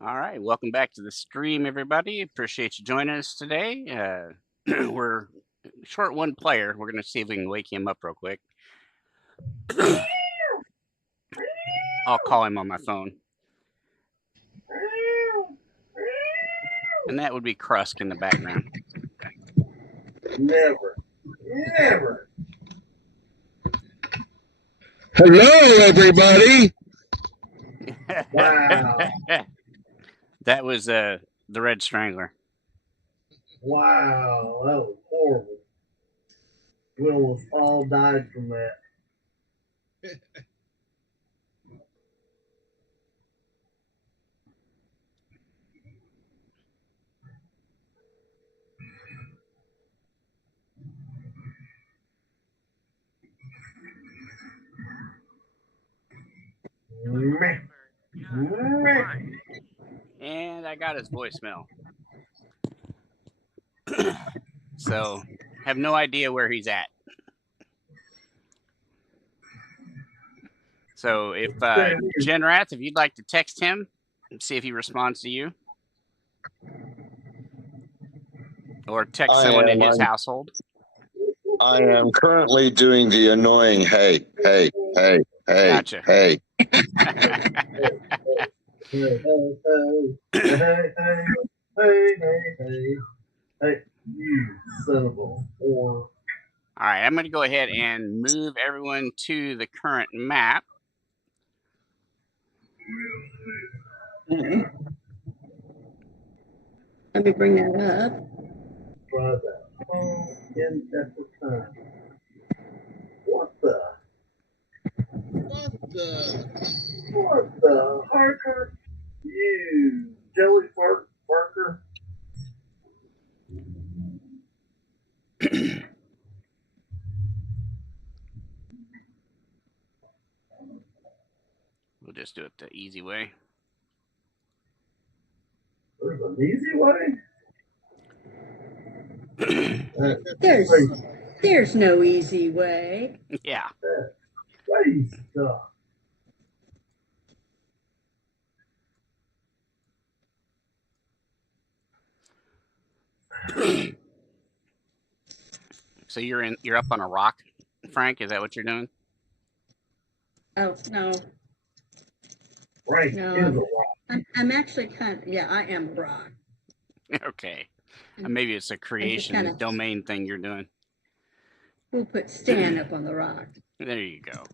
All right, welcome back to the stream, everybody. Appreciate you joining us today. We're short one player. We're going to see if we can wake him up real quick. I'll call him on my phone. And that would be Krusk in the background. Never. Hello, everybody. Wow. That was the Red Strangler. Wow. That was horrible. We almost all died from that. Meh. Meh. And I got his voicemail. So, have no idea where he's at. So, if Genrath, if you'd like to text him and see if he responds to you, or text someone in his household. I am currently doing the annoying hey. Gotcha. Hey. Hey, you son of a whore. All right, I'm going to go ahead and move everyone to the current map. Okay. Let me bring that up. Try that. Oh, in Africa. What the? Harker? You jelly fart Parker? We'll just do it the easy way. There's an easy way? There's no easy way. Yeah. Crazy stuff. So you're up on a rock, Frank? Is that what you're doing? Oh no. Frank No, is a rock. I'm actually I am a rock. Okay. Maybe it's a creation domain thing you're doing. We'll put Stan up on the rock. There you go.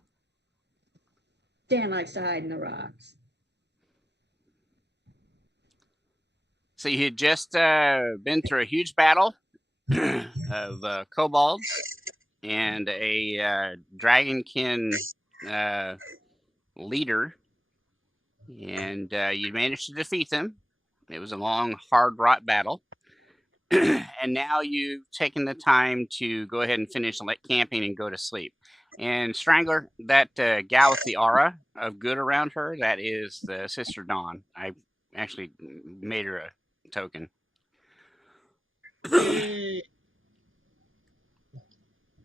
Stan likes to hide in the rocks. So you had just been through a huge battle of kobolds and a dragonkin leader, and you managed to defeat them. It was a long, hard-wrought battle. And now you've taken the time to go ahead and finish camping and go to sleep. And Strangler, that gal with the aura of good around her, that is the Sister Dawn. I actually made her a token. Did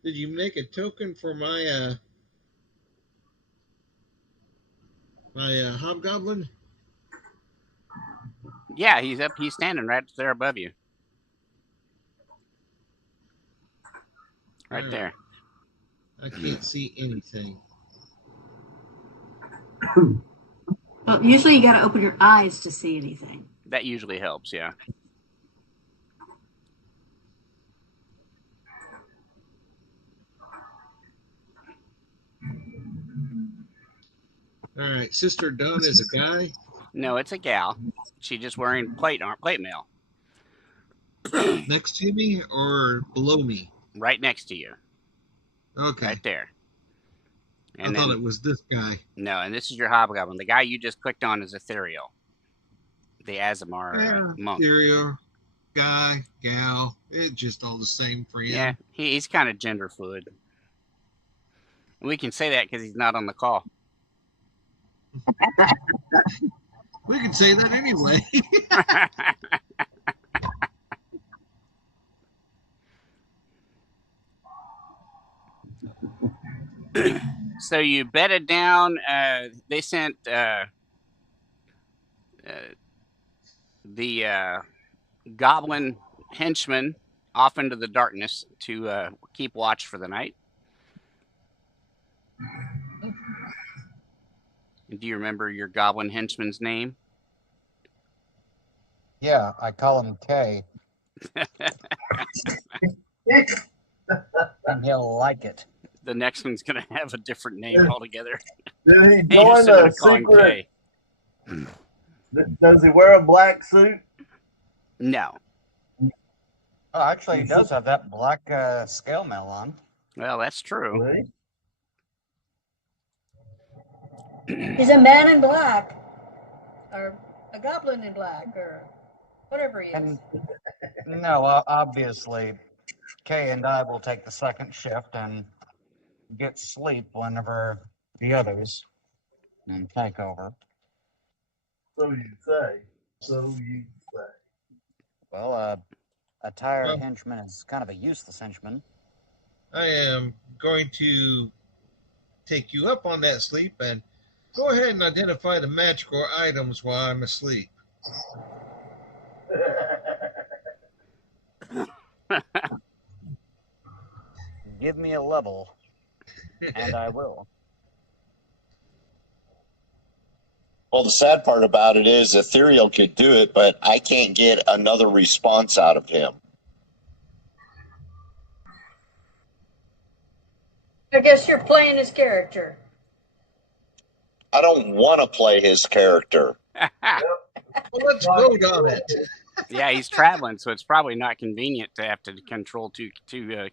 you make a token for my hobgoblin? Yeah, he's up. He's standing right there above you. Right there. I can't see anything. Well, usually you got to open your eyes to see anything. That usually helps, yeah. All right, Sister Dawn is a guy? No, it's a gal. She's just wearing plate mail. Next to me or below me? Right next to you. Okay. Right there. And I thought it was this guy. No, and this is your hobgoblin. The guy you just clicked on is Ethereal. The Azamar monk. Ethereal, guy, gal, it's just all the same for him. Yeah, he's kind of gender fluid. We can say that because he's not on the call. We can say that anyway. So you bedded down. They sent the goblin henchman off into the darkness to keep watch for the night. Do you remember your goblin henchman's name? Yeah, I call him K. And he'll like it. The next one's going to have a different name altogether. Did he You're join still the going to call him secret? K. Does he wear a black suit? No. Oh, actually, he does have that black scale mail on. Well, that's true. Really? He's a man in black, or a goblin in black, or whatever he is. And no, obviously, Kay and I will take the second shift and get sleep whenever the others and take over. So you say. So you say. Well, a tired henchman is kind of a useless henchman. I am going to take you up on that sleep and go ahead and identify the magical items while I'm asleep. Give me a level, and I will. Well, the sad part about it is Ethereal could do it, but I can't get another response out of him. I guess you're playing his character. I don't want to play his character. Well, let's vote on it. Yeah, he's traveling, so it's probably not convenient to have to control two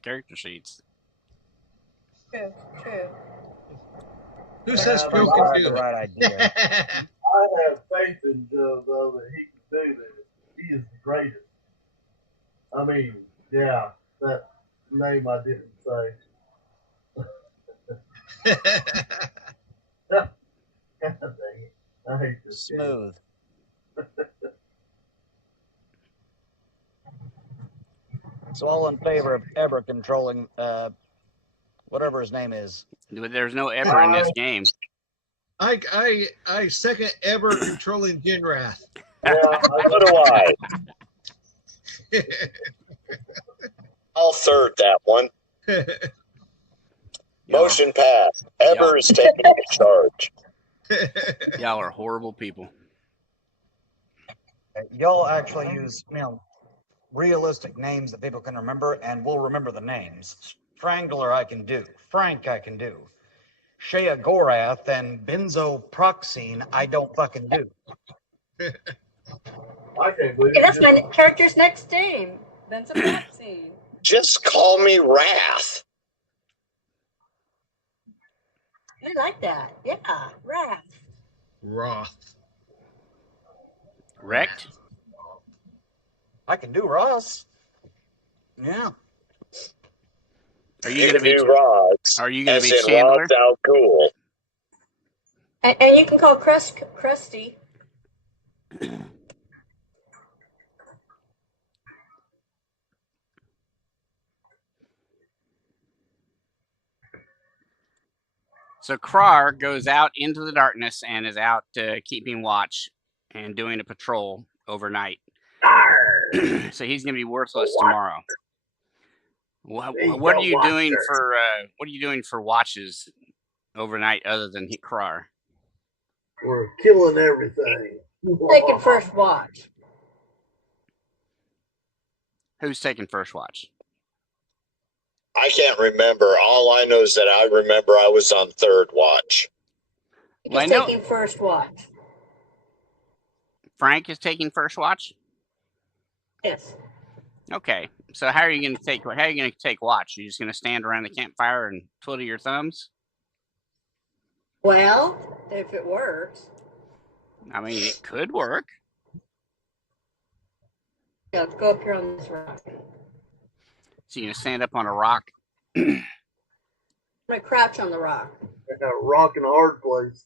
character sheets. True, true. Who says That's Phil can not do the it? right idea. I have faith in Joe, though, that he can do this. He is the greatest. I mean, yeah, that name I didn't say. God dang it. I hate this game. Smooth. So all in favor of ever controlling whatever his name is. There's no ever in this game. I second ever controlling Jinrath. Yeah, So do I. I'll third that one. Motion passed. Ever is taking charge. Y'all are horrible people. Y'all actually use, realistic names that people can remember, and we'll remember the names. Strangler I can do. Frank I can do. Shea Gorath and Benzoproxene I don't fucking do. I can't believe Okay, that's it. my character's next name. Benzoproxene. Just call me Wrath. I like that. Yeah, Wrath. Roth. Wrecked? I can do Ross. Yeah. Are you gonna be Rods? Are you gonna As be in Chandler? Rods out cool. And you can call Krusty. So Krar goes out into the darkness and is out keeping watch and doing a patrol overnight. So he's going to be worthless tomorrow. What are you doing for watches overnight other than Krar? We're killing everything. Taking first watch. Who's taking first watch? I can't remember. All I know is that I remember I was on third watch. He's Well, I know- taking first watch. Frank is taking first watch? Yes. Okay. So how are you going to take watch? You're just going to stand around the campfire and twiddle your thumbs? Well, if it works. I mean, it could work. Yeah, let's go up here on this rock. So you're going to stand up on a rock. I'm gonna crouch on the rock. I got a rock in a hard place.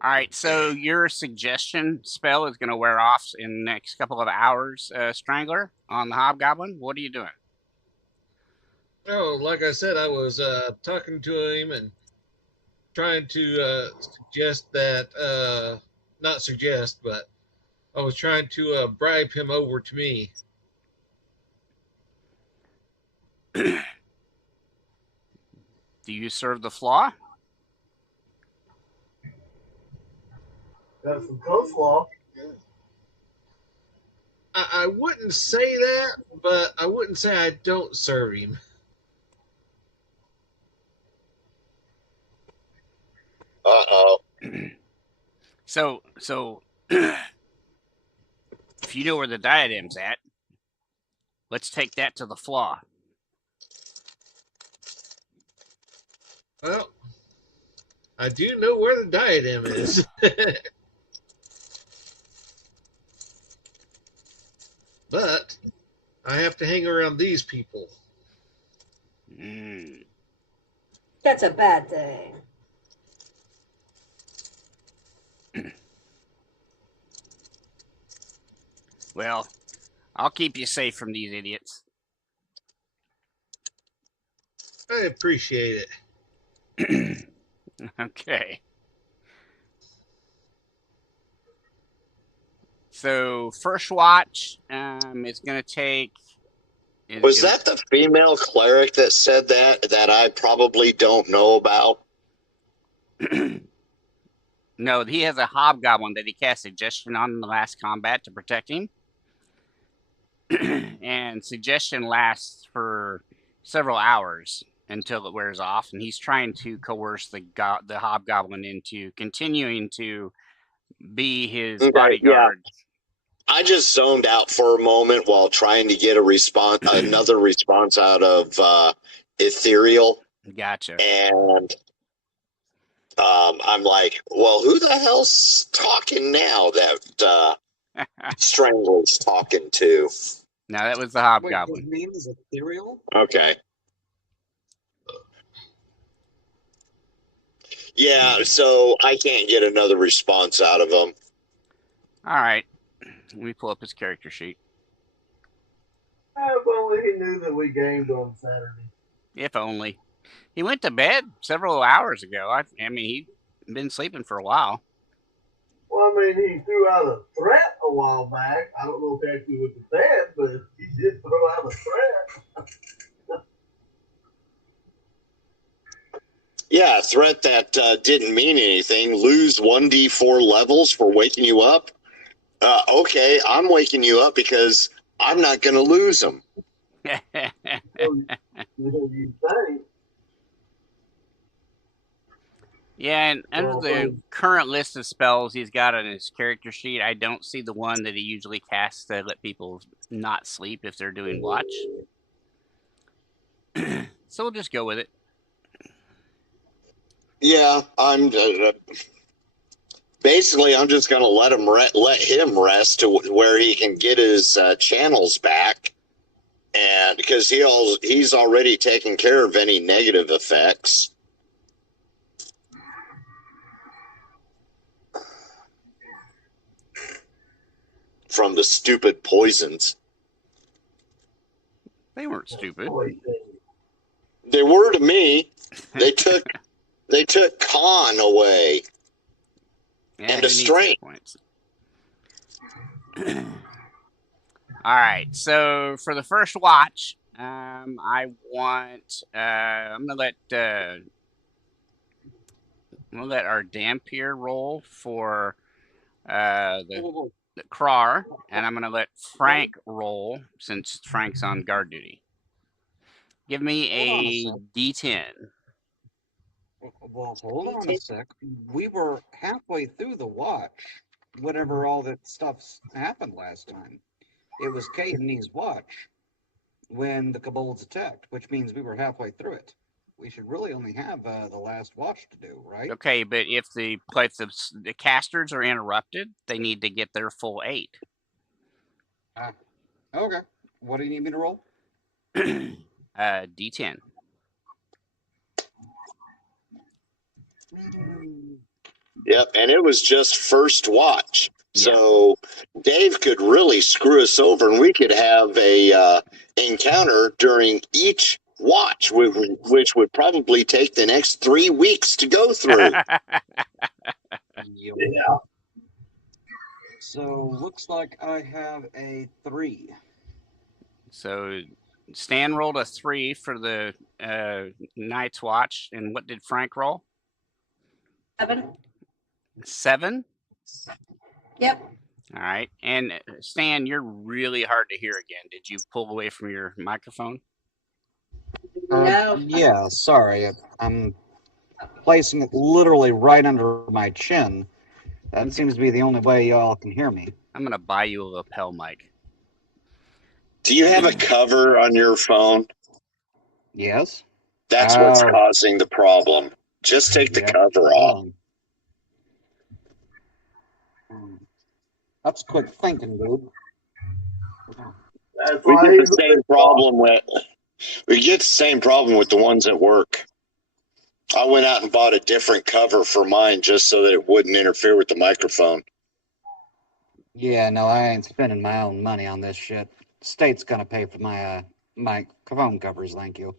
All right, so your suggestion spell is going to wear off in the next couple of hours, Strangler, on the Hobgoblin. What are you doing? Oh, like I said, I was talking to him and trying to suggest that, not suggest, but I was trying to bribe him over to me. Do you serve the flaw? Got some coleslaw. I wouldn't say that, but I wouldn't say I don't serve him. Uh-oh. So if you know where the diadem's at, let's take that to the flaw. Well, I do know where the diadem is. But I have to hang around these people. Mm. That's a bad thing. Well, I'll keep you safe from these idiots. I appreciate it. Okay. So first watch, it's going to take. Was that the female cleric that said that I probably don't know about? No, he has a hobgoblin that he cast suggestion on in the last combat to protect him. And suggestion lasts for several hours until it wears off, and he's trying to coerce the hobgoblin into continuing to be his bodyguard. Yeah. I just zoned out for a moment while trying to get another response out of Ethereal. Gotcha. And I'm like, well, who the hell's talking now that Strangler's talking to? No, that was the hobgoblin. Wait, his name is Ethereal? Okay. Yeah, so I can't get another response out of him. All right. Let me pull up his character sheet. If only he knew that we gamed on Saturday. If only. He went to bed several hours ago. I mean, he'd been sleeping for a while. Well, I mean, he threw out a threat a while back. I don't know if actually was a threat, but he did throw out a threat. Yeah, a threat that didn't mean anything. Lose 1d4 levels for waking you up. Okay, I'm waking you up because I'm not going to lose them. You think? Yeah, and under the current list of spells he's got on his character sheet, I don't see the one that he usually casts to let people not sleep if they're doing watch. So we'll just go with it. Yeah, I'm basically I'm just going to let him rest to where he can get his channels back, and because he's already taken care of any negative effects. From the stupid poisons. They weren't stupid. They were to me. They took con away. Yeah, and a strength. All right. So for the first watch, I want. I'm gonna let our Dampier roll for the Krar, and I'm gonna let Frank roll since Frank's on guard duty. Give me a D10. Well, hold on a sec. We were halfway through the watch, whatever all that stuff's happened last time. It was Kay and Nee's watch when the kobolds attacked, which means we were halfway through it. We should really only have the last watch to do, right? Okay, but if the casters are interrupted, they need to get their full 8. Okay. What do you need me to roll? D10. Yep, and it was just first watch. So Dave could really screw us over, and we could have a encounter during each watch, which would probably take the next 3 weeks to go through. Yep. Yeah. So looks like I have a 3. So Stan rolled a 3 for the Night's Watch, and what did Frank roll? 7. 7. Yep. All right, and Stan, you're really hard to hear again. Did you pull away from your microphone? No. Yeah, sorry. I'm placing it literally right under my chin. That seems to be the only way y'all can hear me. I'm gonna buy you a lapel mic. Do you have a cover on your phone? Yes? That's what's causing the problem. Just take the Yep. cover off. That's quick thinking, dude. That's We why get he's the a same big problem with the ones at work. I went out and bought a different cover for mine just so that it wouldn't interfere with the microphone. Yeah, no, I ain't spending my own money on this shit. State's gonna pay for my my phone covers, thank you.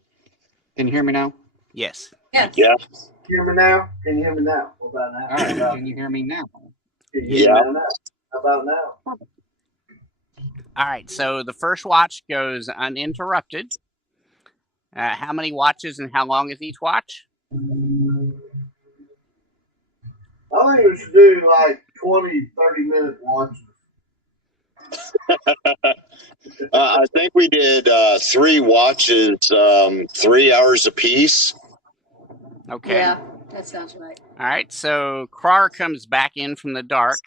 Can you hear me now? Yes. Yes. Yeah. Hear me now? Can you hear me now? What about now? All right, can you hear me now? Can you hear me now? How about now? All right, so the first watch goes uninterrupted. How many watches and how long is each watch? I think we should do like 20, 30-minute watches. I think we did 3 watches, 3 hours apiece. Okay. Yeah, that sounds right. All right, so Krar comes back in from the dark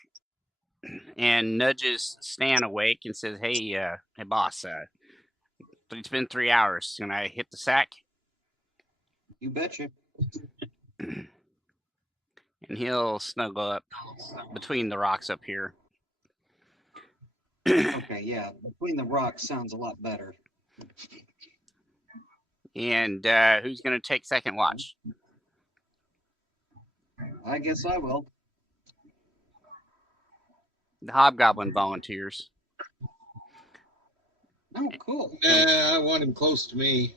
and nudges Stan awake and says, "Hey, hey, boss. It's been 3 hours. Can I hit the sack?" You betcha. And he'll snuggle up between the rocks up here. Okay, yeah, between the rocks sounds a lot better. And who's going to take second watch? I guess I will. The Hobgoblin volunteers. Oh, cool. I want him close to me.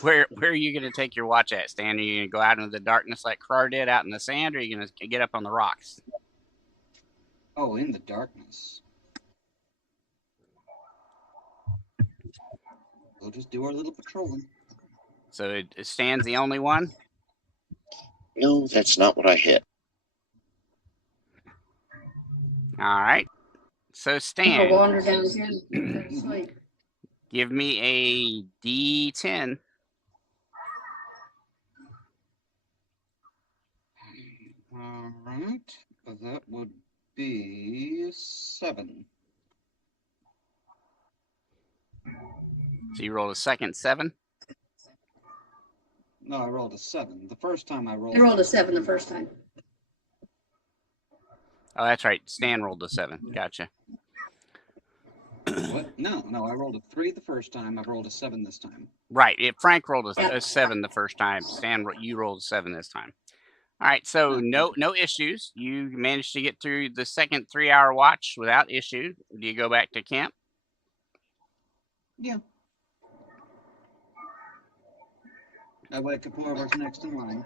Where are you going to take your watch at, Stan? Are you going to go out into the darkness like Krar did out in the sand, or are you going to get up on the rocks? Oh, in the darkness. We'll just do our little patrolling. So Stan's the only one? No, that's not what I hit. All right. So I'll Stan, wander down here and go to sleep. give me a D10. All right, that would be 7. So you rolled a second 7? No, I rolled a 7. The first time I rolled. I rolled a 7 the first time. Oh, that's right. Stan rolled a 7. Gotcha. What? No, I rolled a 3 the first time. I rolled a 7 this time. Right. Frank rolled a 7 the first time. Stan, you rolled a 7 this time. All right. So no issues. You managed to get through the second 3-hour watch without issue. Do you go back to camp? Yeah. I wake up whoever's next in line.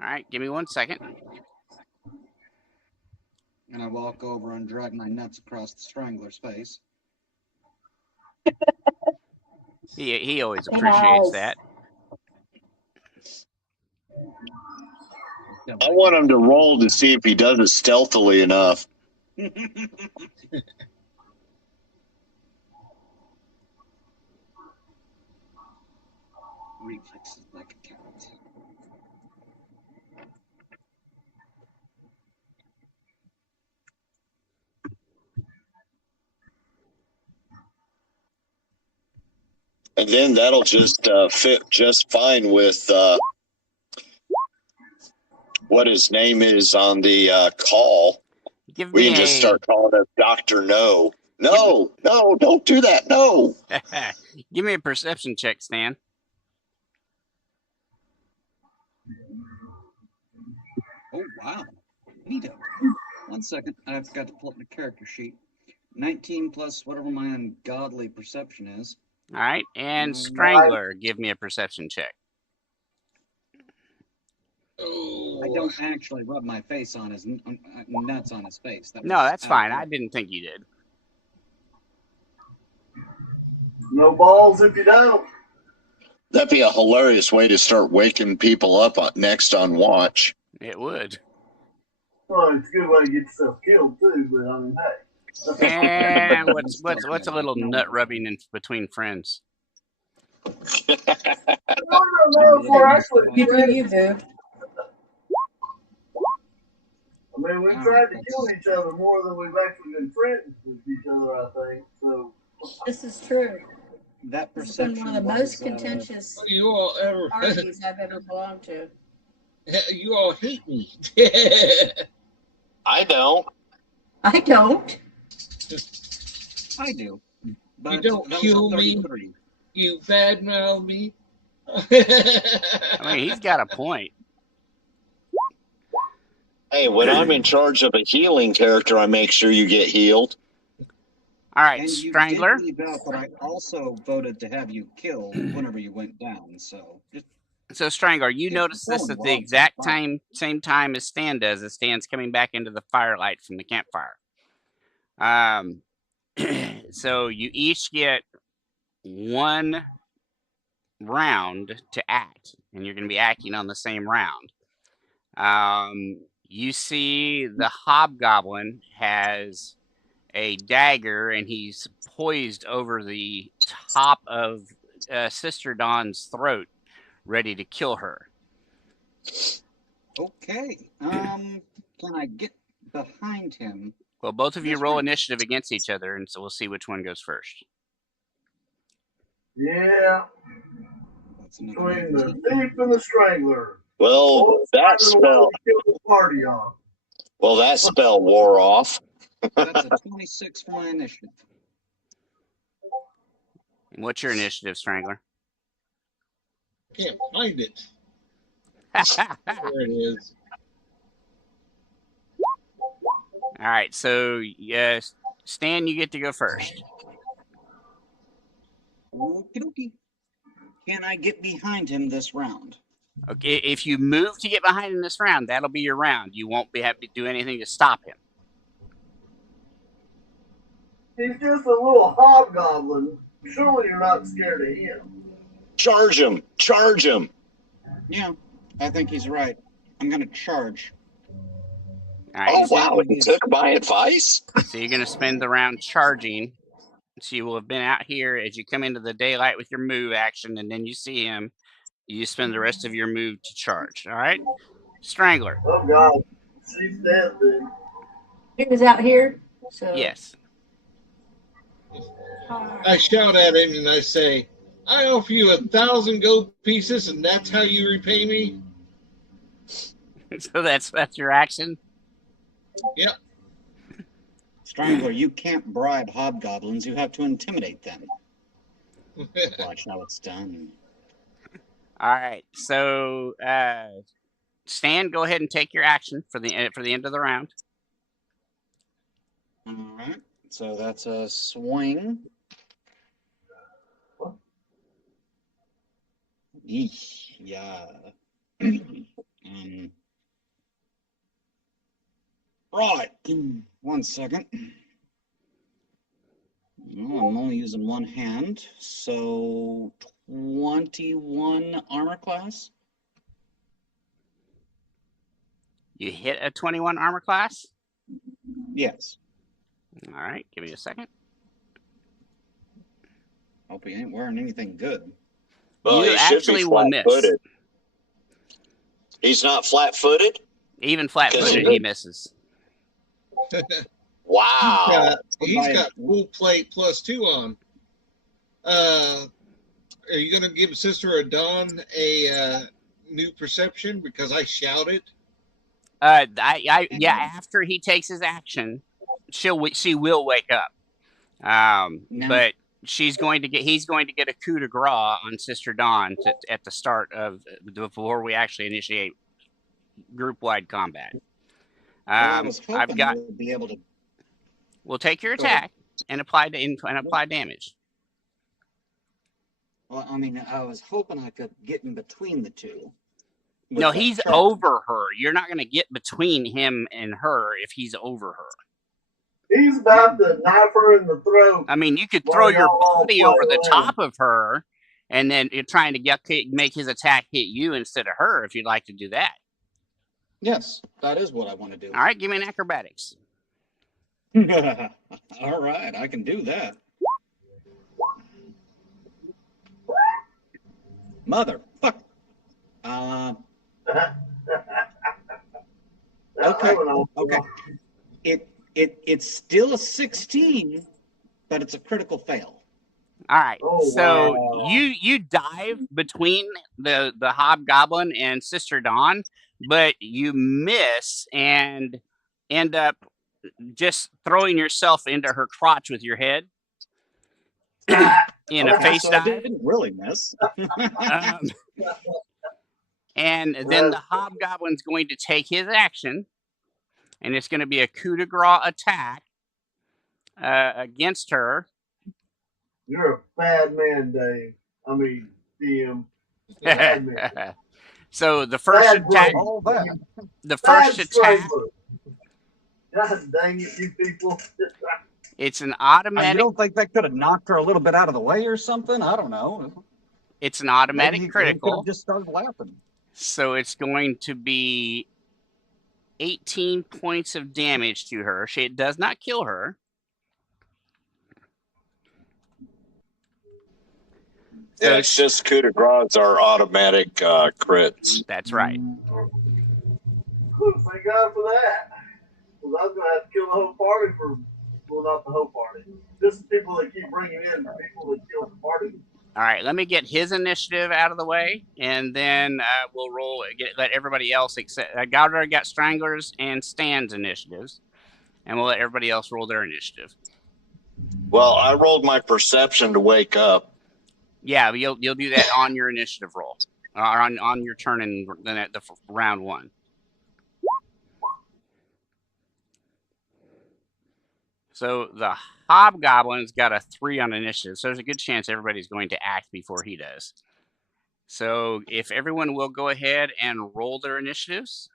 All right. Give me 1 second. And I walk over and drag my nuts across the strangler's face. He always appreciates that. I want him to roll to see if he does it stealthily enough. Reflexes like a cat. And then that'll just fit just fine with what his name is on the call. Give We me can just start calling him Dr. No. No, don't do that. No. Give me a perception check, Stan. Oh, wow. Neato. 1 second. I forgot to pull up the character sheet. 19 plus whatever my ungodly perception is. All right, and Strangler, give me a perception check. I don't actually rub my face on his nuts on his face. That No, was that's out fine. of I didn't think you did. No balls if you don't. That'd be a hilarious way to start waking people up next on watch. It would. Well, it's a good way to get yourself killed too. But I mean, hey. And what's a little nut rubbing in between friends? No, we're actually You do friends. you, boo. I mean, we've tried to kill each other more than we've actually been friends with each other, I think. So This is true. that This has been perception. one of the most contentious You all ever? parties I've ever belonged to. You all hate me. I don't. I don't. I do. But You don't that was kill a me. 33. You badmouth me. I mean, he's got a point. Hey, when I'm in charge of a healing character, I make sure you get healed. All right, And you Strangler. did leave out that I also voted to have you killed whenever you went down. So just So Strangler, you Yeah, notice this going at the well. exact same time as Stan does, as Stan's coming back into the firelight from the campfire. So you each get 1 round to act, and you're going to be acting on the same round. You see the hobgoblin has a dagger, and he's poised over the top of Sister Dawn's throat, ready to kill her. okay. Can I get behind him? Well, both of you This roll round. initiative against each other, and so we'll see which one goes first. yeah, That's another between the 19. thief and the strangler. Well, that spell. Kill the party on. Well, that spell wore off. That's a 26 for my initiative. And what's your initiative, Strangler? Can't find it. There it is. All right, so yes, Stan, you get to go first. Okie dokie. Can I get behind him this round? Okay, if you move to get behind him this round, that'll be your round. You won't have to do anything to stop him. He's just a little hobgoblin. Surely you're not scared of him. Charge him. Charge him. Yeah, I think he's right. I'm gonna charge. All right, Oh, wow. He took my advice? so you're going to spend the round charging. So you will have been out here as you come into the daylight with your move action, and then you see him. You spend the rest of your move to charge. All right, Strangler. Oh God, she's dead then. He was out here, so Yes. I shout at him and I say, I offer you 1,000 gold pieces and that's how you repay me? So that's your action. Yep. Strangler, you can't bribe hobgoblins. You have to intimidate them. Watch how it's done. All right. So Stan, go ahead and take your action for the end of the round. All right. So that's a swing. Eesh, yeah. Right. 1 second. Oh, I'm only using one hand, so 21 armor class. You hit a 21 armor class. Yes. All right. Give me a second. Hope he ain't wearing anything good. Well, You he should actually be will miss. flat-footed. He's not flat-footed? Even flat-footed, he misses. Wow. He's got full plate +2 on. Are you going to give Sister Dawn a new perception because I shouted? After he takes his action, she will wake up. No. But he's going to get a coup de grace on Sister Dawn at the start of before we actually initiate group-wide combat. I was hoping I've got. we'll be able to. We'll take your attack and apply damage. Well, I mean, I was hoping I could get in between the two. No, he's over her. You're not going to get between him and her if he's over her. He's about to knife her in the throat. I mean, you could throw your body over the top of her, and then you're trying to make his attack hit you instead of her if you'd like to do that. Yes, that is what I want to do. All right, give me an acrobatics. All right, I can do that. Mother, fuck. Okay. It's still a 16, but it's a critical fail. All right, so wow. you dive between the hobgoblin and Sister Dawn, but you miss and end up just throwing yourself into her crotch with your head in a face dive. I didn't really miss. And then the hobgoblin's going to take his action, and it's going to be a coup de grace attack against her. You're a bad man, Dave. I mean, DM. Bad man. So the first attack. The first attack. God dang it, you people. It's an automatic. You don't think that could have knocked her a little bit out of the way or something? I don't know. It's an automatic critical. Just started laughing. So it's going to be 18 points of damage to her. It does not kill her. So yeah, it's just coup de grace are automatic crits. That's right. Thank God for that. Because I was going to have to kill the whole party for, well, not the whole party. Just the people that keep bringing in, the people that kill the party. All right, let me get his initiative out of the way, and then we'll let everybody else except Gowder got Stranglers and Stan's initiatives, and we'll let everybody else roll their initiative. Well, I rolled my perception to wake up. Yeah, you'll do that on your initiative roll, or on your turn in the round one. So the hobgoblin's got a 3 on initiative, so there's a good chance everybody's going to act before he does. So if everyone will go ahead and roll their initiatives.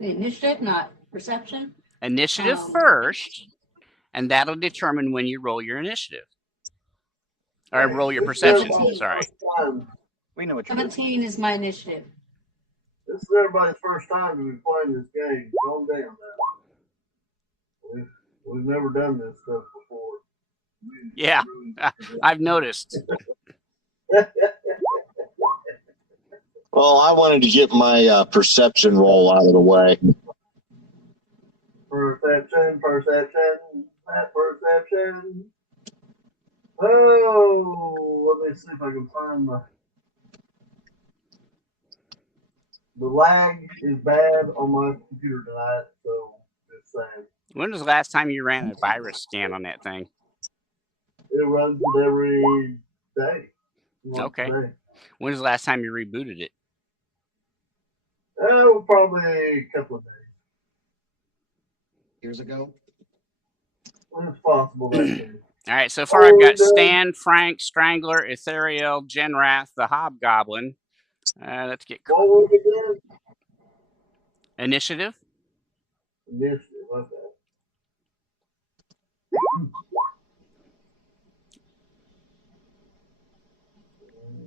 Initiative, not perception. Initiative first, and that'll determine when you roll your initiative. Or roll your perception, sorry. We know what 17 is my initiative. This is everybody's first time to be playing this game. Calm down now. We've never done this stuff before. Yeah, I've noticed. Well, I wanted to get my perception roll out of the way. Perception. Oh, let me see if I can find the lag is bad on my computer tonight, so just saying. When was the last time you ran a virus scan on that thing? It runs it every day. Okay. When was the last time you rebooted it? Oh, probably a couple of days. Years ago? It's possible that All right, so far I've got Stan, Frank, Strangler, Ethereal, Genrath, the Hobgoblin. Let's get initiative. Initiative, okay.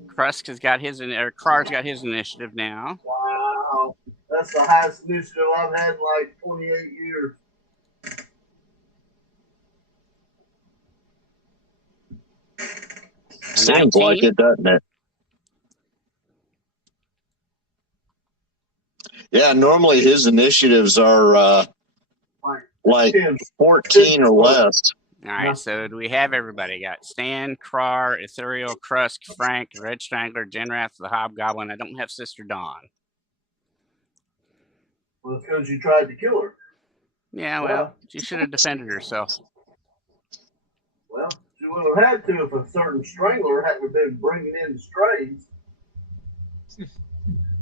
Krusk has got his, or Krar's got his initiative now. Wow, that's the highest initiative I've had in like 28 years. Seems like it, doesn't it? Yeah, normally his initiatives are like 14 or less. All right, so do we have everybody? Got Stan, Krar, Ethereal, Krusk, Frank, Red Strangler, Genrath, the Hobgoblin. I don't have Sister Dawn. Well, it's because you tried to kill her. Yeah, well, she should have defended herself. Well, she would have had to if a certain strangler hadn't been bringing in strays.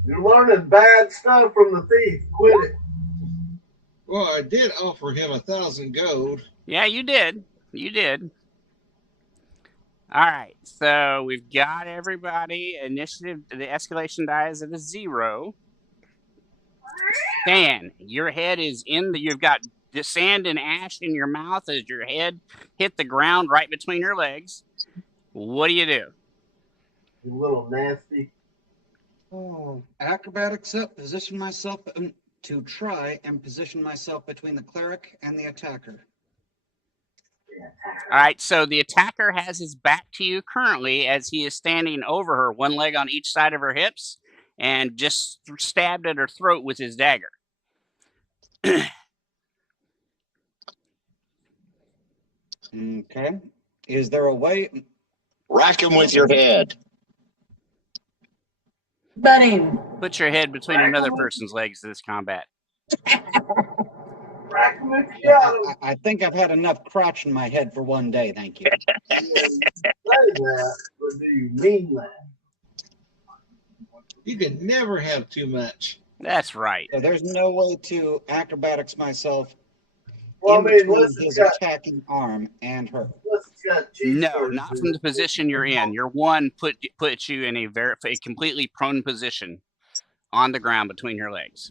You're learning bad stuff from the thief. Quit it. Well, I did offer him 1,000 gold. Yeah, you did. You did. All right, so we've got everybody. Initiative, the escalation die is at a 0. Stan, your head is in the. You've got the sand and ash in your mouth as your head hit the ground right between your legs. What do? You little nasty. Oh, acrobatics up. Position myself to try and position myself between the cleric and the attacker. All right, so the attacker has his back to you currently as he is standing over her, one leg on each side of her hips, and just stabbed at her throat with his dagger. Okay. Is there a way? Rack him with your head. Bunny. Put your head between another person's legs this combat. I think I've had enough crotch in my head for one day, thank you. Say that, but do you mean that? You can never have too much. That's right. So there's no way to acrobatics myself Well, I in mean, between unless his it's got, attacking arm and her. unless it's got cheese No, curds not in from it. the position you're in. Your one puts you in a completely prone position on the ground between your legs.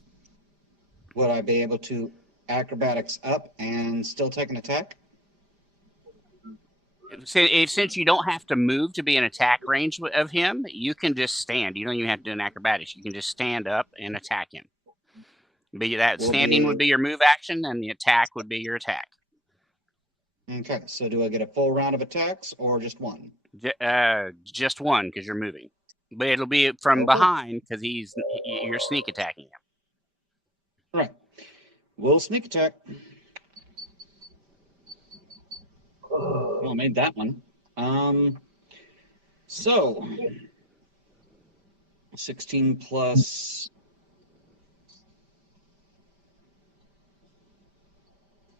Would I be able to acrobatics up and still take an attack? Since you don't have to move to be in attack range of him, you can just stand. You don't even have to do an acrobatics. You can just stand up and attack him. Standing would be your move action, and the attack would be your attack. Okay, so do I get a full round of attacks or just one? Just one because you're moving, but it'll be from behind because you're sneak attacking him. Right. We'll sneak attack. Well, I made that one. So 16 plus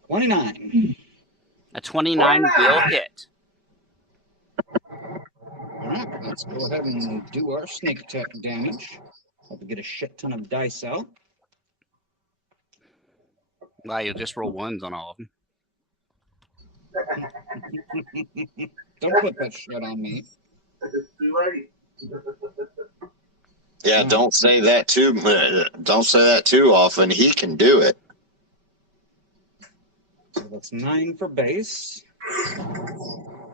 29. A 29 will hit. All right, let's go ahead and do our sneak attack damage. Hope we get a shit ton of dice out. Well, you'll just roll ones on all of them. Don't put that shit on me. It's too late. Yeah, don't say that too. Don't say that too often. He can do it. So that's 9 for base.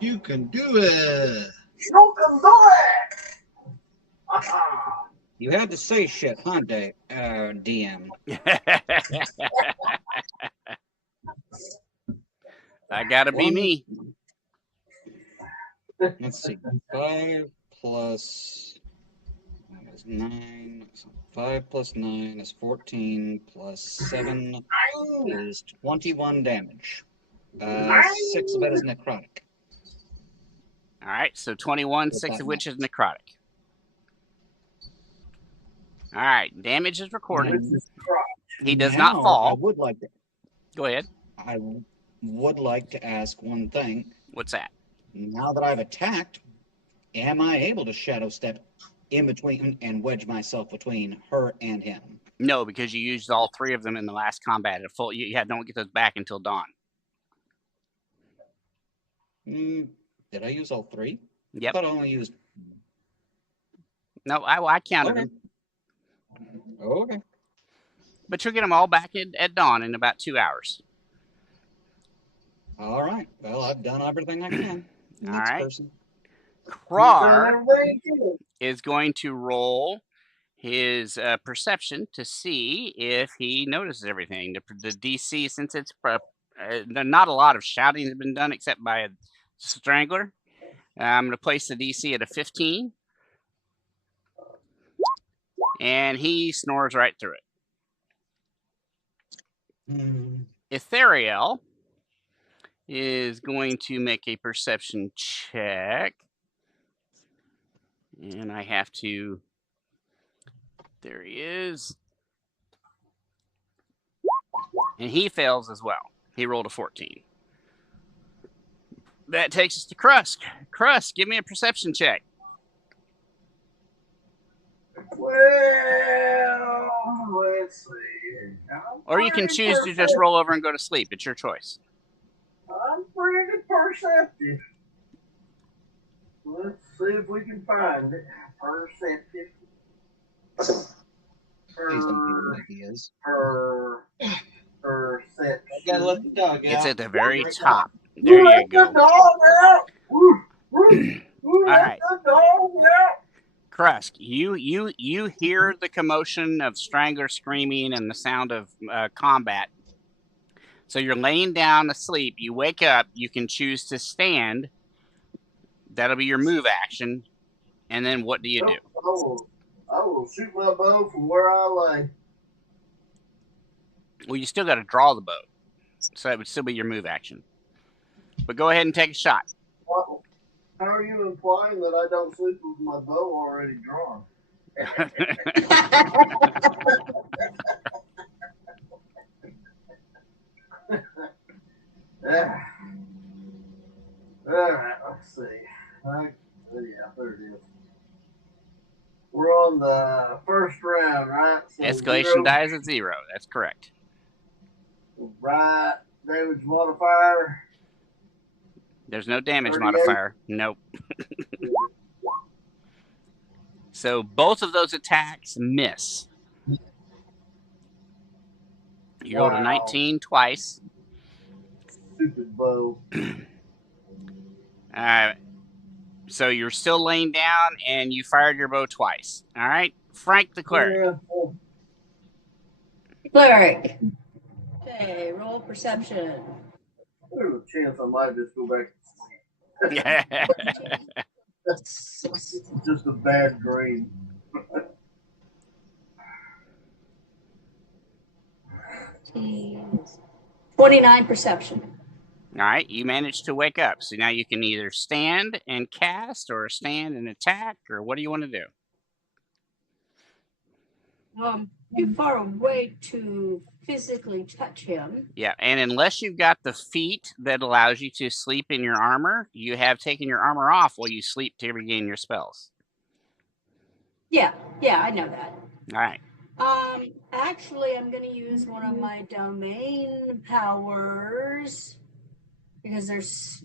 You can do it. You can do it. You had to say shit, huh, DM? I gotta be me. Let's see. 5 plus 9. So 5 plus 9 is 14 plus 7 is 21 damage. 6 of it is necrotic. All right, so 21, 6 of which is necrotic. All right, damage is recorded. He does not fall. I would like to. Go ahead. I would like to ask one thing. What's that? Now that I've attacked, am I able to shadow step in between and wedge myself between her and him? No, because you used all 3 of them in the last combat. Don't get those back until dawn. Did I use all 3? Yep. I thought I only used. No, I counted them. Okay. But you'll get them all back at dawn in about 2 hours. All right. Well, I've done everything I can. All right. Person. Krar is going to roll his perception to see if he notices everything. The DC, since it's not a lot of shouting has been done except by a strangler, I'm going to place the DC at a 15. And he snores right through it. Etheriel is going to make a perception check. And I have to... There he is. And he fails as well. He rolled a 14. That takes us to Krusk. Krusk, give me a perception check. Well, let's see. Or you can choose to just roll over and go to sleep. It's your choice. I'm pretty perceptive. Let's see if we can find it. Perception. Please don't give me ideas. Perception. I gotta let the dog out. It's at the very top. There you Let go. the dog out. Woo, woo, woo, All let right. the dog out. Krusk, you hear the commotion of Strangler screaming and the sound of combat. So you're laying down asleep. You wake up. You can choose to stand. That'll be your move action. And then what do you do? I will shoot my bow from where I lay. Well, you still got to draw the bow. So that would still be your move action. But go ahead and take a shot. How are you implying that I don't sleep with my bow already drawn? All right, let's see. Yeah, there it is. We're on the first round, right? So Escalation die is at 0. That's correct. Right. Damage modifier. There's no damage 38. modifier. Nope. So both of those attacks miss. You rolled a 19 twice. Stupid bow. So you're still laying down, and you fired your bow twice. All right, Frank the cleric. Cleric. Okay, roll perception. There's a chance I might just go back to sleep. Yeah. It's just a bad dream. 29 perception. All right, you managed to wake up. So now you can either stand and cast, or stand and attack, or what do you want to do? Too far away to physically touch him. Yeah, and unless you've got the feat that allows you to sleep in your armor, you have taken your armor off while you sleep to regain your spells. Yeah, I know that. All right. Actually, I'm going to use one of my domain powers because there's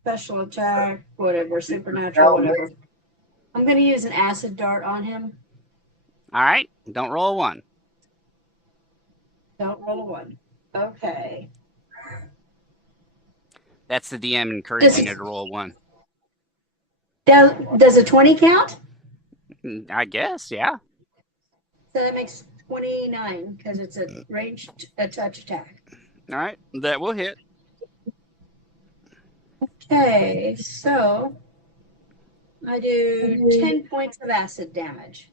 special attack, whatever, supernatural, whatever. I'm going to use an acid dart on him. All right. Don't roll a 1. Don't roll a 1. Okay. That's the DM encouraging you to roll a 1. Does a 20 count? I guess, yeah. So that makes 29 because it's a ranged touch attack. All right. That will hit. Okay, so I do 10 points of acid damage.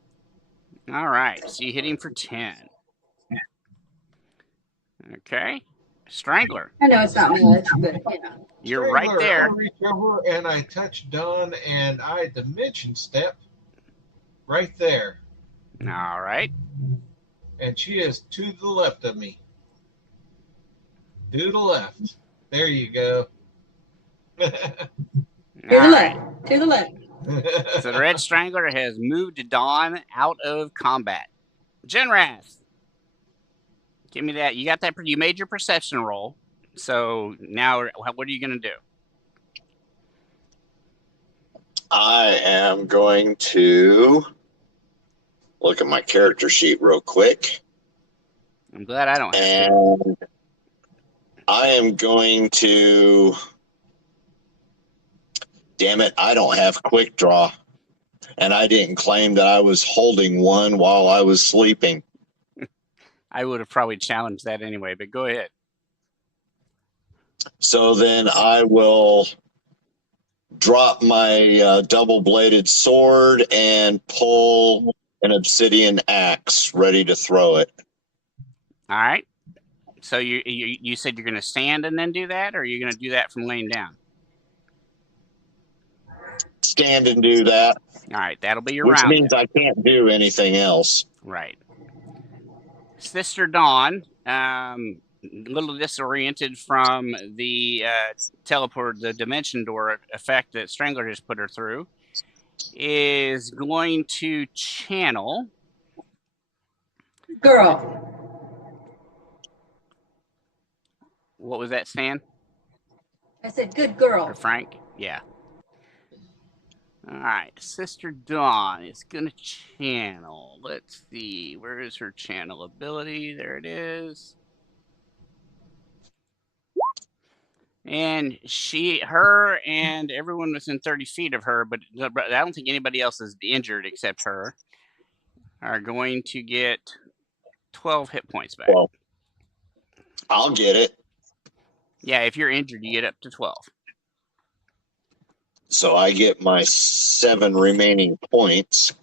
All right. So you hit him for 10. Okay. Strangler. I know it's not much, but you know. You're Strangler, right there. I reach over and I touch Dawn and I dimension step right there. All right. And she is to the left of me. To the left. There you go. To the left. To the left. So the Red Strangler has moved Dawn out of combat. Genrath. Give me that. You got that. You made your perception roll. So now what are you going to do? I am going to look at my character sheet real quick. I'm glad I don't have And I am going to... Damn it, I don't have quick draw. And I didn't claim that I was holding one while I was sleeping. I would have probably challenged that anyway, but go ahead. So then I will drop my double-bladed sword and pull an obsidian axe ready to throw it. All right. So you said you're going to stand and then do that, or are you going to do that from laying down? Stand and do that. All right, that'll be your Which round. means I can't do anything else. Right. Sister Dawn, a little disoriented from the the dimension door effect that Strangler just put her through, is going to channel. Girl. What was that, Stan? I said good girl. Or Frank? Yeah. All right, Sister Dawn is gonna channel. Let's see, where is her channel ability? There it is. And her and everyone within 30 feet of her, but I don't think anybody else is injured except her, are going to get 12 hit points back. Well, I'll get it. Yeah, if you're injured, you get up to 12. So I get my 7 remaining points.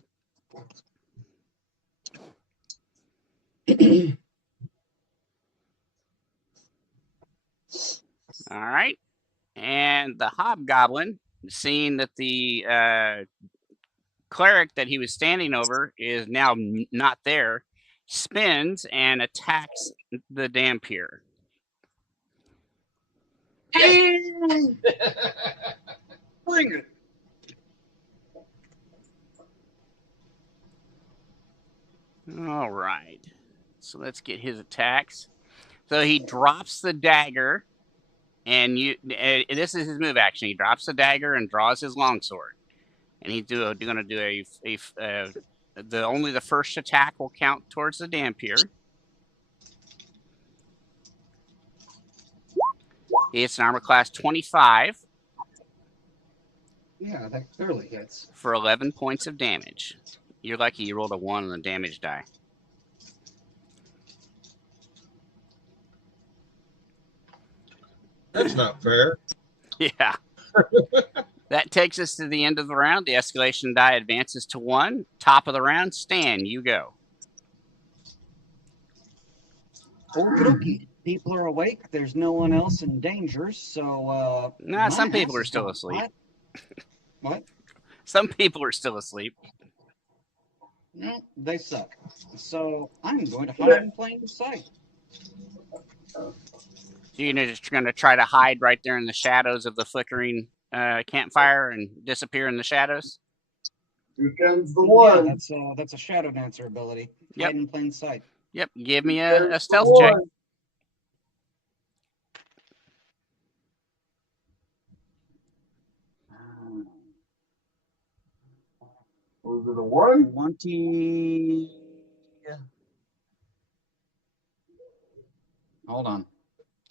All right. And the hobgoblin, seeing that the cleric that he was standing over is now not there, spins and attacks the Dampier. Bring it. All right. So let's get his attacks. So he drops the dagger, and this is his move action. He drops the dagger and draws his longsword, and he's going to do only the first attack will count towards the Dampier. It's an armor class 25. Yeah, that clearly hits. For 11 points of damage. You're lucky you rolled a 1 on the damage die. That's not fair. Yeah. That takes us to the end of the round. The escalation die advances to 1. Top of the round, Stan, you go. Okie people are awake. There's no one else in danger, so Nah, some people are still asleep. What? Some people are still asleep. No, they suck. So I'm going to hide in plain sight. So you're just going to try to hide right there in the shadows of the flickering campfire and disappear in the shadows? Here comes the one. Yeah, that's a shadow dancer ability. Yep. Hide in plain sight. Yep. Give me a stealth check. Was it a 1? 20. Hold on.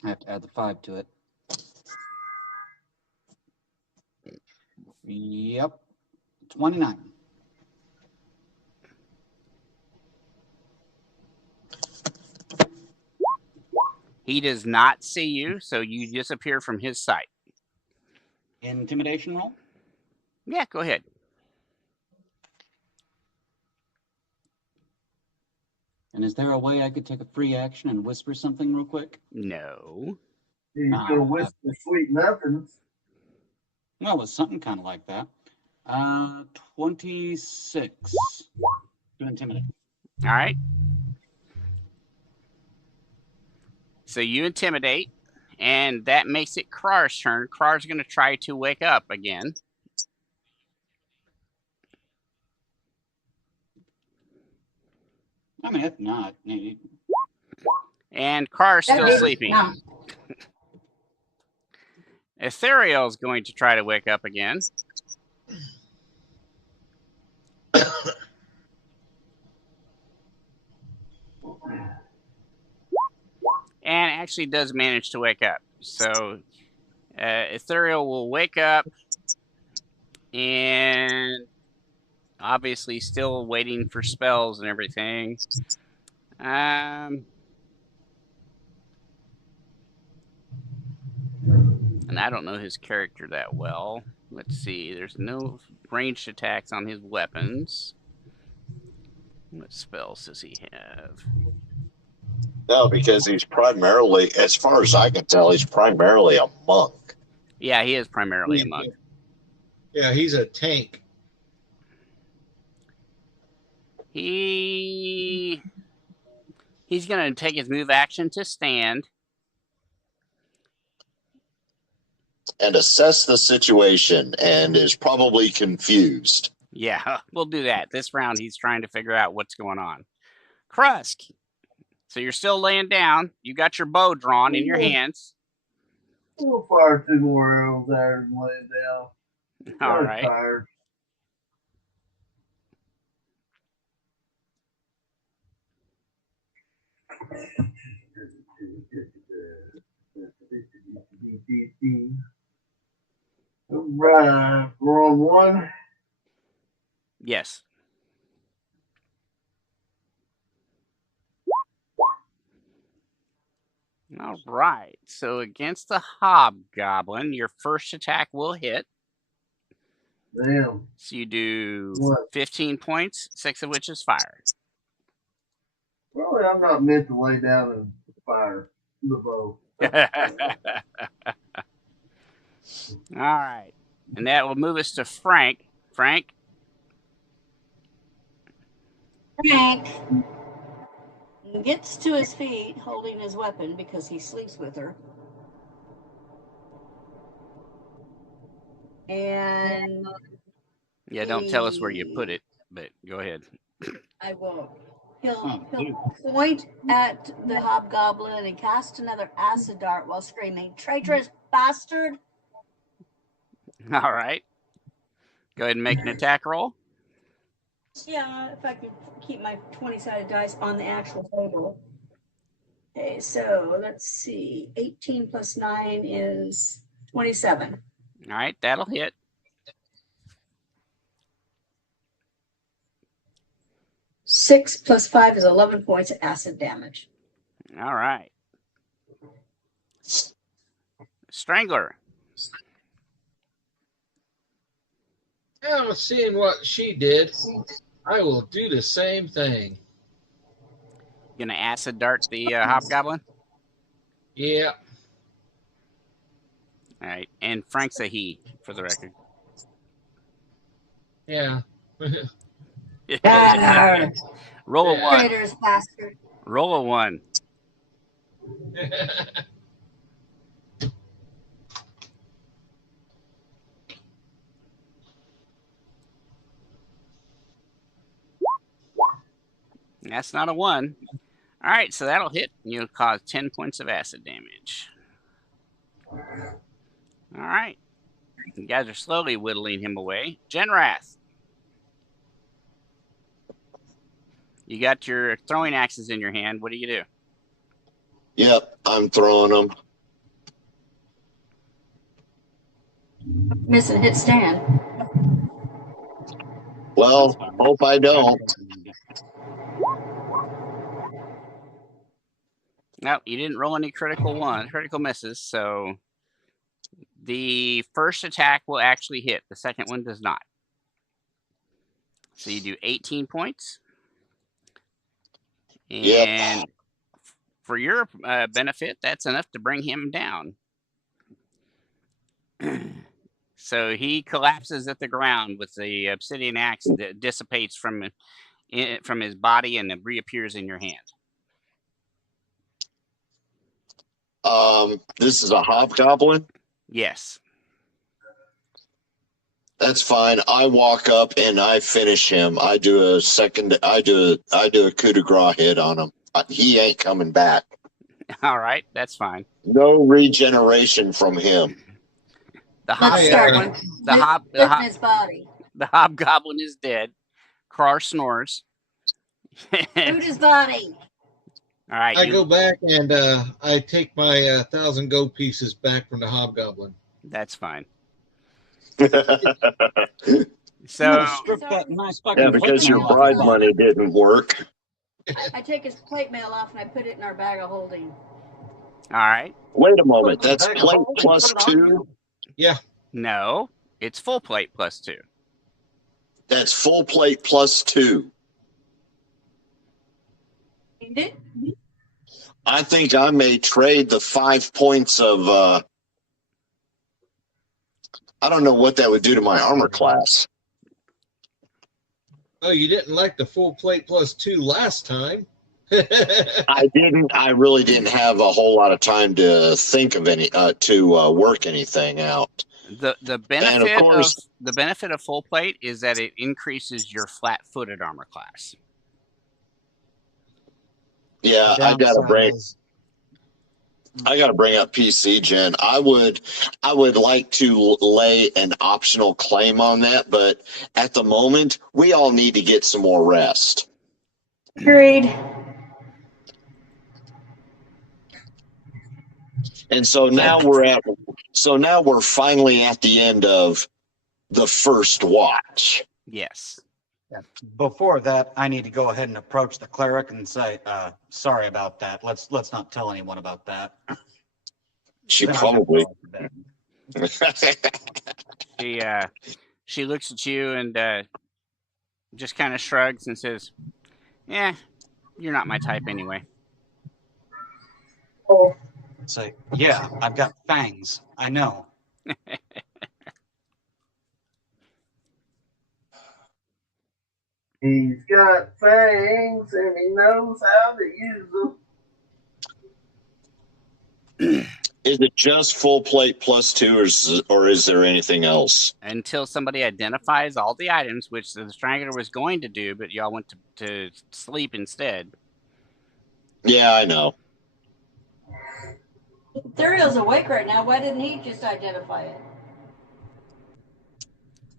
I have to add the 5 to it. Yep. 29. He does not see you, so you disappear from his sight. Intimidation roll? Yeah, go ahead. And is there a way I could take a free action and whisper something real quick? No. He's gonna whisper sweet nothings. Well, it was something kind of like that. 26 to intimidate. All right. So you intimidate, and that makes it Krar's turn. Krar's going to try to wake up again. I mean, if not. And Krar's still sleeping. No. Ethereal's going to try to wake up again. And actually does manage to wake up. So Ethereal will wake up and obviously still waiting for spells and everything. And I don't know his character that well. Let's see. There's no ranged attacks on his weapons. What spells does he have? No, because he's primarily, as far as I can tell, he's primarily a monk. Yeah, he is primarily a monk. Yeah, he's a tank. He's going to take his move action to stand. And assess the situation and is probably confused. Yeah, we'll do that. This round, he's trying to figure out what's going on. Krusk. So you're still laying down. You got your bow drawn in your hands. We'll fire 2 more arrows at him laying down. All I'm right. tired. All right, we're on one. Yes. All right. So against the hobgoblin, your first attack will hit. Damn. So you do What? 15 points, 6 of which is fire. Probably I'm not meant to lay down and fire the bow. All right. And that will move us to Frank. Frank? Frank gets to his feet holding his weapon because he sleeps with her. And Yeah, don't tell us where you put it, but go ahead. I won't. He'll point at the hobgoblin and cast another acid dart while screaming, "Traitorous bastard!" All right. Go ahead and make an attack roll. Yeah, if I could keep my 20-sided dice on the actual table. Okay, so let's see. 18 plus 9 is 27. All right, that'll hit. Six plus 5 is 11 points of acid damage. All right. Strangler. Now, seeing what she did, I will do the same thing. Gonna acid dart the hobgoblin? Yeah. All right. And Frank's a he, for the record. Yeah. Roll a 1. Traitorous bastard. Roll a 1. That's not a 1. All right, so that'll hit. You'll cause 10 points of acid damage. All right. You guys are slowly whittling him away. Genrath. You got your throwing axes in your hand. What do you do? Yep, I'm throwing them. Missing hit stand. Well, hope I don't. No, you didn't roll any critical misses, so the first attack will actually hit. The second one does not. So you do 18 points. And for your benefit, that's enough to bring him down. So he collapses at the ground with the obsidian axe that dissipates from his body and reappears in your hand. This is a hobgoblin? Yes. That's fine. I walk up and I finish him. I do a coup de grace hit on him. He ain't coming back. All right, that's fine. No regeneration from him. The hobgoblin is dead. Krar snores. Shoot his body. All right. I go back and I take my 1,000 gold pieces back from the hobgoblin. That's fine. So strip that nice fucking because your bribe money didn't work. I take his plate mail off and I put it in our bag of holding. All right. Wait a moment. That's plate plus 2? Yeah. No, it's full plate plus 2. That's full plate plus 2. I think I may trade the 5 points of I don't know what that would do to my armor class. Oh, you didn't like the full plate plus 2 last time. I didn't. I really didn't have a whole lot of time to think of any to work anything out. The benefit of full plate is that it increases your flat-footed armor class. Yeah, I gotta bring up PC Gen. I would like to lay an optional claim on that, but at the moment, we all need to get some more rest. Agreed. And so now we're finally at the end of the first watch. Yes. Yeah. Before that, I need to go ahead and approach the cleric and say, sorry about that. Let's not tell anyone about that. She Then I'm gonna probably. go to bed. She looks at you and just kind of shrugs and says, "Yeah, you're not my type anyway." Say, yeah, I've got fangs. I know. He's got fangs and he knows how to use them. Is it just full plate +2, or is there anything else? Until somebody identifies all the items, which the Strangler was going to do, but y'all went to sleep instead. Yeah, I know. Ethereal's awake right now. Why didn't he just identify it?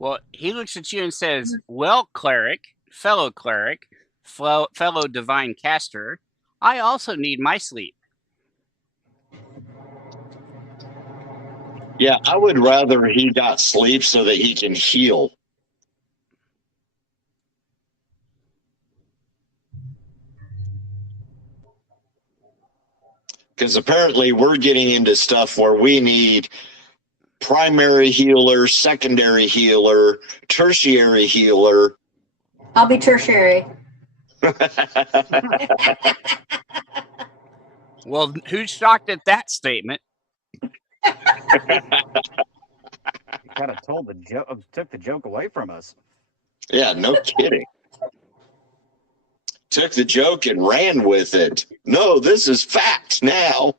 Well, he looks at you and says, "Well, cleric, fellow divine caster, I also need my sleep." Yeah, I would rather he got sleep so that he can heal. Because apparently we're getting into stuff where we need primary healer, secondary healer, tertiary healer. I'll be tertiary. Well, who's shocked at that statement? You kind of took the joke away from us. Yeah, no kidding. Took the joke and ran with it. No, this is fact now.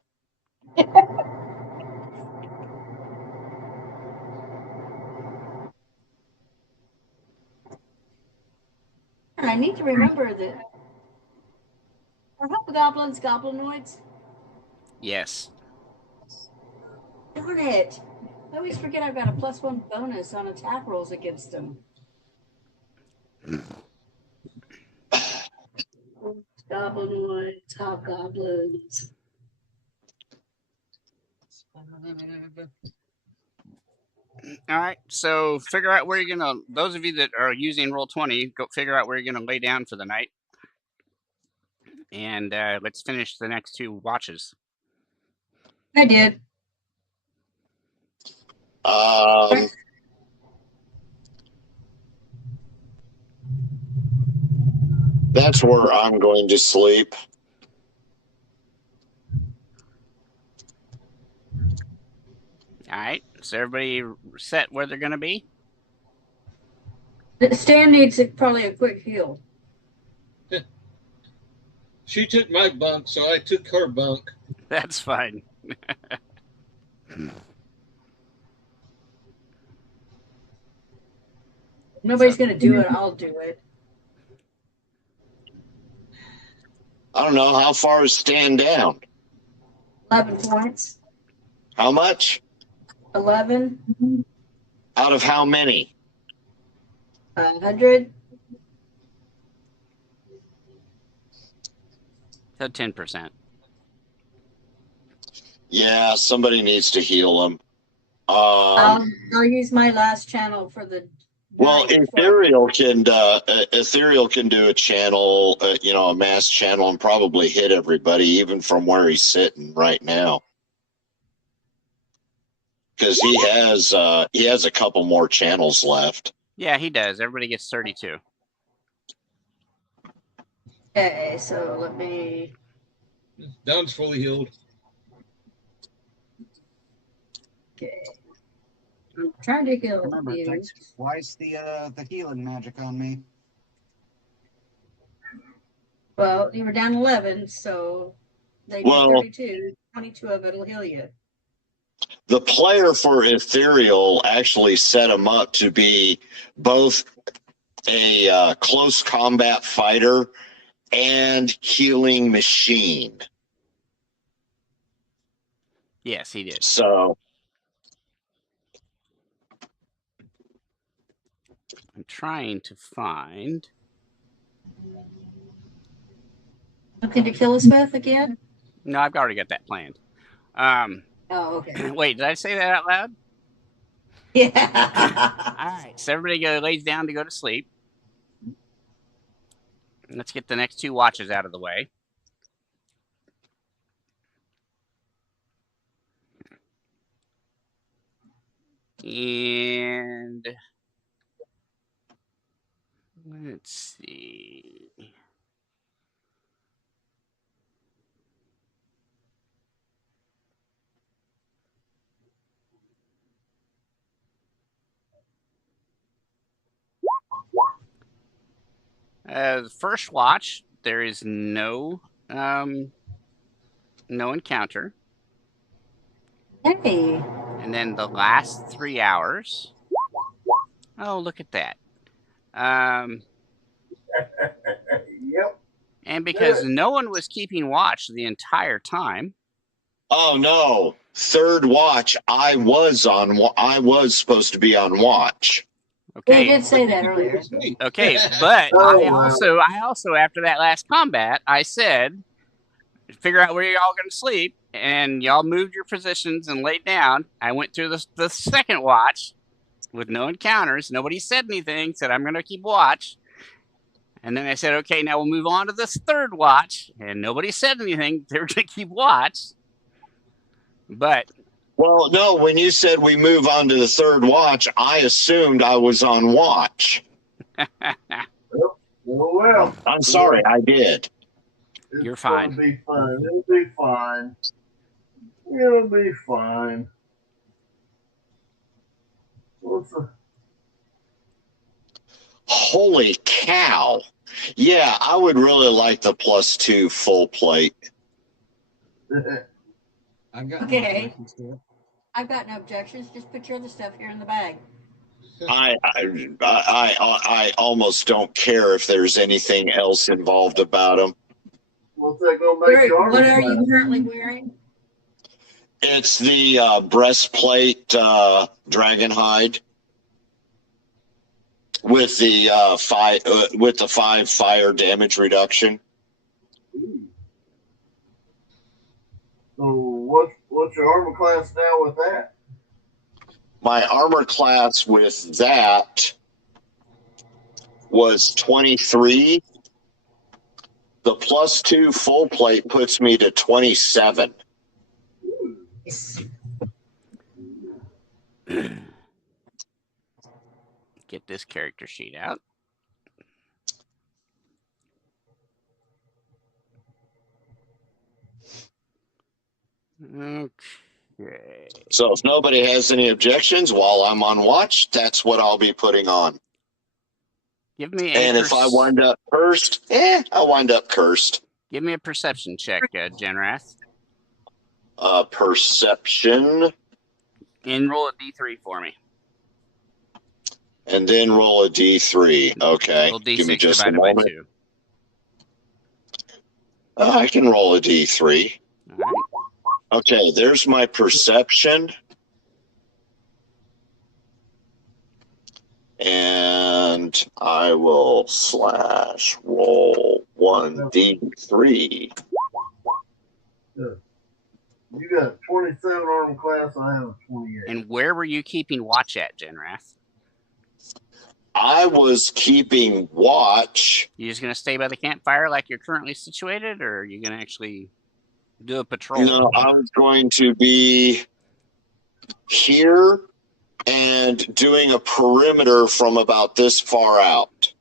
I need to remember that. Are hobgoblins goblinoids? Yes. Darn it. I always forget I've got a +1 bonus on attack rolls against them. Goblinoids, hobgoblins. All right, so figure out where you're gonna. Those of you that are using Roll20, go figure out where you're gonna lay down for the night, and let's finish the next 2 watches. I did. That's where I'm going to sleep. All right, so everybody set where they're gonna be? Stan needs probably a quick heal. She took my bunk, so I took her bunk. That's fine. Nobody's going to do it. I'll do it. I don't know. How far is Stan down? 11 points. How much? 11. Out of how many? 100. So 10%. Yeah, somebody needs to heal him. I'll use my last channel for the. Well, Ethereal can do a channel, a mass channel, and probably hit everybody, even from where he's sitting right now. Because he has a couple more channels left. Yeah, he does. Everybody gets 32. Okay, so let me. Don's fully healed. Okay. I'm trying to heal. Remember, it takes twice the healing magic on me. Well, you were down 11, so they do 32. 22 of it'll heal you. The player for Ethereal actually set him up to be both a close combat fighter and healing machine. Yes, he did. So I'm trying to find. Looking to kill us both again? No, I've already got that planned. Oh, okay. Wait, did I say that out loud? Yeah. All right, so everybody lays down to go to sleep. Let's get the next 2 watches out of the way. And let's see. The first watch, there is no encounter. Hey. And then the last 3 hours. Oh, look at that. Yep. And because no one was keeping watch the entire time. Oh no! Third watch. I was supposed to be on watch. Okay. He did say that earlier. Okay, but Oh, I also after that last combat, I said, figure out where y'all gonna sleep, and y'all moved your positions and laid down. I went through the second watch with no encounters. Nobody said anything. Said I'm gonna keep watch. And then I said, okay, now we'll move on to this third watch. And nobody said anything. They were going to keep watch. But. Well, no, when you said we move on to the third watch, I assumed I was on watch. Well, I'm sorry, I did. You're fine. It'll be fine. It'll be fine. It'll be fine. Holy cow. Yeah, I would really like the +2 full plate. Okay. I've got no objections. Just put your other stuff here in the bag. I almost don't care if there's anything else involved about them. What's that gonna make your What are you currently wearing? It's the breastplate dragon hide with the 5 fire damage reduction. So what's your armor class now with that? My armor class with that was 23. The +2 full plate puts me to 27. Get this character sheet out. Okay. So if nobody has any objections while I'm on watch, that's what I'll be putting on. Give me and if I wind up cursed, I'll wind up cursed. Give me a perception check, Genrath. Perception. And roll a d3 for me. And then roll a d3. Okay. Roll d6 Give me just a divided by moment. 2. I can roll a d3. All right. Okay, there's my perception. And I will / roll 1d3. You got 27 armor class, I have a 28. And where were you keeping watch at, Genrath? I was keeping watch. You just going to stay by the campfire like you're currently situated, or are you going to actually do a patrol? No, I was going to be here and doing a perimeter from about this far out.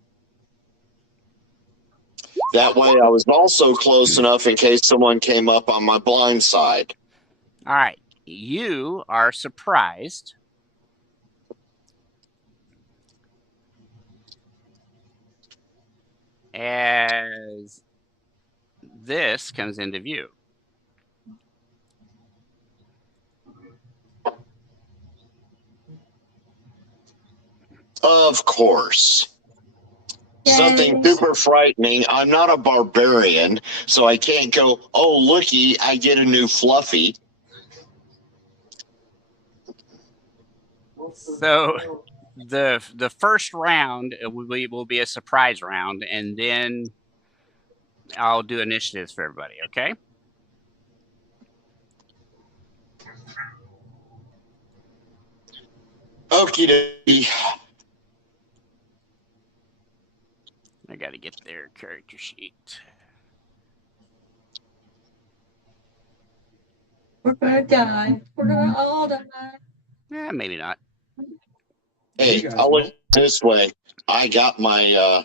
That way I was also close enough in case someone came up on my blind side. All right. You are surprised as this comes into view. Of course. Something super frightening. I'm not a barbarian, so I can't go, oh, looky, I get a new fluffy. So the first round will be a surprise round, and then I'll do initiatives for everybody, okay? Okie dokie. I got to get their character sheet. We're gonna die. We're gonna all die. Maybe not. Hey, I'll look this way. I got my.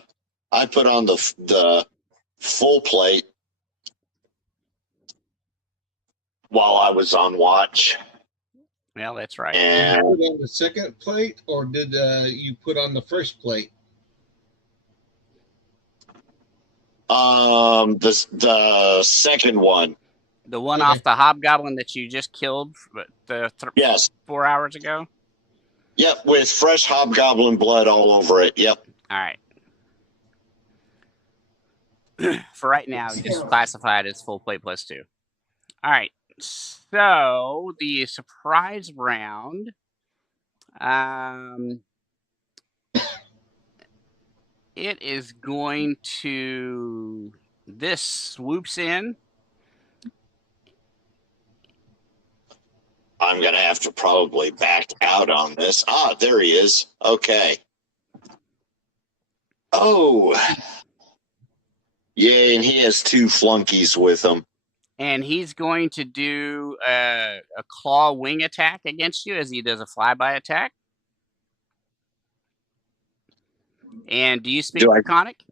I put on the full plate while I was on watch. Well, that's right. Did you put on the second plate, or did you put on the first plate? The second one. The one off the hobgoblin that you just killed, yes, 4 hours ago. Yep, with fresh hobgoblin blood all over it. Yep. All right. For right now, you just classify it as full plate +2. All right. So the surprise round, it is going to, this swoops in. I'm going to have to probably back out on this. Ah, there he is. Okay. Oh. Yeah, and he has 2 flunkies with him. And he's going to do a claw wing attack against you as he does a flyby attack. And do you speak Draconic?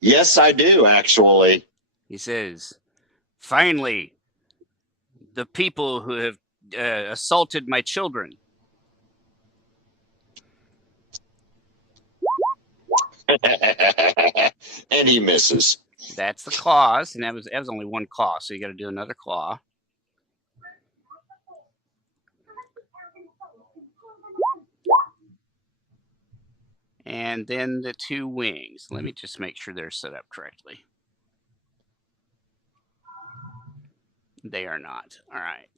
Yes, I do, actually. He says, finally, the people who have assaulted my children. And he misses. That's the claws, and that was only 1 claw, so you got to do another claw. And then the 2 wings. Let me just make sure they're set up correctly. They are not. All right.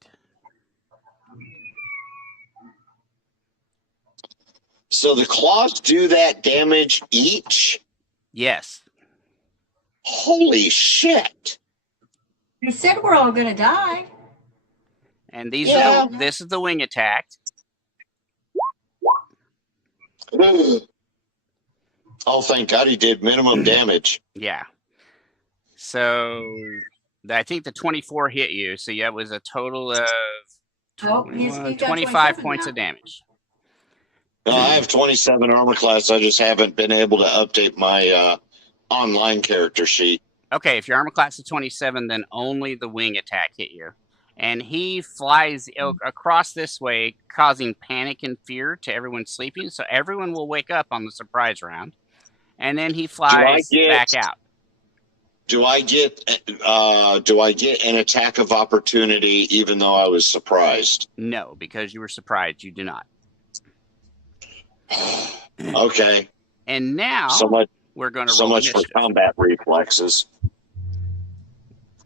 So the claws do that damage each? Yes. Holy shit. You said we're all going to die. And these are this is the wing attack. Oh, thank God he did minimum damage. Yeah. So I think the 24 hit you. So yeah, it was a total of 25 points of damage. I have 27 armor class. I just haven't been able to update my online character sheet. Okay, if your armor class is 27, then only the wing attack hit you. And he flies across this way, causing panic and fear to everyone sleeping. So everyone will wake up on the surprise round. And then he flies back out. Do I get an attack of opportunity even though I was surprised? No, because you were surprised. You do not. Okay. And now we're going to roll so much initiative. for combat reflexes.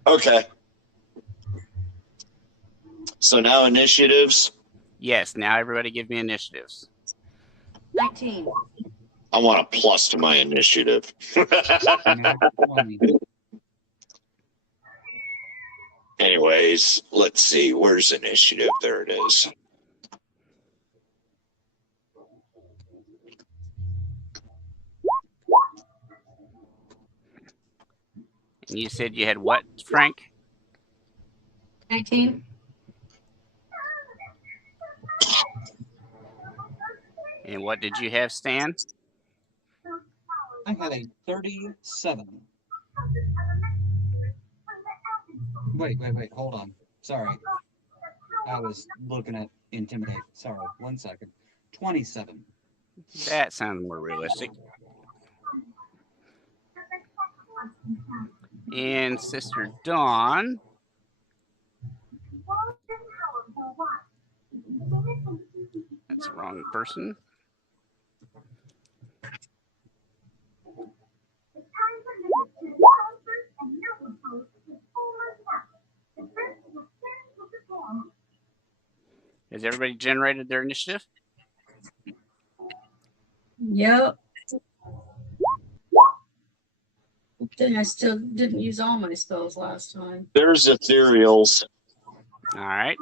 Okay. So now initiatives? Yes, now everybody give me initiatives. 19. I want a plus to my initiative. Anyways, let's see. Where's initiative? There it is. And you said you had what, Frank? 19. And what did you have, Stan? I had a 37. Wait, hold on. Sorry. I was looking at Intimidate. Sorry, 1 second. 27. That sounds more realistic. And Sister Dawn. That's the wrong person. Has everybody generated their initiative? Yep. I still didn't use all my spells last time. There's ethereals. All right.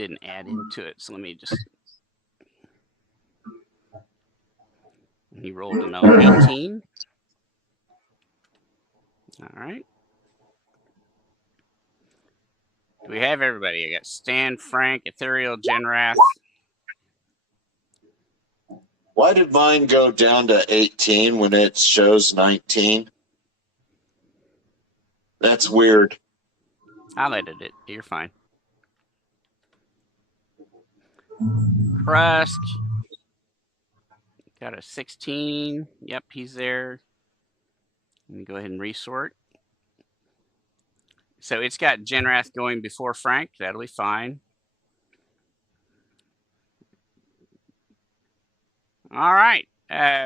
didn't add into it. So let me just. He rolled another 18. All right. Do we have everybody? I got Stan, Frank, Ethereal, Genrath. Why did mine go down to 18 when it shows 19? That's weird. I'll edit it. You're fine. Krusk. Got a 16. Yep, he's there. Let me go ahead and resort. So it's got Genrath going before Frank. That'll be fine. All right.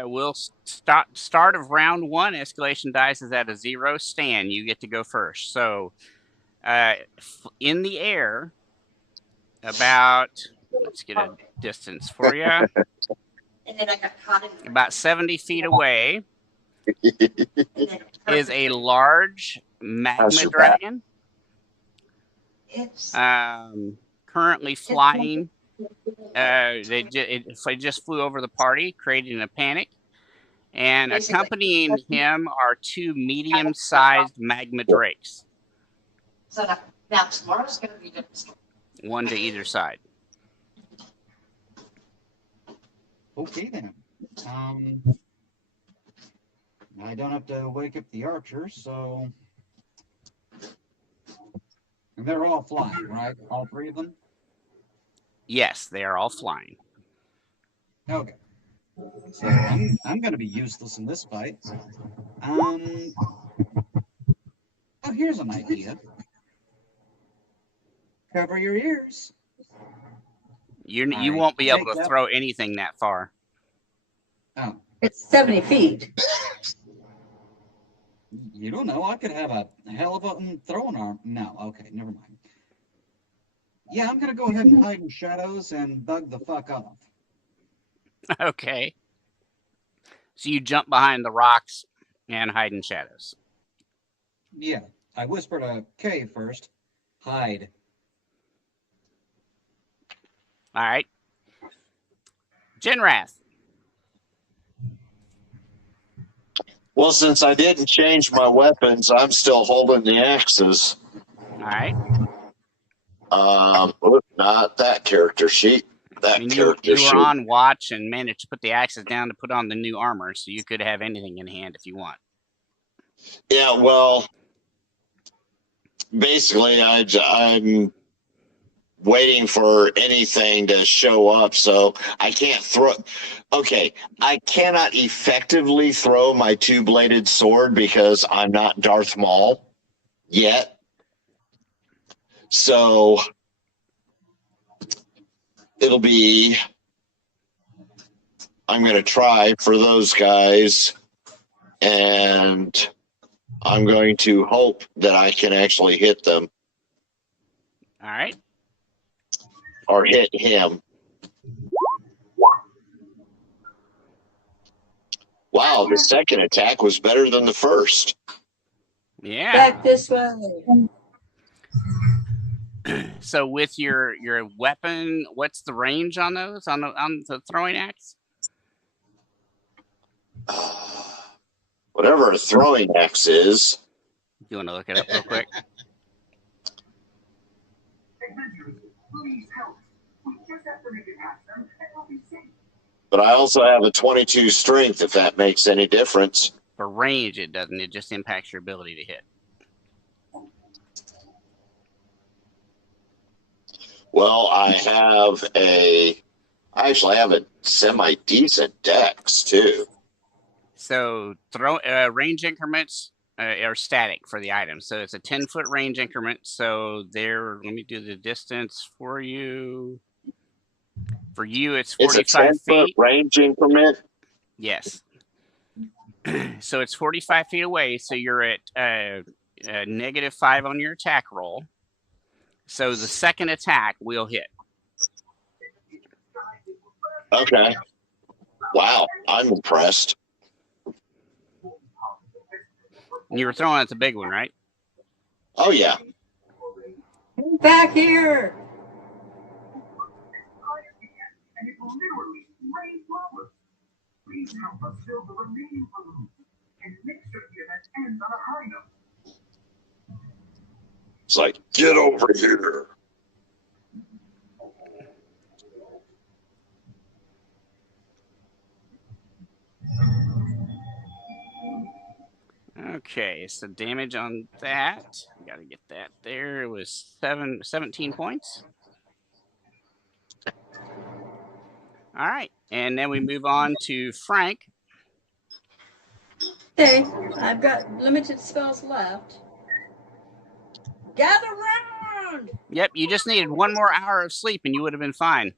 We'll start of round 1. Escalation dice is at a 0. Stan, you get to go first. So in the air, about, let's get a distance for you. And then I got caught in About 70 feet away is a large magma dragon. Currently flying. They just flew over the party, creating a panic. And accompanying him are 2 medium-sized magma drakes. So now tomorrow's going to be different. One to either side. Okay then. I don't have to wake up the archers, so. And they're all flying, right? All 3 of them? Yes, they are all flying. Okay. So I'm going to be useless in this fight. Oh, here's an idea. Cover your ears. You won't be able to throw anything that far. Oh. It's 70 feet. You don't know. I could have a hell of a throwing arm. No, okay, never mind. Yeah, I'm going to go ahead and hide in shadows and bug the fuck off. Okay. So you jump behind the rocks and hide in shadows. Yeah, I whispered a K first. Hide. All right. Genrath. Well, since I didn't change my weapons, I'm still holding the axes. All right. Not that character sheet. You were on watch and managed to put the axes down to put on the new armor, so you could have anything in hand if you want. Yeah, well, basically, I'm waiting for anything to show up, so I can't throw. Okay, I cannot effectively throw my 2-bladed sword because I'm not Darth Maul yet. So it'll be. I'm going to try for those guys, and I'm going to hope that I can actually hit them. All right. Or hit him. Wow, the second attack was better than the first. Yeah. Back this way. So with your weapon, what's the range on those on the throwing axe? Whatever a throwing axe is. You want to look it up real quick? But I also have a 22 strength, if that makes any difference. For range, it doesn't. It just impacts your ability to hit. Well, I actually have a semi-decent dex, too. So range increments are static for the items. So it's a 10-foot range increment. So let me do the distance for you. For you, it's 45 it's a 10-foot feet. Range increment? Yes. So it's 45 feet away. So you're at -5 on your attack roll. So the second attack will hit. Okay. Wow, I'm impressed. And you were throwing at the big one, right? Oh, yeah. Back here. It's like, get over here. Okay, so damage on that. We got to get that there. It was 17 points. All right, and then we move on to Frank. Okay, I've got limited spells left. Gather round! Yep, you just needed one more hour of sleep and you would have been fine.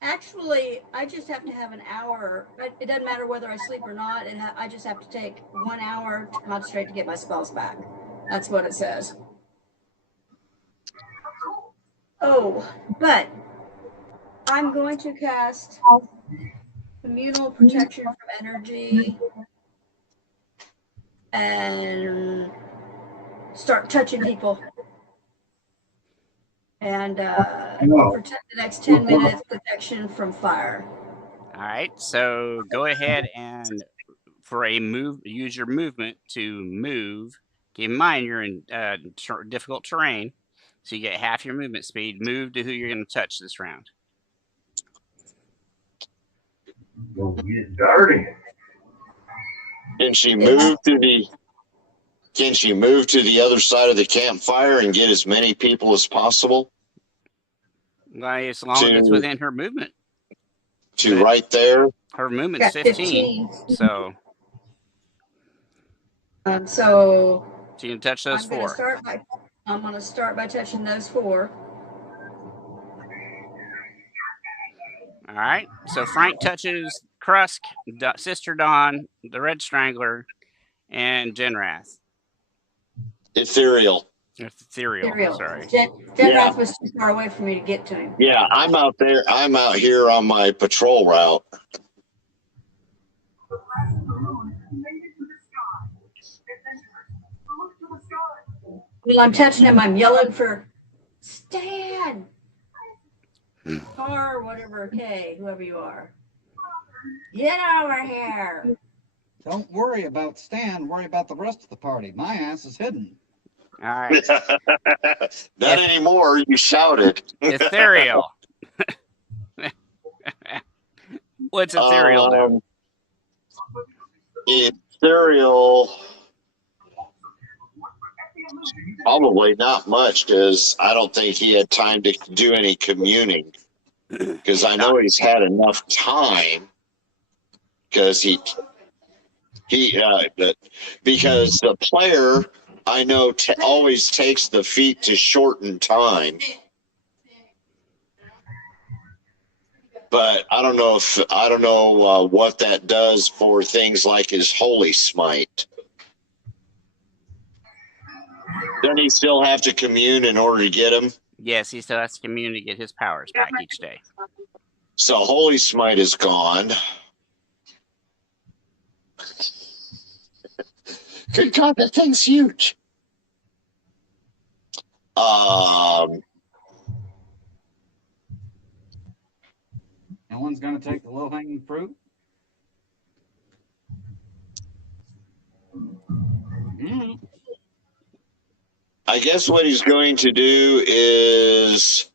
Actually, I just have to have an hour. It doesn't matter whether I sleep or not. I just have to take 1 hour to concentrate to get my spells back. That's what it says. Oh, but I'm going to cast communal protection from energy and start touching people. And for the next 10 minutes, protection from fire. All right, so go ahead and for a move, use your movement to move. Keep in mind you're in difficult terrain, so you get half your movement speed. Move to who you're going to touch this round. Go get dirty. Can she move to the? Can she move to the other side of the campfire and get as many people as possible? Well, as long as it's within her movement. To right there. Her movement's 15. So so you can touch those four. I'm going to start by touching those four. All right. So Frank touches Krusk, Sister Dawn, the Red Strangler, and Genrath. Ethereal. Sorry. Genrath was too far away for me to get to him. Yeah, I'm out there. I'm out here on my patrol route. While I'm touching him, I'm yelling for Stan! Or whatever, K, whoever you are. Get over here! Don't worry about Stan. Worry about the rest of the party. My ass is hidden. All right. Not anymore. You shouted. Ethereal. What's Ethereal do? Ethereal. Probably not much, because I don't think he had time to do any communing. Because I know he's had enough time. Because because the player I know always takes the feat to shorten time. But I don't know what that does for things like his Holy Smite. Doesn't he still have to commune in order to get him? Yes, he still has to commune to get his powers back each day. So Holy Smite is gone. Good God, that thing's huge. No one's going to take the low-hanging fruit? I guess what he's going to do is...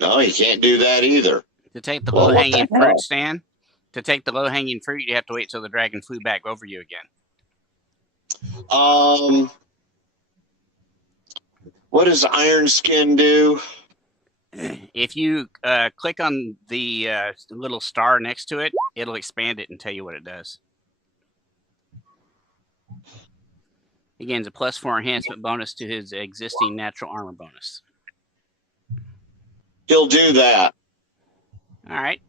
No, he can't do that either. To take the low-hanging fruit, Stan, to take the low-hanging fruit, you have to wait till the dragon flew back over you again. What does Iron Skin do? If you click on the little star next to it, it'll expand it and tell you what it does. He gains a +4 enhancement bonus to his existing natural armor bonus. He'll do that. All right.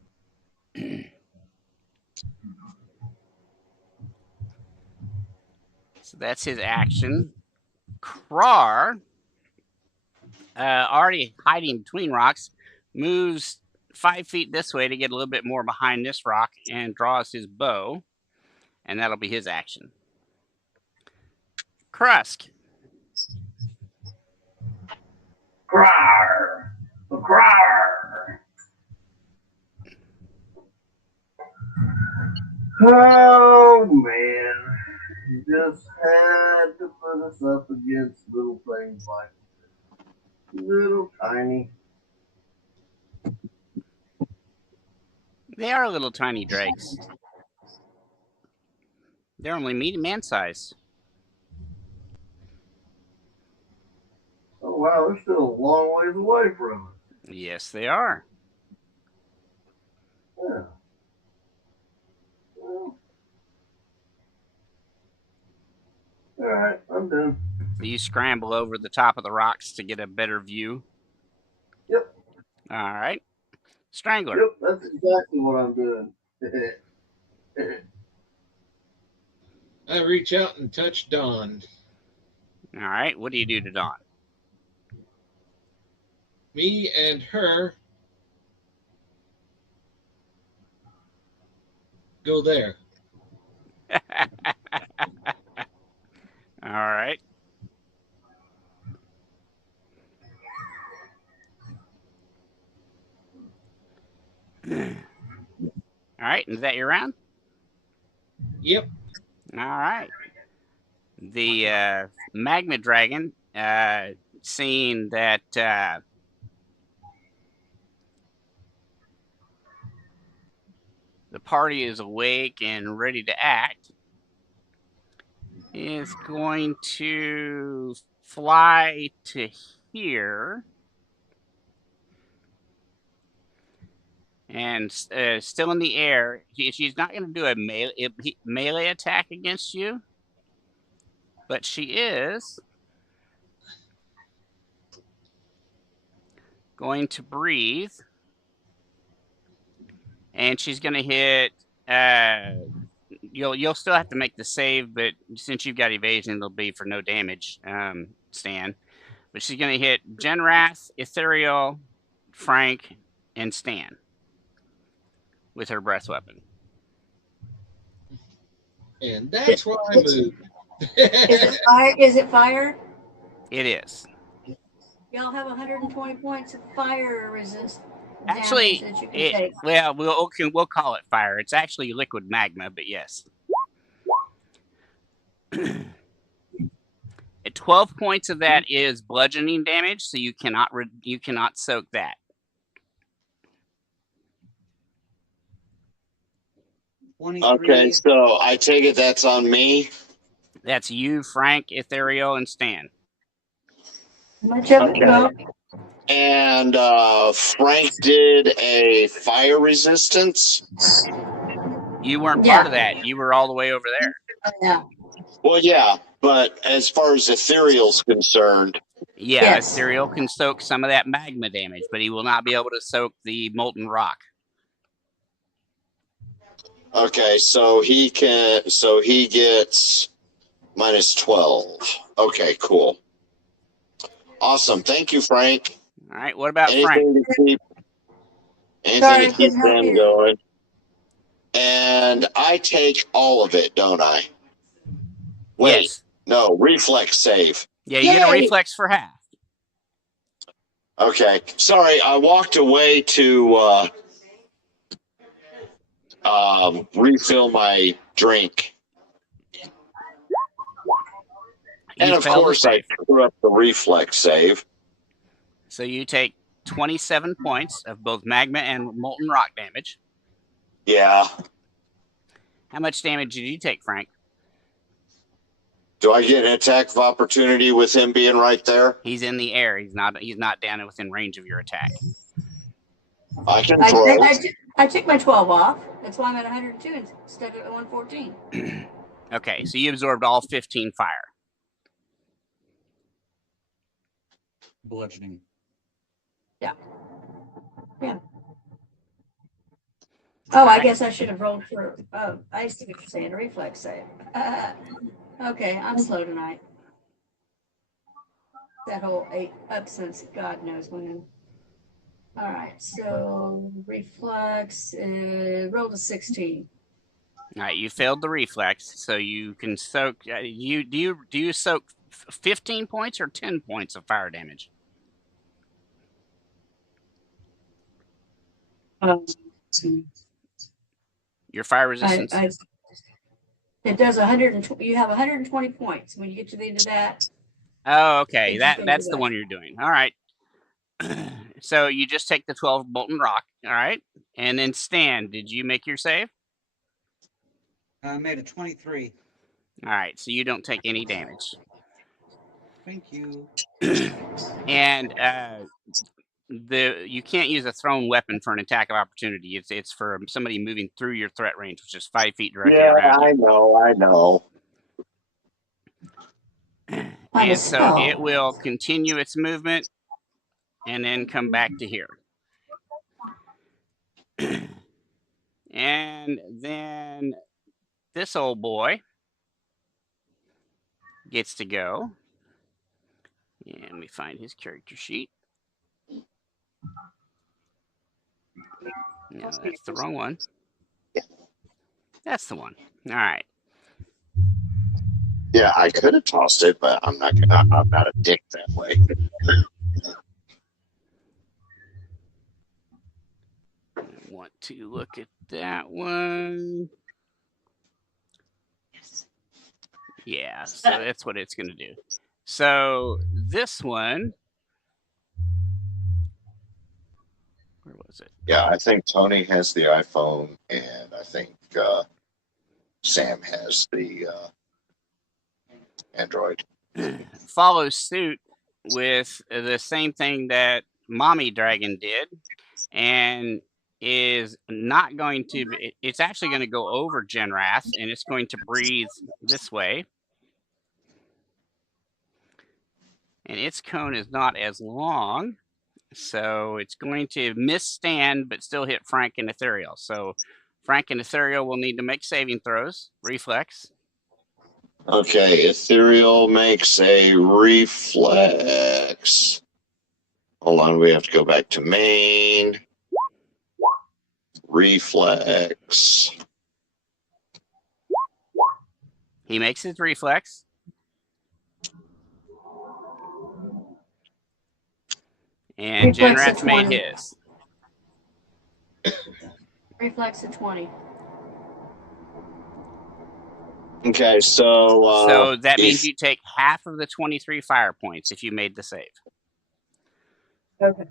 So that's his action. Krar, already hiding between rocks, moves 5 feet this way to get a little bit more behind this rock and draws his bow, and that'll be his action. Krusk. Grar! Grar! Oh man, you just had to put us up against little things like little tiny. They are little tiny drakes. They're only man size. Oh wow, they're still a long ways away from us. Yes, they are. Yeah. Well, all right, I'm done. You scramble over the top of the rocks to get a better view. Yep. All right. Strangler. Yep, that's exactly what I'm doing. I reach out and touch Dawn. All right. What do you do to Dawn? Me and her go there. All right. All right. Is that your round? Yep. All right. The magma dragon, seeing that the party is awake and ready to act, is going to fly to here and still in the air. She's not going to do a melee attack against you, but she is going to breathe, and she's going to hit. You'll still have to make the save, but since you've got evasion, it'll be for no damage, Stan. But she's going to hit Genrath, Ethereal, Frank, and Stan with her breath weapon. And that's why I moved. Is it fire? It is. Y'all have 120 points of fire resist. Actually, that you can take. well, we'll call it fire. It's actually liquid magma, but yes. At 12 points of that is bludgeoning damage, so you cannot soak that. Okay, so I take it that's on me. That's you, Frank, Ethereal, and Stan. Okay. And Frank did a fire resistance. You weren't part of that. You were all the way over there. Yeah. Well, yeah, but as far as Ethereal's concerned, yeah, yes. Ethereal can soak some of that magma damage, but he will not be able to soak the molten rock. Okay, so he gets minus 12. Okay, cool. Awesome. Thank you, Frank. All right, what about anything Frank? Anything to keep them going. And I take all of it, don't I? Wait, yes. No, reflex save. Yeah, you get a reflex for half. Okay, sorry, I walked away to refill my drink. And of course, I screw up the reflex save. So you take 27 points of both magma and molten rock damage. Yeah. How much damage did you take, Frank? Do I get an attack of opportunity with him being right there? He's in the air. He's not down within range of your attack. I can throw. I took my 12 off. That's why I'm at 102 instead of 114. Okay, so you absorbed all 15 fire. Bludgeoning. Yeah. Yeah. Oh, I guess I should have rolled for. Oh, I see what you're saying. A reflex save. Okay, I'm slow tonight. That whole 8 up since God knows when. All right, so reflex. Rolled a 16. All right, you failed the reflex, so you can soak. Do you soak 15 points or 10 points of fire damage? Your fire resistance. It does 120. You have 120 points. When you get to the end of that. Oh, okay. It's gonna That's do the that. one you're doing. All right. So you just take the 12 molten rock. All right. And then Stan, did you make your save? I made a 23. All right. So you don't take any damage. Thank you. And you can't use a thrown weapon for an attack of opportunity. It's for somebody moving through your threat range, which is 5 feet directly around you. I know. And so it will continue its movement and then come back to here. And then this old boy gets to go. And we find his character sheet. No, that's the wrong one. That's the one. All right. Yeah, I could have tossed it, but I'm not a dick that way. I want to look at that one. Yeah, so that's what it's going to do. So this one, where was it? Yeah, I think Tony has the iPhone, and I think Sam has the Android. Follows suit with the same thing that Mommy Dragon did, and is not going to. It's actually going to go over Genrath, and it's going to breathe this way. And its cone is not as long, so it's going to miss Stan, but still hit Frank and Ethereal. So Frank and Ethereal will need to make saving throws. Reflex. Okay, Ethereal makes a reflex. Hold on, we have to go back to main. Reflex. He makes his reflex. And Genrath made his. Reflex of 20. Okay, so that means you take half of the 23 fire points if you made the save. Okay.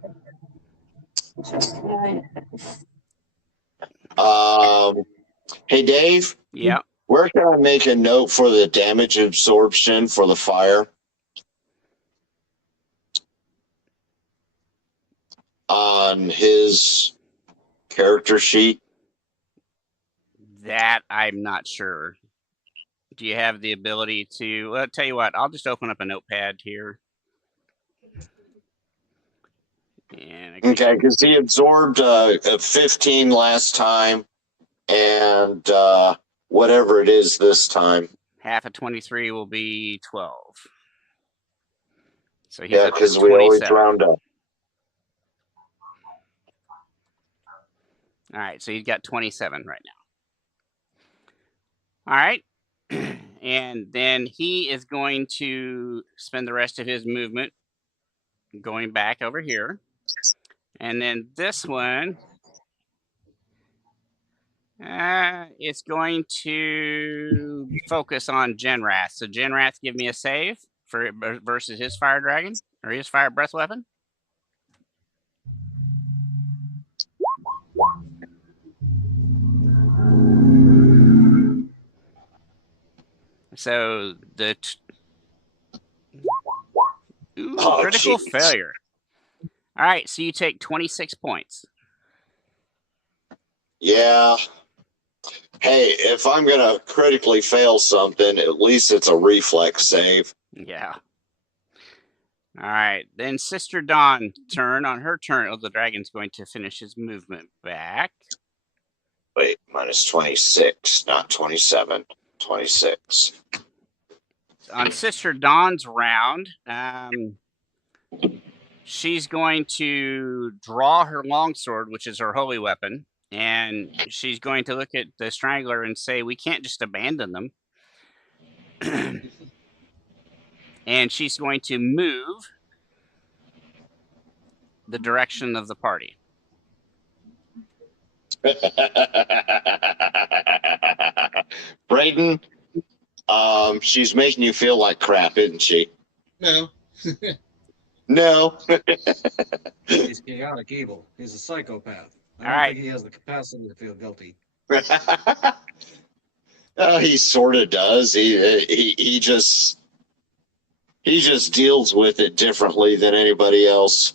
Hey Dave. Yeah. Where can I make a note for the damage absorption for the fire? On his character sheet? That I'm not sure. Do you have the ability to? Well, I'll tell you what. I'll just open up a notepad here. Okay, because he absorbed 15 last time, and whatever it is this time. Half of 23 will be 12. So he's yeah, because we always round up. All right, so he's got 27 right now. All right. And then he is going to spend the rest of his movement going back over here. And then this one is going to focus on Genrath. So Genrath, give me a save for versus his fire dragon or his fire breath weapon. So the critical failure. All right, so you take 26 points. Yeah. Hey, if I'm going to critically fail something, at least it's a reflex save. Yeah. All right, then Sister Dawn turn. On her turn, the dragon's going to finish his movement back. Wait, minus 26, not 27, 26. On Sister Dawn's round, she's going to draw her longsword, which is her holy weapon, and she's going to look at the Strangler and say, we can't just abandon them. And she's going to move the direction of the party. Brayden, She's making you feel like crap, isn't she? No. No. He's chaotic evil. He's a psychopath. I don't right. think he has the capacity to feel guilty. He sort of does. He just deals with it differently than anybody else.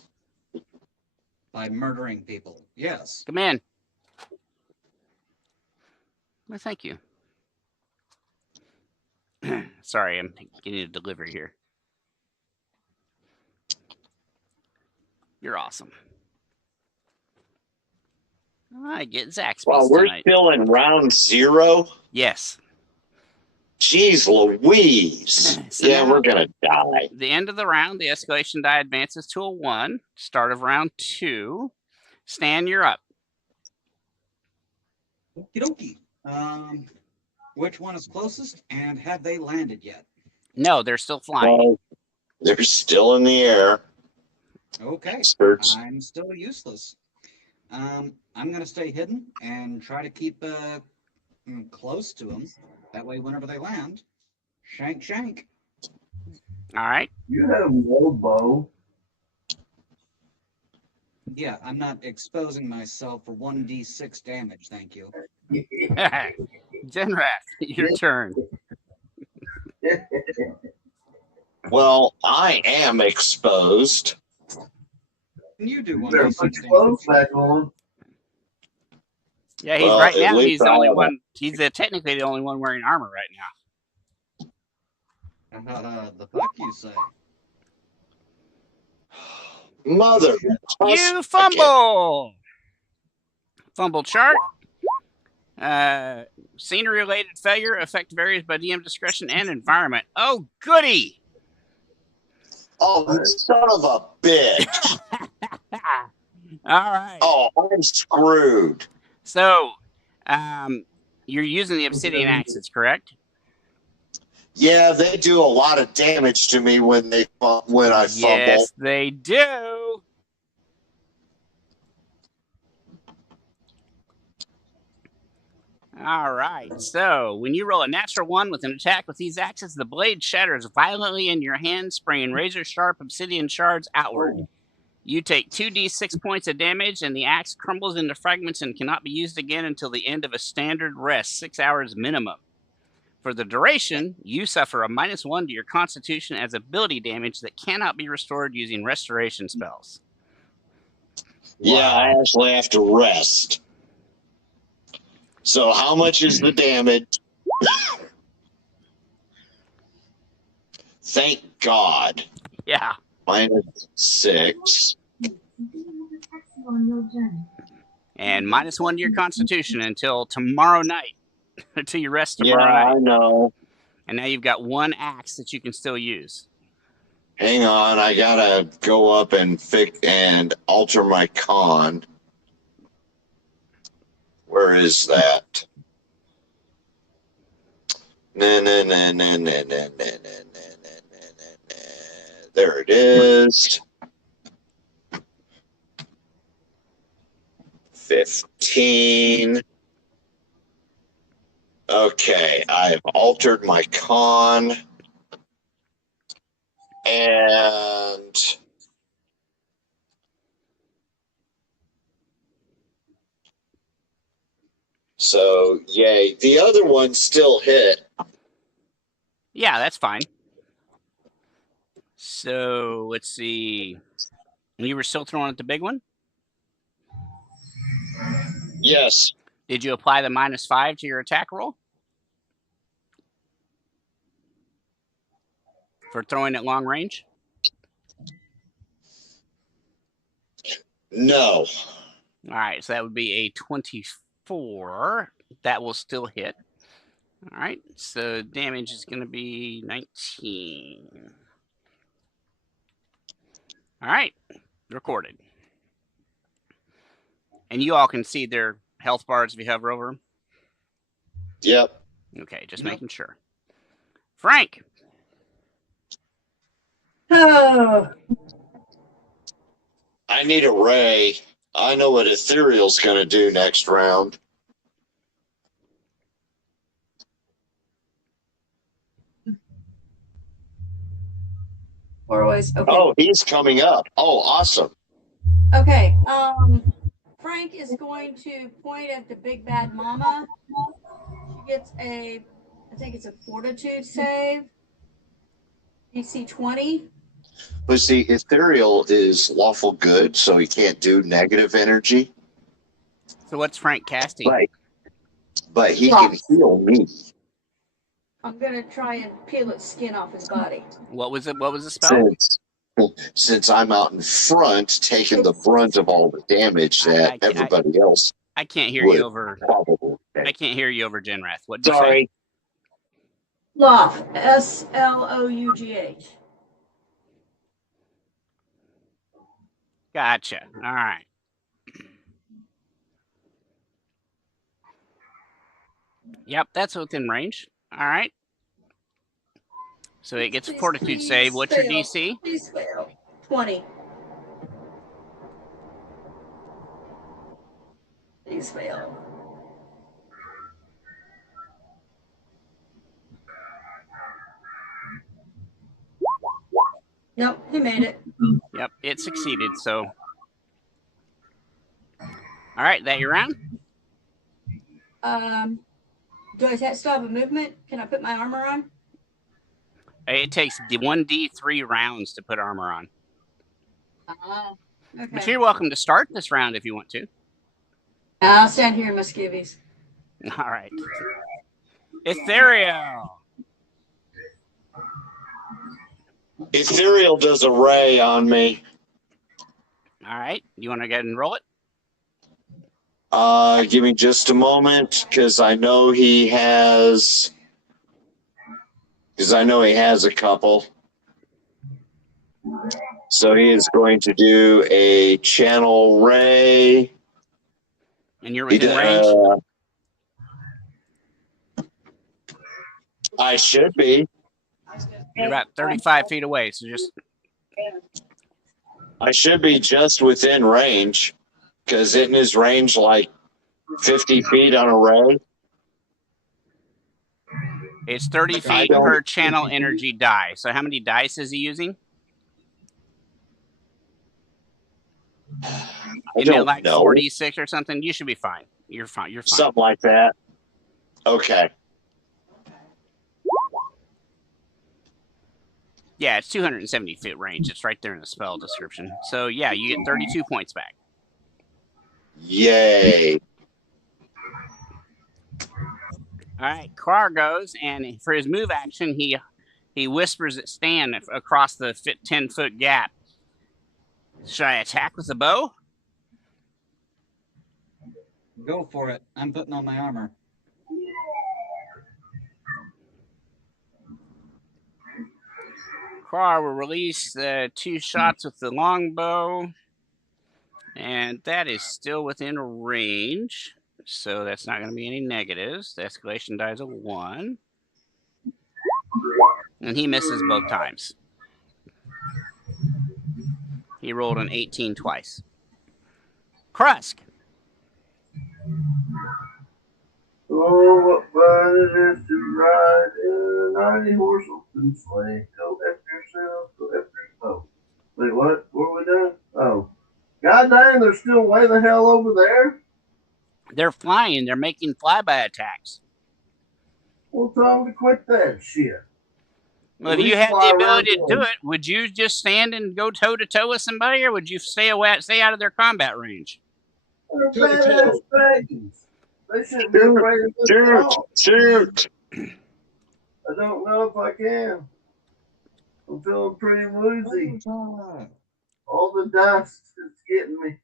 By murdering people. Yes. Come in. Well, thank you. Sorry, I'm getting a delivery here. You're awesome. I get Zaxby's Well, we're tonight. still in round 0. Yes. Jeez Louise. So yeah, now, we're going to die. The end of the round, the escalation die advances to a 1. Start of round 2. Stan, you're up. Okie dokie. Which one is closest, and have they landed yet? No, they're still flying. Well, they're still in the air. Okay. Experts. I'm still useless. I'm going to stay hidden and try to keep close to them. That way, whenever they land, shank, shank. All right. You have no bow. Yeah, I'm not exposing myself for 1d6 damage, thank you. Genrath, your turn. Well, I am exposed. Can you do Better 1d6 put your clothes damage? back on. Yeah, he's Well, right at now. least He's the I only have a- one. He's technically the only one wearing armor right now. The fuck you say? Mother. You fumble. Fumble chart. Scenery-related failure affect varies by DM discretion and environment. Oh, goody! Oh, son of a bitch. All right. Oh, I'm screwed. So, you're using the obsidian axes, correct? Yeah, they do a lot of damage to me when I fumble. Yes, they do. All right. So, when you roll a natural 1 with an attack with these axes, the blade shatters violently in your hand, spraying razor-sharp obsidian shards outward. You take 2d6 points of damage, and the axe crumbles into fragments and cannot be used again until the end of a standard rest, 6 hours minimum. For the duration, you suffer a -1 to your constitution as ability damage that cannot be restored using restoration spells. Yeah, I actually have to rest. So how much is the damage? Thank God. Yeah. -6. And -1 to your constitution until tomorrow night. Until you rest tomorrow Yeah, I night. know. And now you've got 1 axe that you can still use. Hang on, I gotta go up and alter my con. Where is that? There it is. 15. Okay, I've altered my con. And so, yay. The other one still hit. Yeah, that's fine. So, let's see. And you were still throwing at the big one? Yes. Did you apply the -5 to your attack roll? For throwing at long range? No. All right, so that would be a 24. That will still hit. All right, so damage is going to be 19. All right, recorded. And you all can see their health bars if you hover over them? Yep. Okay, just making sure. Frank. Oh, I need a ray. I know what Ethereal's going to do next round. We're always okay. Oh, he's coming up. Oh, awesome. Okay. Frank is going to point at the big bad mama. She gets I think it's a fortitude save. DC 20. But see, ethereal is lawful good, so he can't do negative energy. So what's Frank casting? Right. But he can heal me. I'm gonna try and peel its skin off his body. What was it? What was the spell? Since I'm out in front, taking the brunt of all the damage that everybody else. I can't hear you over. Probably. I can't hear you over Genrath. What did you say? Sorry. Slough. SLOUGH. Gotcha. All right. Yep, that's within range. All right. So it gets a fortitude save. What's your DC? Please fail. 20. Please fail. Nope, he made it. Yep, it succeeded. So, all right, that your round? Do I still have a movement? Can I put my armor on? It takes 1d3 rounds to put armor on. Okay. But you're welcome to start this round if you want to. I'll stand here in my skivvies. All right. Ethereal. Ethereal does a ray on me. All right. You want to go ahead and roll it? Give me just a moment, because I know he has a couple. So he is going to do a channel ray. And you're within range? I should be. You're about 35 feet away, so just... I should be just within range, because isn't his range like 50 feet on a ray? It's 30 feet per channel energy die. So how many dice is he using? I don't like know. 46 or something? You should be fine. You're fine. You're fine. Something like that. Okay. Yeah, it's 270 feet range. It's right there in the spell description. So yeah, you get 32 points back. Yay. All right, Krar goes, and for his move action, he whispers at Stan across the 10-foot gap. Should I attack with the bow? Go for it. I'm putting on my armor. Krar will release the 2 shots with the longbow, and that is still within range. So that's not going to be any negatives. The escalation die is a 1. And he misses both times. He rolled an 18 twice. Krusk. Oh, what fun it is to ride in a 90-horse open sleigh. Go F yourself, go F yourself. Wait, what? What are we doing? Oh. God dang, they're still way the hell over there? They're flying. They're making flyby attacks. Well, tell them to quit that shit. Well, if you had the ability to do it, would you just stand and go toe-to-toe with somebody, or would you stay out of their combat range? They're badass dragons. They shouldn't be afraid of this at all. Shoot! I don't know if I can. I'm feeling pretty woozy. All the dust is getting me.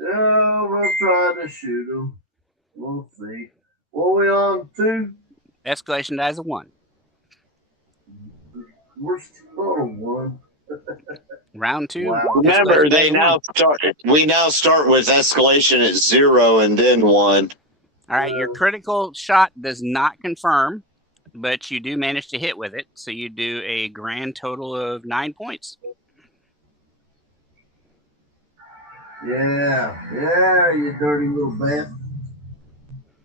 Yeah, we'll try to shoot them. We'll see. What are we on to? Escalation dies a 1. We're still on 1. Round 2. Wow. Remember, we now start with escalation at 0 and then 1. All right, your critical shot does not confirm, but you do manage to hit with it, so you do a grand total of 9 points. Yeah, you dirty little bastard.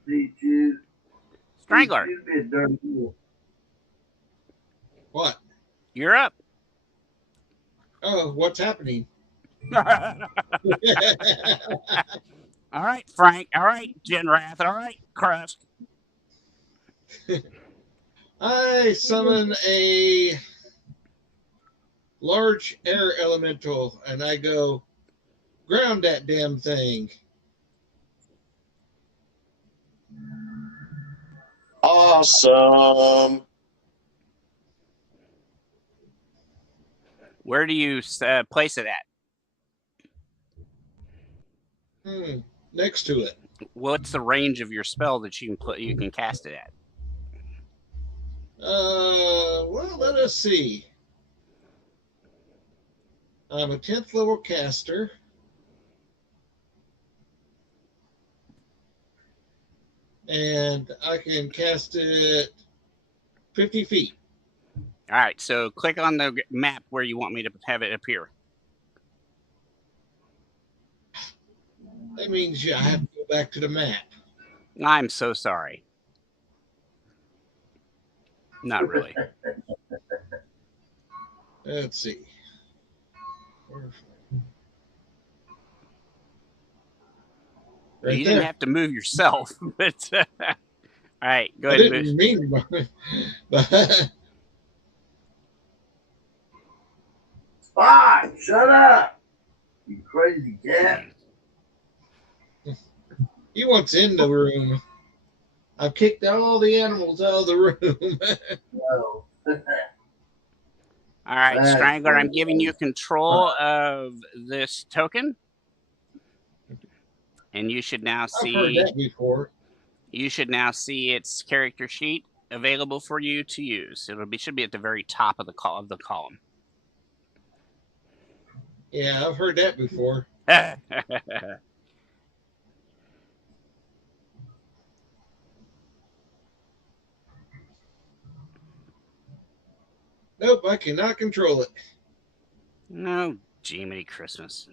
Beat you. Strangler. You be a dirty little. What? You're up. Oh, what's happening? All right, Frank. All right, Genrath. All right, Crust. I summon a large air elemental and I go, ground that damn thing. Awesome. Where do you place it at? Next to it. What's the range of your spell that you can cast it at? Well, let us see. I'm a 10th level caster. And I can cast it 50 feet. All right, so click on the map where you want me to have it appear. That means I have to go back to the map. I'm so sorry. Not really. Let's see. Well, you didn't have to move yourself, but all right, go ahead. I didn't mean but Spot, shut up! You crazy cat. he wants in the room. I've kicked all the animals out of the room. No. All right, That's Strangler, I'm funny. giving you control of this token. And you should now I've see heard that before. You should now see its character sheet available for you to use. Should be at the very top of the column. Yeah, I've heard that before. Nope, I cannot control it. No, Jiminy Christmas.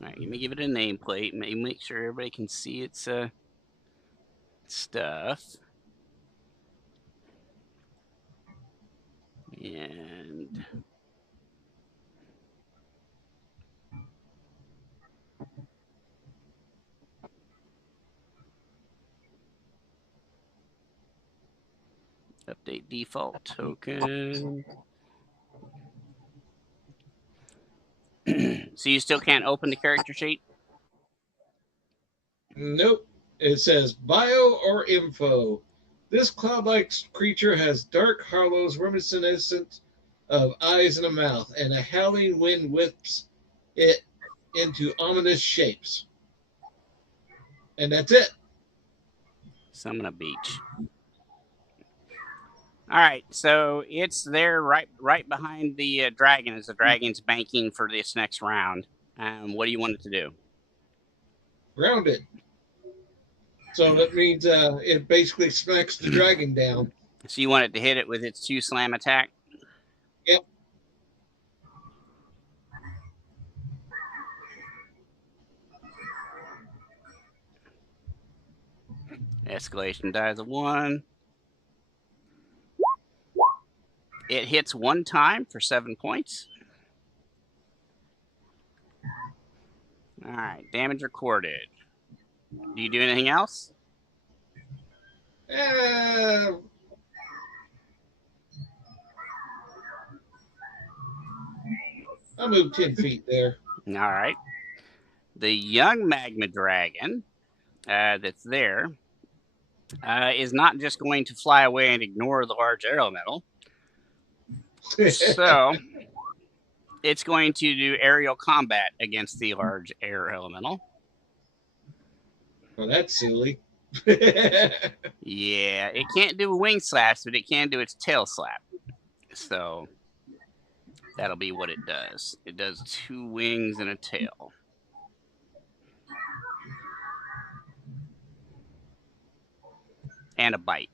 All right, let me give it a nameplate. Make sure everybody can see its stuff. And update default token. So you still can't open the character sheet? Nope. It says bio or info. This cloud-like creature has dark hollows reminiscent of eyes and a mouth, and a howling wind whips it into ominous shapes. And that's it. Summon a beach. All right, so it's there right behind the dragon as the dragon's banking for this next round. What do you want it to do? Grounded. So that means it basically smacks the dragon down. So you want it to hit it with its 2 slam attack? Yep. Escalation dies a 1. It hits 1 time for 7 points. All right, damage recorded. Do you do anything else? I moved 10 feet there. All right. The young magma dragon that's there is not just going to fly away and ignore the large air elemental. So it's going to do aerial combat against the large air elemental. Well, that's silly. Yeah, it can't do a wing slash, but it can do its tail slap. So that'll be what it does. It does 2 wings and a tail. And a bite.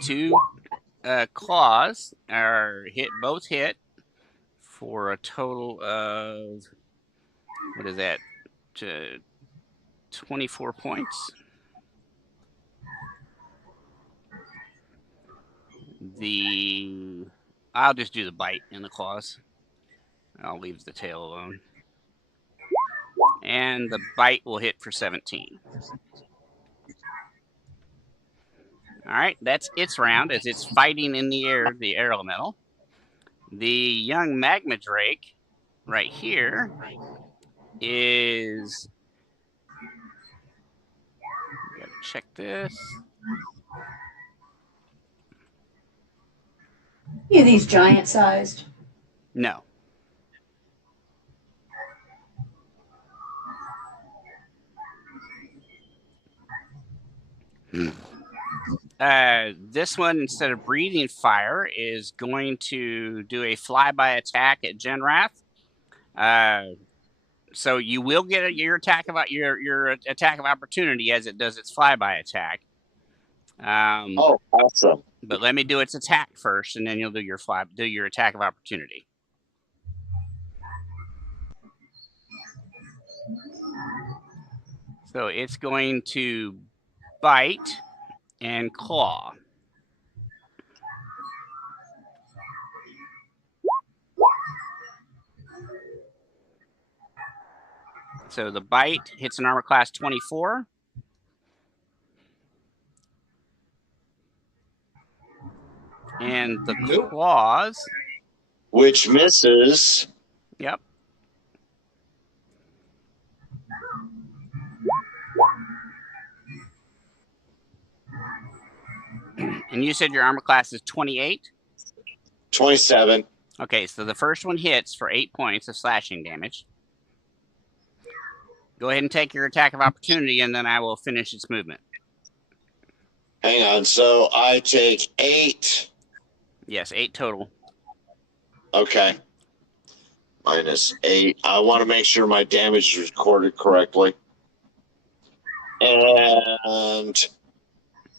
The 2 claws are both hit for a total of, what is that, 24 points. I'll just do the bite and the claws. I'll leave the tail alone. And the bite will hit for 17. All right, that's its round as it's fighting in the air, the air elemental. The young magma drake right here is, gotta check this. Yeah, these giant sized. No. This one, instead of breathing fire, is going to do a flyby attack at Genrath. So you will get your attack of opportunity as it does its flyby attack. Oh, awesome! But let me do its attack first, and then you'll do your attack of opportunity. So it's going to bite and claw. So the bite hits an armor class 24. And the claws, which misses. Yep. And you said your armor class is 28? 27. Okay, so the first one hits for 8 points of slashing damage. Go ahead and take your attack of opportunity, and then I will finish its movement. Hang on, so I take 8. Yes, 8 total. Okay. Minus 8. I want to make sure my damage is recorded correctly. And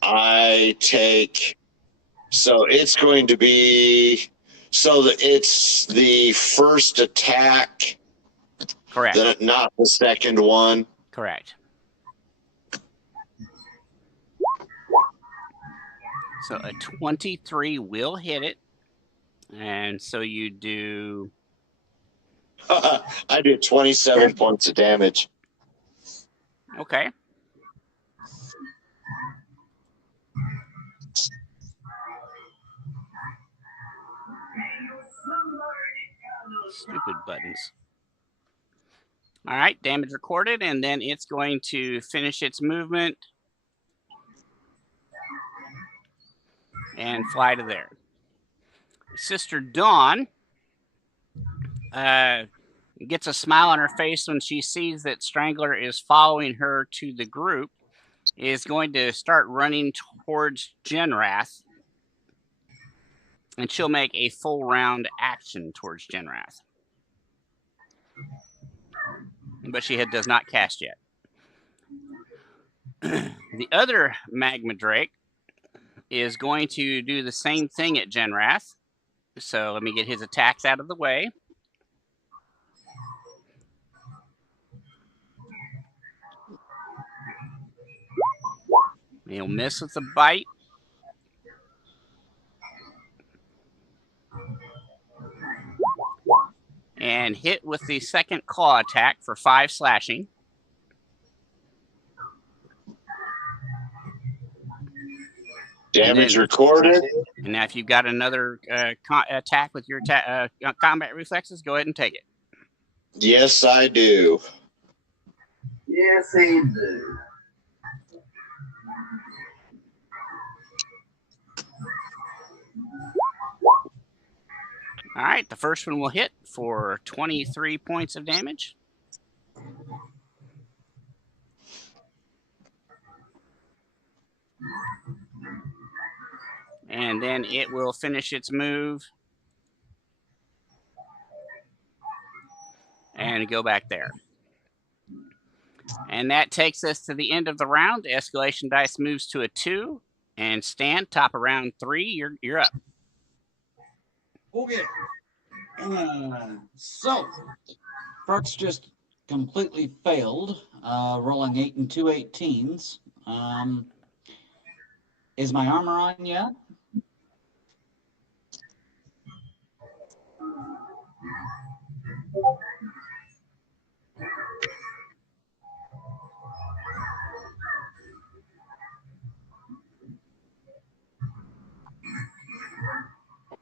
I take... So it's going to be... So it's the first attack... Correct. Not the second one. Correct. So a 23 will hit it. And so you do... I do 27 points of damage. Okay. Stupid buttons. All right, damage recorded, and then it's going to finish its movement and fly to there. Sister Dawn gets a smile on her face when she sees that Strangler is following her to the group, is going to start running towards Genrath, and she'll make a full round action towards Genrath. But she does not cast yet. The other Magma Drake is going to do the same thing at Genrath. So let me get his attacks out of the way. He'll miss with the bite. And hit with the second claw attack for 5 slashing. Damage recorded. And now if you've got another attack with your combat reflexes, go ahead and take it. Yes, I do. Yes, he do. All right, the first one will hit for 23 points of damage. And then it will finish its move and go back there. And that takes us to the end of the round. The escalation dice moves to a 2. And Stan, top of round 3, you're up. Okay. So, Farts just completely failed, rolling 8 and 2 18s. Is my armor on yet?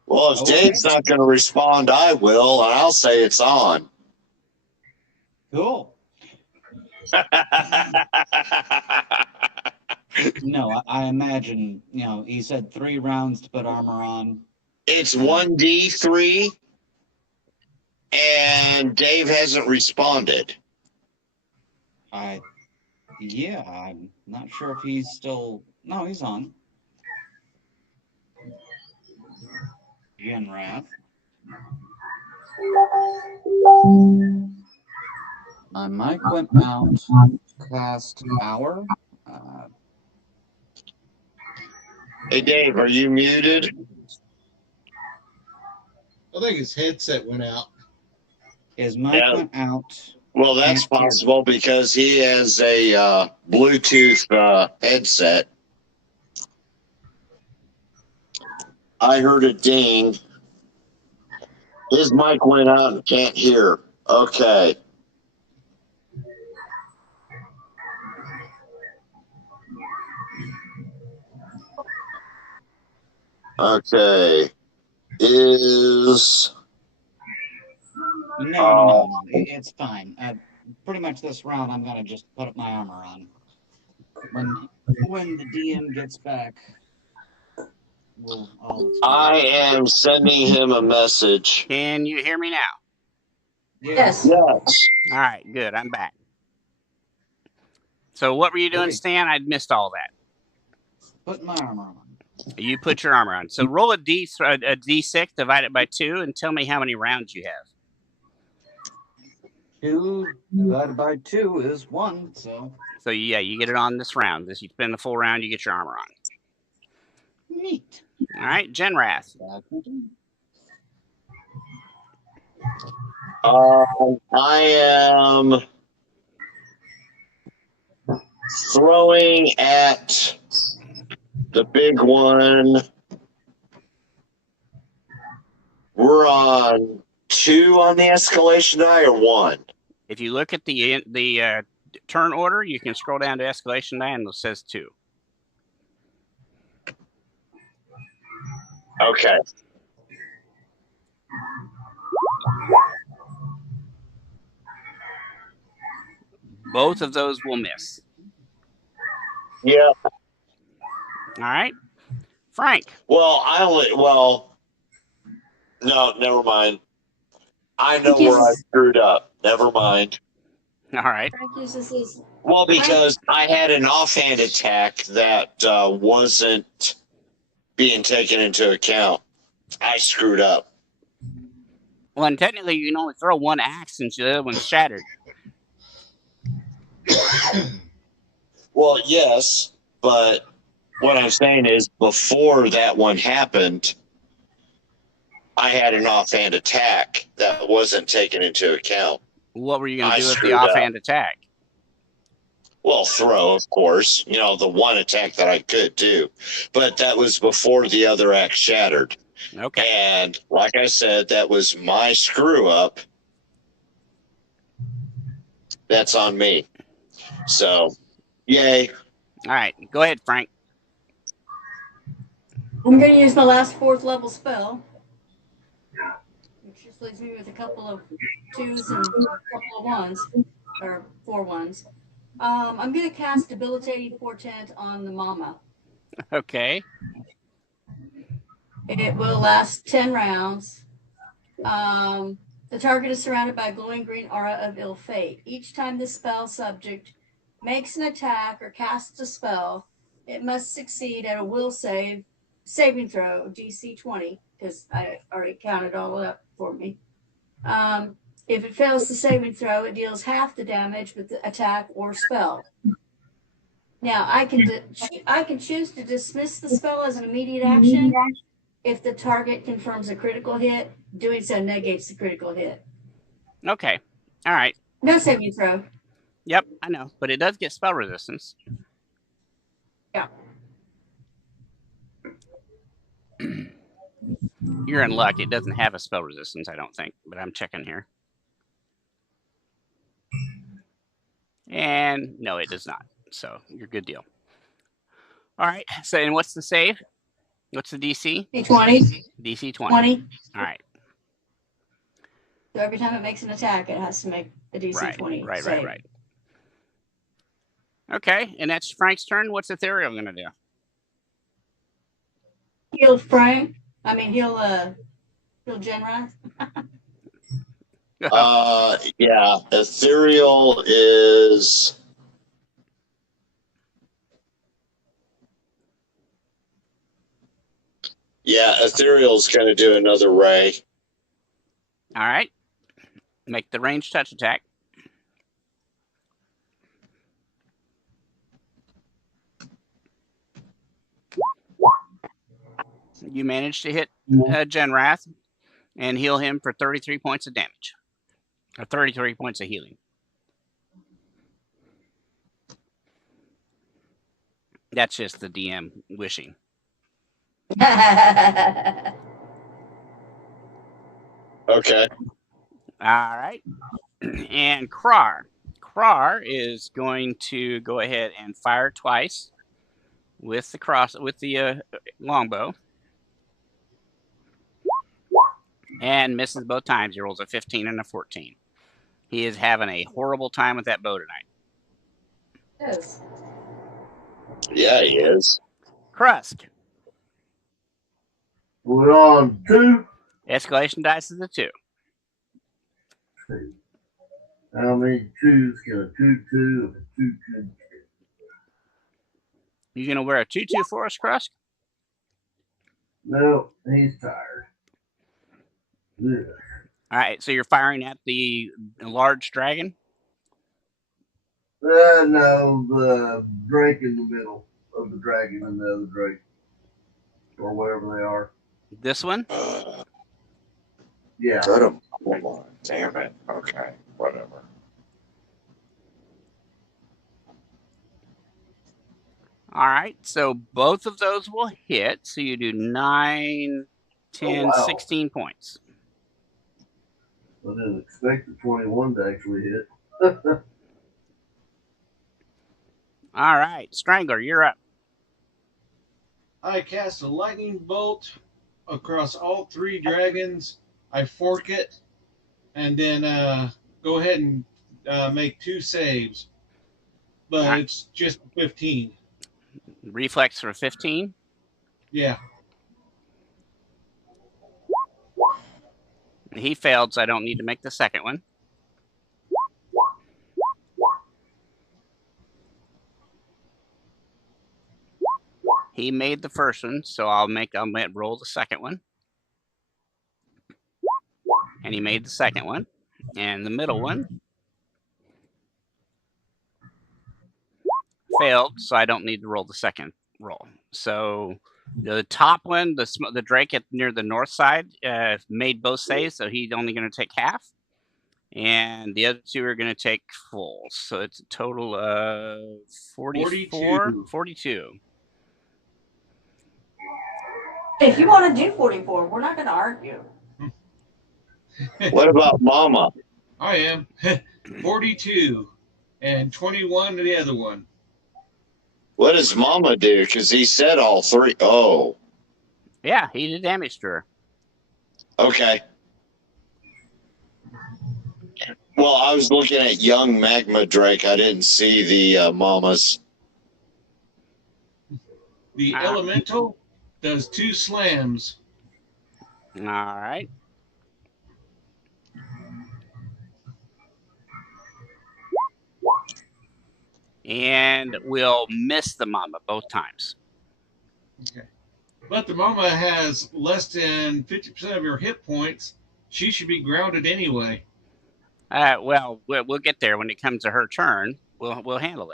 Well, if Dave's not going to respond, I will, and I'll say it's on. Cool. No, I imagine, he said 3 rounds to put armor on. It's 1d3, and Dave hasn't responded. Yeah, I'm not sure if he's still... No, he's on. Genrath. My mic went out last hour. Hey, Dave, are you muted? I think his headset went out. His mic went out. Well, that's possible because he has a Bluetooth headset. I heard a ding. His mic went out and can't hear. Okay. Okay. No. It's fine. Pretty much this round, I'm going to just put my armor on. When the DM gets back, I am sending him a message. Can you hear me now? Yes. Yes. All right, good. I'm back. So what were you doing, Stan? I'd missed all that. Put my armor on. You put your armor on. So roll a d6, divide it by 2, and tell me how many rounds you have. 2 divided by 2 is 1, so... So yeah, you get it on this round. You spend the full round, you get your armor on. Neat. All right, Genrath. I am throwing at the big one. We're on 2 on the escalation die, or 1? If you look at the turn order, you can scroll down to escalation die, and it says 2. Okay. Both of those will miss. Yeah. All right. Frank. No, never mind. I know where I screwed up. Never mind. All right. Frank uses his... Well, because I had an offhand attack that wasn't being taken into account. I screwed up. Well, and technically, you can only throw 1 axe since the other one's shattered. Well, yes, but what I'm saying is before that one happened, I had an offhand attack that wasn't taken into account. What were you going to do with the offhand attack? Well, throw, of course. The one attack that I could do. But that was before the other axe shattered. Okay. And like I said, that was my screw up. That's on me. So, yay. All right. Go ahead, Frank. I'm going to use my last 4th level spell, which just leaves me with a couple of 2s and a couple of 1s, or 4 1s. I'm going to cast Debilitating Portent on the mama. Okay. It will last 10 rounds. The target is surrounded by a glowing green aura of ill fate. Each time the spell subject makes an attack or casts a spell, it must succeed at a will saving throw, DC 20, because I already counted all up for me. If it fails the saving throw, it deals half the damage with the attack or spell. Now, I can choose to dismiss the spell as an immediate action. If the target confirms a critical hit, doing so negates the critical hit. Okay. All right. No saving throw. Yep, I know. But it does get spell resistance. Yeah. You're in luck. It doesn't have a spell resistance, I don't think, but I'm checking here. And no, it does not. So you're good deal. All right. So, and what's the save? What's the DC? D20. DC 20. 20. All right. So every time it makes an attack, it has to make the DC 20 save. Right. Okay, and that's Frank's turn. What's Ethereal going to do? Heal Frank. I mean, heal Genrath. Yeah, Ethereal is. Yeah, Ethereal's going to do another ray. All right. Make the ranged touch attack. You managed to hit Genrath and heal him for 33 points of damage. Or 33 points of healing. That's just the DM wishing. Okay. All right. And Krar. Krar is going to go ahead and fire twice with the longbow. And misses both times. He rolls a 15 and a 14. He is having a horrible time with that bow tonight. Yes. Yeah, he is. Krusk. We're on 2. Escalation dice is a 2. 2. How many 2s can a 2-2 and a 2-2? You gonna wear a 2-2 for us, Krusk? No, he's tired. Yeah. All right, so you're firing at the large dragon? No, the drake in the middle of the dragon and the other drake. Or whatever they are. This one? Yeah. Got him. Damn it. Okay, whatever. All right, so both of those will hit. So you do 9, 10, 16 points. I didn't expect the 21 to actually hit. All right, Strangler, you're up. I cast a lightning bolt across all 3 dragons. I fork it, and then go ahead and make 2 saves. But Right. it's just 15. Reflex for 15. Yeah. He failed, so I don't need to make the second one. He made the first one, so I'll roll the second one. And he made the second one. And the middle one failed, so I don't need to roll the second roll. So the top one, the drake near the north side, made both saves, so he's only going to take half. And the other 2 are going to take full. So it's a total of 42. If you want to do 44, we're not going to argue. What about Mama? I am 42 and 21 to the other one. What does Mama do? Because he said all 3. Oh. Yeah, he did damage to her. Okay. Well, I was looking at young Magma Drake. I didn't see the Mamas. The elemental does 2 slams. All right. And we'll miss the mama both times. Okay. But the mama has less than 50% of your hit points. She should be grounded anyway. Well, we'll get there when it comes to her turn. We'll handle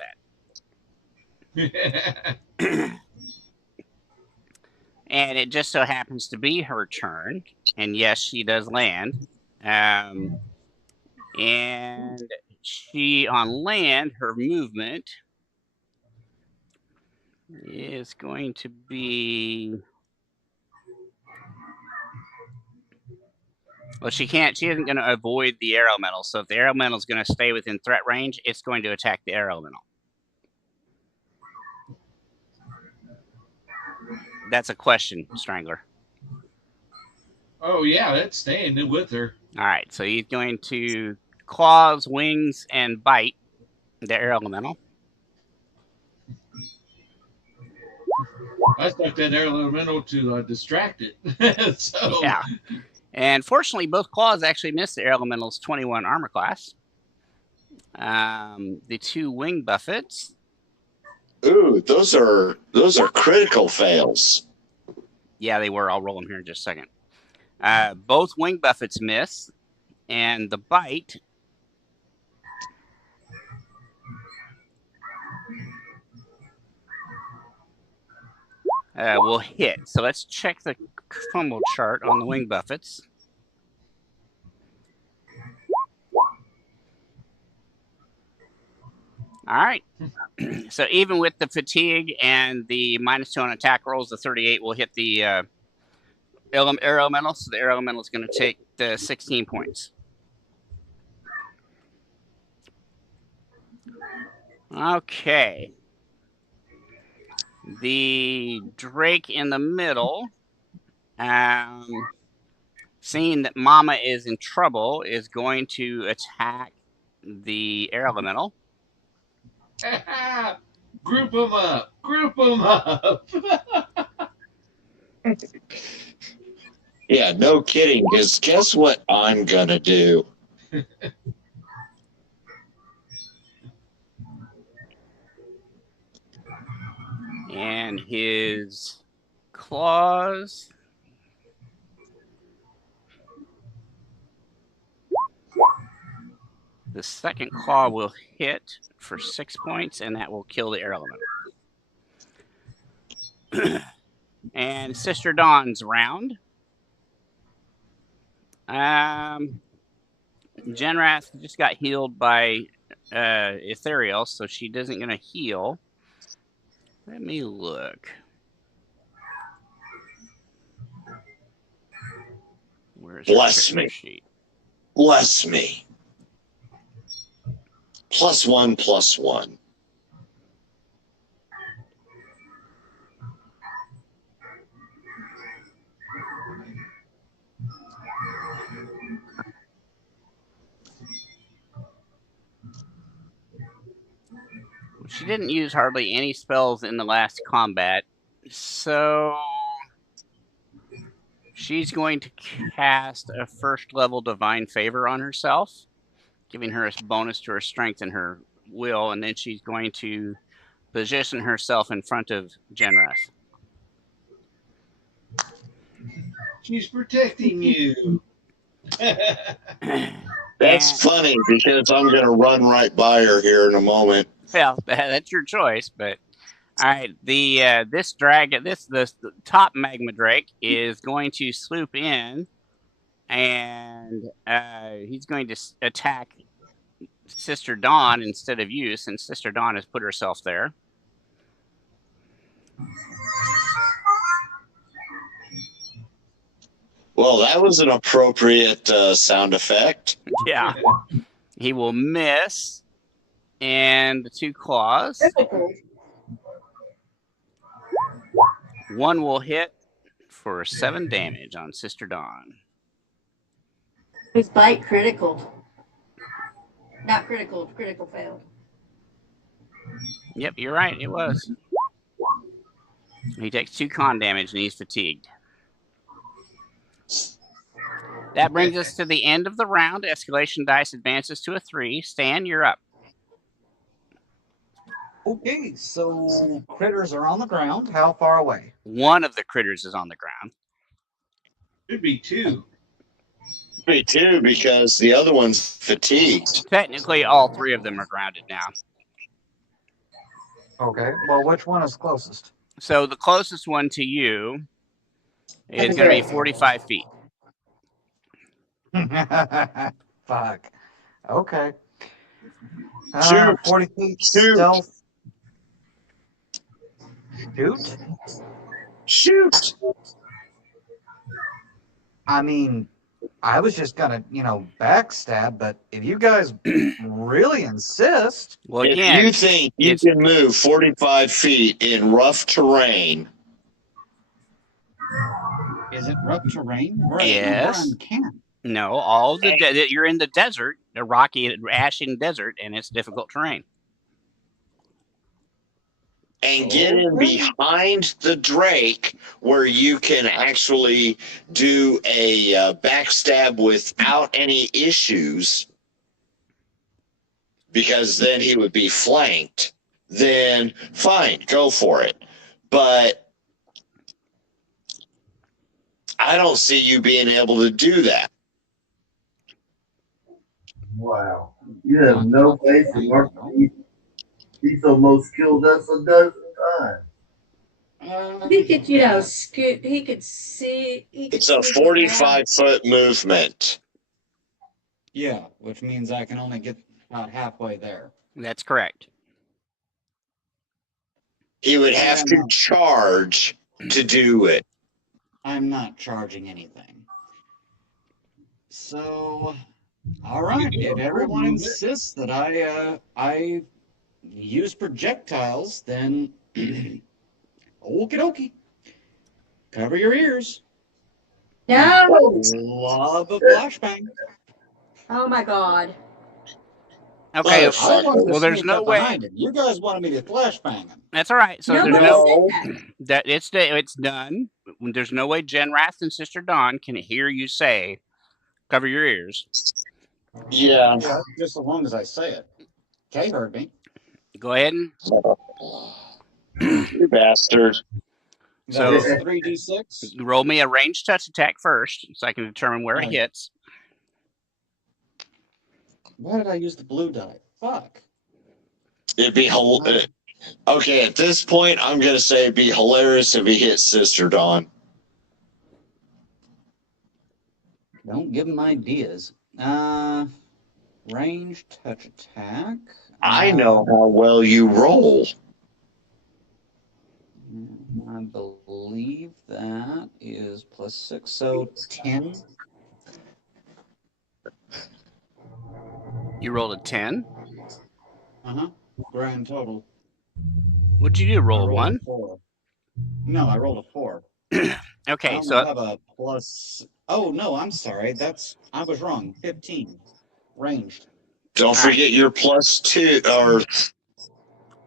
that. And it just so happens to be her turn. And yes, she does land. And she, on land, her movement is going to be Well, she can't. She isn't going to avoid the air elemental. So if the air elemental is going to stay within threat range, it's going to attack the air elemental. That's a question, Strangler. Oh yeah, it's staying with her. All right, so he's going to claws, wings, and bite the air elemental. I stuck that air elemental to distract it. So yeah. And fortunately, both claws actually missed the air elemental's 21 armor class. The 2 wing buffets. Ooh, those are critical fails. Yeah, they were. I'll roll them here in just a second. Both wing buffets miss, and the bite will hit. So let's check the fumble chart on the wing buffets. All right. So even with the fatigue and the -2 on attack rolls, the 38 will hit the air elemental. So the air elemental is going to take the 16 points. Okay. The Drake in the middle, seeing that Mama is in trouble, is going to attack the air elemental. group them up. Group them up. Yeah, no kidding. Because guess what I'm going to do? And his claws. The second claw will hit for 6 points, and that will kill the air elemental. And Sister Dawn's round. Genrath just got healed by Ethereal, so she isn't going to heal. Let me look. Where's Bless me. Sheet? Bless me. +1/+1. She didn't use hardly any spells in the last combat, so she's going to cast a first level Divine Favor on herself, giving her a bonus to her strength and her will, and then she's going to position herself in front of Genrath. She's protecting you. That's funny because I'm going to run right by her here in a moment. Well, that's your choice, but all right. This dragon, the top magma drake is going to swoop in, and he's going to attack Sister Dawn instead of you, since Sister Dawn has put herself there. Well, that was an appropriate sound effect. Yeah. He will miss, and the 2 claws. One will hit for 7 damage on Sister Dawn. His bite critical. Not critical, critical failed. Yep, you're right. It was. He takes 2 con damage and he's fatigued. That brings us to the end of the round. Escalation dice advances to a 3. Stan, you're up. Okay, so critters are on the ground. How far away? One of the critters is on the ground. Should be 2. Me too, because the other one's fatigued. Technically, all 3 of them are grounded now. Okay, well, which one is closest? So the closest one to you is going to be 45 feet. Fuck. Okay. Shoot. 40 feet Shoot. stealth. Shoot? Shoot. I mean, I was just gonna, backstab, but if you guys really insist. Well, If again, you think you it's can move 45 feet in rough terrain, Is it rough terrain? We're in yes. camp. No, all the you're in the desert, the rocky, ashen desert, and it's difficult terrain. and get in behind the Drake where you can actually do a backstab without any issues, because then he would be flanked, then fine, go for it. But I don't see you being able to do that. Wow. You have no faith in Mark. He's almost killed us a dozen times. He could, scoot. He could see. It's a 45-foot movement. Yeah, which means I can only get about halfway there. That's correct. He would have to charge to do it. I'm not charging anything. So, all right. If everyone insists that I use projectiles, then okie dokie. Cover your ears. No. Love a flashbang. Oh my God. Okay. Well, there's no way. Him. You guys wanted me to flashbang him. That's all right. So Nobody there's no said that. it's done. There's no way Jen Rath and Sister Dawn can hear you say, "Cover your ears." Yeah. Just as long as I say it. Kay heard me. Go ahead and. You bastard. So 3d6. Roll me a ranged touch attack first, so I can determine where it hits. Why did I use the blue die? Fuck. It'd be okay. At this point, I'm gonna say it'd be hilarious if he hit Sister Dawn. Don't give him ideas. Ranged touch attack. I know how well you roll. I believe that is +6, so 10. You rolled a 10. Grand total. What'd you do? Roll a 1? 4. No, I rolled a 4. Okay, so I have a plus. Oh no, I'm sorry. I was wrong. 15 ranged. Don't forget your +2 or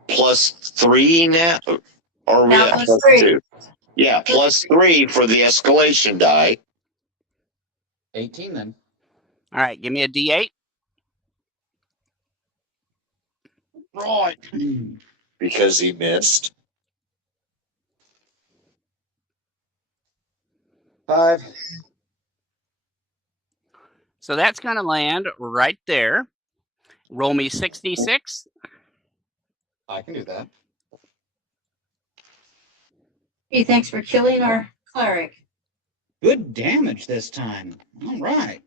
+3 now, or we have +2. Yeah, +3 for the escalation die. 18 then. All right, give me a D8. Right. Because he missed. 5. So that's going to land right there. Roll me 66. I can do that. Hey, thanks for killing our cleric. Good damage this time. All right.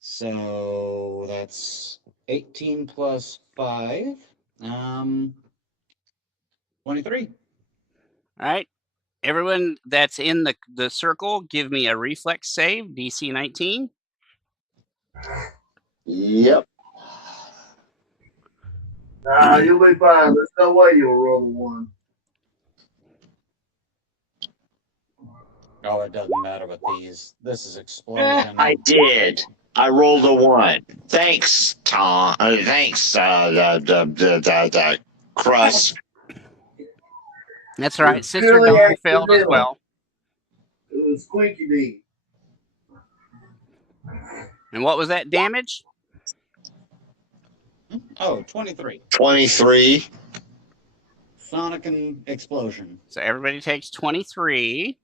So that's 18 plus 5. 23. All right. Everyone that's in the circle, give me a reflex save, DC 19. Yep. Nah, you'll be fine. There's no way you'll roll a 1. Oh, it doesn't matter with these. This is explosion. I did. I rolled a 1. Thanks, Tom. Thanks, Crust. That's right. Sister Dawn failed as well. It was squeaky deep. And what was that damage? Oh, 23. 23. Sonic and explosion. So everybody takes 23.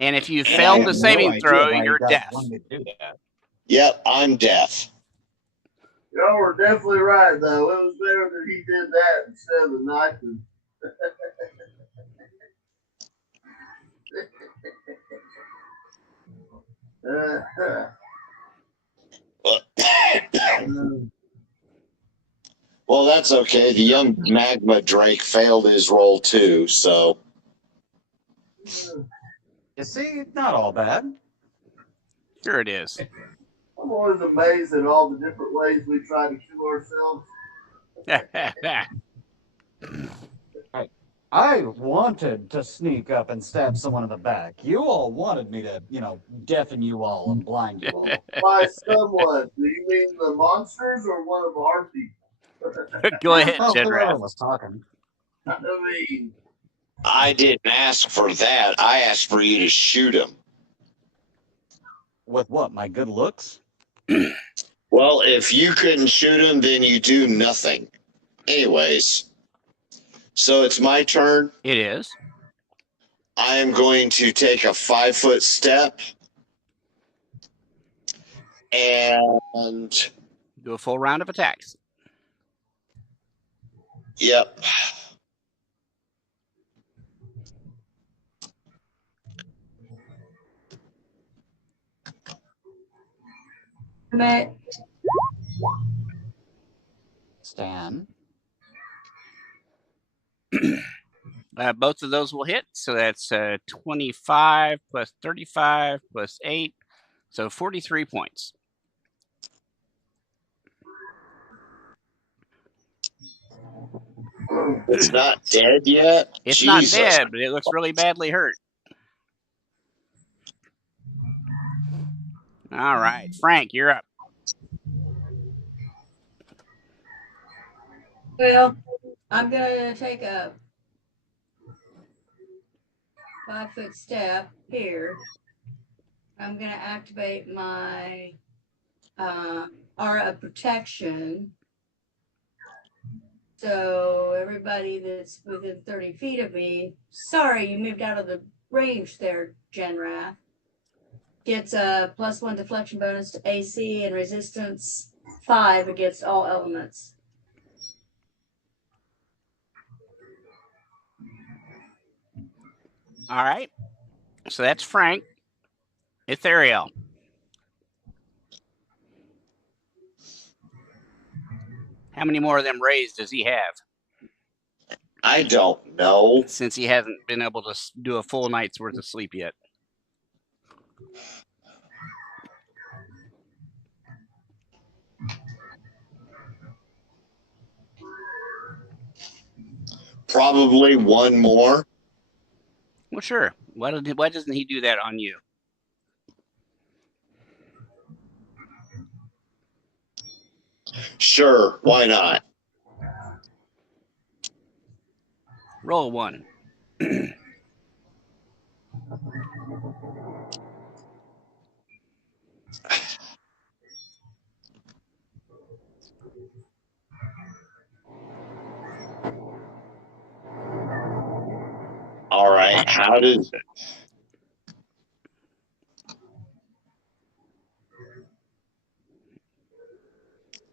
And if you failed the saving throw, you're deaf. Yep, I'm deaf. Y'all were definitely right, though. It was better that he did that instead of the knifing. Well, that's okay. The young magma Drake failed his roll too, so. You see, not all bad. Sure it is. I'm always amazed at all the different ways we try to kill ourselves. I wanted to sneak up and stab someone in the back. You all wanted me to, deafen you all and blind you all. By someone, do you mean the monsters or one of our people? Go ahead, Well, whoever Jenrath. was talking. I mean, I didn't ask for that. I asked for you to shoot him. With what, my good looks? Well, if you couldn't shoot him, then you do nothing. Anyways, so it's my turn. It is. I am going to take a 5-foot step and Do a full round of attacks. yep. But Stan. Both of those will hit. So that's 25 plus 35 plus 8. So 43 points. It's not dead yet. It's Jesus. not dead, but it looks really badly hurt. All right. Frank, you're up. well, I'm gonna take a 5-foot step here. I'm gonna activate my aura of protection. So everybody that's within 30 feet of me, sorry, you moved out of the range there, Jenrath, gets a +1 deflection bonus to AC and resistance 5 against all elements. All right. So that's Frank. Ethereal. How many more of them raised does he have? I don't know. Since he hasn't been able to do a full night's worth of sleep yet. Probably one more. Well, sure. Why doesn't he do that on you? Sure, why not? Roll 1. All right, how does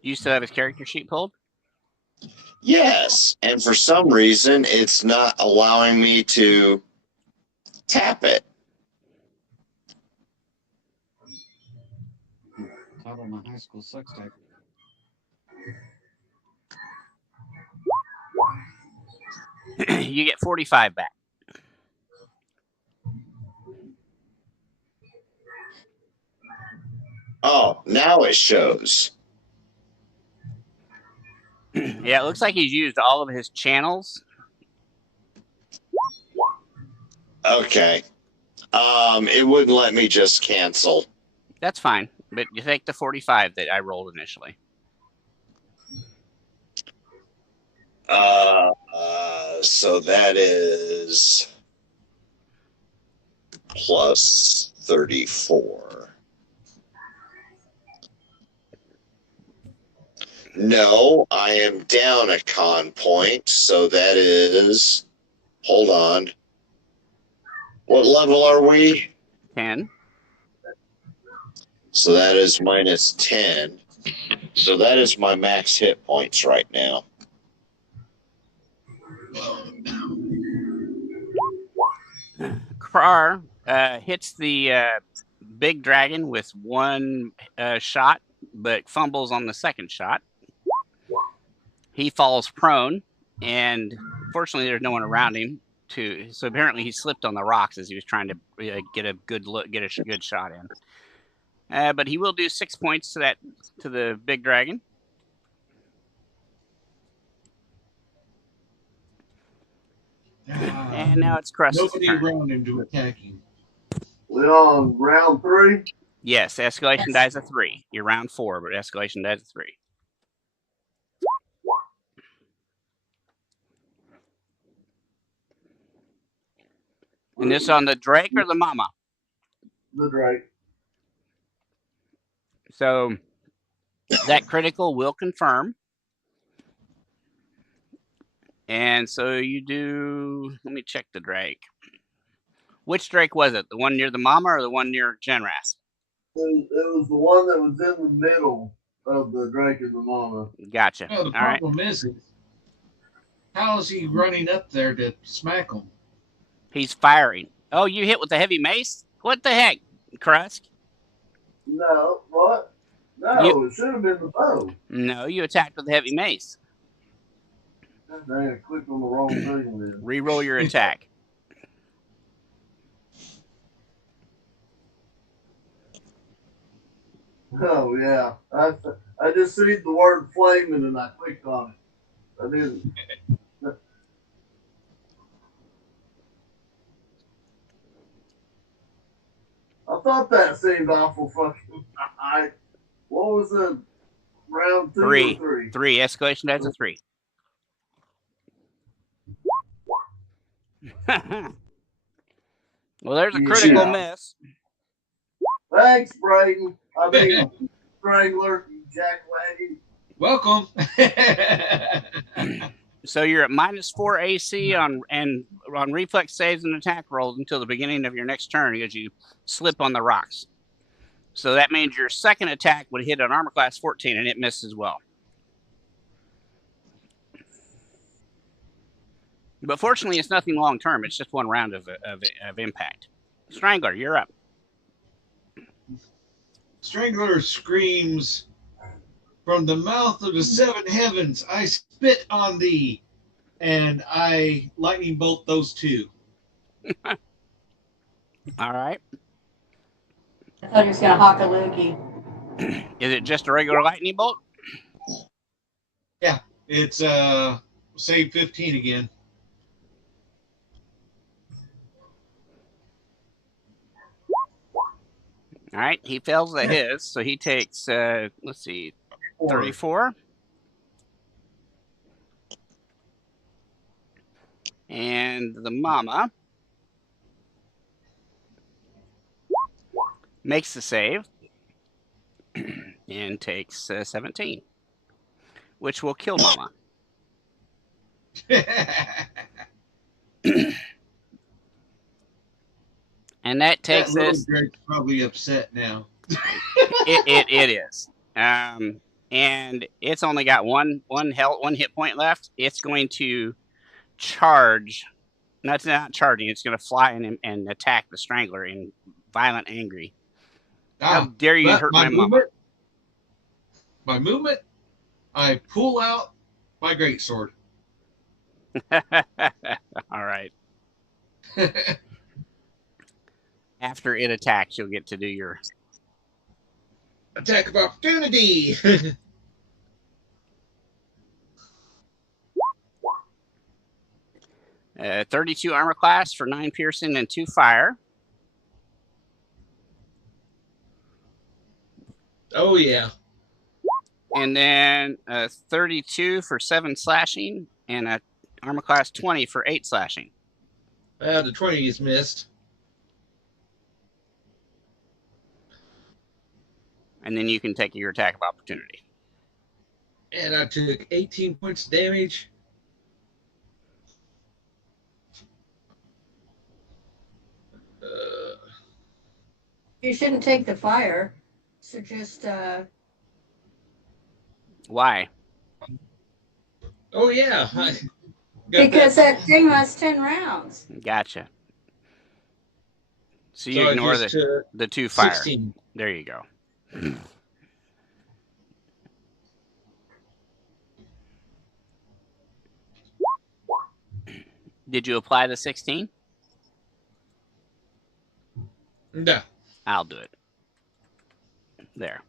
Do you still have his character sheet pulled? yes, and for some reason it's not allowing me to tap it. Title of my high school sex tape. You get 45 back. Oh, now it shows. Yeah, it looks like he's used all of his channels. Okay. It wouldn't let me just cancel. That's fine, but you take the 45 that I rolled initially. So that is plus 34. No, I am down a con point, so that is, hold on. What level are we? 10. So that is minus 10. So that is my max hit points right now. Krar hits the big dragon with one shot, but fumbles on the second shot. He falls prone, and fortunately there's no one around him. So apparently he slipped on the rocks as he was trying to get a good look, get a good shot in. But he will do 6 points to the big dragon. And now it's Crust's Nobody turn. around him to attack him. We're on round 3. Yes, escalation dies a 3. You're round 4, but escalation dies a 3. And this on the Drake or the Mama? The Drake. So that critical will confirm. And so you do. Let me check the Drake. Which Drake was it? The one near the Mama or the one near Genras? It was the one that was in the middle of the Drake and the Mama. Gotcha. Well, the problem is, how is he running up there to smack him? He's firing. Oh, you hit with the heavy mace? What the heck, Krusk? No, what? No, it should have been the bow. No, you attacked with the heavy mace. Dang, I clicked on the wrong thing then. Reroll your attack. Oh, yeah. I just seen the word flaming and I clicked on it. I didn't. I thought that seemed awful fucking high. What was it? Round 2 3. or 3? 3. Escalation dies a 3. Well, there's a critical miss. Thanks, Brayden. I mean, Strangler, you jackwagon. Welcome. So you're at -4 AC on reflex saves and attack rolls until the beginning of your next turn because you slip on the rocks. So that means your second attack would hit an armor class 14 and it missed as well. But fortunately, it's nothing long term. It's just one round of impact. Strangler, you're up. Strangler screams, "From the mouth of the 7 heavens, I spit on thee," and I lightning bolt those 2. All right. I thought he was going to hawk a loogie. Is it just a regular lightning bolt? Yeah, it's save 15 again. All right, he fails at his, so he takes, let's see, 34. And the Mama makes the save and takes 17, which will kill Mama. And that takes that us. Drake's probably upset now. It is. And it's only got one hit point left. It's going to charge. No, it's not charging. It's going to fly and attack the Strangler in violent angry. How dare you hurt my Mama? My movement, I pull out my greatsword. All right. After it attacks, you'll get to do your attack of opportunity. 32 armor class for 9 piercing and 2 fire. Oh, yeah. And then 32 for 7 slashing and a armor class 20 for 8 slashing. The 20 is missed. And then you can take your attack of opportunity. And I took 18 points of damage. You shouldn't take the fire. So just Why? Oh, yeah. because that thing was 10 rounds. Gotcha. So you ignore the 2 fire. 16. There you go. Did you apply the 16? No. I'll do it. There.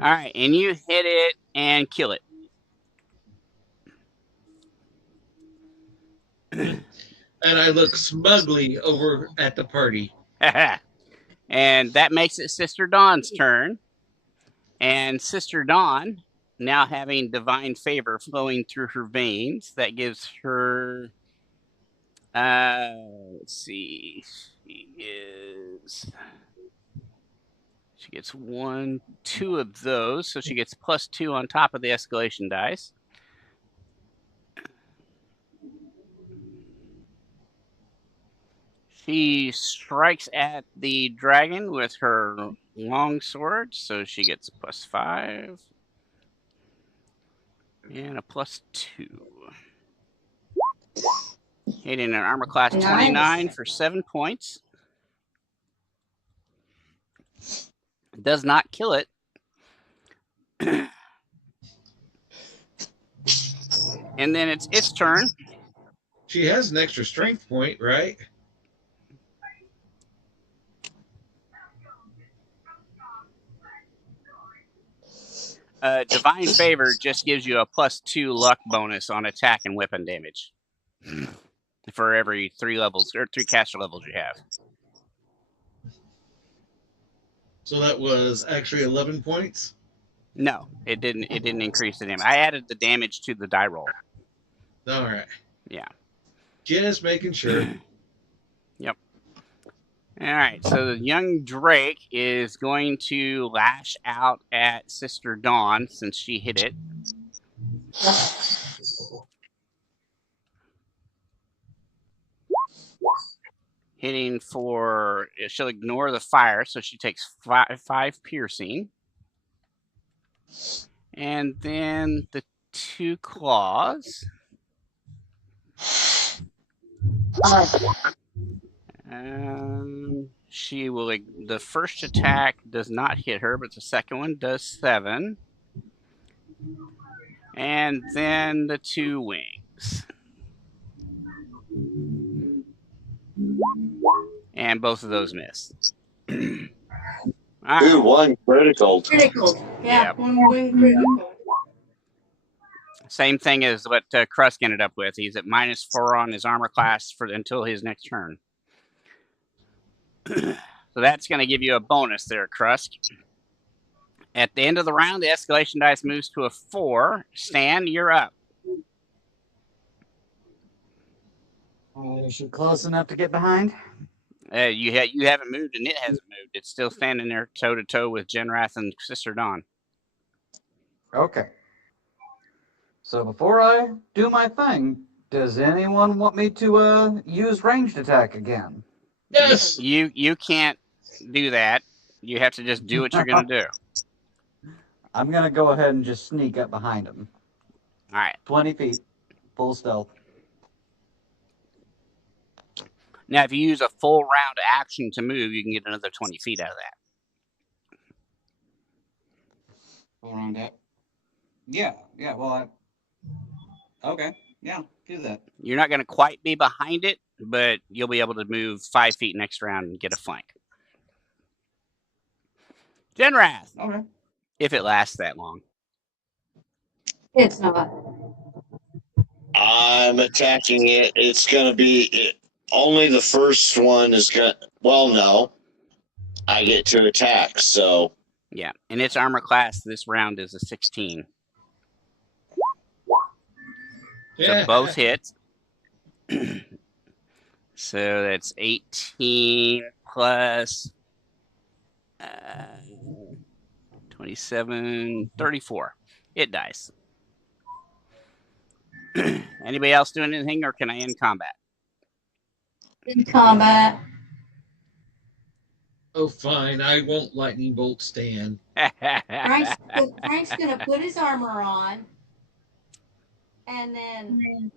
All right, and you hit it and kill it. And I look smugly over at the party. And that makes it Sister Dawn's turn. And Sister Dawn, now having divine favor flowing through her veins, that gives her, let's see, she gets 1, 2 of those, so she gets +2 on top of the escalation dice. She strikes at the dragon with her long sword, so she gets +5 and a +2. Hitting an armor class 29 for 7 points. Does not kill it. And then it's its turn. She has an extra strength point, right? Divine favor just gives you a +2 luck bonus on attack and weapon damage for every 3 levels or 3 caster levels you have. So that was actually 11 points? No, it didn't increase the damage. I added the damage to the die roll. All right. Yeah. Just making sure. Yep. All right, so the young Drake is going to lash out at Sister Dawn since she hit it. Hitting for, she'll ignore the fire, so she takes 5 piercing. And then the 2 claws. She will, the first attack does not hit her, but the second one does 7. And then the 2 wings. And both of those miss. Ooh, Right. 1 critical. Critical. Yeah, Yep. 1 wing critical. Same thing as what Krusk ended up with. He's at -4 on his armor class until his next turn. So that's going to give you a bonus there, Krusk. At the end of the round, the escalation dice moves to a 4. Stan, you're up. Is she close enough to get behind? You haven't moved, and it hasn't moved. It's still standing there toe-to-toe with Genrath and Sister Dawn. Okay. So before I do my thing, does anyone want me to use ranged attack again? Yes! You can't do that. You have to just do what you're going to do. I'm going to go ahead and just sneak up behind him. All right. 20 feet. Full stealth. Now, if you use a full round action to move, you can get another 20 feet out of that. Full round that. Yeah, well, okay. Yeah, do that. You're not going to quite be behind it, but you'll be able to move 5 feet next round and get a flank. Genrath. Okay. If it lasts that long. It's not. I'm attacking it. It's going to be only the first one is going to. Well, no. I get to attack, so. Yeah, and its armor class this round is a 16. So both hits. So that's 18 plus 27, 34. It dies. Anybody else doing anything, or can I end combat? In combat. Oh, fine. I won't lightning bolt Stan. Frank's going to put his armor on, and then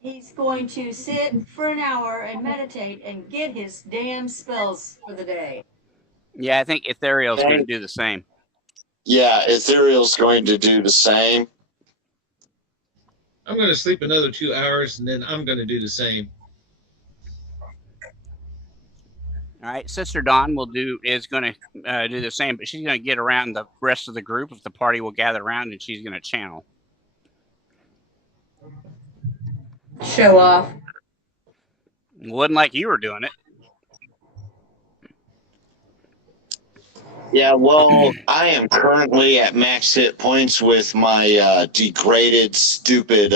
he's going to sit for an hour and meditate and get his damn spells for the day. Yeah, I think Ethereal's going to do the same. Yeah, Ethereal's going to do the same. I'm going to sleep another 2 hours, and then I'm going to do the same. All right, Sister Dawn is going to do the same, but she's going to get around the rest of the group if the party will gather around, and she's going to channel. Show off. Wasn't like you were doing it. Yeah, well, I am currently at max hit points with my degraded, stupid,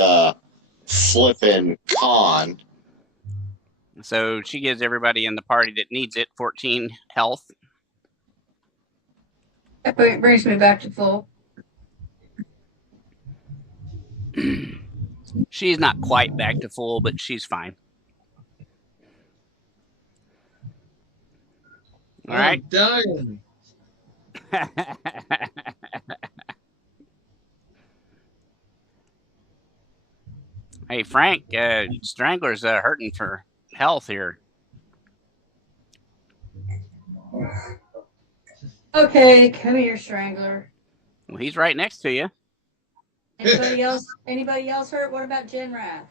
flippin' con. So she gives everybody in the party that needs it 14 health. That brings me back to full. She's not quite back to full, but she's fine. All right. I'm dying. Hey, Frank, Strangler's hurting for health here. Okay, come here, Strangler. Well, he's right next to you. Anybody else? Anybody else hurt? What about Genrath?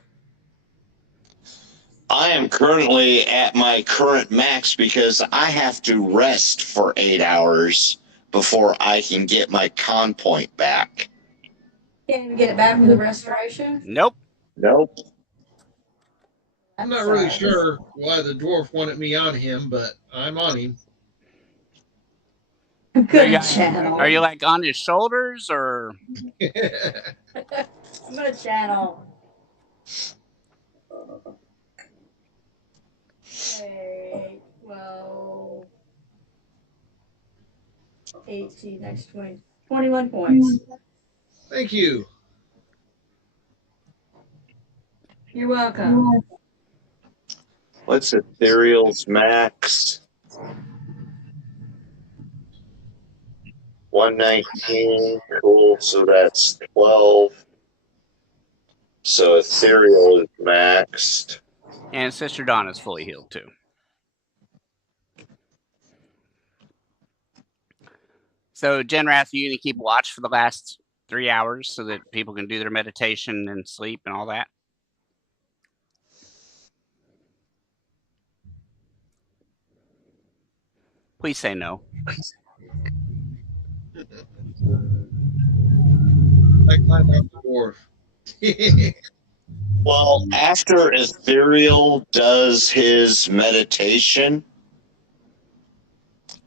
I am currently at my current max because I have to rest for 8 hours before I can get my con point back. Can't even get it back with the restoration? Nope. Nope. I'm not really sure why the dwarf wanted me on him, but I'm on him. I'm gonna channel. Are you like on his shoulders or? I'm gonna channel. Okay, 12, 18, next 20, 21 points. Thank you. You're welcome. What's Ethereal's max? 119. Cool. So that's 12. So Ethereal is maxed. And Sister Dawn is fully healed too. So Genrath, you gonna keep watch for the last 3 hours so that people can do their meditation and sleep and all that? Please say no. I climbed up the dwarf. Well, after Ethereal does his meditation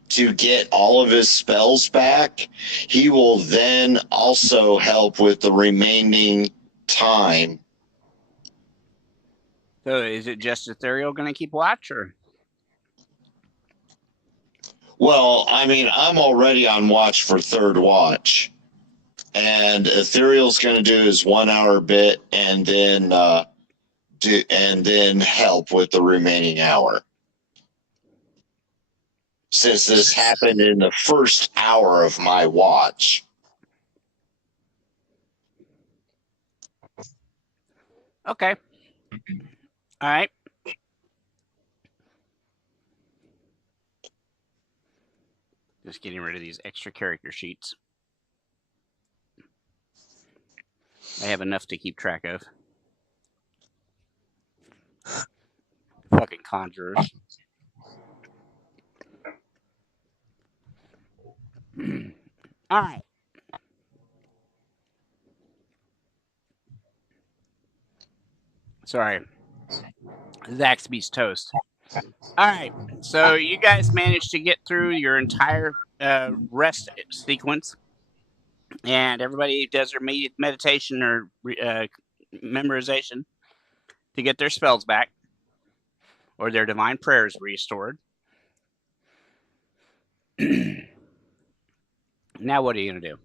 to get all of his spells back, he will then also help with the remaining time. So is it just Ethereal going to keep watch, or? Well, I mean, I'm already on watch for third watch. And Ethereal's going to do his 1 hour bit and then help with the remaining hour. Since this happened in the first hour of my watch. Okay. All right. Just getting rid of these extra character sheets. I have enough to keep track of. Fucking conjurers. All right. Sorry. Zaxby's toast. All right. So you guys managed to get through your entire rest sequence. And everybody does their meditation or memorization to get their spells back or their divine prayers restored. Now what are you going to do?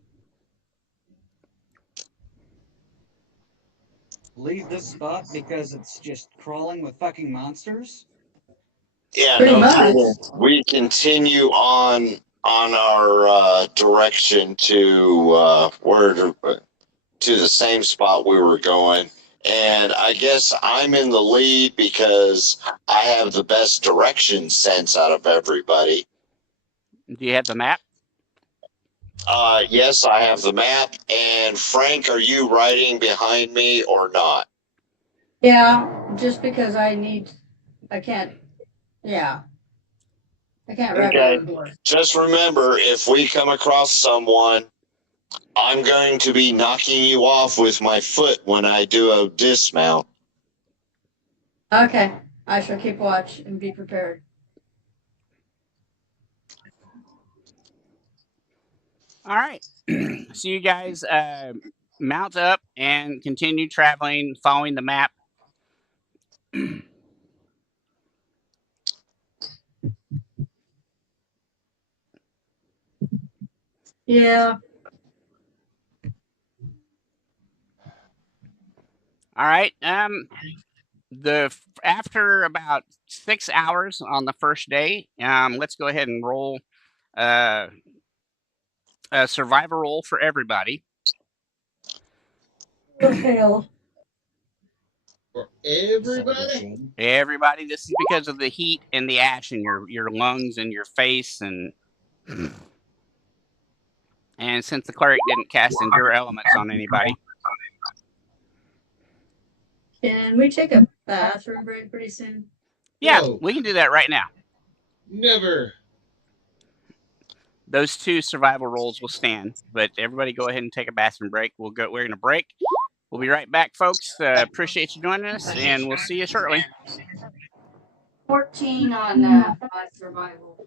Leave this spot because it's just crawling with fucking monsters? Yeah, Pretty no much. kidding. We continue on our direction to to the same spot we were going. And I guess I'm in the lead because I have the best direction sense out of everybody. Do you have the map? Yes, I have the map. And Frank, are you riding behind me or not? Yeah, just because I can't. Yeah. I can't ride Okay. my own horse. Just remember, if we come across someone, I'm going to be knocking you off with my foot when I do a dismount. Okay, I shall keep watch and be prepared. All right. So you guys mount up and continue traveling, following the map. Yeah. All right. After about 6 hours on the first day, let's go ahead and roll a survivor roll for everybody. The hell. For everybody? Everybody, this is because of the heat and the ash in your lungs and your face, and since the cleric didn't cast endure elements on anybody. Can we take a bathroom break pretty soon? Yeah, No. we can do that right now. Never. Those 2 survival rolls will stand, but everybody go ahead and take a bathroom break. We're going to break. We'll be right back, folks. Appreciate you joining us, and we'll see you shortly. 14 on my survival.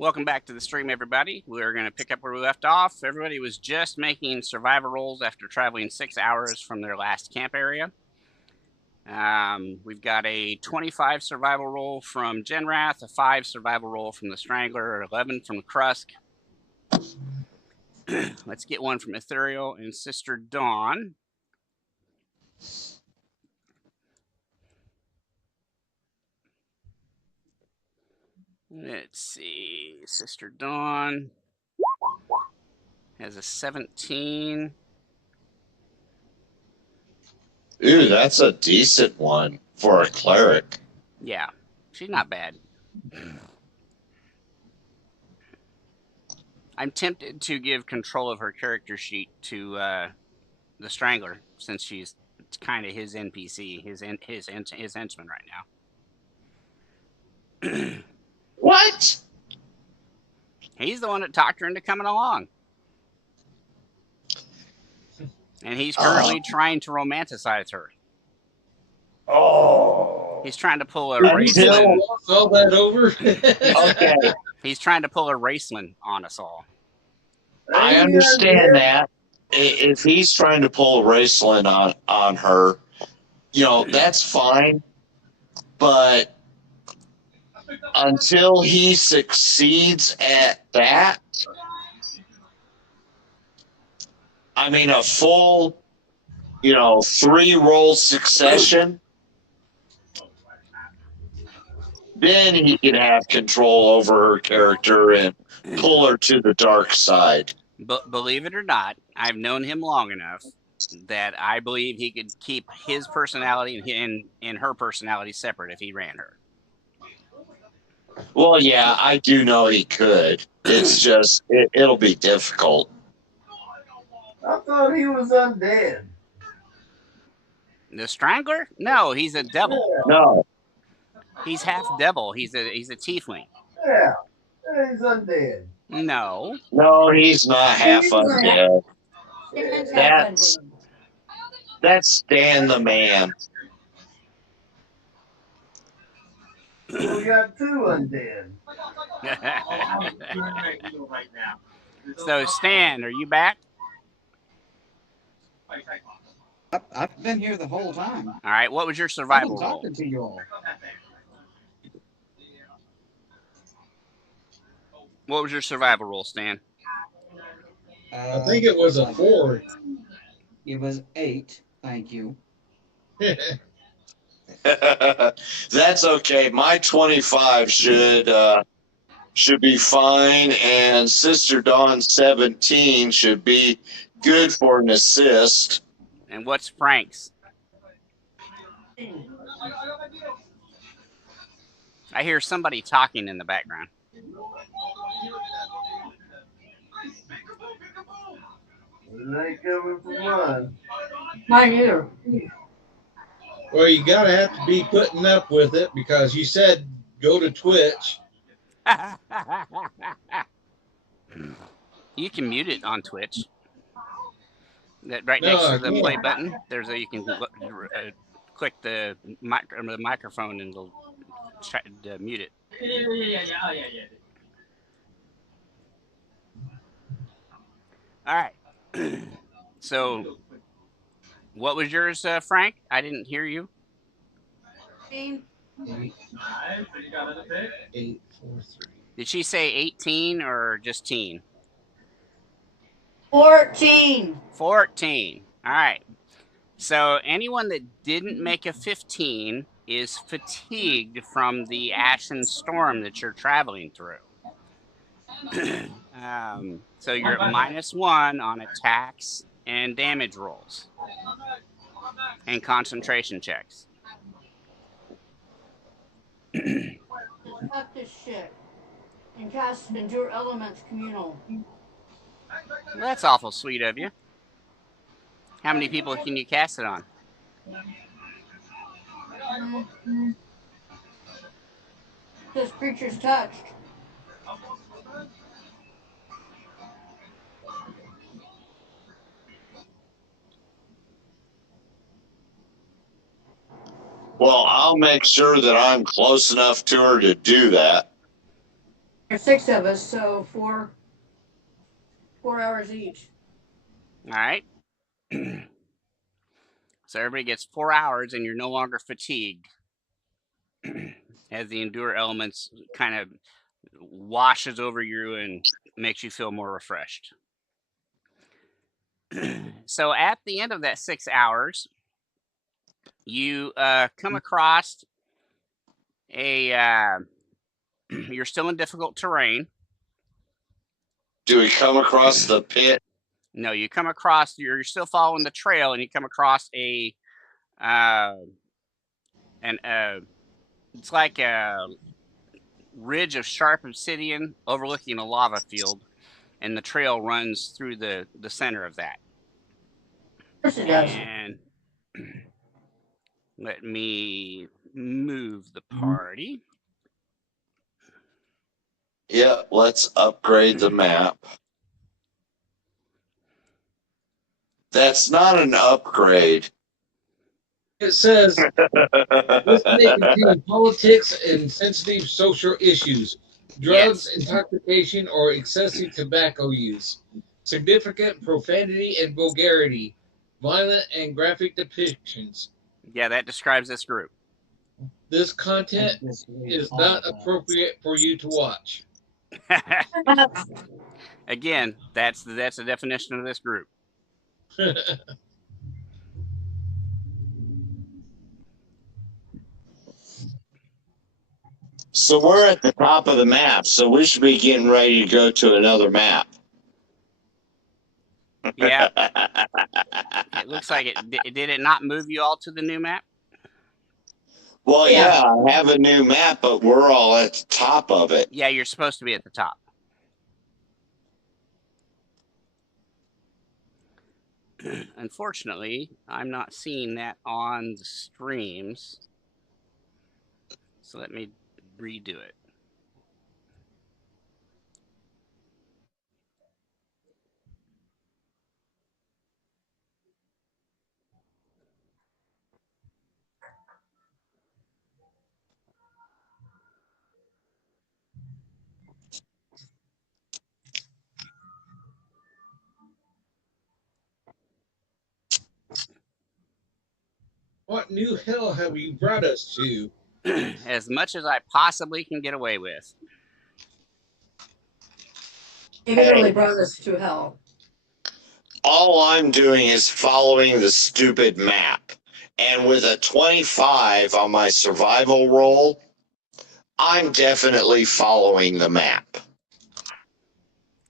Welcome back to the stream, everybody. We're going to pick up where we left off. Everybody was just making survival rolls after traveling 6 hours from their last camp area. We've got a 25 survival roll from Genrath, a 5 survival roll from the Strangler, 11 from Krusk. Let's get one from Ethereal and Sister Dawn. Let's see. Sister Dawn has a 17. Ooh, that's a decent one for a cleric. Yeah, she's not bad. I'm tempted to give control of her character sheet to the Strangler, since she's kind of his NPC, his henchman right now. What? He's the one that talked her into coming along. And he's currently trying to romanticize her. Oh. He's trying to pull a Until- Raceland. All that over. Okay, He's trying to pull a Raceland on us all. I understand that. If he's trying to pull a Raceland on her, you know, that's fine. But until he succeeds at that, I mean, a full, 3-roll succession, then he can have control over her character and pull her to the dark side. But believe it or not, I've known him long enough that I believe he could keep his personality and her personality separate if he ran her. Well, yeah, I do know he could. It's just, it'll be difficult. I thought he was undead. The Strangler? No, he's a devil. No. He's half devil. He's a tiefling. Yeah, he's undead. No. No, he's not half undead. Stan's That's- half undead. That's Stan the man. We got 2 undead. So, Stan, are you back? I've been here the whole time. All right. What was your I've survival been roll? talking to you all. What was your survival roll, Stan? I think it was a 4. It was 8. Thank you. That's okay. My 25 should be fine, and Sister Dawn's 17 should be good for an assist. And what's Frank's? I hear somebody talking in the background. It ain't coming from mine. Mine either. Well, you gotta have to be putting up with it because you said go to Twitch. You can mute it on Twitch. That right No, next I to the can't. play button, there's a you can click the microphone and it'll try to mute it. All right. So, what was yours, Frank? I didn't hear you. 18. 8, 4, 3. Did she say 18 or just teen? 14. 14. All right. So anyone that didn't make a 15 is fatigued from the ashen storm that you're traveling through. So you're at -1 on attacks and damage rolls and concentration checks. Cut this shit. And cast Endure Elements Communal. Well, that's awful sweet of you. How many people can you cast it on? This creature's touched. Well, I'll make sure that I'm close enough to her to do that. There's 6 of us, so 4 hours each. All right. So everybody gets 4 hours, and you're no longer fatigued, as the endure elements kind of washes over you and makes you feel more refreshed. So at the end of that 6 hours, you come across a. You're still in difficult terrain. Do we come across the pit? No, you come across. You're still following the trail, and you come across a. It's like a ridge of sharp obsidian overlooking a lava field, and the trail runs through the center of that. Of course it does. And let me move the party. Yeah, let's upgrade the map. That's not an upgrade. It says this may contain politics and sensitive social issues, drugs, Yes. intoxication, or excessive tobacco use, significant profanity and vulgarity, violent and graphic depictions. Yeah, that describes this group. This content Basically, is all not of that. appropriate for you to watch. Again, that's the definition of this group. So we're at the top of the map, so we should be getting ready to go to another map. Yeah. It looks like it did it not move you all to the new map? Well, yeah, I have a new map, but we're all at the top of it. Yeah, you're supposed to be at the top. Unfortunately, I'm not seeing that on the streams. So let me redo it. What new hell have you brought us to? As much as I possibly can get away with. He literally brought us to hell. All I'm doing is following the stupid map. And with a 25 on my survival roll, I'm definitely following the map.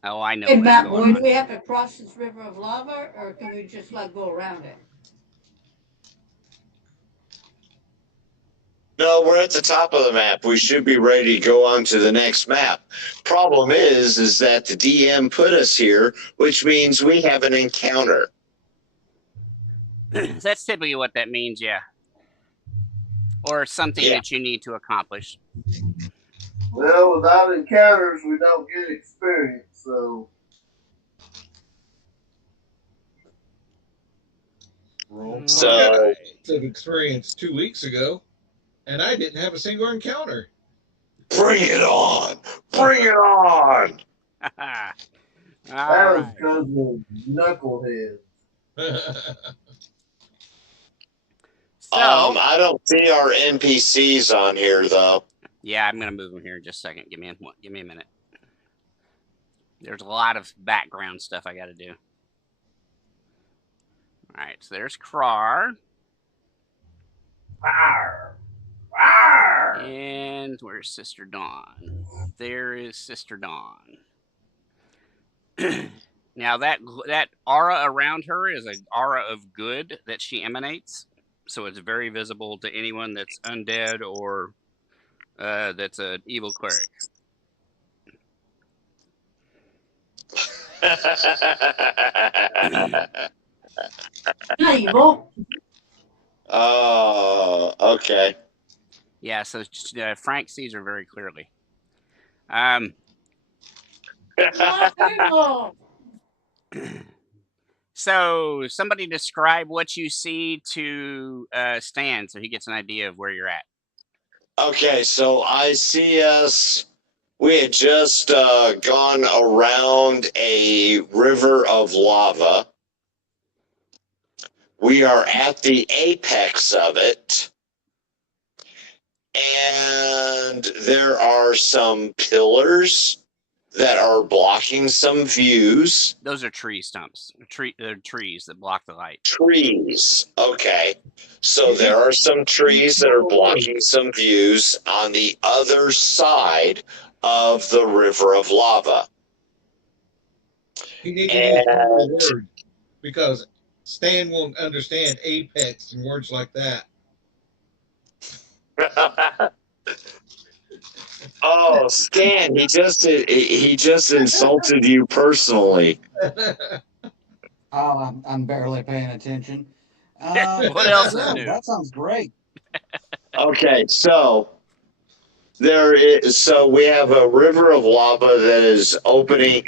Oh, I know Hey, what's Matt, going would on. we have to cross this river of lava, or can we just go around it? No, we're at the top of the map. We should be ready to go on to the next map. Problem is that the DM put us here, which means we have an encounter. That's typically what that means, yeah. Or something that you need to accomplish. Well, without encounters, we don't get experience, so. So, Of experience 2 weeks ago, and I didn't have a single encounter. bring it on! Bring it on! That was because of knuckleheads. So, I don't see our NPCs on here, though. Yeah, I'm gonna move them here in just a second. Give me a minute. There's a lot of background stuff I got to do. All right, so there's Krar. And where's Sister Dawn? There is Sister Dawn. Now that aura around her is an aura of good that she emanates, so it's very visible to anyone that's undead or that's an evil cleric. Not evil. Oh, okay. Yeah, so Frank sees her very clearly. So somebody describe what you see to Stan so he gets an idea of where you're at. Okay, so I see us We had just gone around a river of lava. We are at the apex of it. And there are some pillars that are blocking some views. Those are tree stumps. They're trees that block the light. Trees. Okay. So there are some trees that are blocking some views on the other side of the river of lava. You need to use proper words because Stan won't understand apex and words like that. Oh, Stan, he just insulted you personally. Oh, I'm barely paying attention. What else is new? That sounds great. Okay, so we have a river of lava that is opening.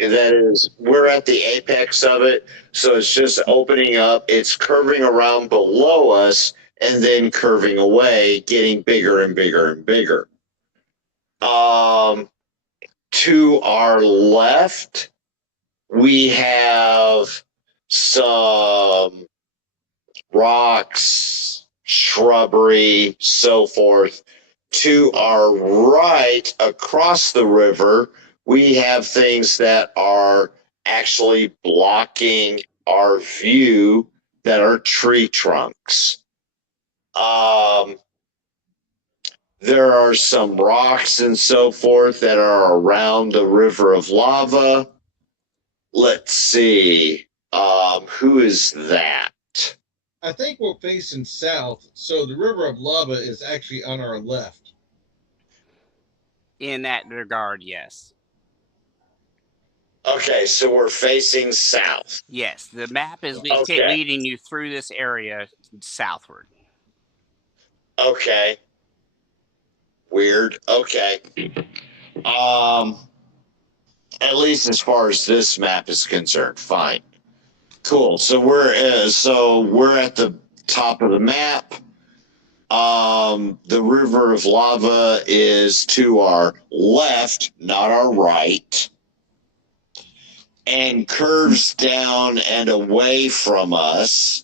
We're at the apex of it, so it's just opening up. It's curving around below us and then curving away, getting bigger and bigger and bigger. To our left, we have some rocks, shrubbery, so forth. To our right, across the river, we have things that are actually blocking our view that are tree trunks. There are some rocks and so forth that are around the river of lava. Let's see. Who is that? I think we're facing south, so the river of lava is actually on our left. In that regard, yes. Okay, so we're facing south. Yes, the map is Okay. leading you through this area southward. Okay. Weird. Okay. At least as far as this map is concerned, fine. Cool. So we're at the top of the map. The river of lava is to our left, not our right, and curves down and away from us.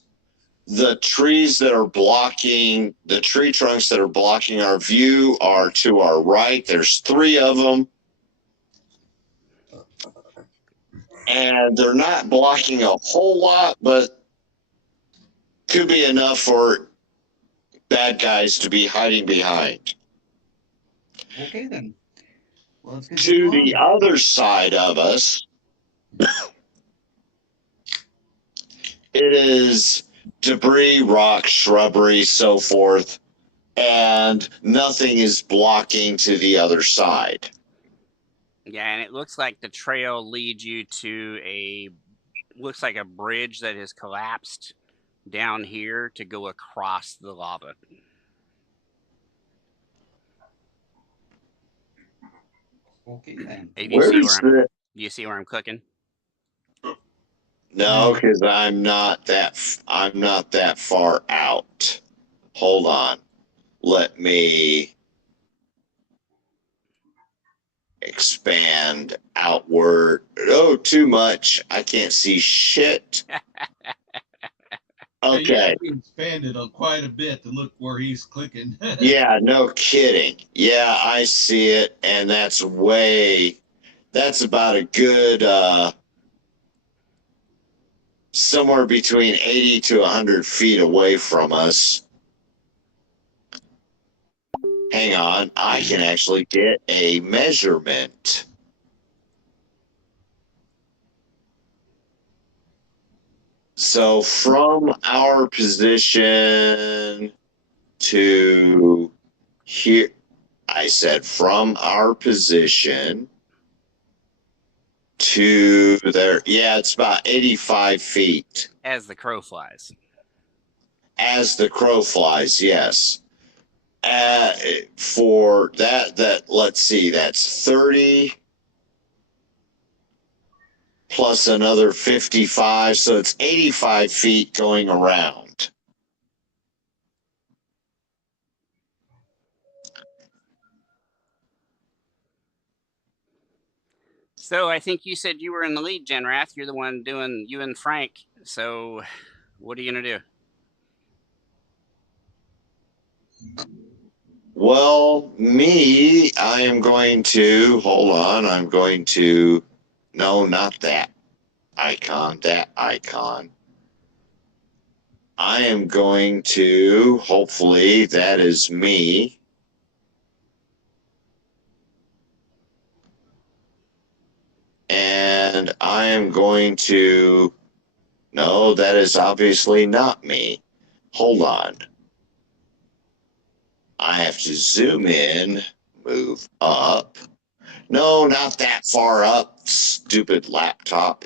The trees that are blocking, the tree trunks that are blocking our view are to our right. There's 3 of them. And they're not blocking a whole lot, but could be enough for bad guys to be hiding behind. Okay, then. Well, let's To the other side of us, it is debris, rock, shrubbery, so forth, and nothing is blocking to the other side. Yeah, and it looks like the trail leads you to looks like a bridge that has collapsed down here to go across the lava. Okay, then. Hey, do you see where I'm clicking? No, because I'm not that far out. Hold on. Let me expand outward. Oh, too much. I can't see shit. Okay. He expanded quite a bit to look where he's clicking. Yeah, no kidding. Yeah, I see it, and that's about a good somewhere between 80 to 100 feet away from us. Hang on, I can actually get a measurement. So from our position to here, I said from our position to there. Yeah, it's about 85 feet. As the crow flies. As the crow flies, yes. For that, let's see, that's 30 plus another 55, so it's 85 feet going around. So I think you said you were in the lead, Genrath. You're the one doing you and Frank. So what are you gonna do? Well, me, I am going to hold on. I'm going to no, not that icon. That icon. I am going to hopefully that is me. And I am going to no, that is obviously not me. Hold on. I have to zoom in, move up. No, not that far up, stupid laptop.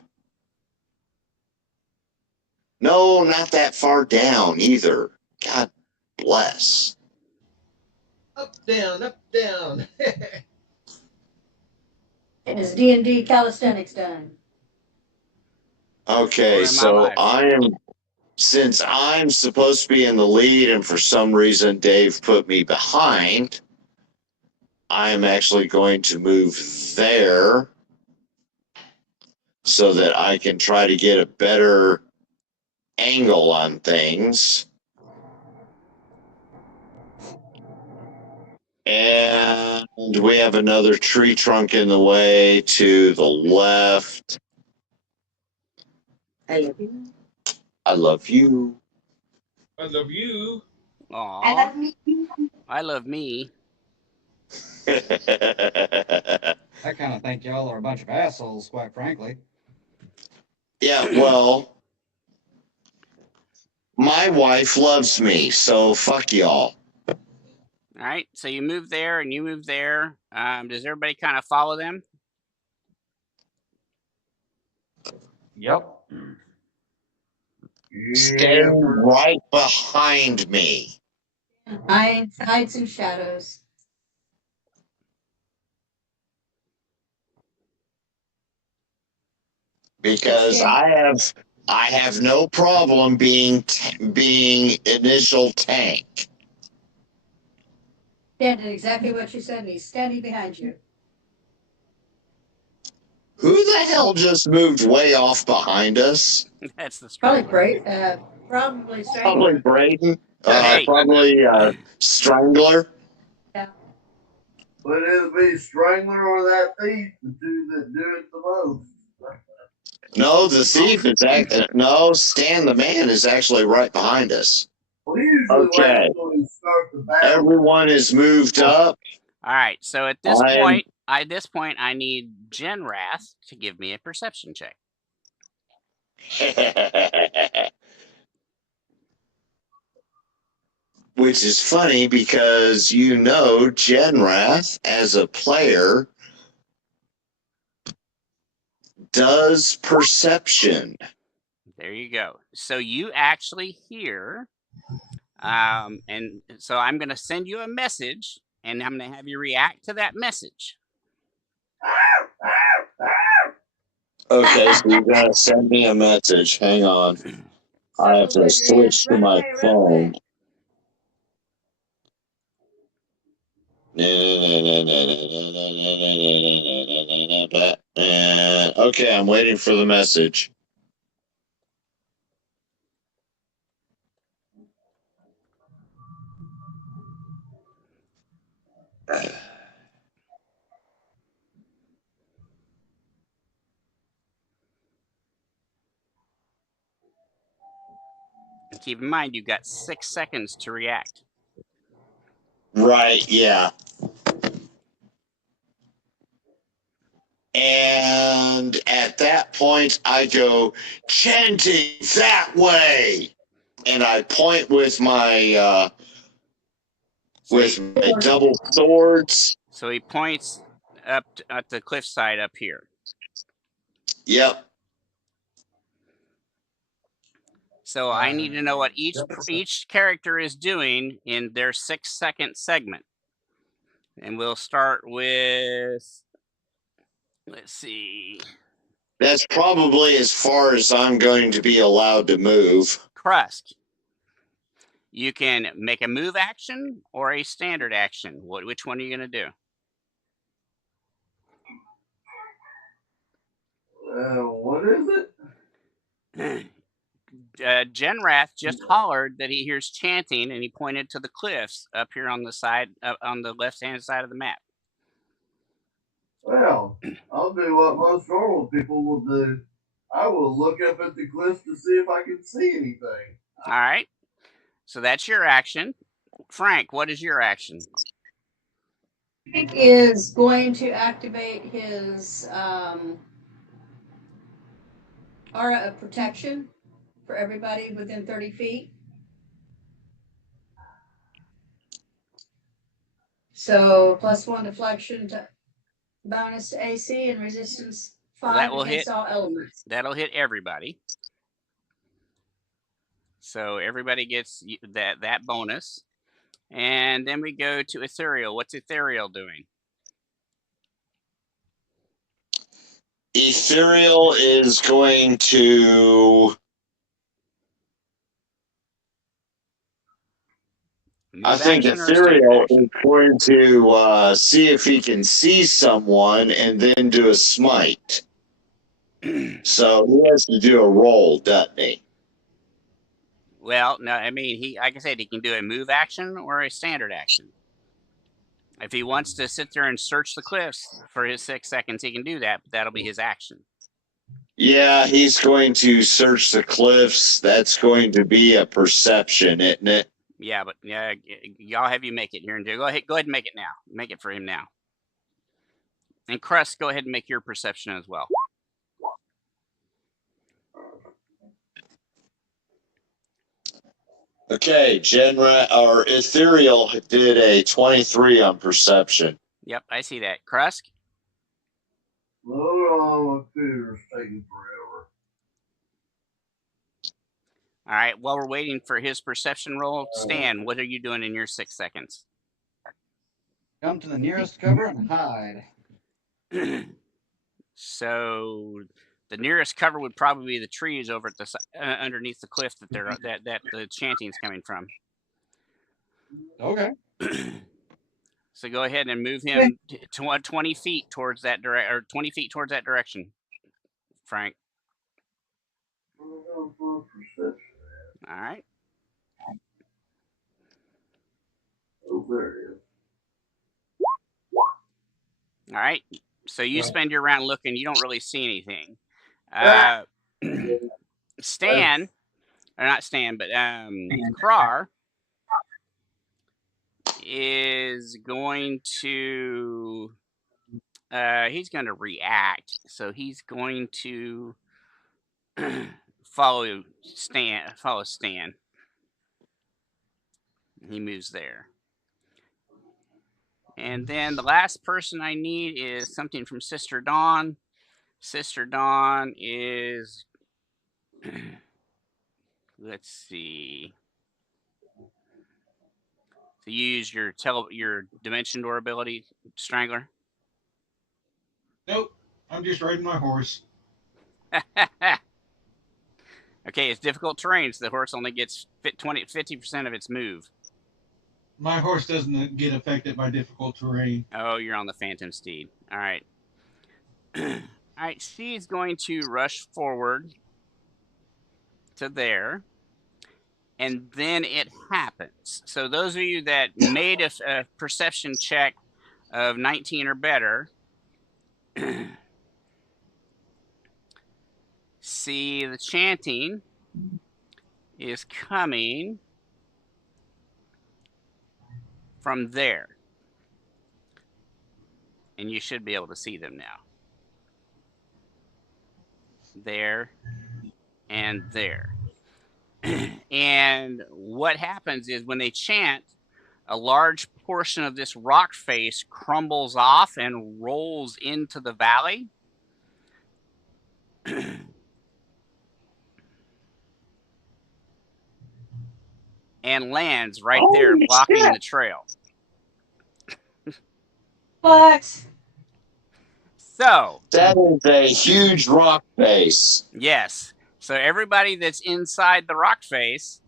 No, not that far down either. God bless. Up, down, up, down. And is D&D calisthenics done? Okay, Or am I so live? I am, since I'm supposed to be in the lead and for some reason Dave put me behind, I'm actually going to move there so that I can try to get a better angle on things. And we have another tree trunk in the way to the left. I love you. I love you. I love you. Aw, I love me. I love me. I kind of think y'all are a bunch of assholes, quite frankly. Yeah, well, my wife loves me, so fuck y'all. All right. So you move there and you move there. Does everybody kind of follow them? Yep. Stay Yeah, right behind me. Hides in shadows. Because I have no problem being initial tank. Dan did exactly what you said, and he's standing behind you. Who the hell just moved way off behind us? That's the Probably Strangler. probably Probably Strangler. Braden. Hey. Probably Strangler. Yeah. but it'll be Strangler or that thief, the two that do it the most. No, the thief is no. Stan the man is actually right behind us. We usually wait Okay, until we start the battle. everyone is moved up. All right. So at this I'm point, I need Genrath to give me a perception check. which is funny because you know Genrath as a player does perception. There you go. So you actually hear, and so I'm going to send you a message, and I'm going to have you react to that message. Okay, so you gotta send me a message. Hang on. I have to switch to my phone. Okay, I'm waiting for the message. And keep in mind, you've got 6 seconds to react. Right, yeah. And at that point, I go chanting that way, and I point with my double swords. So he points up at the cliffside up here. Yep. So I need to know what each character is doing in their 6-second segment. And we'll start with, let's see. That's probably as far as I'm going to be allowed to move. Crust. You can make a move action or a standard action. Which one are you going to do? What is it? Genrath just hollered that he hears chanting, and he pointed to the cliffs up here on the side, on the left-hand side of the map. Well, I'll do what most normal people will do. I will look up at the cliffs to see if I can see anything. All right. So that's your action. Frank, what is your action? Frank is going to activate his aura of protection for everybody within 30 feet. So +1 deflection to bonus to AC and resistance 5 that will against hit all elements. That'll hit everybody. So everybody gets that bonus. And then we go to Ethereal. What's Ethereal doing? Ethereal is going to. I think Ethereal is going to see if he can see someone and then do a smite. So he has to do a roll, doesn't he? Well, no, I mean, he, like I said, he can do a move action or a standard action. If he wants to sit there and search the cliffs for his 6 seconds, he can do that, but that'll be his action. Yeah, he's going to search the cliffs. That's going to be a perception, isn't it? Yeah, but yeah, y'all have you make it here and do. Go ahead and make it now. Make it for him now. And Crust, go ahead and make your perception as well. Okay, or Ethereal did a 23 on perception. Yep, I see that. Krusk? Hold on, my computer's taking forever. All right, while we're waiting for his perception roll, Stan, what are you doing in your 6 seconds? Come to the nearest cover and hide. So the nearest cover would probably be the trees over at the underneath the cliff that they're that the chanting's coming from. Okay. So go ahead and move him 20 feet towards that direction, or 20 feet towards that direction, Frank. All right. Oh, there it is. All right. So you spend your round looking. You don't really see anything. Stan, or not Stan, but Krar is going to he's going to react. So he's going to follow Stan. He moves there. And then the last person I need is something from Sister Dawn. Sister Dawn is let's see. So you use your dimension door ability, Strangler? Nope. I'm just riding my horse. Okay, it's difficult terrain, so the horse only gets 50% of its move. My horse doesn't get affected by difficult terrain. Oh, you're on the Phantom Steed. All right. All right, she's going to rush forward to there. And then it happens. So those of you that made a perception check of 19 or better see the chanting is coming from there. And you should be able to see them now. There and there. And what happens is when they chant, a large portion of this rock face crumbles off and rolls into the valley. And lands right there, blocking the trail. What? So that is a huge rock face. Yes. So everybody that's inside the rock face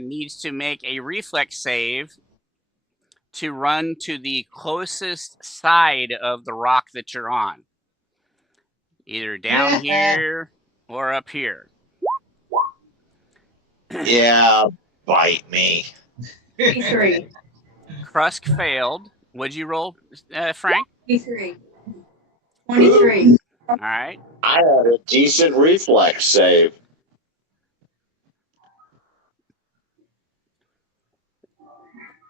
needs to make a reflex save to run to the closest side of the rock that you're on. either down here or up here. Yeah, bite me. 23. Krusk failed. What'd you roll, Frank? 23. 23. All right. I had a decent reflex save.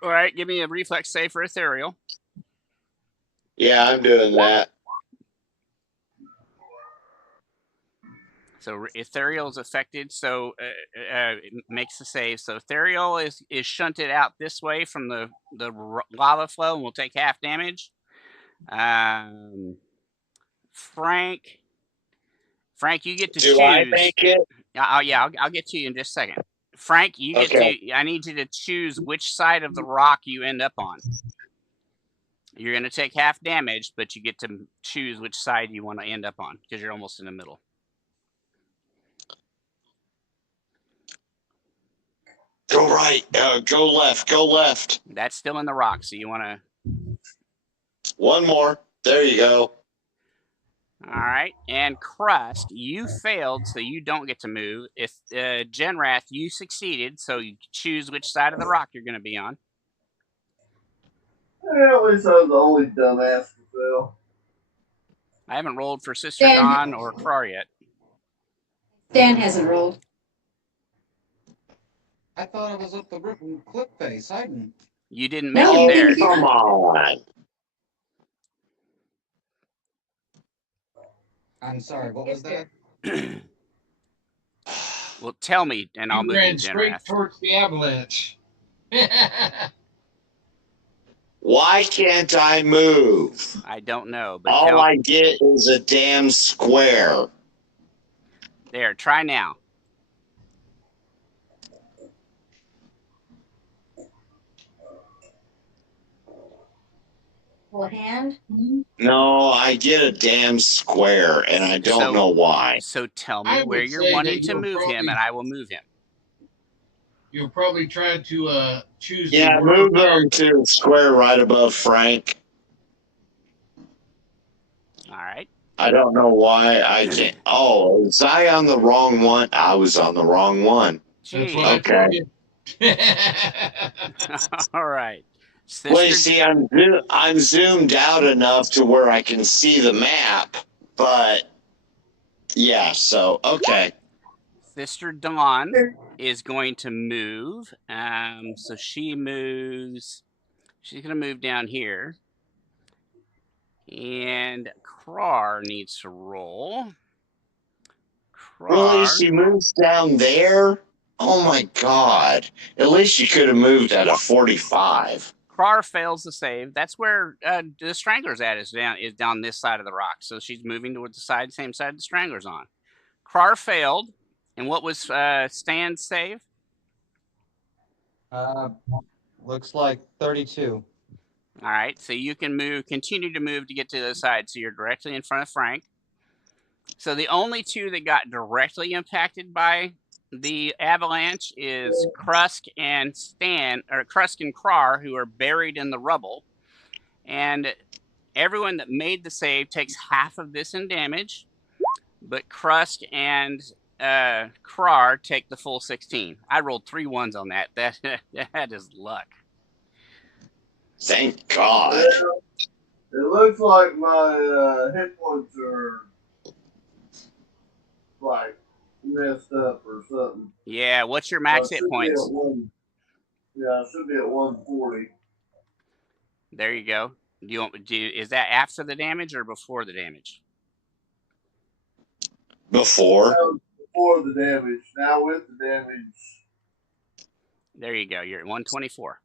All right, give me a reflex save for Ethereal. Yeah, I'm doing that. So Ethereal is affected, so it makes the save. So Ethereal is shunted out this way from the lava flow and will take half damage. Frank, you get to choose. Do I make it? Yeah, I'll get to you in just a second. Frank, you get to. I need you to choose which side of the rock you end up on. You're going to take half damage, but you get to choose which side you want to end up on because you're almost in the middle. Go right. Go left. Go left. That's still in the rock, so you want to. One more. There you go. All right, and Krust, you failed, so you don't get to move. If Genrath, you succeeded, so you choose which side of the rock you're going to be on. Yeah, at least I was the only dumbass to fail. I haven't rolled for Sister Dan. Dawn or Krar yet. Dan hasn't rolled. I thought I was up the cliff face. I didn't. You didn't make No, it there. Come on. I'm sorry. What was that? Well, tell me, and I'll move you, ran straight Genrath. towards the avalanche. Why can't I move? I don't know, but All I get is a damn square. There, try now. Full hand. No, I get a damn square, and I don't know why. So tell me I where would you're say wanting that to you're move him, probably- and I will move him. You'll probably try to choose. Yeah, the move word them to the square right above Frank. All right. I don't know why I can't. Oh, was I on the wrong one? I was on the wrong one. That's what I Okay. told you. All right. Well, you see, I'm zoomed out enough to where I can see the map, but yeah, so okay. Sister Dawn is going to move. So she moves. She's going to move down here. And Krar needs to roll. Really? She moves down there? Oh my god. At least you could have moved at a 45. Krar fails the save. That's where the Strangler's at is down this side of the rock. So she's moving towards the same side the Strangler's on. Krar failed. And what was Stan's save? Looks like 32. All right, so you can continue to move to get to the other side. So you're directly in front of Frank. So the only two that got directly impacted by the avalanche is Krusk and Krusk and Krar, who are buried in the rubble. And everyone that made the save takes half of this in damage, but Krusk and Krar take the full 16. I rolled 3 1s on that. That is luck. Thank God. It looks like my hit points are like messed up or something. Yeah, what's your max hit points? Yeah, it should be at 140. There you go. Is that after the damage or before the damage? Before. Before the damage. Now with the damage. There you go. You're at 124.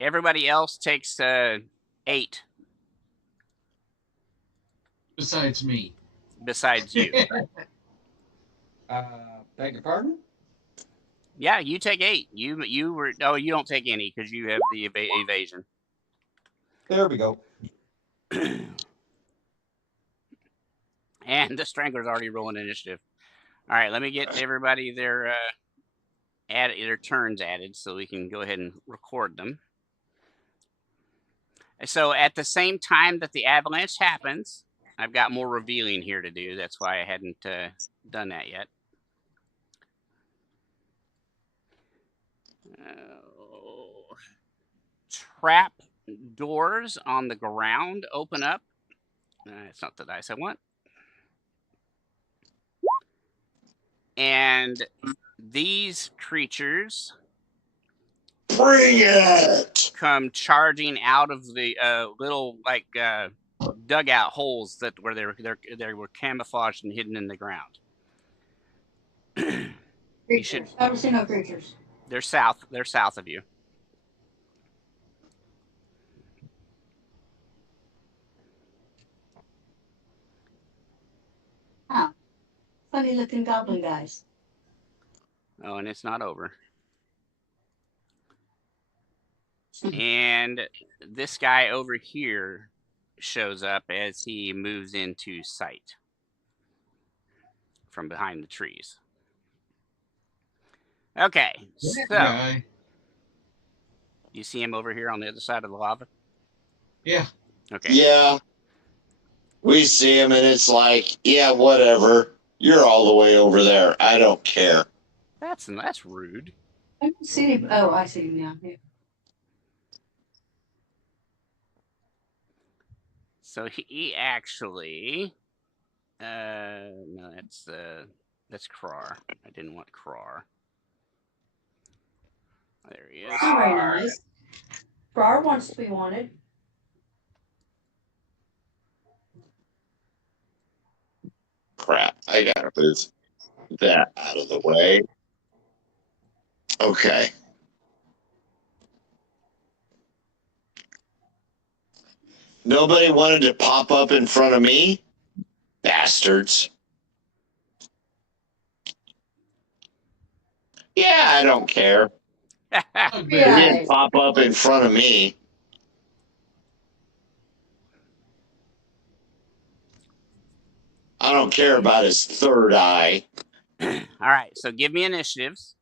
Everybody else takes 8. Besides me. Besides you. Beg your pardon? Yeah, you take 8. You were you don't take any because you have the evasion. There we go. And the Strangler's already rolling initiative. All right, let me get everybody their turns added so we can go ahead and record them. So at the same time that the avalanche happens, I've got more revealing here to do. That's why I hadn't done that yet. Trap doors on the ground open up. It's not the dice I want. And these creatures Bring it! come charging out of the little like dugout holes where they were camouflaged and hidden in the ground. Creatures. I don't see no creatures. They're south. They're south of you. Huh. Funny looking goblin guys. Oh, and it's not over. And this guy over here shows up as he moves into sight from behind the trees. Okay, so Guy. you see him over here on the other side of the lava? Yeah. Okay. Yeah. We see him and it's like, yeah, whatever. You're all the way over there. I don't care. That's rude. I don't see him. Oh, I see him now. Yeah. So he actually, no, that's Krar. I didn't want Krar. There he is. Very nice. Brar wants to be wanted. Crap. I gotta move that out of the way. Okay. Nobody wanted to pop up in front of me? Bastards. Yeah, I don't care. Oh, They Yeah. didn't pop up in front of me. I don't care about his third eye. All right, so give me initiatives.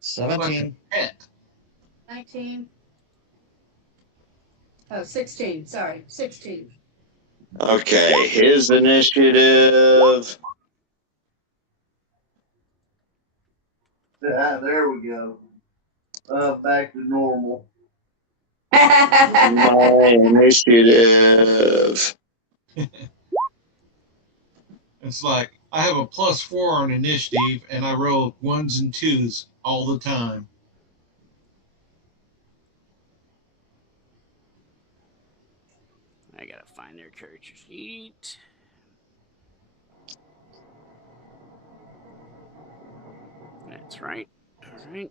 17. 19. Oh, 16. Sorry, 16. Okay, his initiative. There we go. Back to normal. My initiative. It's like I have a +4 on initiative, and I roll 1s and 2s all the time. I gotta find their character sheet. That's right. All right.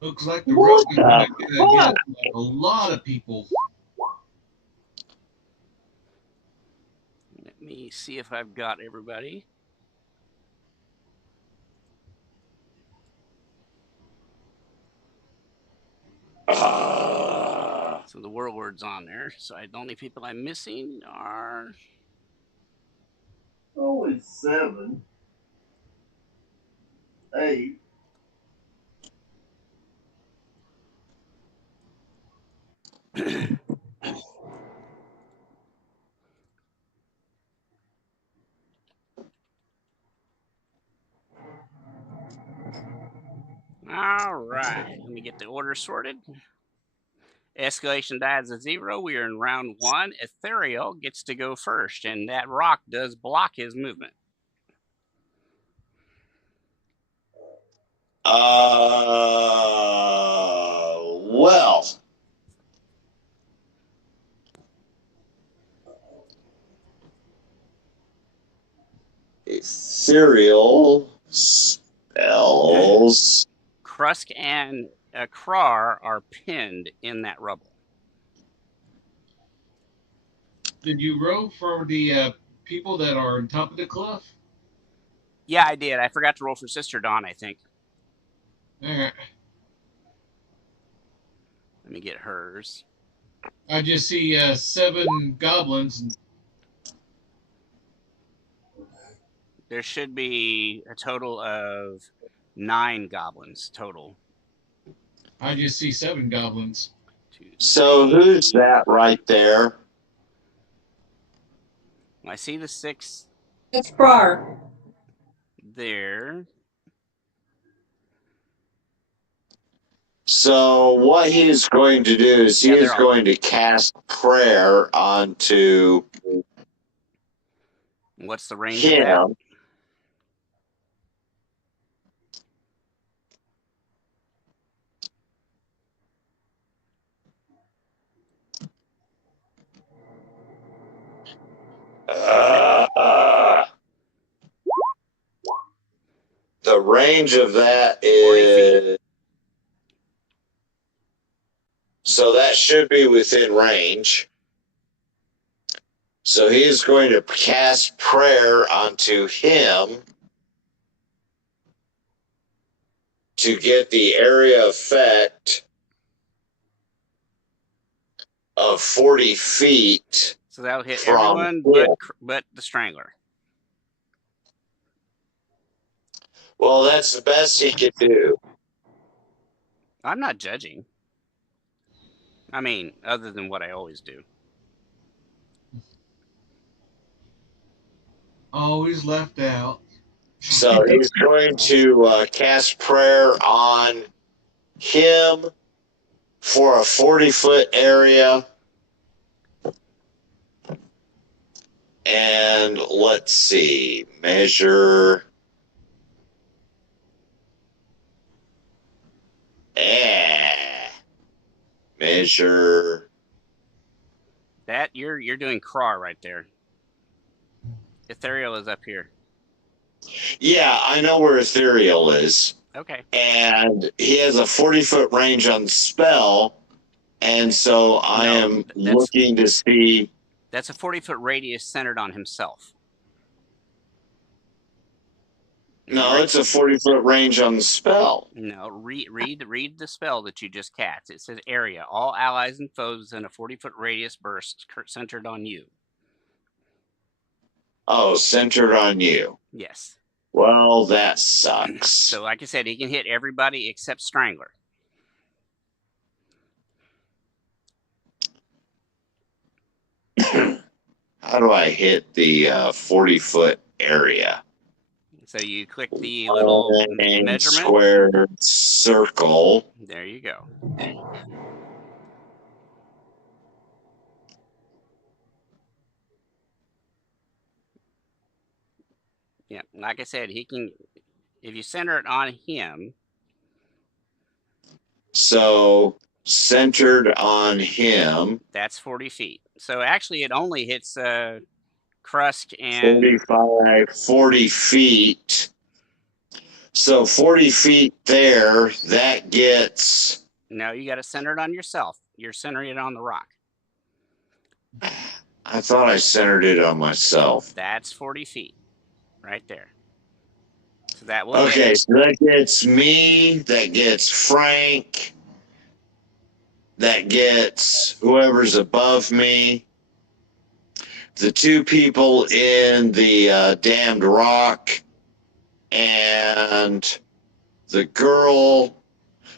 Looks like the rogue is going to get against a lot of people. Let me see if I've got everybody. So the warlord's on there. So the only people I'm missing are. Oh, it's 7. 8. All right. Let me get the order sorted. Escalation dies at 0. We are in round 1. Ethereal gets to go first, and that rock does block his movement. Well. Ethereal spells. Krusk and Krar are pinned in that rubble. Did you roll for the people that are on top of the cliff? Yeah, I did. I forgot to roll for Sister Dawn, I think. Alright. Let me get hers. I just see 7 goblins. There should be a total of 9 goblins total. I just see 7 goblins. 2, 3. So who's that right there? I see the 6 It's Brar. there. So what he's going to do is he Yeah, is they're all going to cast prayer onto What's the range of that? him. The range of that 40 feet. is so that should be within range. So he is going to cast prayer onto him to get the area effect of 40 feet. So that'll hit from everyone him. but the Strangler. Well, that's the best he could do. I'm not judging. I mean, other than what I always do. Always left out. So he's going to cast prayer on him for a 40-foot area. And let's see, measure. Measure. That you're doing craw right there. Ethereal is up here. Yeah, I know where Ethereal is. Okay. And he has a 40-foot range on spell. And so I am looking to see. That's a 40-foot radius centered on himself. No, it's a 40-foot range on the spell. No, read the spell that you just cast. It says area. All allies and foes in a 40-foot radius burst centered on you. Oh, centered on you. Yes. Well, that sucks. So like I said, he can hit everybody except Strangler. How do I hit the 40-foot area? So you click the little measurement. Square circle. There you go. Yeah, like I said, he can, if you center it on him. So centered on him. That's 40 feet. So actually, it only hits Krusk and 40 feet. So 40 feet there, that gets. No, you got to center it on yourself. You're centering it on the rock. I thought I centered it on myself. That's 40 feet right there. So that will Okay, hit. so that gets me, that gets Frank, that gets whoever's above me, the 2 people in the damned rock, and the girl.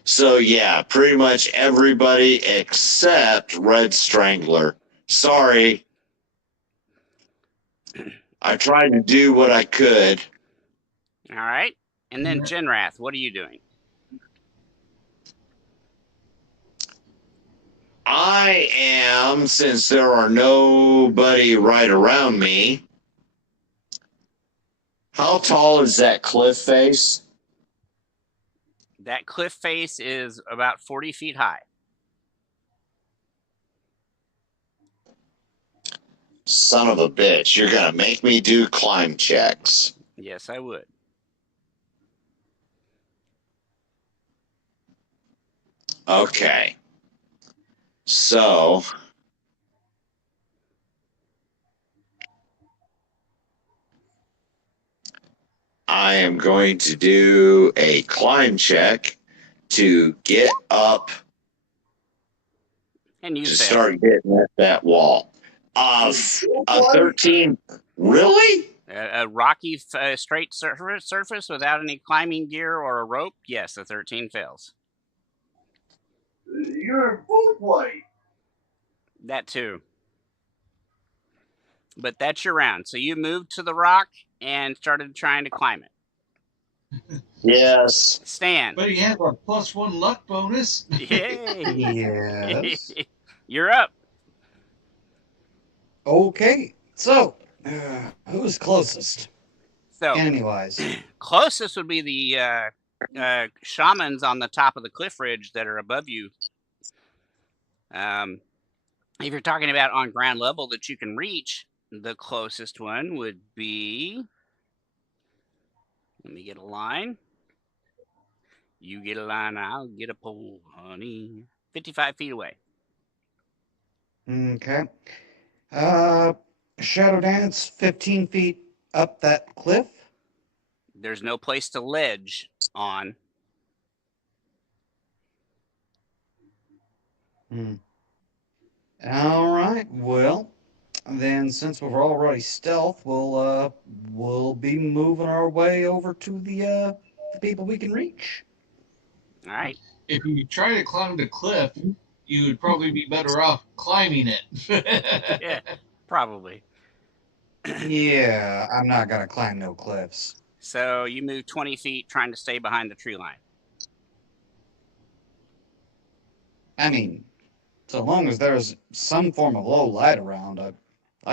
So yeah, pretty much everybody except Red Strangler. Sorry. I tried to do what I could. All right. And then Genrath, what are you doing? I am, since there are nobody right around me. How tall is that cliff face? That cliff face is about 40 feet high. Son of a bitch, you're going to make me do climb checks. Yes, I would. Okay. So I am going to do a climb check to get up And you to fail. start getting at that wall. A 13. Really? A rocky, straight surface without any climbing gear or a rope? Yes, a 13 fails. You're in full play. That too. But that's your round. So you moved to the rock and started trying to climb it. Yes. Stan. But he had a +1 luck bonus. Yay. Yes. You're up. Okay, so who's closest? So Enemy-wise. closest would be the shamans on the top of the cliff ridge that are above you. If you're talking about on ground level that you can reach, the closest one would be, let me get a line. You get a line, I'll get a pole, honey. 55 feet away. Okay. Shadow Dance, 15 feet up that cliff. There's no place to ledge on. All right. Well, then since we're already stealth, we'll be moving our way over to the people we can reach. All right. If you try to climb the cliff, you would probably be better off climbing it. Yeah, probably. Yeah, I'm not gonna climb no cliffs. So you move 20 feet trying to stay behind the tree line. I mean, so long as there's some form of low light around, I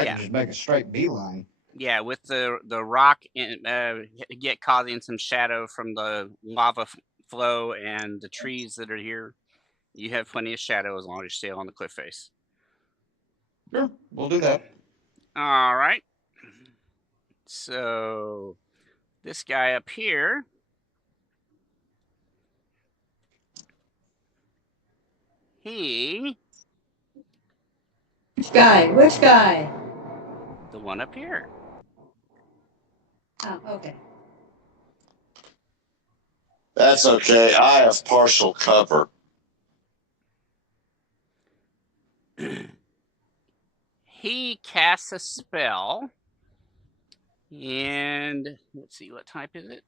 Yeah. can just make a straight beeline. Yeah, with the rock get causing some shadow from the lava flow and the trees that are here, you have plenty of shadow as long as you stay on the cliff face. Sure, we'll do that. All right. So this guy up here, he, Which guy? Which guy? the one up here. Oh, okay. That's okay. I have partial cover. He casts a spell, and let's see, what type is it?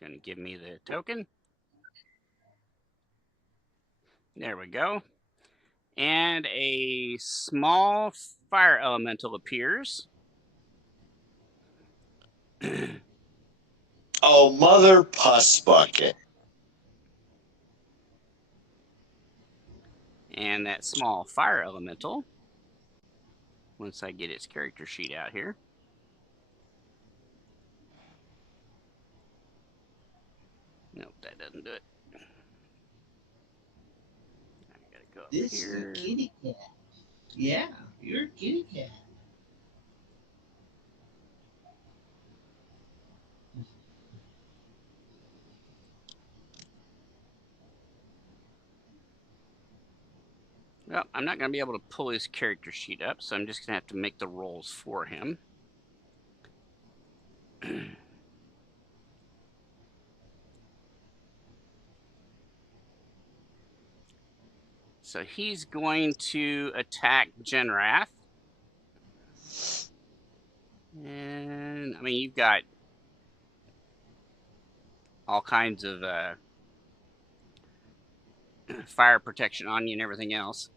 Gonna give me the token. There we go. And a small fire elemental appears. Oh, mother puss bucket. And that small fire elemental, once I get its character sheet out here. Nope, that doesn't do it. I gotta go up This here. is a kitty cat. Yeah, you're a kitty cat. Well, I'm not going to be able to pull his character sheet up, so I'm just going to have to make the rolls for him. So he's going to attack Genrath. And, I mean, you've got all kinds of fire protection on you and everything else.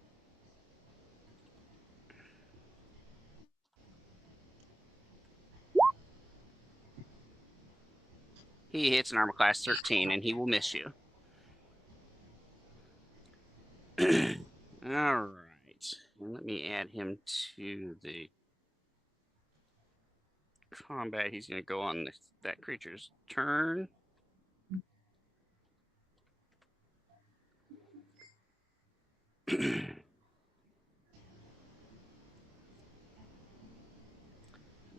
He hits an armor class 13, and he will miss you. All right. Let me add him to the combat. He's going to go on that creature's turn.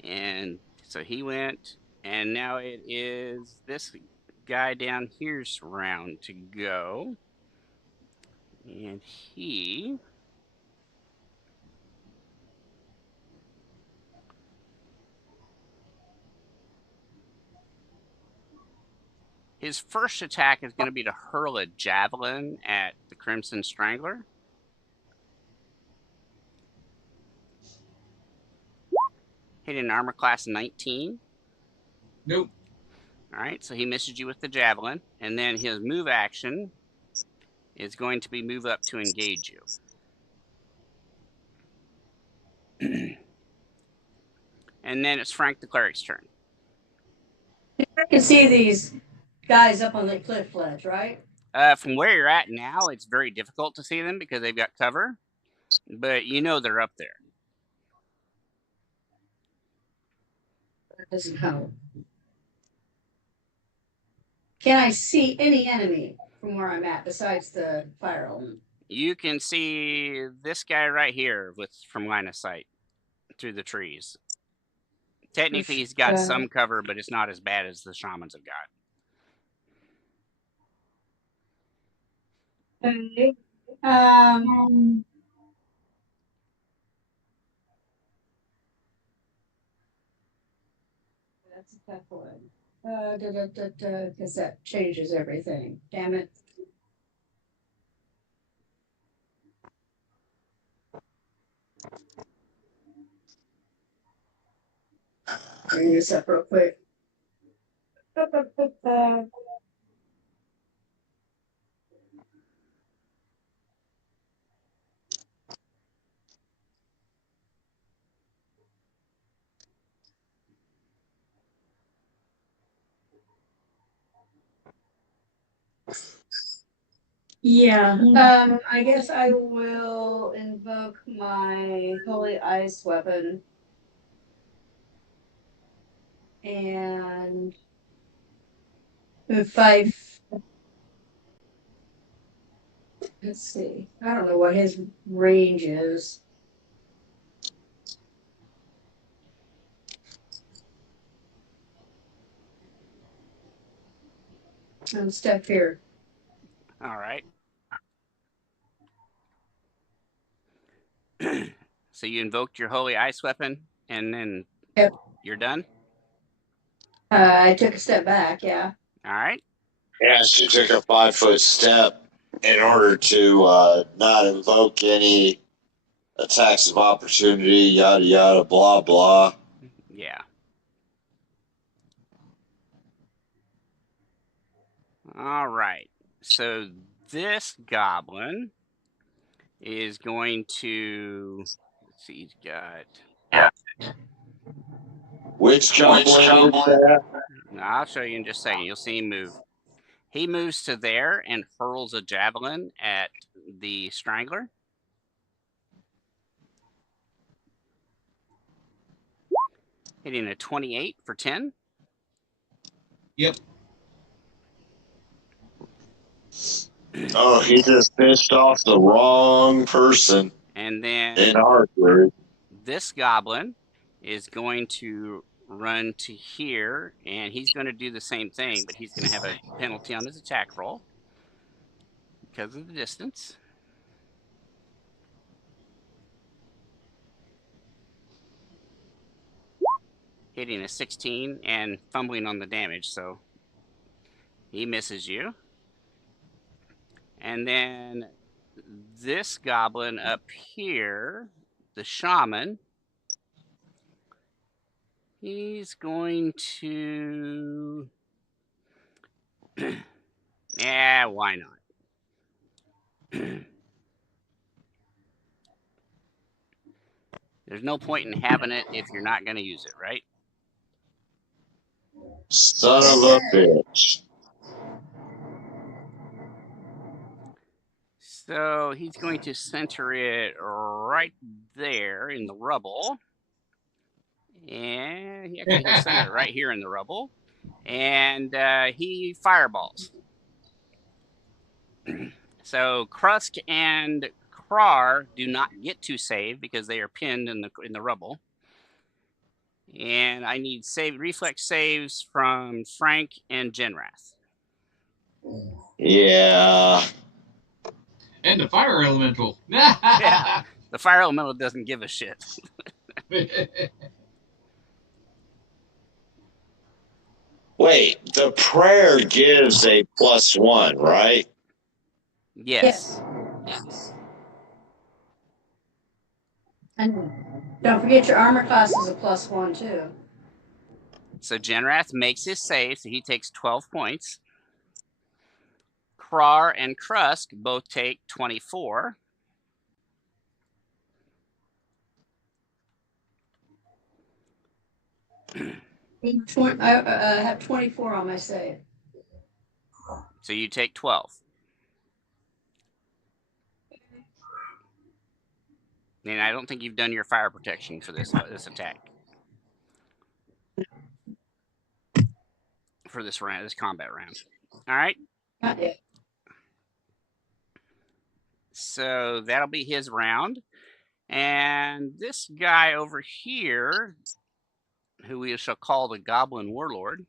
And so he went, and now it is this guy down here's round to go. And his first attack is going to be to hurl a javelin at the Crimson Strangler. Hitting armor class 19. Nope. All right, so he misses you with the javelin, and then his move action is going to be move up to engage you. And then it's Frank the Cleric's turn. I can see these guys up on the cliff ledge, right? From where you're at now, it's very difficult to see them because they've got cover, but you know they're up there. That doesn't help. Can I see any enemy from where I'm at besides the fire element? You can see this guy right here from line of sight through the trees. Technically, he's got some cover, but it's not as bad as the shamans have got. Okay. That's a tough one. Because that changes everything. Damn it. Bring this up real quick. Yeah. I guess I will invoke my holy ice weapon. And move 5. Let's see. I don't know what his range is. Step here. All right. So you invoked your holy ice weapon, and then you're done? I took a step back, yeah. All right. Yes, you took a 5-foot step in order to not invoke any attacks of opportunity, yada, yada, blah, blah. Yeah. All right. So this goblin is going to, let's see, he's got... Which goblin is that? I'll show you in just a second. You'll see him move. He moves to there and hurls a javelin at the Strangler. Hitting a 28 for 10. Yep. Oh, he just pissed off the wrong person. And then in Hartford. This goblin is going to run to here, and he's going to do the same thing, but he's going to have a penalty on his attack roll because of the distance. Hitting a 16 and fumbling on the damage, so he misses you. And then this goblin up here, the shaman, he's going to... yeah, why not? There's no point in having it if you're not going to use it, right? Son of a bitch. So he's going to center it right there in the rubble. And he'll center it right here in the rubble. And he fireballs. So Krusk and Krar do not get to save because they are pinned in the rubble. And I need reflex saves from Frank and Genrath. Yeah. And the fire elemental. Yeah, the fire elemental doesn't give a shit. Wait, the prayer gives a +1, right? Yes. And don't forget your armor class is a +1 too. So Genrath makes his save, so he takes 12 points. Krar and Krusk both take 24. I have 24 on my save. So you take 12. And I don't think you've done your fire protection for this attack. For this round, this combat round. All right. Not yet. So that'll be his round. And this guy over here, who we shall call the Goblin Warlord.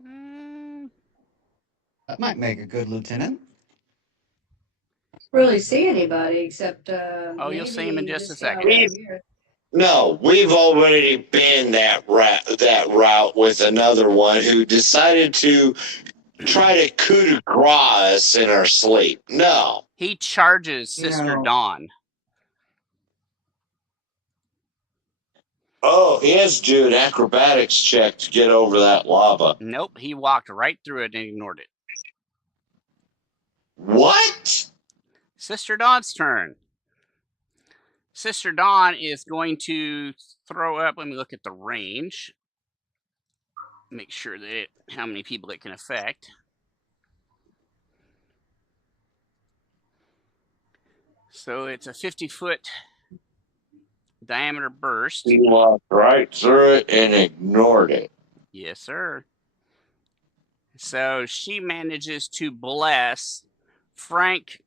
That might make a good lieutenant. Really see anybody except Oh, you'll see him in just a second. No, we've already been that route with another one who decided to try to coup de grace us in our sleep. No. He charges Sister Dawn. Oh, he has to do an acrobatics check to get over that lava. Nope, he walked right through it and ignored it. What? Sister Dawn's turn. Sister Dawn is going to throw up. Let me look at the range. Make sure that how many people it can affect. So it's a 50-foot diameter burst. He walked right through it and ignored it. Yes, sir. So she manages to bless Frank,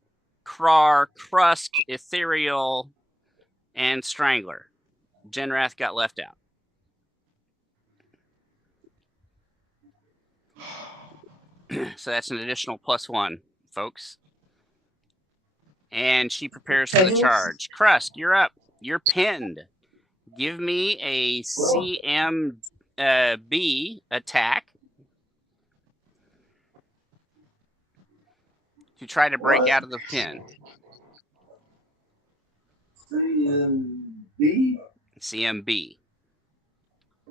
Krar, Krusk, Ethereal, and Strangler. Genrath got left out. So that's an additional +1, folks. And she prepares for the charge. Krusk, you're up. You're pinned. Give me a CMB attack to try to break out of the pin. CMB? CMB.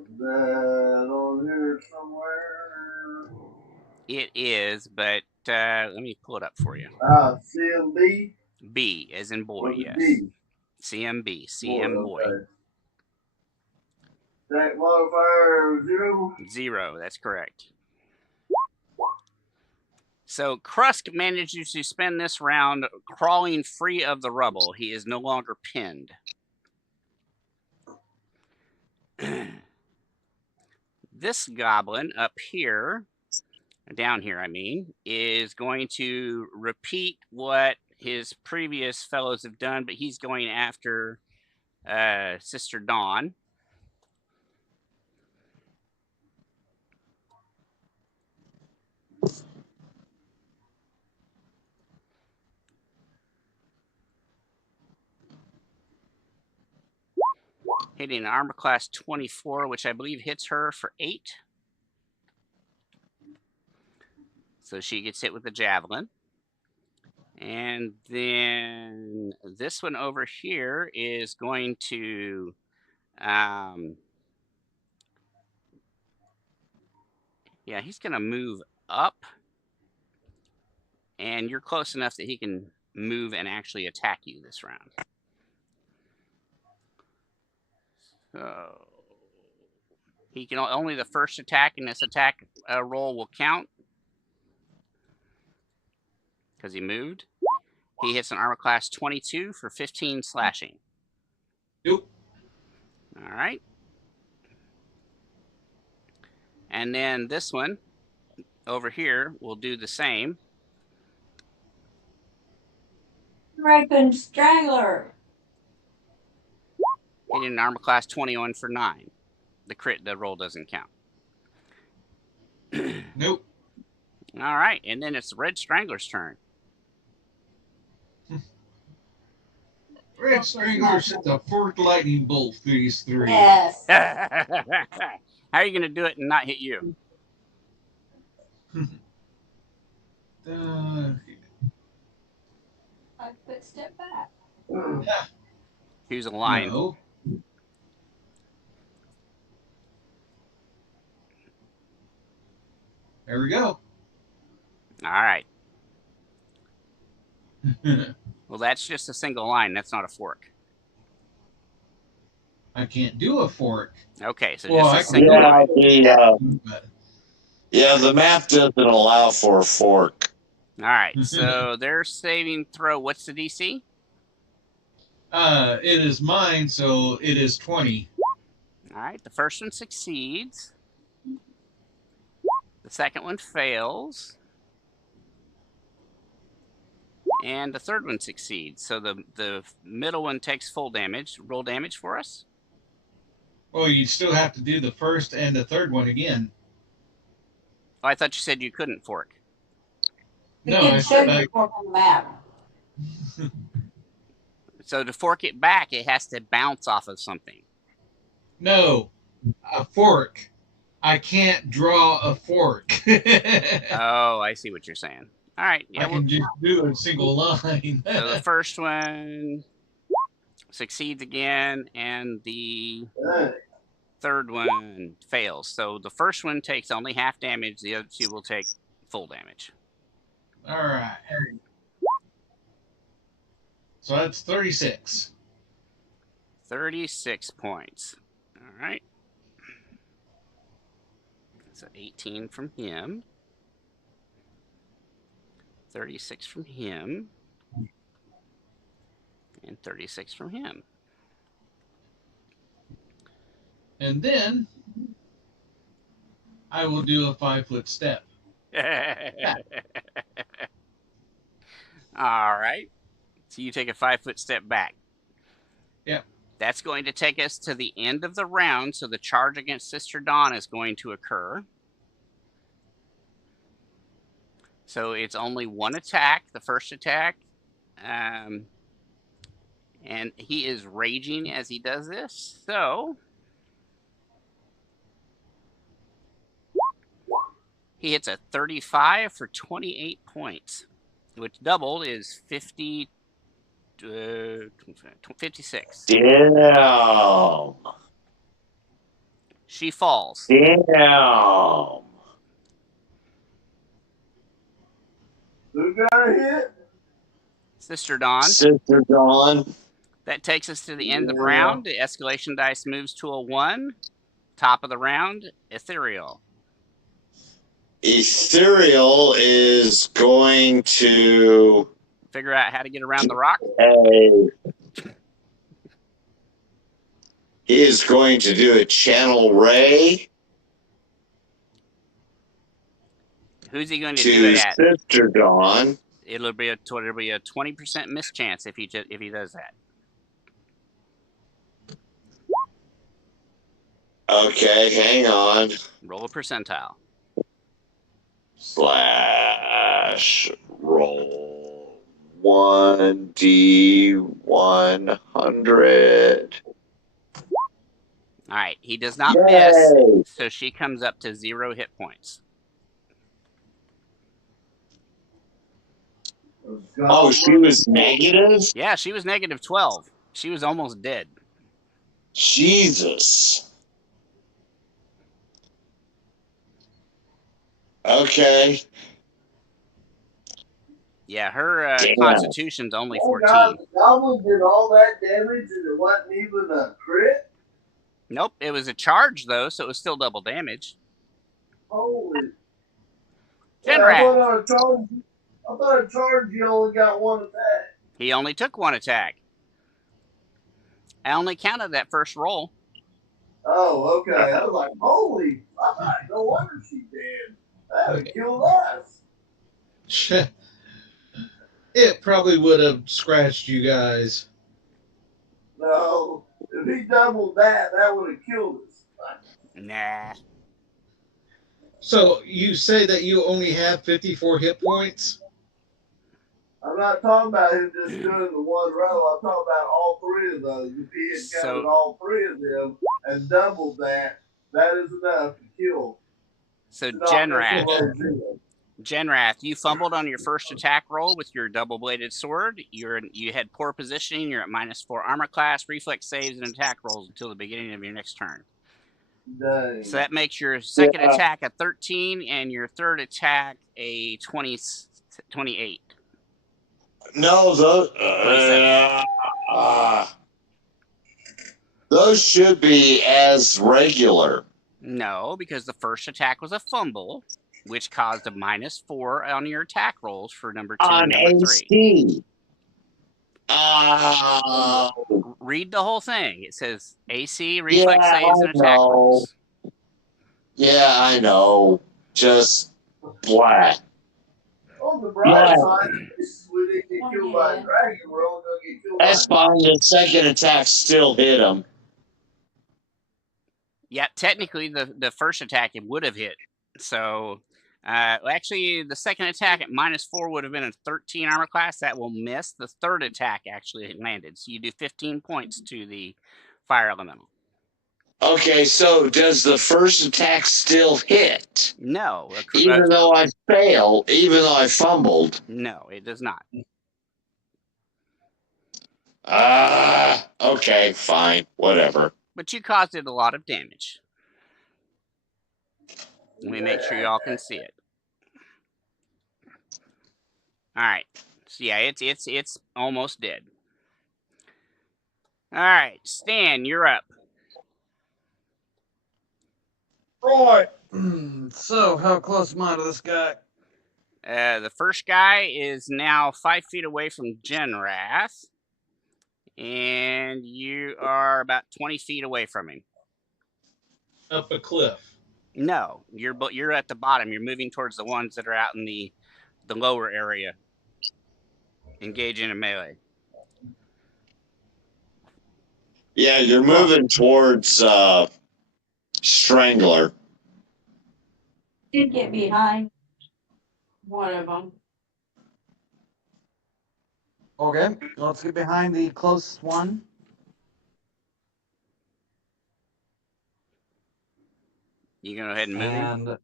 Is that on here somewhere? It is, but let me pull it up for you. CMB? B, as in boy, yes. B? CMB, CM boy. Okay. Attack modifier 0? 0, that's correct. So Krusk manages to spend this round crawling free of the rubble. He is no longer pinned. This goblin up here, down here I mean, is going to repeat what his previous fellows have done, but he's going after Sister Dawn. Hitting armor class 24, which I believe hits her for 8. So she gets hit with the javelin. And then this one over here is going to yeah, he's going to move up. And you're close enough that he can move and actually attack you this round. So he can only the first attack in this attack roll will count because he moved. He hits an armor class 22 for 15 slashing. Yep. All right. And then this one over here will do the same. Raping Strangler. Hitting an armor class 21 for 9. The roll doesn't count. Nope. All right, and then it's the Red Strangler's turn. Red Strangler sends a forked lightning bolt through these three. Yes. How are you going to do it and not hit you? 5 foot step back. Choose a line. No. There we go. All right. Well, that's just a single line. That's not a fork. I can't do a fork. Okay, so Well, just a I can single Yeah, line. the math doesn't allow for a fork. All right, so their saving throw, what's the DC? It is mine, so it is 20. All right, the first one succeeds. The second one fails. And the third one succeeds. So the middle one takes full damage. Roll damage for us. Well, you still have to do the first and the third one again. Oh, I thought you said you couldn't fork. No, I said I... fork on the map. So to fork it back, it has to bounce off of something. No, a fork. I can't draw a fork. Oh, I see what you're saying. All right. Yeah, I can just do a single line. So the first one succeeds again, and the third one fails. So the first one takes only half damage. The other two will take full damage. All right. So that's 36. 36 points. All right. So 18 from him. 36 from him. And 36 from him. And then I will do a 5-foot step. All right. So you take a 5-foot step back. Yep. That's going to take us to the end of the round. So the charge against Sister Dawn is going to occur. So it's only one attack, the first attack. And he is raging as he does this. So he hits a 35 for 28 points, which doubled is 56. Damn. She falls. Damn. Who got hit? Sister Dawn. Sister Dawn. That takes us to the end of the round. The escalation dice moves to a 1. Top of the round, Ethereal. Ethereal is going to figure out how to get around the rock. He is going to do a channel ray. Who's he going to do it at? Sister Dawn. It'll be a 20% miss chance if he does that. Okay, hang on. Roll a percentile. / roll 1d100. All right, he does not miss, so she comes up to 0 hit points. Oh, she was negative? Yeah, she was negative 12. She was almost dead. Jesus. Okay. Yeah, her constitution's only 14. God, Goblin did all that damage and it wasn't even a crit? Nope, it was a charge, though, so it was still double damage. Holy. Genrat. I thought a charge you only got one attack. He only took one attack. I only counted that first roll. Oh, okay. I was like, holy fuck, no wonder she did. That would kill us. It probably would have scratched you guys. No, if he doubled that, that would have killed us. Nah. So you say that you only have 54 hit points? I'm not talking about him just doing the one roll. I'm talking about all three of those. If he had counted all three of them and doubled that, that is enough to kill. So to not miss the whole zero. Genrath, you fumbled on your first attack roll with your double-bladed sword. You had poor positioning. You're at -4 armor class, reflex saves, and attack rolls until the beginning of your next turn. Dang. So that makes your second attack a 13 and your third attack a 28. No, those should be as regular. No, because the first attack was a fumble, which caused a -4 on your attack rolls for number 2 and number 3. Read the whole thing. It says AC, reflex saves, and attack rolls. Yeah, I know. Just black. On the bright side, we didn't get killed by a dragon. We're only going to get killed That's fine. The second attack still hit him. Yeah, technically, the first attack it would have hit. So, actually, the second attack at -4 would have been a 13 armor class. That will miss. The third attack actually landed. So you do 15 points to the fire elemental. Okay, so does the first attack still hit? No. Even though I failed, even though I fumbled? No, it does not. Okay, fine, whatever. But you caused it a lot of damage. Let me make sure y'all can see it. All right. So yeah, it's almost dead. All right, Stan, you're up. Right. So, how close am I to this guy? The first guy is now 5 feet away from Genrath, and you are about 20 feet away from him. Up a cliff. No, you're at the bottom. You're moving towards the ones that are out in the lower area. Engage in a melee. Yeah, you're moving towards Strangler. Did get behind one of them. Okay, let's get behind the closest one. You go ahead and move him?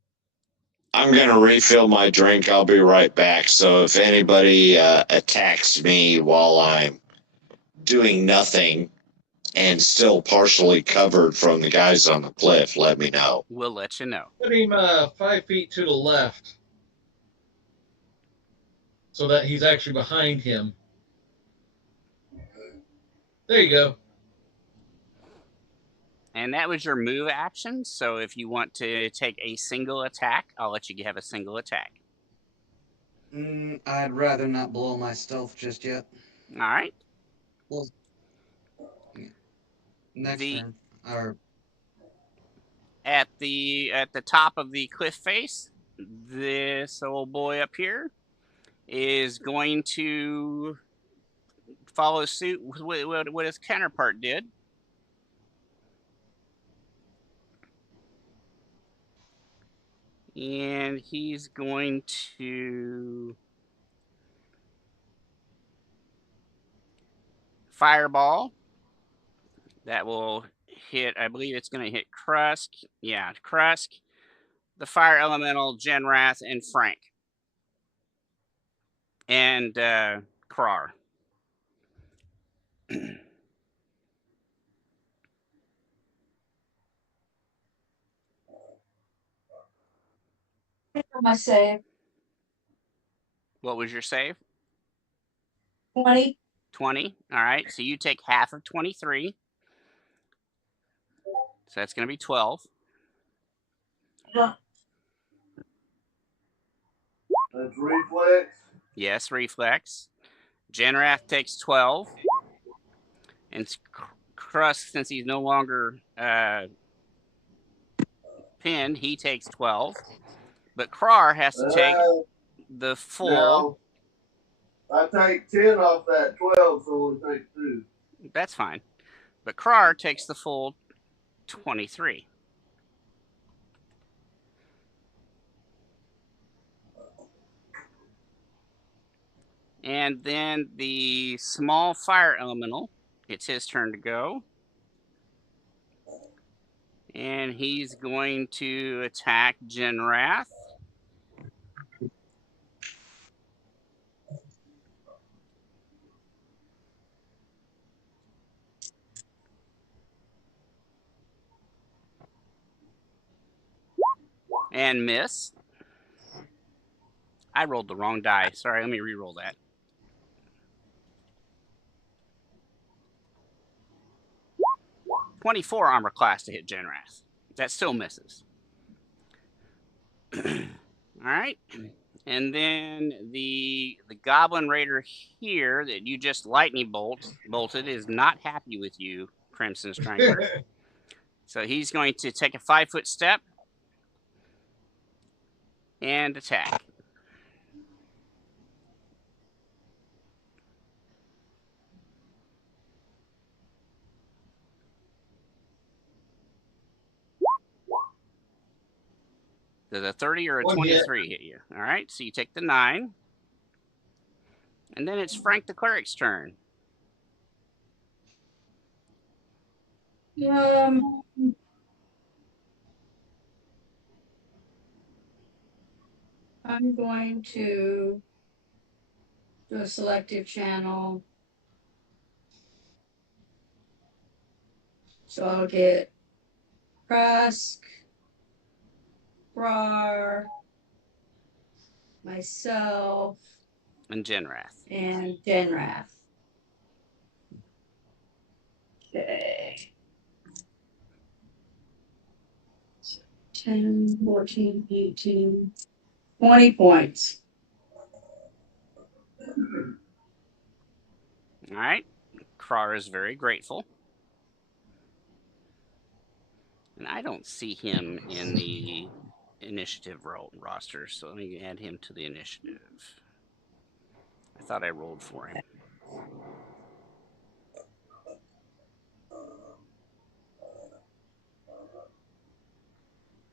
I'm going to refill my drink. I'll be right back. So if anybody attacks me while I'm doing nothing and still partially covered from the guys on the cliff, let me know. We'll let you know. Put him 5 feet to the left so that he's actually behind him. There you go. And that was your move action. So if you want to take a single attack, I'll let you have a single attack. I'd rather not blow my stealth just yet. All right. Well, next turn. Or at the top of the cliff face, this old boy up here is going to follow suit with what his counterpart did. And he's going to fireball. That will hit, I believe it's going to hit Krusk. Yeah, Krusk, the fire elemental, Genrath, and Frank. And Krar. My save. What was your save? 20. 20. All right. So you take half of 23. So that's going to be 12. Yeah. That's reflex. Yes, reflex. Genrath takes 12. And Krusk, since he's no longer pinned, he takes 12. But Krar has to take the full. Now, I take 10 off that 12, so we'll take 2. That's fine. But Krar takes the full 23. And then the small fire elemental, it's his turn to go. And he's going to attack Genrath. And miss. I rolled the wrong die. Sorry, let me re-roll that. .24 armor class to hit Genrath. That still misses. All right. And then the Goblin Raider here that you just lightning bolted is not happy with you, Crimson Strangler. So he's going to take a 5-foot step and attack. Does a 30 or a 23 hit you? All right, so you take the 9. And then it's Frank the Cleric's turn. I'm going to do a selective channel. So I'll get Prask, Brar, myself, and Genrath. And Genrath. Okay. 10, 14, 18, 20 points. All right. Krar is very grateful. And I don't see him in the initiative roster, so let me add him to the initiative. I thought I rolled for him.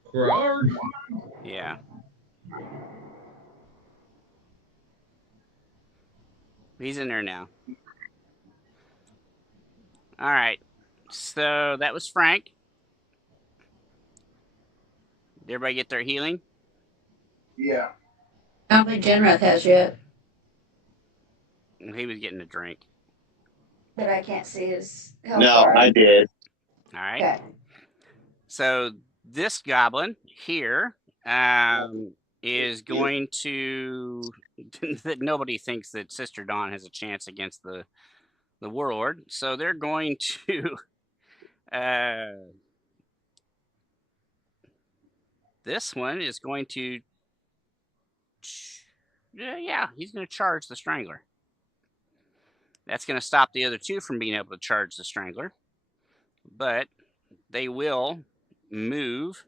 Krar? Yeah. He's in there now. All right. So that was Frank. Did everybody get their healing? Yeah. I don't think Genrath has yet. He was getting a drink. But I can't see his health No, bar. I did. All right. Okay. So this goblin here is going to... that nobody thinks that Sister Dawn has a chance against the warlord. So they're going to... this one is going to... yeah, he's going to charge the Strangler. That's going to stop the other two from being able to charge the Strangler. But they will move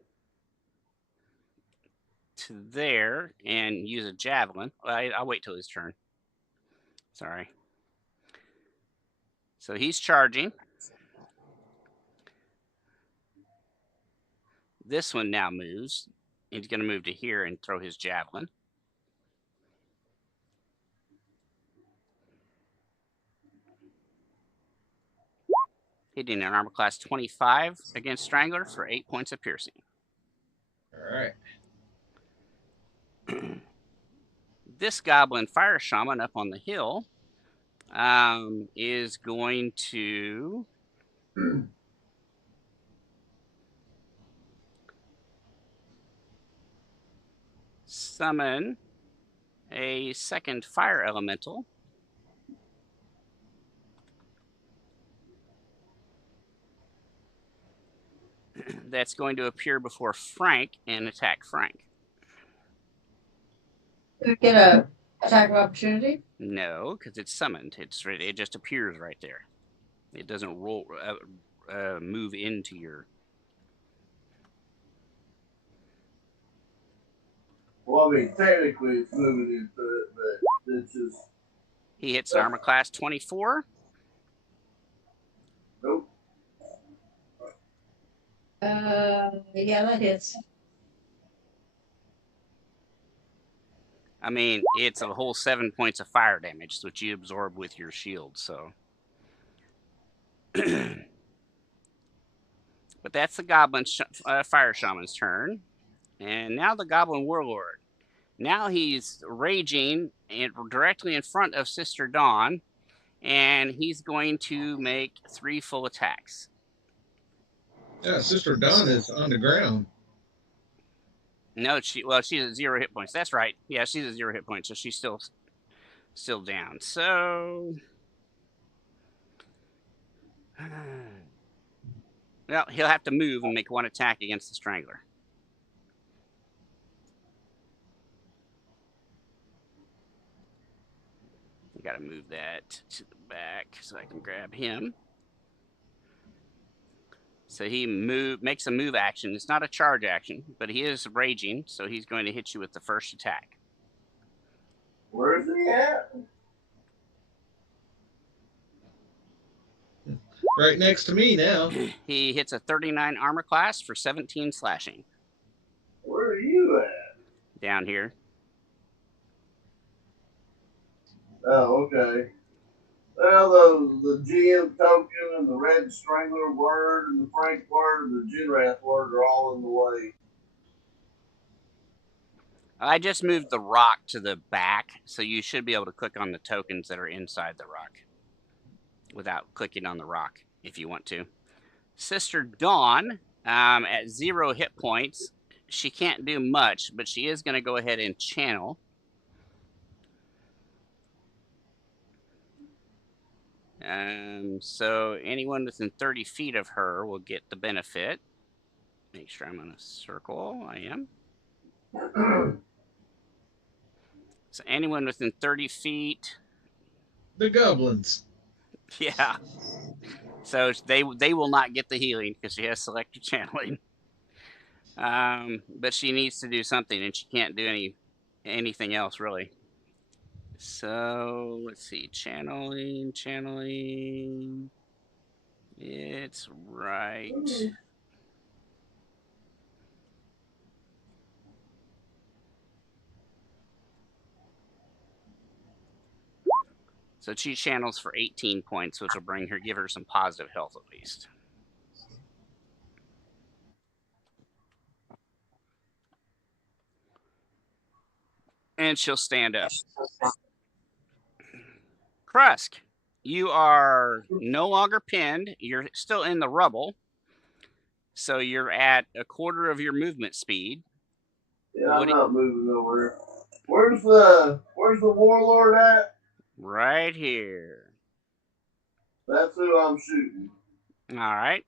to there and use a javelin. I'll wait till his turn. Sorry. So he's charging. This one now moves. He's going to move to here and throw his javelin. Hitting an armor class 25 against Strangler for 8 points of piercing. All right. This goblin fire shaman up on the hill is going to summon a second fire elemental. That's going to appear before Frank and attack Frank. Do we get a attack of opportunity? No, because it's summoned. It just appears right there. It doesn't roll move into your... Well, I mean, technically it's moving into it, but it's just... He hits an armor class 24. Nope. Yeah, that hits. I mean, it's a whole 7 points of fire damage, which you absorb with your shield, so. But that's the Goblin Fire Shaman's turn. And now the Goblin Warlord. Now he's raging and directly in front of Sister Dawn, and he's going to make 3 full attacks. Yeah, Sister Dawn is on the ground. No, she's at 0 hit points. That's right. Yeah, she's at 0 hit points, so she's still down. So, well, he'll have to move and make 1 attack against the Strangler. I gotta move that to the back so I can grab him. So he makes a move action. It's not a charge action, but he is raging, so he's going to hit you with the first attack. Where's he at? Right next to me now. He hits a 39 armor class for 17 slashing. Where are you at? Down here. Oh, okay. Well, the GM token and the Red Strangler word and the Frank word and the Jinrath word are all in the way. I just moved the rock to the back, so you should be able to click on the tokens that are inside the rock without clicking on the rock if you want to. Sister Dawn, at 0 hit points, she can't do much, but she is going to go ahead and channel. So anyone within 30 feet of her will get the benefit. Make sure I'm on a circle. I am. So anyone within 30 feet. The goblins. Yeah. So they will not get the healing because she has selective channeling. But she needs to do something, and she can't do anything else really. So let's see, channeling. It's right. So she channels for 18 points, which will give her some positive health at least. And she'll stand up. Krusk, you are no longer pinned. You're still in the rubble. So you're at a quarter of your movement speed. Yeah, I'm not moving nowhere. Where's the warlord at? Right here. That's who I'm shooting. All right.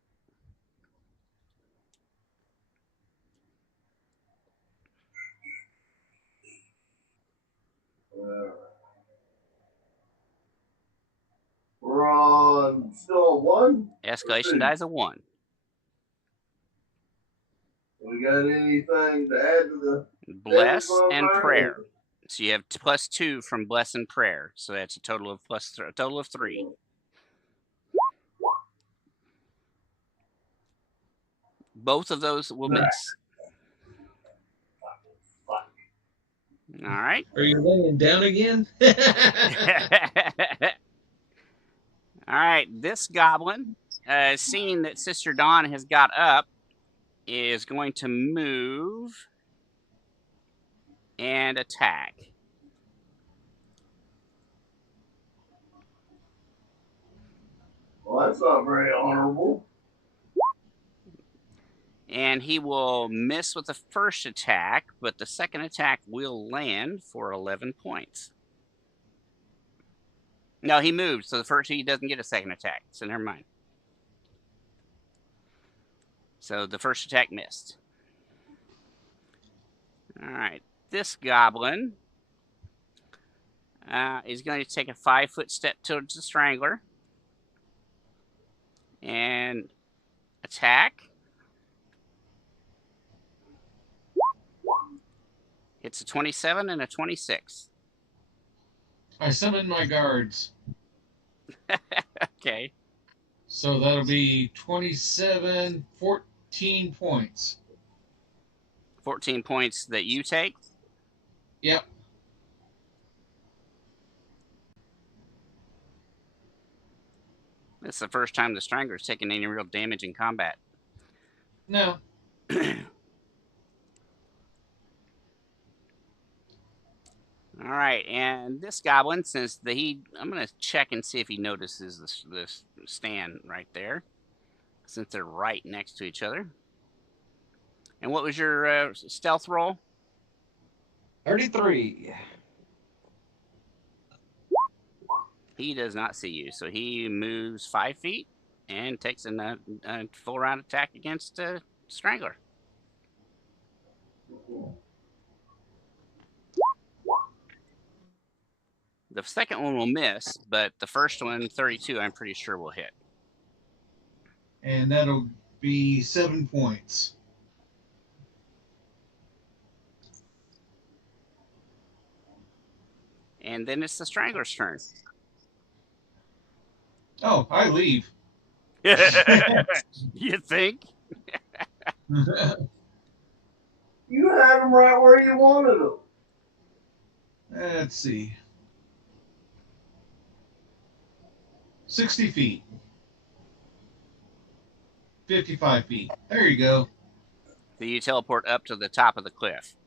We're on still 1? Escalation dies a 1. We got anything to add to the Bless and prayer. So you have +2 from bless and prayer. So that's a total of 3. Both of those will miss. All right. Are you laying down again? All right. This goblin, seeing that Sister Dawn has got up, is going to move and attack. Well, that's not very honorable. And he will miss with the first attack, but the second attack will land for 11 points. No, he moved, so he doesn't get a second attack, so never mind. So the first attack missed. All right, this goblin is going to take a 5-foot step towards the Strangler and attack. It's a 27 and a 26. I summon my guards. Okay. So that'll be 27, 14, 14 points. 14 points that you take? Yep. This is the first time the Strangler's taken any real damage in combat. No. All right, and this goblin, since I'm going to check and see if he notices this stand right there, since they're right next to each other. And what was your stealth roll? 33. He does not see you, so he moves 5 feet and takes a full round attack against Strangler. The second one will miss, but the first one, 32, I'm pretty sure will hit. And that'll be 7 points. And then it's the Strangler's turn. Oh, I leave. You think? You had them right where you wanted them. Let's see. 60 feet. 55 feet. There you go. So you teleport up to the top of the cliff.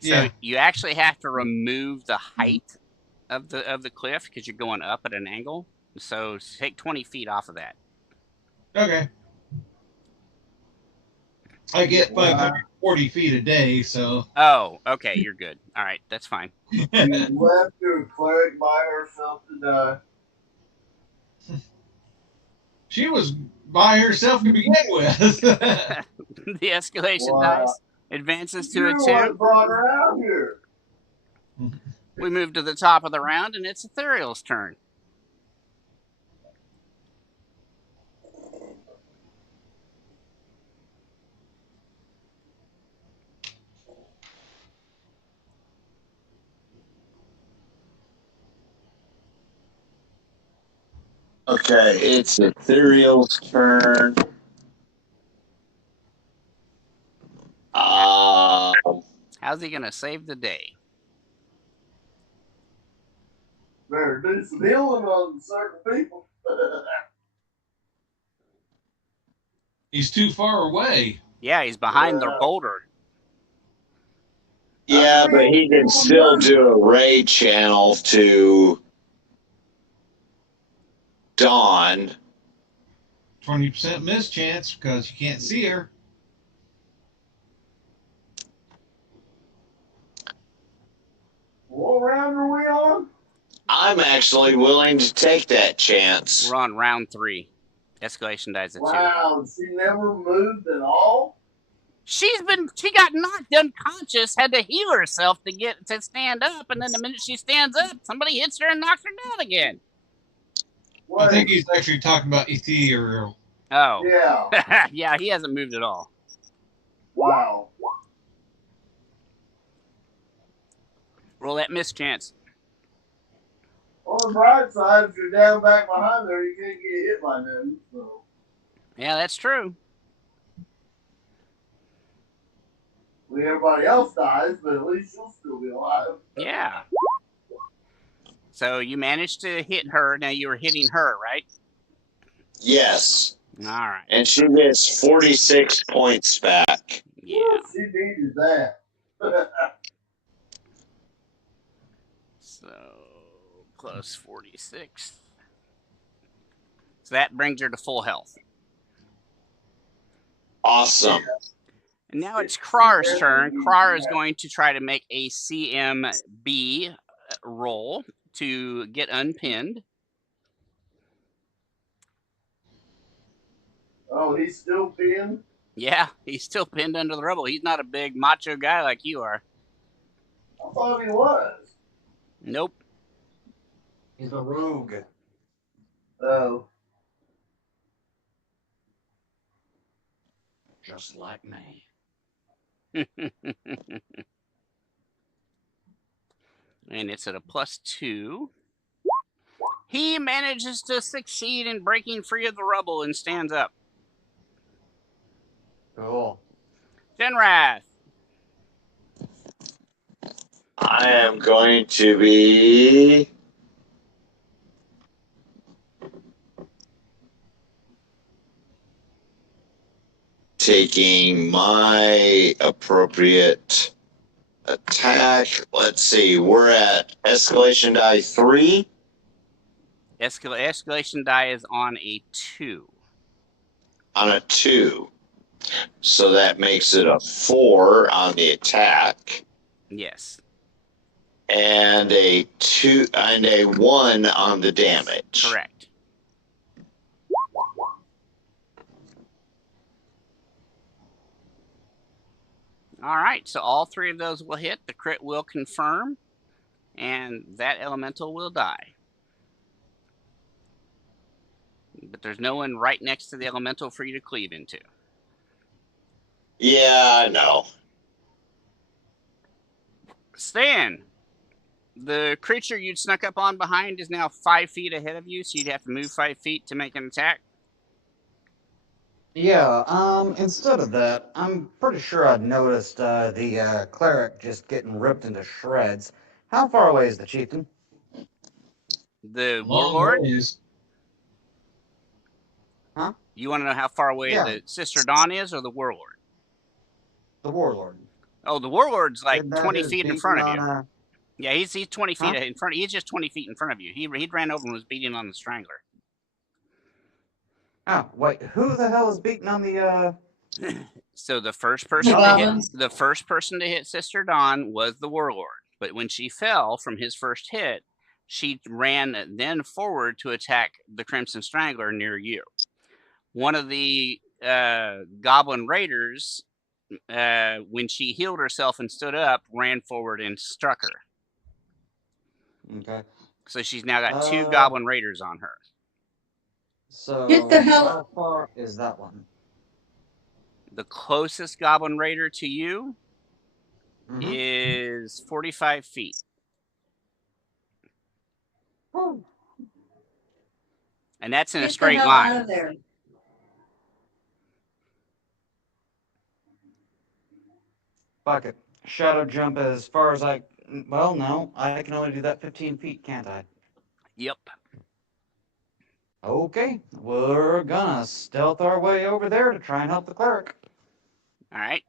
So Yeah. you actually have to remove the height of the cliff because you're going up at an angle. So take 20 feet off of that. Okay. I get 540 feet a day, so. Oh, okay, you're good. All right, that's fine. You left your cleric by herself to die. She was by herself to begin with. The escalation dice advances to a 2. What brought her out here? We move to the top of the round, and it's Ethereal's turn. Okay, it's Ethereal's turn. How's he going to save the day? Better do some healing on certain people. He's too far away. Yeah, he's behind the boulder. Yeah, but he can still do a raid channel to Dawn. 20% miss chance because you can't see her. What round are we on? I'm actually willing to take that chance. We're on round 3. Escalation dies at 2. Wow, she never moved at all? She got knocked unconscious, had to heal herself to stand up, and then the minute she stands up, somebody hits her and knocks her down again. I think he's actually talking about Ethereal. Oh. Yeah. Yeah, he hasn't moved at all. Wow. Roll that miss chance. On the bright side, if you're down back behind there, you can't get hit by them. So. Yeah, that's true. Everybody else dies, but at least you'll still be alive. Yeah. So you managed to hit her. Now you were hitting her, right? Yes. All right. And she gets 46 points back. Yeah. She needed that. So plus 46. So that brings her to full health. Awesome. And now it's Krar's turn. Krar is going to try to make a CMB roll to get unpinned. Oh, he's still pinned? Yeah, he's still pinned under the rubble. He's not a big macho guy like you are. I thought he was. Nope. He's a rogue. Oh. Just like me. And it's at a +2. He manages to succeed in breaking free of the rubble and stands up. Denrath. I am going to be taking my appropriate attack. Let's see, we're at escalation die 3. Escalation die is on a 2. On a 2. So that makes it a 4 on the attack. Yes. And a 2 and a 1 on the damage. Correct. All right, so all 3 of those will hit. The crit will confirm, and that elemental will die. But there's no one right next to the elemental for you to cleave into. Yeah, I know. Stan, the creature you'd snuck up on behind is now 5 feet ahead of you, so you'd have to move 5 feet to make an attack. Yeah, instead of that, I'm pretty sure I'd noticed the cleric just getting ripped into shreds. How far away is the chieftain? The Long warlord? ways. Huh? You want to know how far away Yeah. the Sister Dawn is, or the warlord? The warlord. Oh, the warlord's like Isn't that 20 who's feet in beating front of on, you. Yeah, he's 20 feet Huh? in front. He's just 20 feet in front of you. He ran over and was beating on the strangler. Oh, wait, who the hell is beating on the, So the first person to hit Sister Dawn was the warlord. But when she fell from his first hit, she ran then forward to attack the Crimson Strangler near you. One of the goblin raiders, when she healed herself and stood up, ran forward and struck her. Okay. So she's now got 2 goblin raiders on her. So, Get the hell- how far is that one? The closest goblin raider to you is 45 feet. Oh. And that's in a Get straight the hell line. out of there. Fuck it. Shadow jump as far as I... Well, no. I can only do that 15 feet, can't I? Yep. Okay. We're gonna stealth our way over there to try and help the cleric. All right.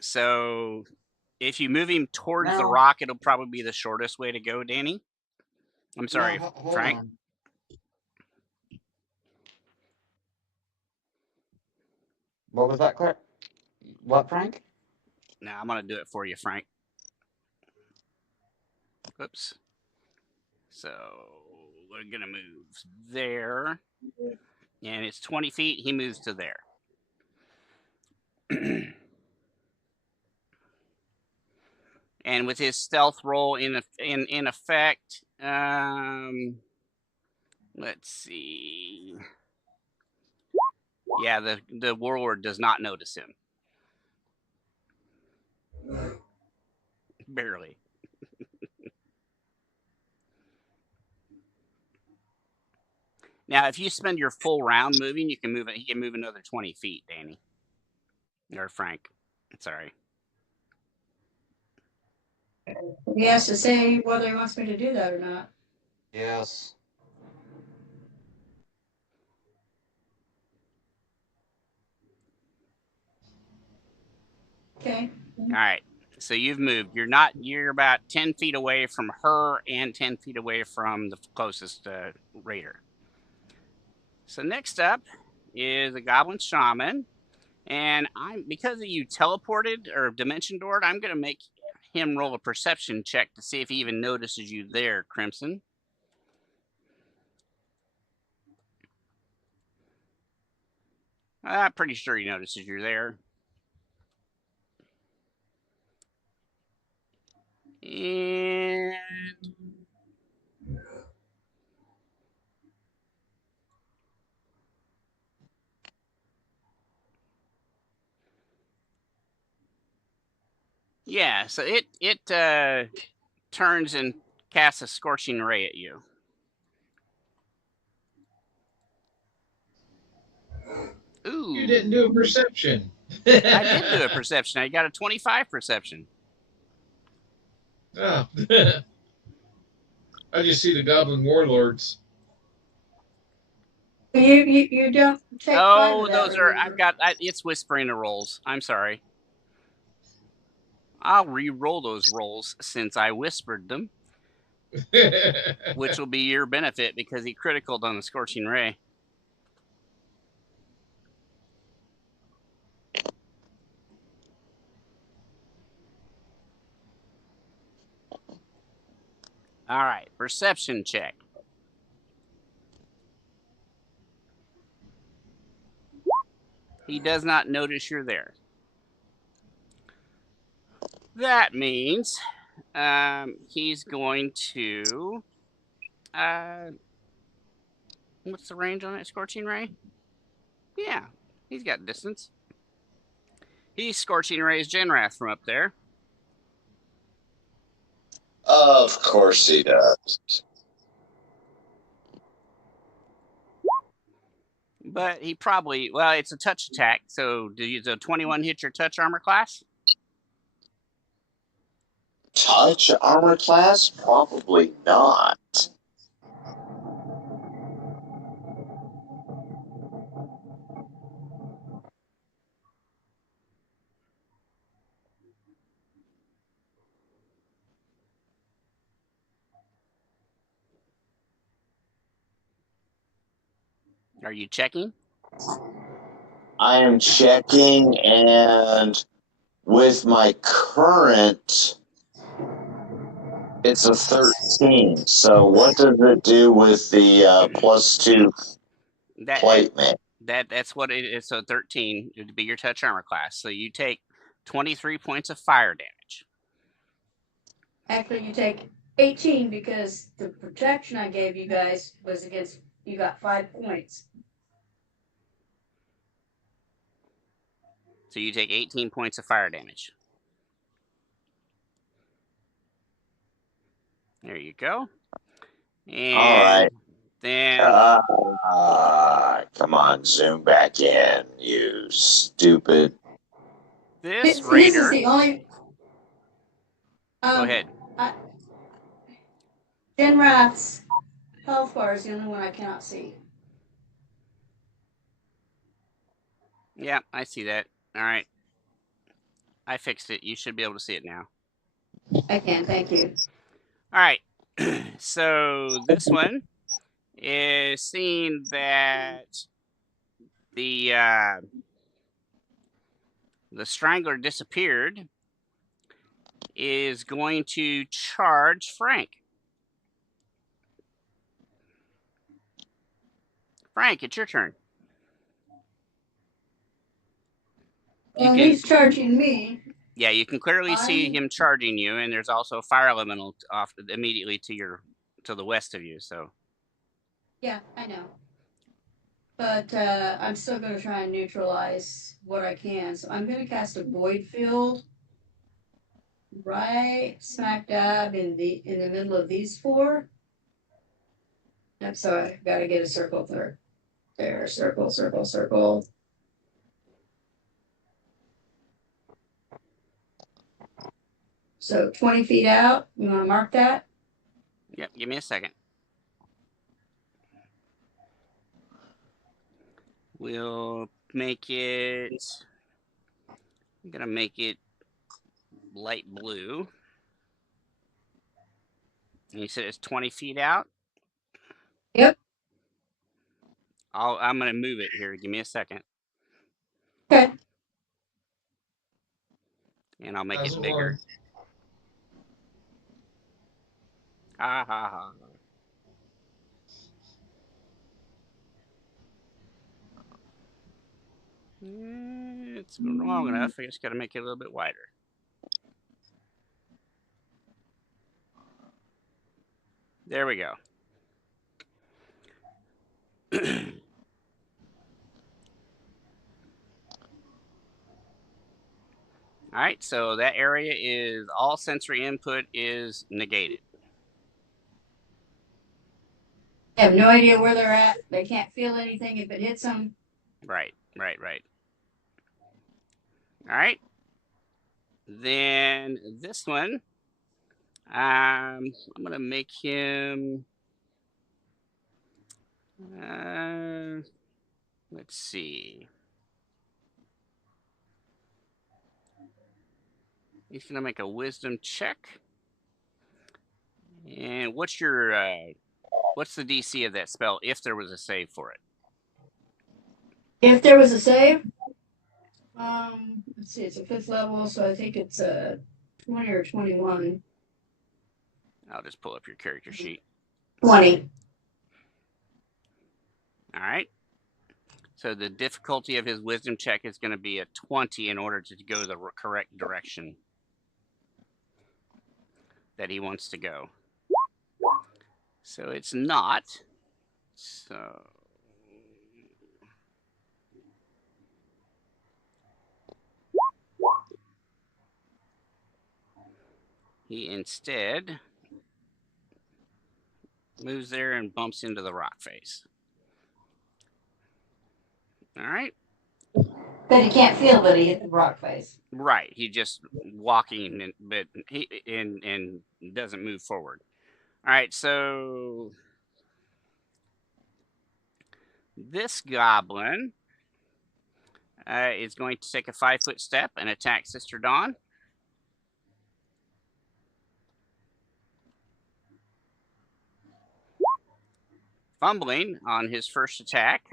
So if you move him towards the Now- rock, it'll probably be the shortest way to go, Danny. I'm sorry, Now, hold Frank. on. What was that, cleric? What, Frank? Now I'm going to do it for you, Frank. Oops. So we're going to move there. And it's 20 feet. He moves to there. And with his stealth roll in effect, let's see. Yeah, the warlord does not notice him. Barely. Now, if you spend your full round moving, you can move it. He can move another 20 feet, Danny. Or Frank. Sorry. He has to say whether he wants me to do that or not. Yes. Okay. All right. So you've moved. You're about 10 feet away from her and 10 feet away from the closest raider. So next up is a goblin shaman. And because you teleported or dimension doored, I'm going to make him roll a perception check to see if he even notices you there, Crimson. I'm pretty sure he notices you're there. And yeah, so it turns and casts a scorching ray at you. Ooh. You didn't do a perception. I did do a perception. I got a 25 perception. Oh. I just see the goblin warlords. You don't take 5 Oh, of that, those are. I've remember? got. It's whispering the rolls. I'm sorry. I'll re-roll those rolls since I whispered them, which will be your benefit because he criticaled on the scorching ray. All right, perception check. He does not notice you're there. That means he's going to. What's the range on it? Scorching ray? Yeah, he's got distance. He's scorching rays Genrath from up there. Of course he does. But he probably, well, it's a touch attack. So does a 21 hit your touch armor class? Touch armor class? Probably not. Are you checking? I am checking, and with my current, it's a 13. So what does it do with the +2 plate, man? That's what it is. So 13 would be your touch armor class. So you take 23 points of fire damage. Actually, you take 18 because the protection I gave you guys was against, you got 5 points. So you take 18 points of fire damage. There you go. And all right. Then Come on, zoom back in, you stupid. this This raider. is the only. Go ahead. Genrath's health bar is the only one I cannot see. Yeah, I see that. All right. I fixed it. You should be able to see it now. I can, thank you. All right. So this one is seeing that the strangler disappeared, is going to charge Frank. Frank, it's your turn. Well, he's charging me. Yeah, you can clearly see him charging you, and there's also a fire elemental off immediately to the west of you. So. Yeah, I know. But I'm still going to try and neutralize what I can. So I'm going to cast a void field right smack dab in the middle of these 4. Yep, so I got to get a circle there. There, circle, circle, circle. So 20 feet out. You want to mark that? Yep, give me a second. We'll make it. I'm going to make it light blue. And you said it's 20 feet out? Yep. I'm going to move it here. Give me a second. Okay. And I'll make it bigger. Ha ha ha. It's long enough. I just got to make it a little bit wider. There we go. All right, so that area is all sensory input is negated. I have no idea where they're at. They can't feel anything if it hits them. Right. All right. Then this one, I'm going to make him, let's see. He's going to make a wisdom check. And what's the DC of that spell if there was a save for it? If there was a save, let's see, it's a 5th level, so I think it's a 20 or 21. I'll just pull up your character sheet. 20. All right. So the difficulty of his wisdom check is going to be a 20 in order to go the correct direction that he wants to go. So it's not. So he instead moves there and bumps into the rock face. All right. But he can't feel that he hit the rock face. Right. He just walking, but he doesn't move forward. All right. So this goblin is going to take a 5-foot step and attack Sister Dawn. Fumbling on his first attack.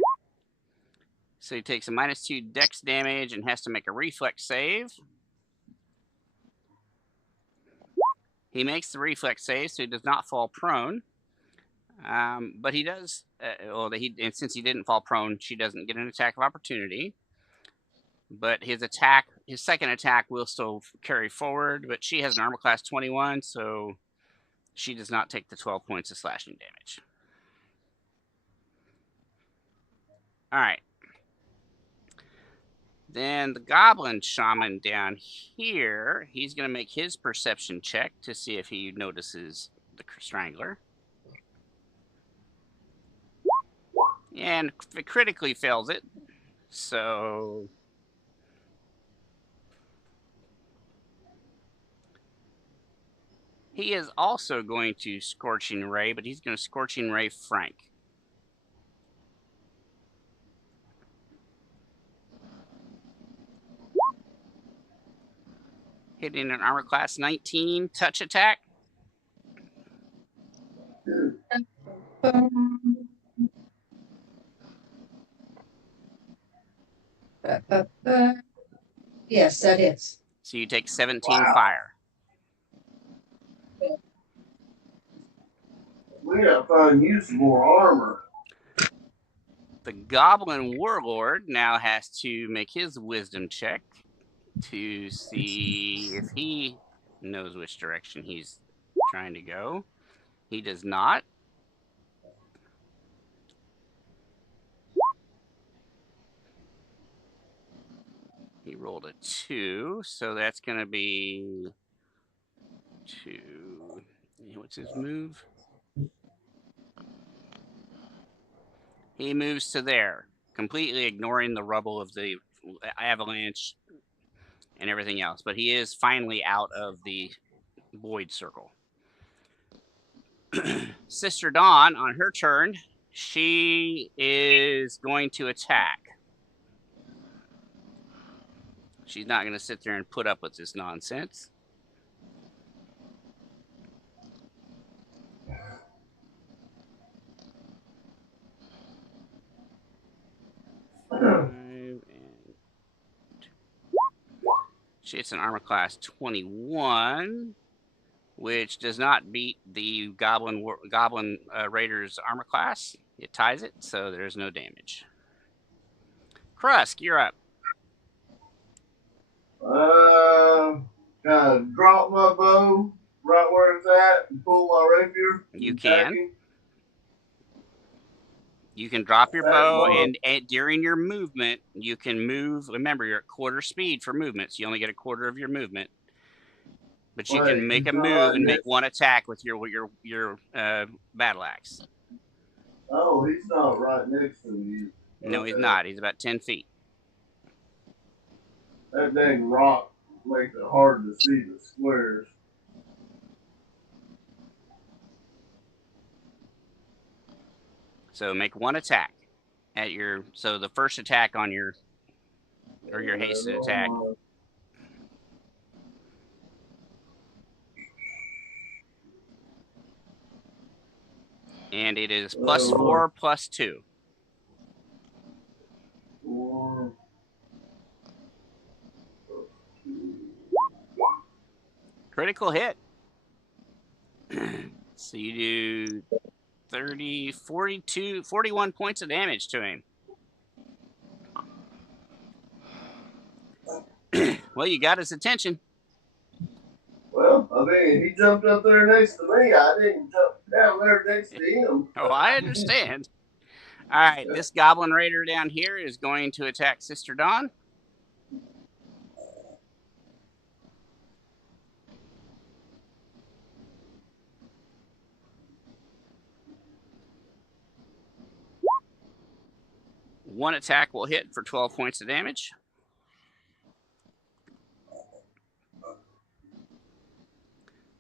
So he takes a -2 dex damage and has to make a reflex save. He makes the reflex save, so he does not fall prone. But he does, and since he didn't fall prone, she doesn't get an attack of opportunity. But his second attack will still carry forward, but she has an armor class 21, so she does not take the 12 points of slashing damage. All right. Then the goblin shaman down here, he's going to make his perception check to see if he notices the strangler. And it critically fails it. So he is also going to Scorching Ray, but he's going to Scorching Ray Frank. Hitting an armor class 19 touch attack. Yes, that hits. So you take 17 fire. We gotta find you some more armor. The Goblin Warlord now has to make his wisdom check to see if he knows which direction he's trying to go. He does not. He rolled a 2, so that's going to be 2. What's his move? He moves to there, completely ignoring the rubble of the avalanche and everything else. But he is finally out of the void circle. Sister Dawn, on her turn, she is going to attack. She's not going to sit there and put up with this nonsense. She hits an armor class 21, which does not beat the Goblin Raider's armor class. It ties it, so there's no damage. Krusk, you're up. Kind of drop my bow right where it's at and pull my rapier. You can. You can drop your bow, and during your movement, you can move. Remember, you're at quarter speed for movement, so you only get a quarter of your movement. But you can make a move and make one attack with your battle axe. Oh, he's not right next to me. No, he's not. He's about 10 feet. That dang rock makes it hard to see the squares. So make one attack at your. So the first attack on your or your hasted attack. And it is +4 +2. 4. Critical hit. So you do 30, 42, 41 points of damage to him. Well, you got his attention. Well, I mean, he jumped up there next to me. I didn't jump down there next to him. Oh, I understand. All right, this Goblin Raider down here is going to attack Sister Dawn. One attack will hit for 12 points of damage.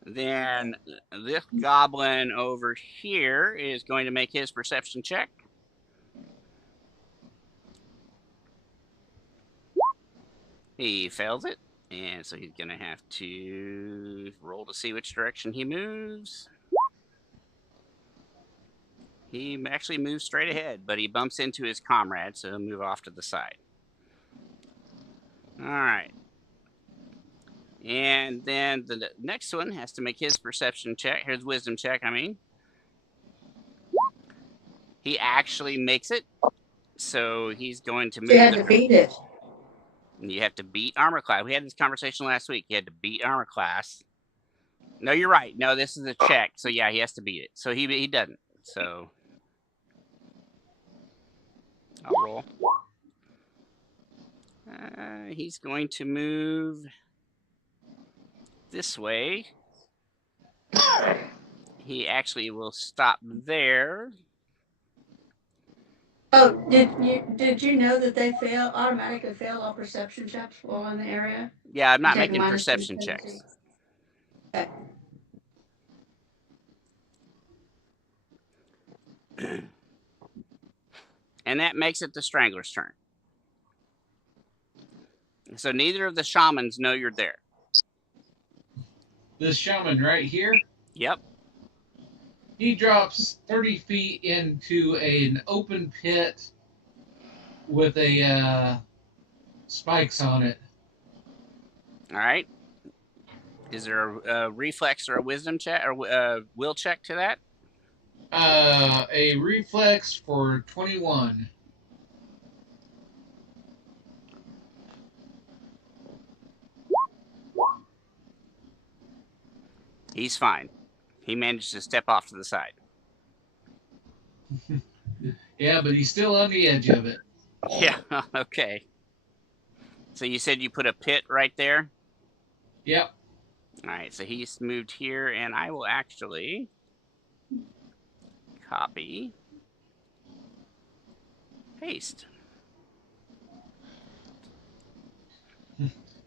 Then this goblin over here is going to make his perception check. He fails it, and so he's going to have to roll to see which direction he moves. He actually moves straight ahead, but he bumps into his comrade, so he'll move off to the side. All right. And then the next one has to make his perception check, his wisdom check, I mean. He actually makes it, so he's going to move. You had to beat it. You have to beat armor class. We had this conversation last week. You had to beat armor class. No, you're right. No, this is a check. So yeah, he has to beat it. So he doesn't. So I'll roll. He's going to move this way. He actually will stop there. Oh, did you know that they automatically fail all perception checks while in the area? Yeah, I'm not You take making -2 perception penalty. checks. Okay. And that makes it the Strangler's turn. So neither of the shamans know you're there. This shaman right here, Yep. he drops 30 feet into an open pit with a spikes on it. All right. Is there a reflex or a wisdom check or a will check to that? A reflex for 21. He's fine. He managed to step off to the side. Yeah, but he's still on the edge of it. Yeah, okay. So you said you put a pit right there? Yep. All right, so he's moved here, and I will actually copy, paste.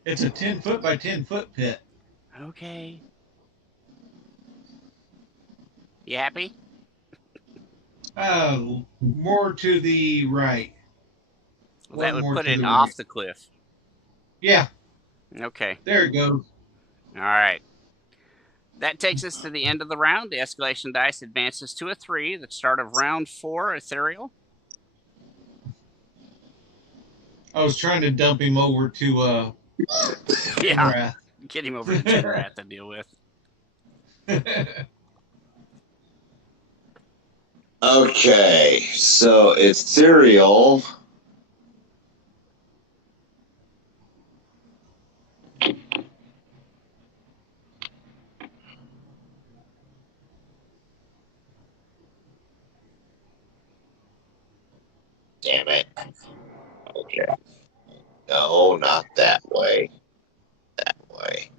It's a 10-foot by 10-foot pit. Okay. You happy? More to the right. Well, that would put it off the cliff. Yeah. Okay. There it goes. All right. That takes us to the end of the round. The escalation dice advances to a 3. The start of round 4, ethereal. I was trying to dump him over to yeah. Get him over to Tinrath to deal with. Okay, so ethereal. Damn it. Okay. No, not that way. That way.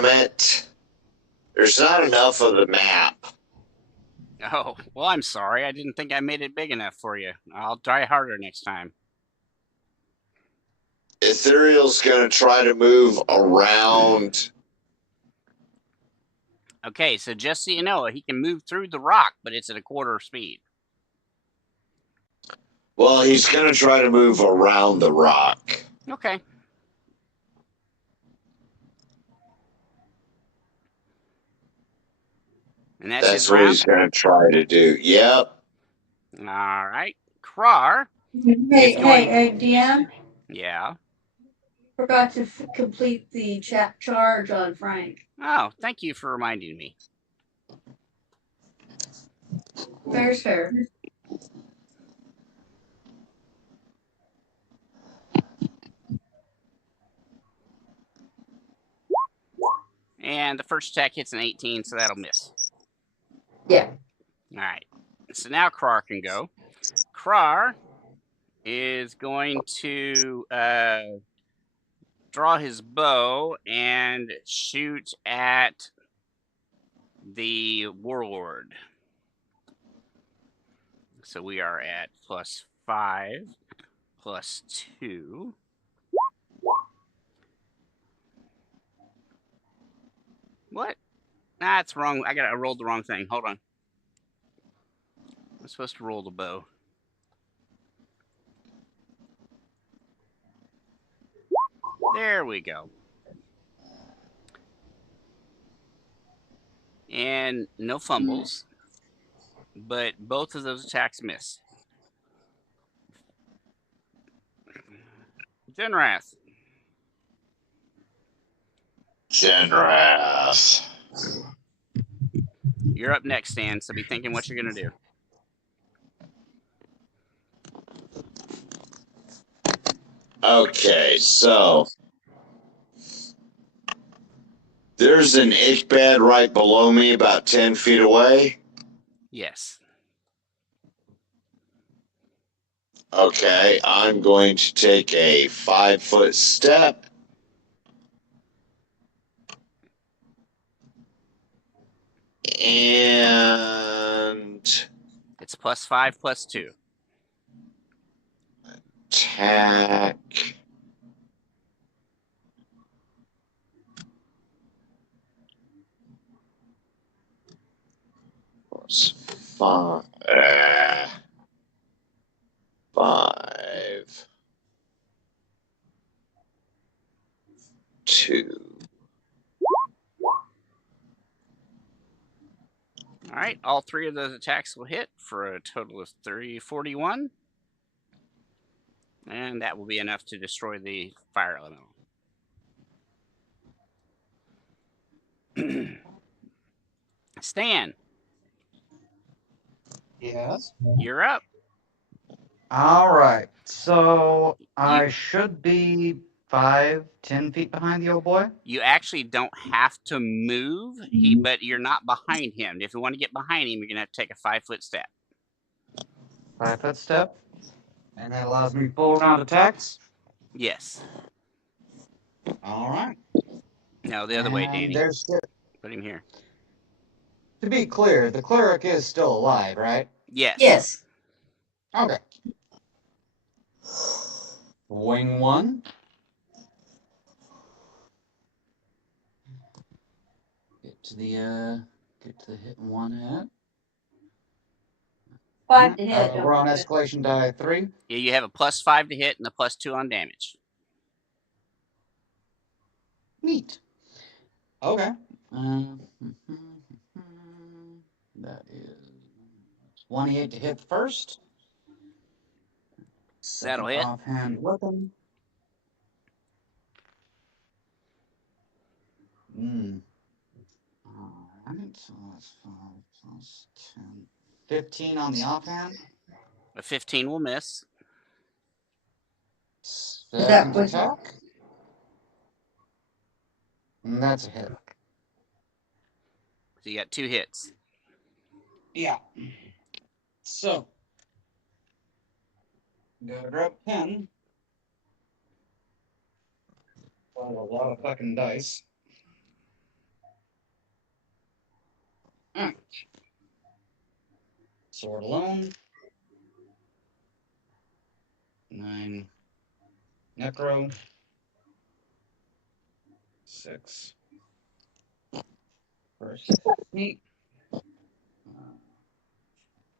damn it. There's not enough of the map. Oh, well, I'm sorry. I didn't think I made it big enough for you. I'll try harder next time. Ethereal's going to try to move around. Okay, so just so you know, he can move through the rock, but it's at a quarter speed. Well, he's going to try to move around the rock. Okay. And that's his what round? he's going to try to do. Yep. All right. Krar. Hey, DM. Yeah. Forgot to complete the charge on Frank. Oh, thank you for reminding me. Fair's fair. And the first attack hits an 18, so that'll miss. Yeah. All right. So now Krar can go. Krar is going to draw his bow and shoot at the warlord. So we are at +5, +2. What? That's wrong. I rolled the wrong thing. Hold on. I'm supposed to roll the bow. There we go. And no fumbles, but both of those attacks miss. Genrath. Genrath. You're up next, Stan, so be thinking what you're going to do. Okay, so there's an Ichbad right below me, about 10 feet away. Yes. Okay, I'm going to take a 5-foot step. And it's +5, +2. Attack. +5. 5. 2. All right, all three of those attacks will hit for a total of 341. And that will be enough to destroy the fire elemental. Stan. Yes. You're up. All right. So I should be 5-10 feet behind the old boy. You actually don't have to move, but you're not behind him. If you want to get behind him, you're going to have to take a 5-foot step. 5-foot step. And that allows me full round attacks? Yes. All right. No, the other way, Danny. There's still... Put him here. To be clear, the cleric is still alive, right? Yes. Yes. Okay. Wing 1. Get to the hit 1 hit. 5 to hit. We're on escalation die 3. Yeah, you have a +5 to hit and a +2 on damage. Neat. Okay. That is 28 to hit first. That'll hit. Offhand weapon. Alright, so that's 5 plus 10. 15 on the offhand. A 15 will miss. 7 attack. And that's a hit. So you got 2 hits. Yeah. So, gotta grab a pen. Find a lot of fucking dice. Sword alone. 9. Necro. 6. First meat.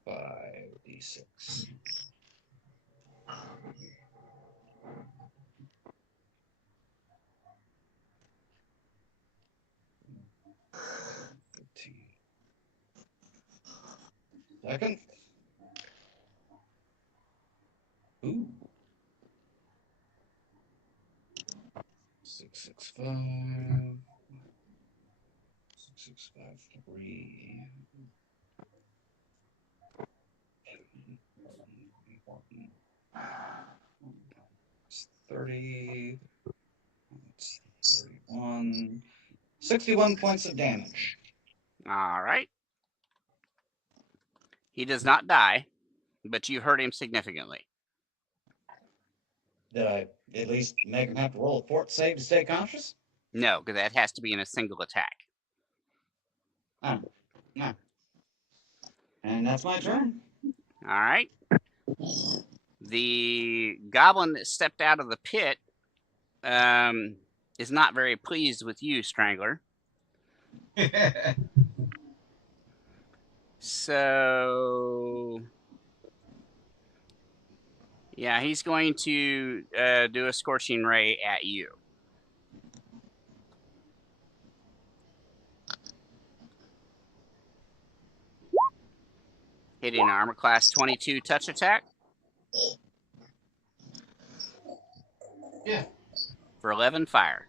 5d6. Second. Ooh. 665. 6653. 30. That's 31. 61 points of damage. All right. He does not die, but you hurt him significantly. Did I at least make him have to roll a fort save to stay conscious? No, because that has to be in a single attack. Oh. No. And that's my turn. All right. The goblin that stepped out of the pit is not very pleased with you, Strangler. So, yeah, he's going to do a scorching ray at you. Hitting an armor class 22 touch attack. Yeah. For 11 fire.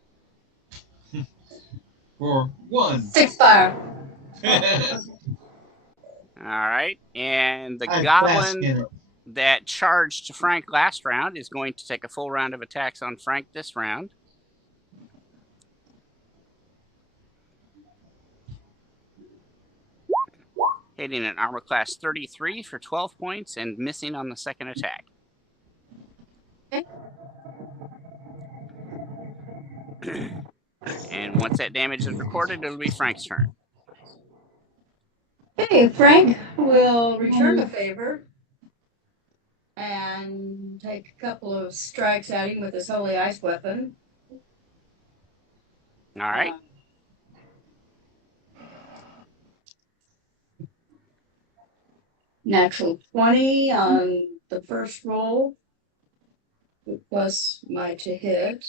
For 1. 6 fire. All right. And the I bask in goblin it. that charged Frank last round is going to take a full round of attacks on Frank this round. Hitting an armor class 33 for 12 points and missing on the second attack. Okay. And once that damage is recorded, it'll be Frank's turn. Okay, Frank will return the favor and take a couple of strikes at him with his holy ice weapon. All right. Natural 20 on the first roll, plus my to hit.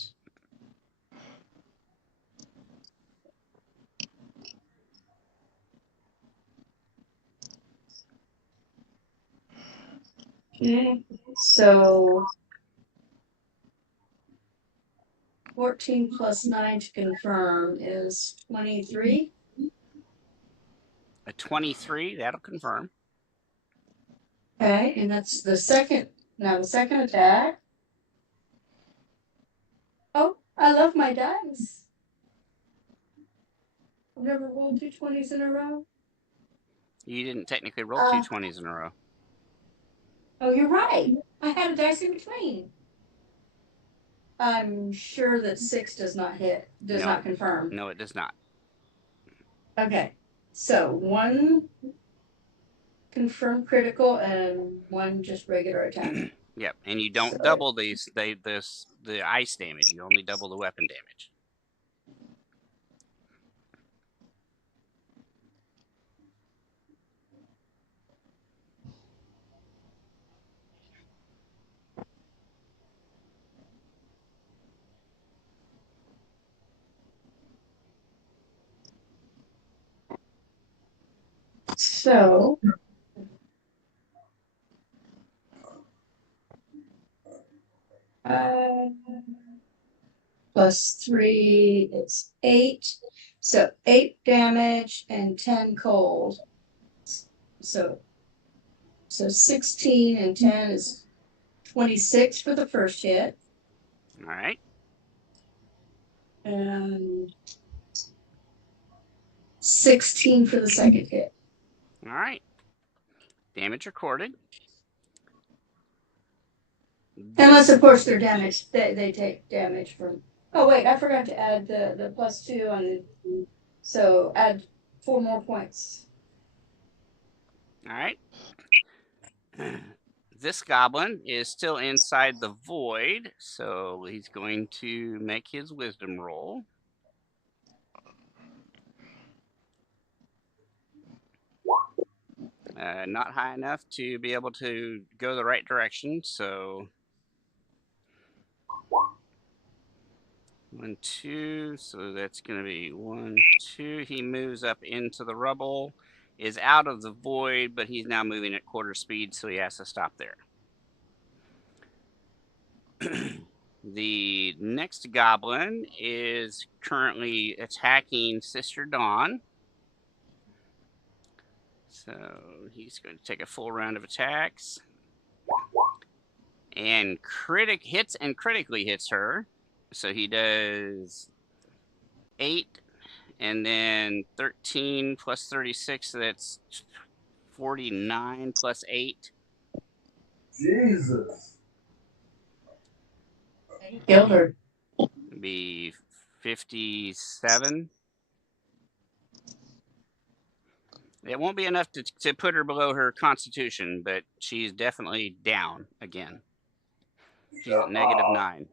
Okay, so 14 plus 9 to confirm is 23. A 23, that'll confirm. Okay, and that's the second attack. Oh, I love my dice. I've never rolled 2 20s in a row. You didn't technically roll 2 20s in a row. Oh, you're right. I had a dice in between. I'm sure that 6 does not hit, does not confirm. No, it does not. Okay, so 1 confirm critical and 1 just regular attack. Yep, and you don't double the ice damage. You only double the weapon damage. So plus 3 is 8. So 8 damage and 10 cold. So 16 and 10 is 26 for the first hit. All right. And 16 for the second hit. All right. Damage recorded. Unless, of course, they're damaged. They take damage from... Oh, wait, I forgot to add the plus 2 on... So add 4 more points. All right. This goblin is still inside the void, so he's going to make his wisdom roll. Not high enough to be able to go the right direction, so 1, 2, so that's going to be 1, 2. He moves up into the rubble, is out of the void, but he's now moving at quarter speed, so he has to stop there. The next goblin is currently attacking Sister Dawn. So he's going to take a full round of attacks. And critically hits her. So he does 8 and then 13 plus 36, so that's 49 plus 8. Jesus. He killed her. Be 57. It won't be enough to put her below her constitution, but she's definitely down again. She's at -9.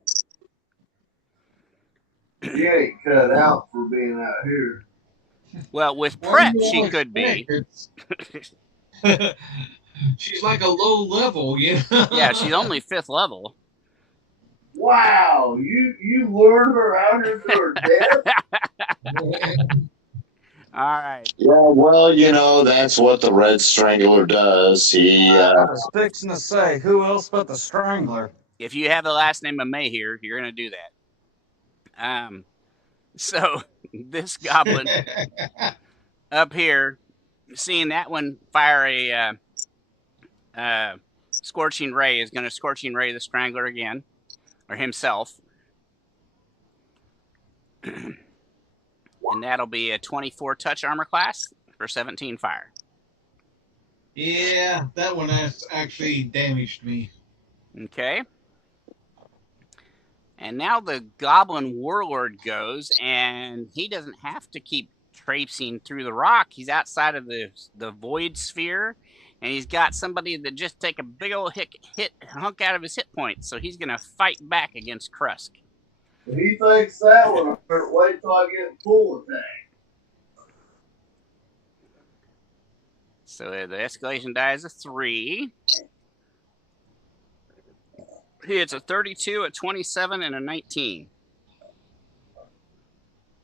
She ain't cut out for being out here. Well, with What prep, do you she all could be. She's like a low level, you know? Yeah, she's only 5th level. Wow, you lured her out here to her death? All right. Yeah, well, you know, that's what the Red Strangler does. He, I was fixing to say, who else but the Strangler? If you have the last name of May here, you're going to do that. So this goblin up here, seeing that one fire a Scorching Ray, is going to Scorching Ray the Strangler again, or himself. And that'll be a 24 touch armor class for 17 fire. Yeah, that one has actually damaged me. Okay. And now the Goblin Warlord goes, and he doesn't have to keep traipsing through the rock. He's outside of the void sphere, and he's got somebody that just take a big old hunk out of his hit points. So he's going to fight back against Krusk. He thinks that one hurt. Wait till I get full attack. So the escalation die is a 3. It's a 32, a 27, and a 19.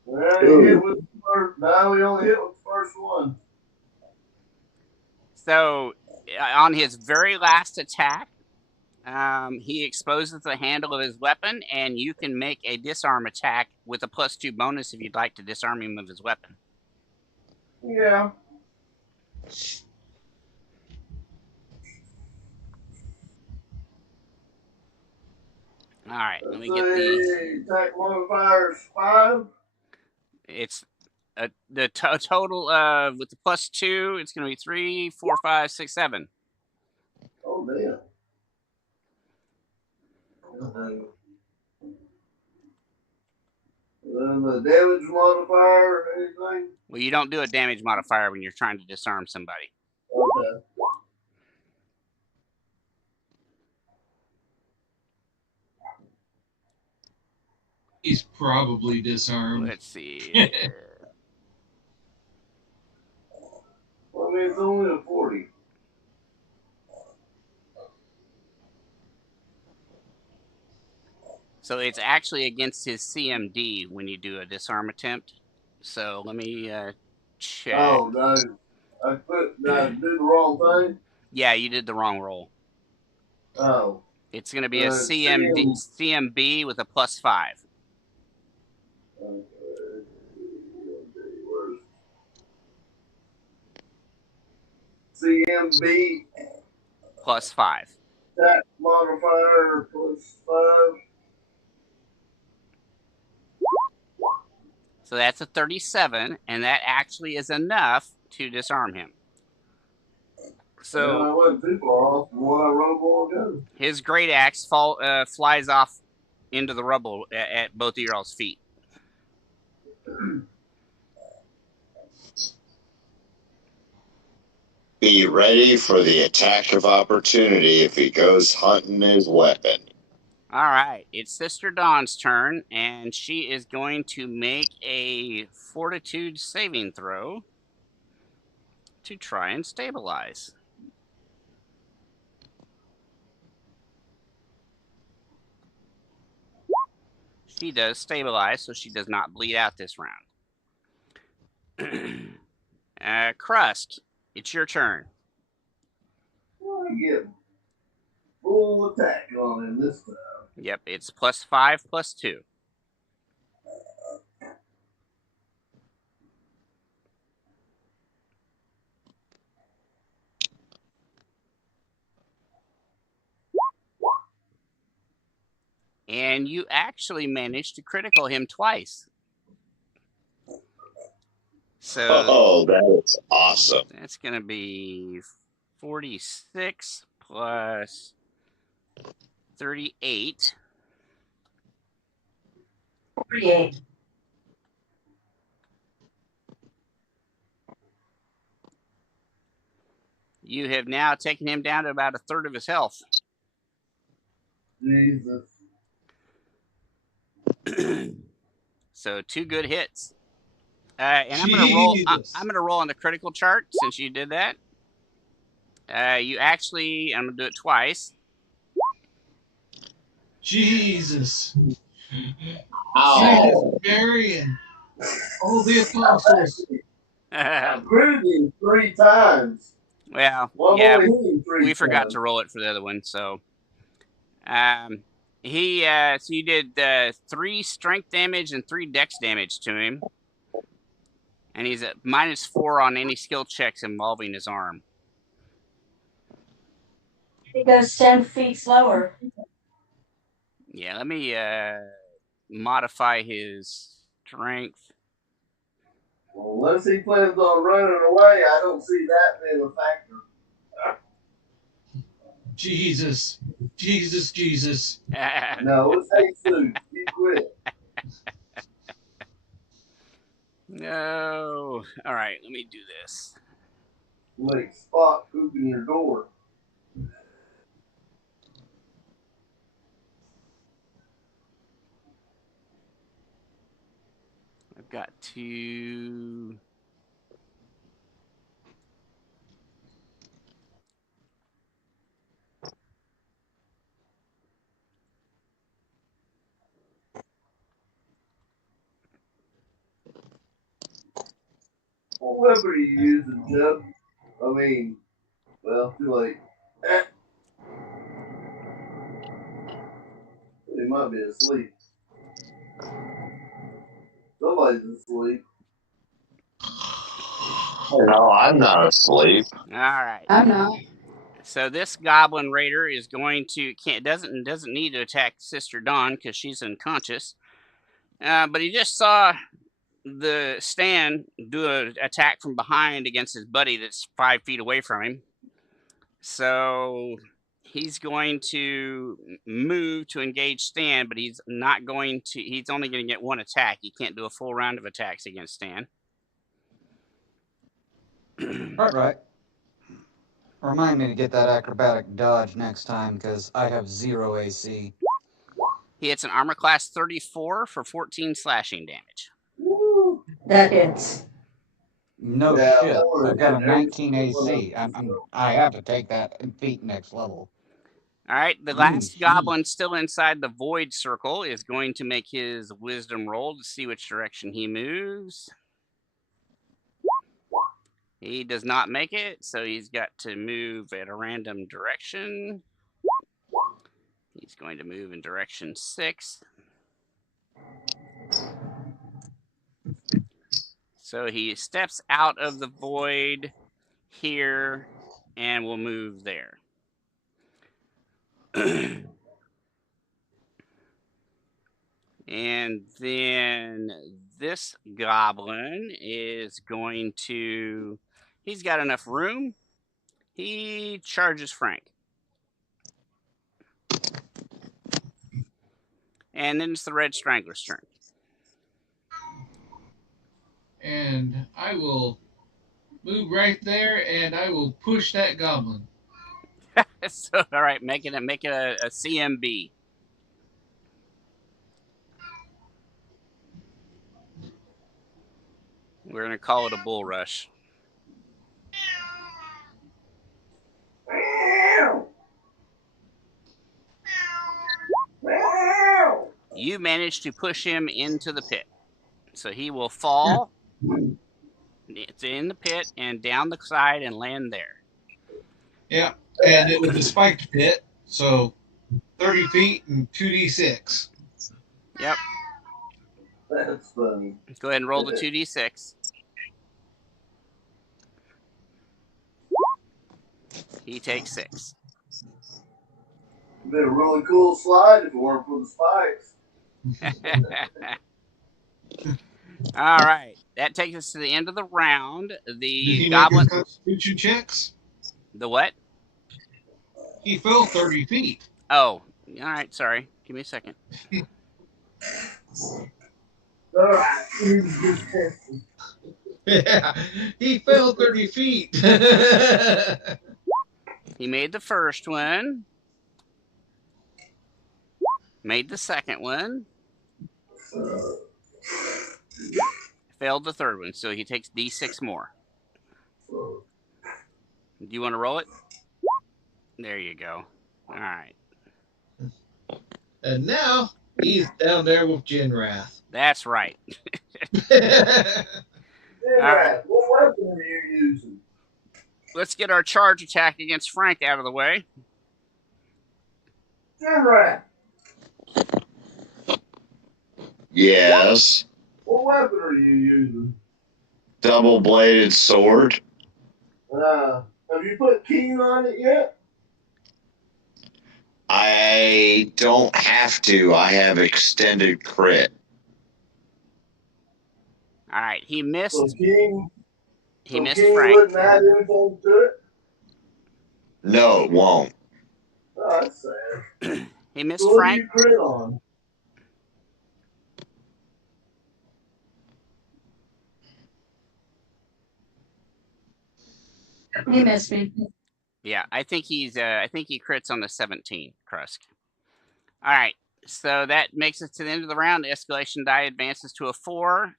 Well, he hit with the first. No, he only hit with the first one. So on his very last attack, he exposes the handle of his weapon, and you can make a disarm attack with a +2 bonus if you'd like to disarm him of his weapon. Yeah. All right, let me get the attack modifier is 5. It's the total with the +2. It's going to be 3, 4, 5, 6, 7. Oh damn. The damage modifier or anything? Well, you don't do a damage modifier when you're trying to disarm somebody. Okay. He's probably disarmed. Let's see. Well, I mean, it's only a 40. So it's actually against his CMD when you do a disarm attempt. So let me check. Oh, no. Did I do the wrong thing? Yeah, you did the wrong roll. Oh. It's going to be a CMB with a +5. Okay. CMB +5. attack modifier +5. So that's a 37, and that actually is enough to disarm him. So I wasn't too far off from what I rolled more ago. His great axe flies off into the rubble at both of y'all's feet. be ready for the attack of opportunity if he goes hunting his weapon. All right, it's Sister Dawn's turn, and she is going to make a fortitude saving throw to try and stabilize. She does stabilize, so she does not bleed out this round. Crust, it's your turn. I get full attack on him this time. Yep, it's +5 +2. And you actually managed to critical him twice. So that is awesome. That's going to be 46 plus 38. 48. You have now taken him down to about a third of his health. Jesus. So 2 good hits. And I'm gonna roll. I'm gonna roll on the critical chart since you did that. You actually, I'm gonna do it twice. Jesus. Ow. Mary and all the apostles. I critted him 3 times. Well, Well, yeah, only hit him 3 we forgot times. to roll it for the other one. So, so you did 3 strength damage and 3 dex damage to him, and he's at -4 on any skill checks involving his arm. He goes 10 feet slower. Yeah, let me modify his strength. Well, unless he plans on running away, I don't see that being a factor. Jesus. Jesus, Jesus. No, it's Jesus. You quit. No. All right, let me do this. Like Spot pooping your door. I've got to. What weapon are you using, Jeff? I mean, well, too late. He might be asleep. Somebody's asleep. No, I'm not asleep. All right. I'm not. So this Goblin Raider is going to doesn't need to attack Sister Dawn because she's unconscious. But he just saw the Stan do an attack from behind against his buddy that's 5 feet away from him. So he's going to move to engage Stan, but he's not going to. He's only going to get 1 attack. He can't do a full round of attacks against Stan. Right. Remind me to get that acrobatic dodge next time, because I have 0 AC. He hits an armor class 34 for 14 slashing damage. Woo! That hits. No Yeah, shit. or I've got a every 19 single AC. I have to take that feat next level. All right, the last goblin still inside the void circle is going to make his wisdom roll to see which direction he moves. He does not make it, so he's got to move at a random direction. He's going to move in direction 6. So he steps out of the void here and will move there. And then this goblin is going to, he's got enough room. He charges Frank. And then it's the Red Strangler's turn. And I will move right there, and I will push that goblin. So, all right, make it a CMB. We're gonna call it a bull rush. You managed to push him into the pit, so he will fall. It's in the pit and down the side and land there. Yeah, and it was a spiked pit, so 30 feet and 2d6. Yep. That's funny. Go ahead and roll the 2d6. He takes 6. It'd been a really cool slide if it weren't for the spikes. All right. That takes us to the end of the round. Did The he goblin. make his constitution checks? The what? He fell 30 feet. Oh, all right. Sorry. Give me a second. All right. Yeah, he fell 30 feet. He made the first one. Made the second one. Failed the third one, so he takes D6 more. Do you want to roll it? There you go. All right. And now he's down there with Jinrath. That's right. All right. What weapon are you using? Let's get our charge attack against Frank out of the way. Jinrath, Yes. what weapon are you using? Double-bladed sword. Have you put King on it yet? I don't have to. I have extended crit. All right. He missed. So King. He missed King Frank. wouldn't add anything to it. No, it won't. Oh, that's sad. He missed So what do Frank. you crit on? He missed me. Yeah, I think he's. I think he crits on the 17, Krusk. All right. So that makes it to the end of the round. The escalation die advances to a 4,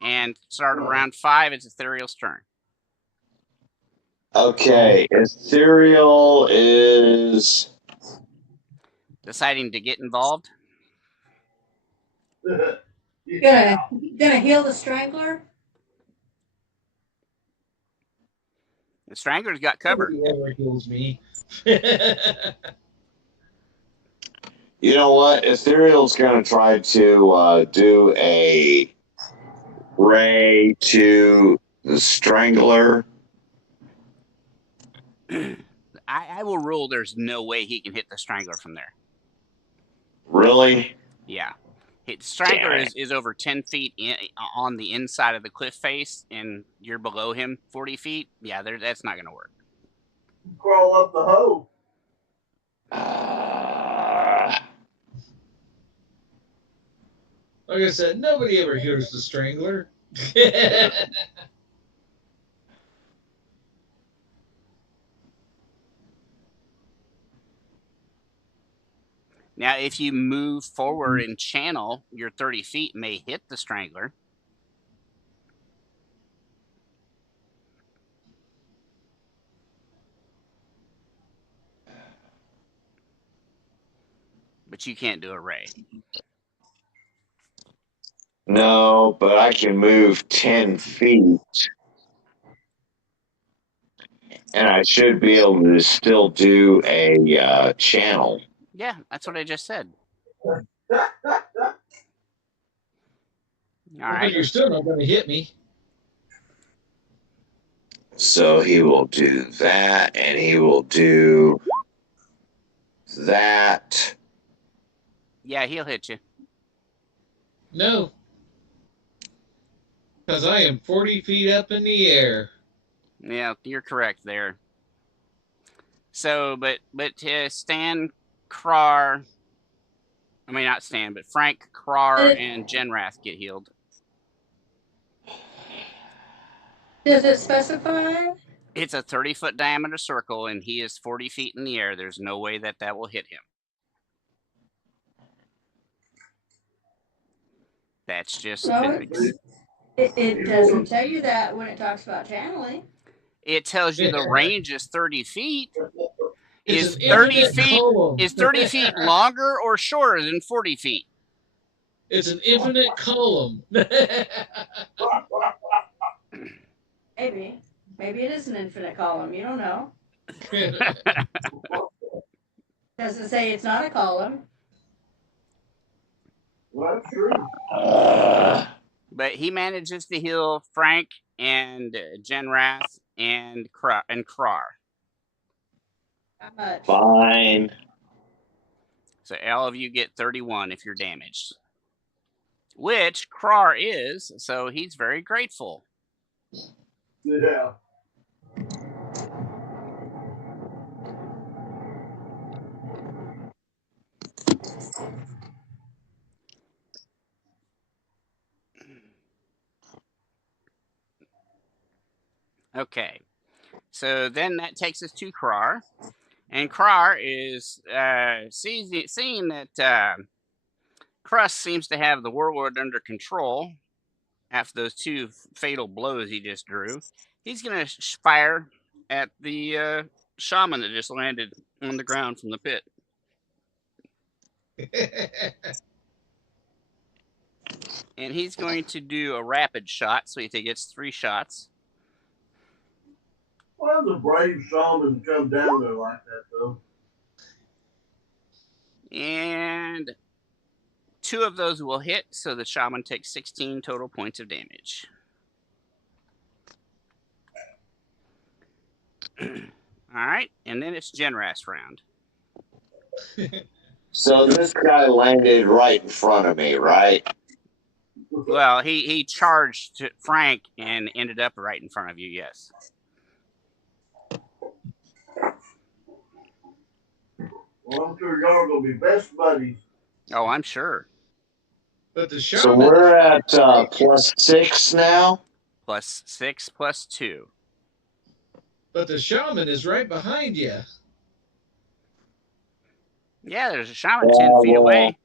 and start of round 5. It's Ethereal's turn. Okay, Ethereal is... Deciding to get involved. Gonna heal the Strangler? The Strangler's got cover. Nobody ever heals me. You know what? Ethereal's going to try to do a ray to the Strangler. I will rule there's no way he can hit the Strangler from there. Really? Yeah. Strangler is over 10 feet on the inside of the cliff face, and you're below him 40 feet. Yeah, that's not going to work. Crawl up the hole. Like I said, nobody ever hears the Strangler. Now, if you move forward and channel, your 30 feet may hit the Strangler. But you can't do a ray. No, but I can move 10 feet. And I should be able to still do a channel. Yeah, that's what I just said. All right. But you're still not going to hit me. So he will do that, and he will do that. Yeah, he'll hit you. No. Because I am 40 feet up in the air. Yeah, you're correct there. So, but Stan, Krar, I mean, not Stan, but Frank, Krar, and Jenrath get healed. Does it specify? It's a 30-foot diameter circle, and he is 40 feet in the air. There's no way that will hit him. That's just No, physics. it doesn't tell you that when it talks about channeling. It tells you the range is 30 feet. It's Is an 30 infinite feet column. is 30 feet longer or shorter than 40 feet? It's an infinite column. Maybe. Maybe it is an infinite column. You don't know. Doesn't say it's not a column. Well, that's true. But he manages to heal Frank and Genrath and Krar. How much? Fine. So all of you get 31 if you're damaged. Which Krar is, so he's very grateful. Yeah. Okay. So then that takes us to Krar. And Krar is seeing that Crust seems to have the whirlwind under control after those two fatal blows he just drew. He's going to fire at the shaman that just landed on the ground from the pit. And he's going to do a rapid shot, so he gets 3 shots. Why does a brave shaman come down there like that, though? And 2 of those will hit, so the shaman takes 16 total points of damage. All right, and then it's Genrath's round. So this guy landed right in front of me, right? Well, he charged Frank and ended up right in front of you, yes. Well, I'm sure y'all are going to be best buddies. Oh, I'm sure. But the shaman. So we're at +6 now? +6 +2. But the shaman is right behind you. Yeah, there's a shaman 10 feet away.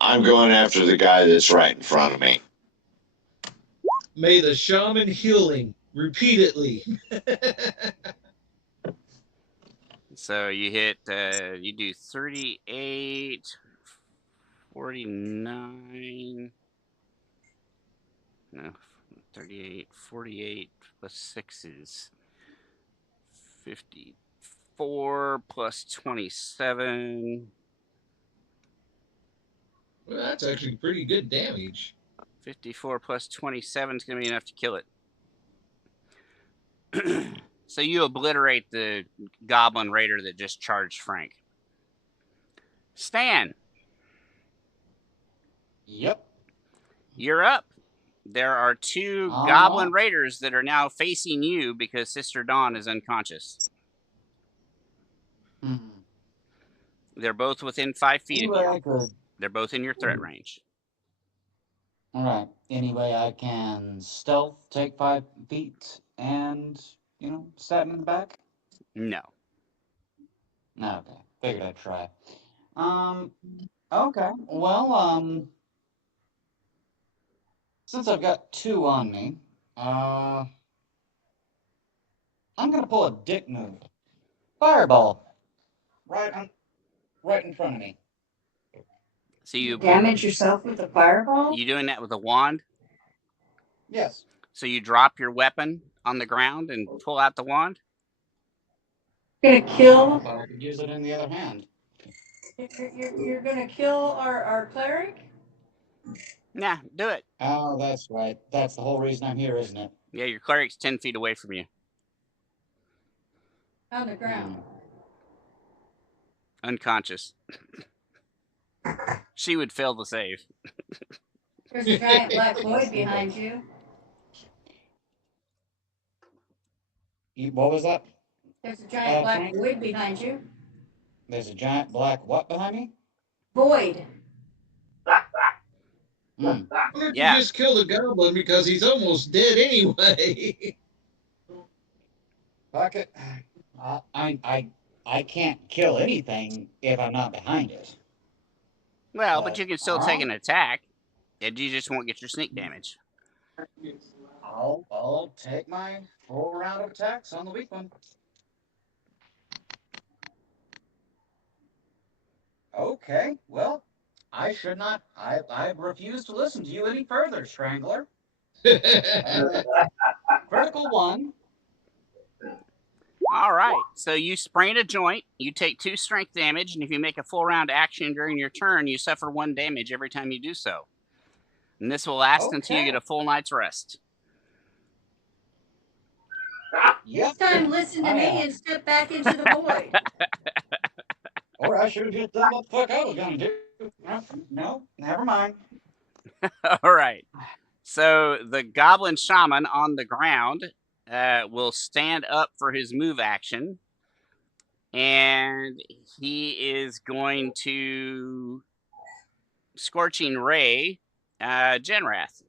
I'm going after the guy that's right in front of me. May the shaman healing repeatedly. So you hit, you do 38, 49, no, 38, 48 +6 is 54 +27. Well, that's actually pretty good damage. 54 +27 is going to be enough to kill it. So you obliterate the goblin raider that just charged Frank. Stan. Yep. You're up. There are 2 goblin raiders that are now facing you because Sister Dawn is unconscious. They're both within 5 feet of you. They're both in your threat range. All right. Anyway, I can stealth, take 5 feet, and, stab him in the back? No. Okay. Figured I'd try. Okay. Well, since I've got 2 on me, I'm gonna pull a dick move. Fireball. Right in front of me. So you damage yourself with a fireball? You doing that with a wand? Yes. So you drop your weapon on the ground and pull out the wand? Gonna kill? Thought I could use it in the other hand. You're gonna kill our cleric? Nah, do it. Oh, that's right. That's the whole reason I'm here, isn't it? Yeah, your cleric's 10 feet away from you. On the ground. Unconscious. She would fail the save. There's a giant black void behind you. What was that? There's a giant black void behind you. There's a giant black what behind me? Void. Hmm. Why don't Yeah. you just kill the goblin because he's almost dead anyway? Fuck it. I can't kill anything if I'm not behind it. Well, but But you can still take an attack, and you just won't get your sneak damage. I'll take my full round of attacks on the weak one. Okay, well, I should not. I refuse to listen to you any further, Strangler. Critical 1. All right. So you sprain a joint, you take 2 strength damage, and if you make a full round action during your turn, you suffer 1 damage every time you do so. And this will last until you get a full night's rest. Yep. This time, listen to me and step back into the void. Or I should have just done what the fuck I was gonna do. No, never mind. All right. So the goblin shaman on the ground will stand up for his move action, and he is going to Scorching Ray Genrath.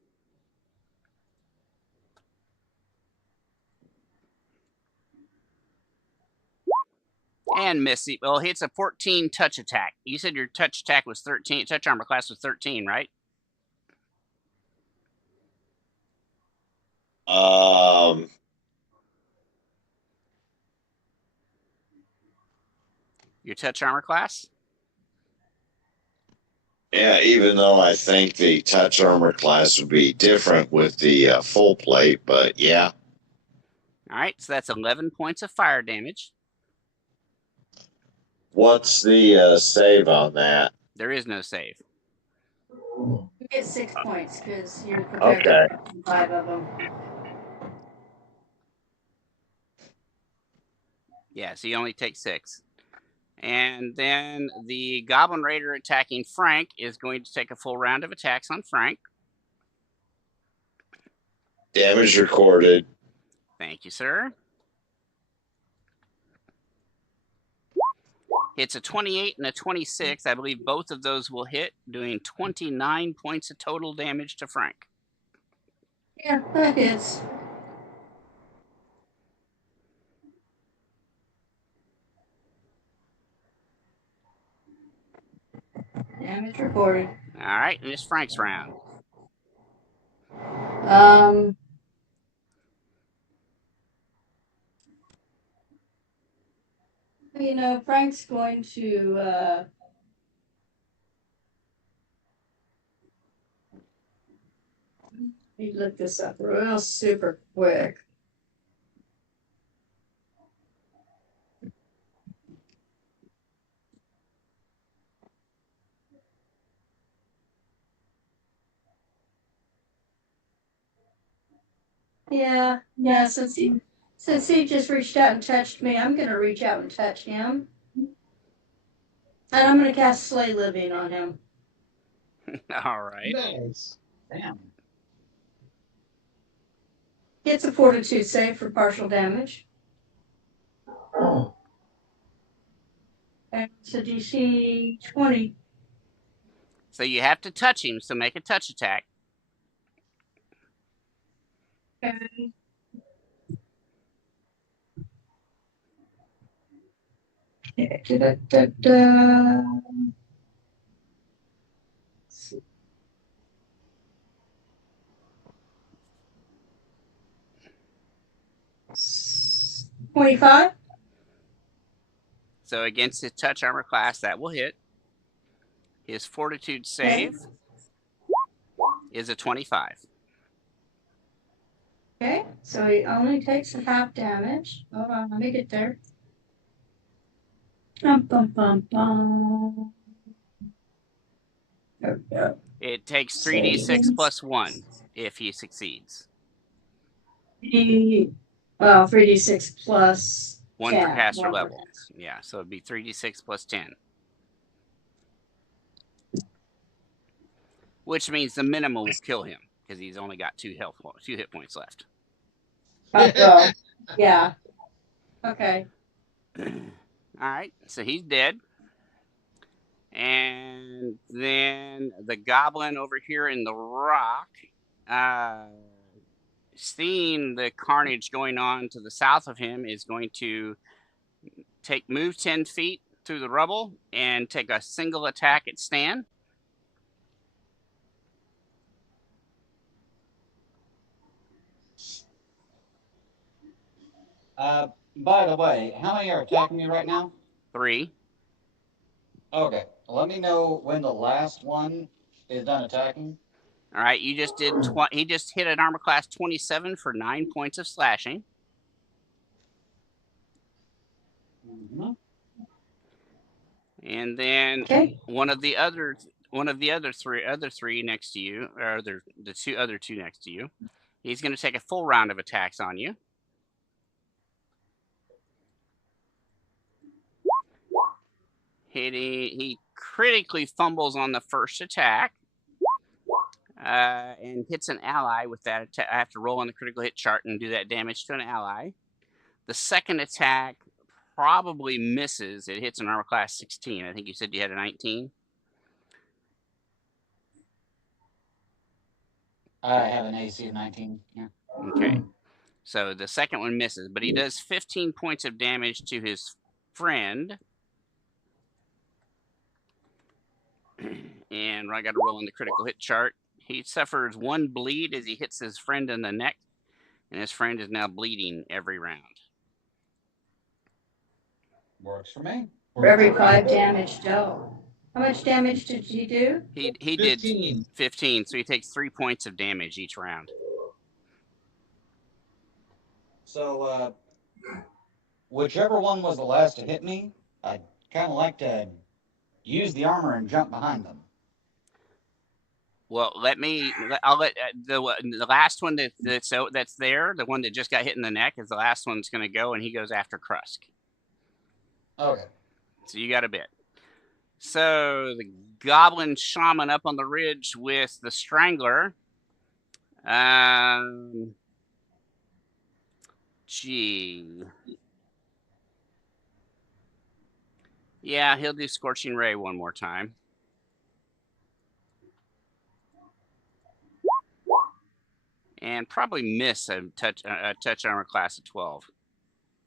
And Missy. Well, it's a 14 touch attack. You said your touch attack was 13. Touch armor class was 13, right? Your touch armor class? Yeah, even though I think the touch armor class would be different with the full plate, but yeah. All right, so that's 11 points of fire damage. What's the save on that? There is no save. You get 6 points because you're protected Okay. from 5 of them. Yeah, so you only take 6. And then the Goblin Raider attacking Frank is going to take a full round of attacks on Frank. Damage recorded. Thank you, sir. It's a 28 and a 26. I believe both of those will hit, doing 29 points of total damage to Frank. Yeah, that hits. Damage reported. All right, and it's Frank's round. You know, Frank's going to let me look this up real super quick. Yeah, since he just reached out and touched me, I'm gonna reach out and touch him. And I'm gonna cast Slay Living on him. All right. Nice. Damn. It's a Fortitude save for partial damage. And it's a DC 20. So you have to touch him, so make a touch attack. Okay. Da-da-da-da. 25. So against his touch armor class, that will hit. His Fortitude save is a 25. Okay, so he only takes a half damage. Hold on, let me get there. Bum, bum, bum, bum. There we go. It takes 3d6 plus 1 if he succeeds. 3d6 plus 1 10. per caster 1 per level. caster. Yeah, so it'd be 3d6 plus 10. Which means the minimum will kill him because he's only got 2 hit points left. Oh, yeah. Okay. All right, so he's dead. And then the goblin over here in the rock, seeing the carnage going on to the south of him, is going to move 10 feet through the rubble and take a single attack at Stan. By the way, how many are attacking me right now? 3. Okay, let me know when the last one is done attacking. All right, you just did. He just hit an armor class 27 for 9 points of slashing. Mm-hmm. And then Okay. one of the other three next to you, or the other two next to you, he's going to take a full round of attacks on you. He critically fumbles on the first attack, and hits an ally with that attack. I have to roll on the critical hit chart and do that damage to an ally. The second attack probably misses. It hits an armor class 16. I think you said you had a 19. I have an AC of 19. Yeah. Okay. So the second one misses, but he does 15 points of damage to his friend. And I got to roll on the critical hit chart. He suffers 1 bleed as he hits his friend in the neck, and his friend is now bleeding every round. Works for me. For every 5 damage dealt. How much damage did he do? He 15. did 15, so he takes 3 points of damage each round. So, whichever one was the last to hit me, I'd kind of like to use the armor and jump behind them. Well, I'll let the last one that's there, the one that just got hit in the neck, is the last one that's going to go, and he goes after Krusk. Okay. So you got a bit. So the goblin shaman up on the ridge with the strangler. Gee. Yeah, he'll do Scorching Ray one more time. And probably miss a touch armor class of 12.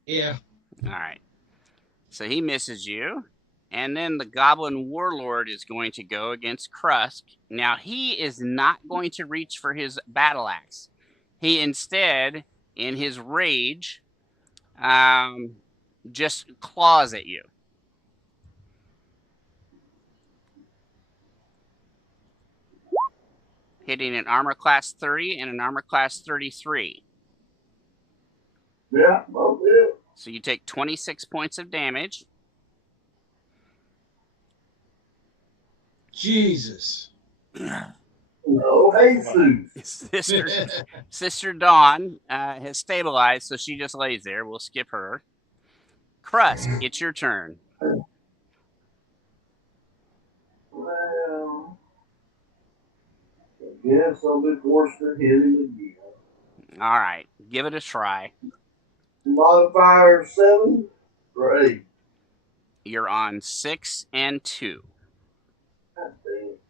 Yeah. All right. So he misses you. And then the Goblin Warlord is going to go against Krusk. Now, he is not going to reach for his battle axe. He instead, in his rage, just claws at you. Hitting an armor class 30 and an armor class 33. Yeah, both it. So you take 26 points of damage. Jesus. No, Jesus. Sister Dawn has stabilized, so she just lays there. We'll skip her. Krusk, it's your turn. Well, I guess I'll be forced to hit him again. All right, give it a try. Modifier 7 or 8. You're on 6 and 2. God damn it.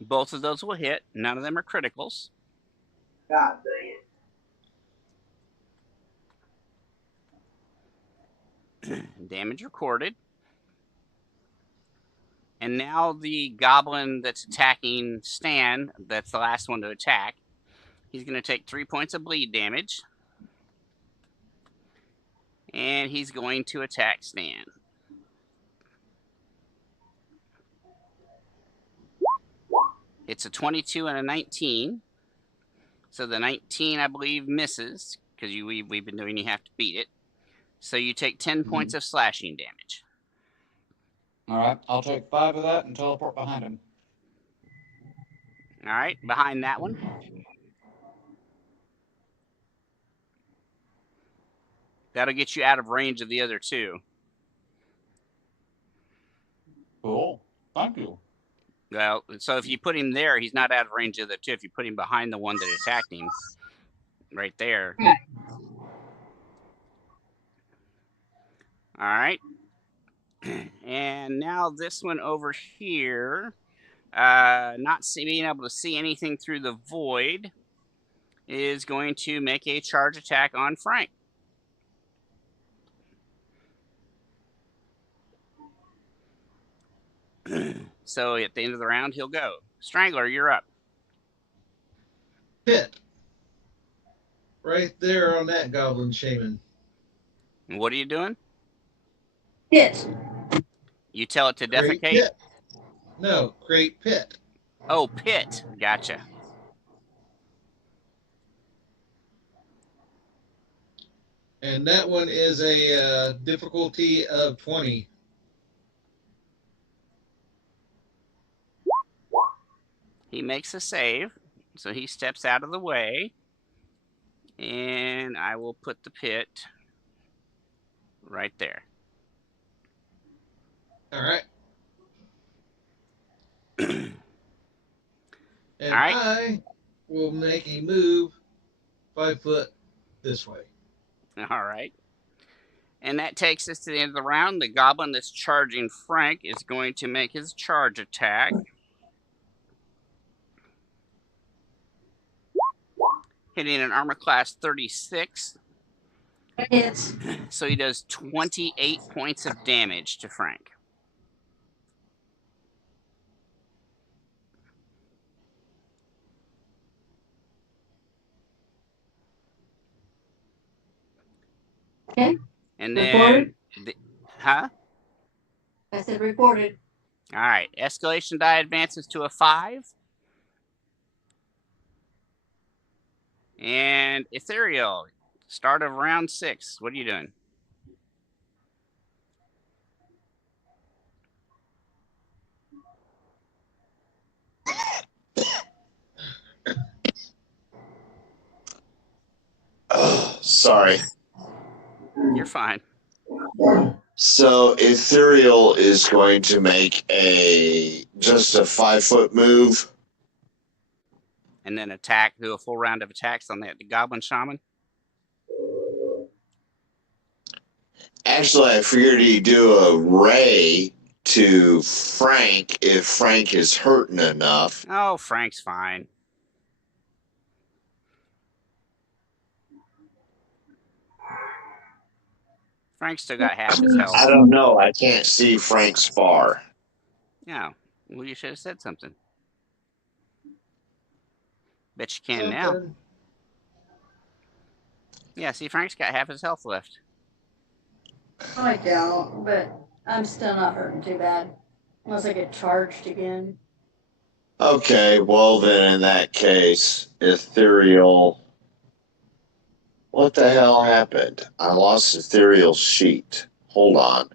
Both of those will hit. None of them are criticals. God damn. Damage recorded. And now the goblin that's attacking Stan, that's the last one to attack, he's going to take 3 points of bleed damage. And he's going to attack Stan. It's a 22 and a 19. So the 19, I believe, misses, because we've been doing, you have to beat it. So you take 10 points of slashing damage. All right, I'll take 5 of that and teleport behind him. All right, behind that one. That'll get you out of range of the other two. Cool. Thank you. Well, so if you put him there, he's not out of range of the two. If you put him behind the one that attacked him, right there. All right. And now this one over here, not being able to see anything through the void, is going to make a charge attack on Frank. So at the end of the round, he'll go. Strangler, you're up. Pit. Right there on that goblin shaman. And what are you doing? Hit. You tell it to Great defecate? pit. No, great pit. Oh, pit. Gotcha. And that one is a difficulty of 20. He makes a save, so he steps out of the way. And I will put the pit right there. All right. And All right. I will make a move 5 foot this way. All right. And that takes us to the end of the round. The goblin that's charging Frank is going to make his charge attack. Hitting an armor class 36. Hits. So he does 28 points of damage to Frank. Okay. And then, Reported? huh? I said reported. All right. Escalation die advances to a 5. And Ethereal, start of round 6. What are you doing? Sorry. You're fine. So Ethereal is going to make just a 5 foot move. And then do a full round of attacks on the goblin shaman. Actually, I figured he'd do a ray to Frank if Frank is hurting enough. Oh, Frank's fine. Frank's still got half his health. I don't know. I can't see Frank's bar. Yeah. Well, you should have said something. Bet you can now. Yeah, see, Frank's got half his health left. I don't, but I'm still not hurting too bad. Unless I get charged again. Okay, well then in that case, Ethereal. What the hell happened? I lost Ethereal's sheet. Hold on.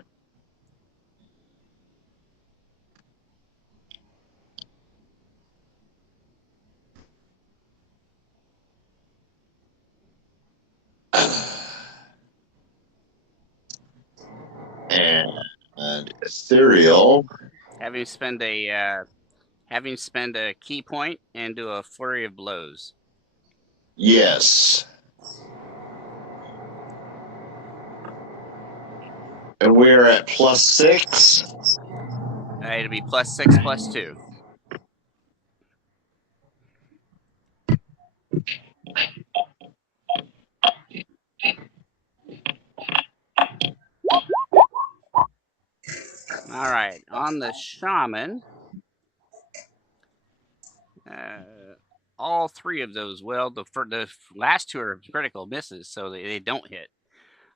And Ethereal. Having spend a key point and do a flurry of blows. Yes. And we're at +6. It'll be +6 +2. All right, on the shaman, all 3 of those, well, the last 2 are critical misses, so they don't hit.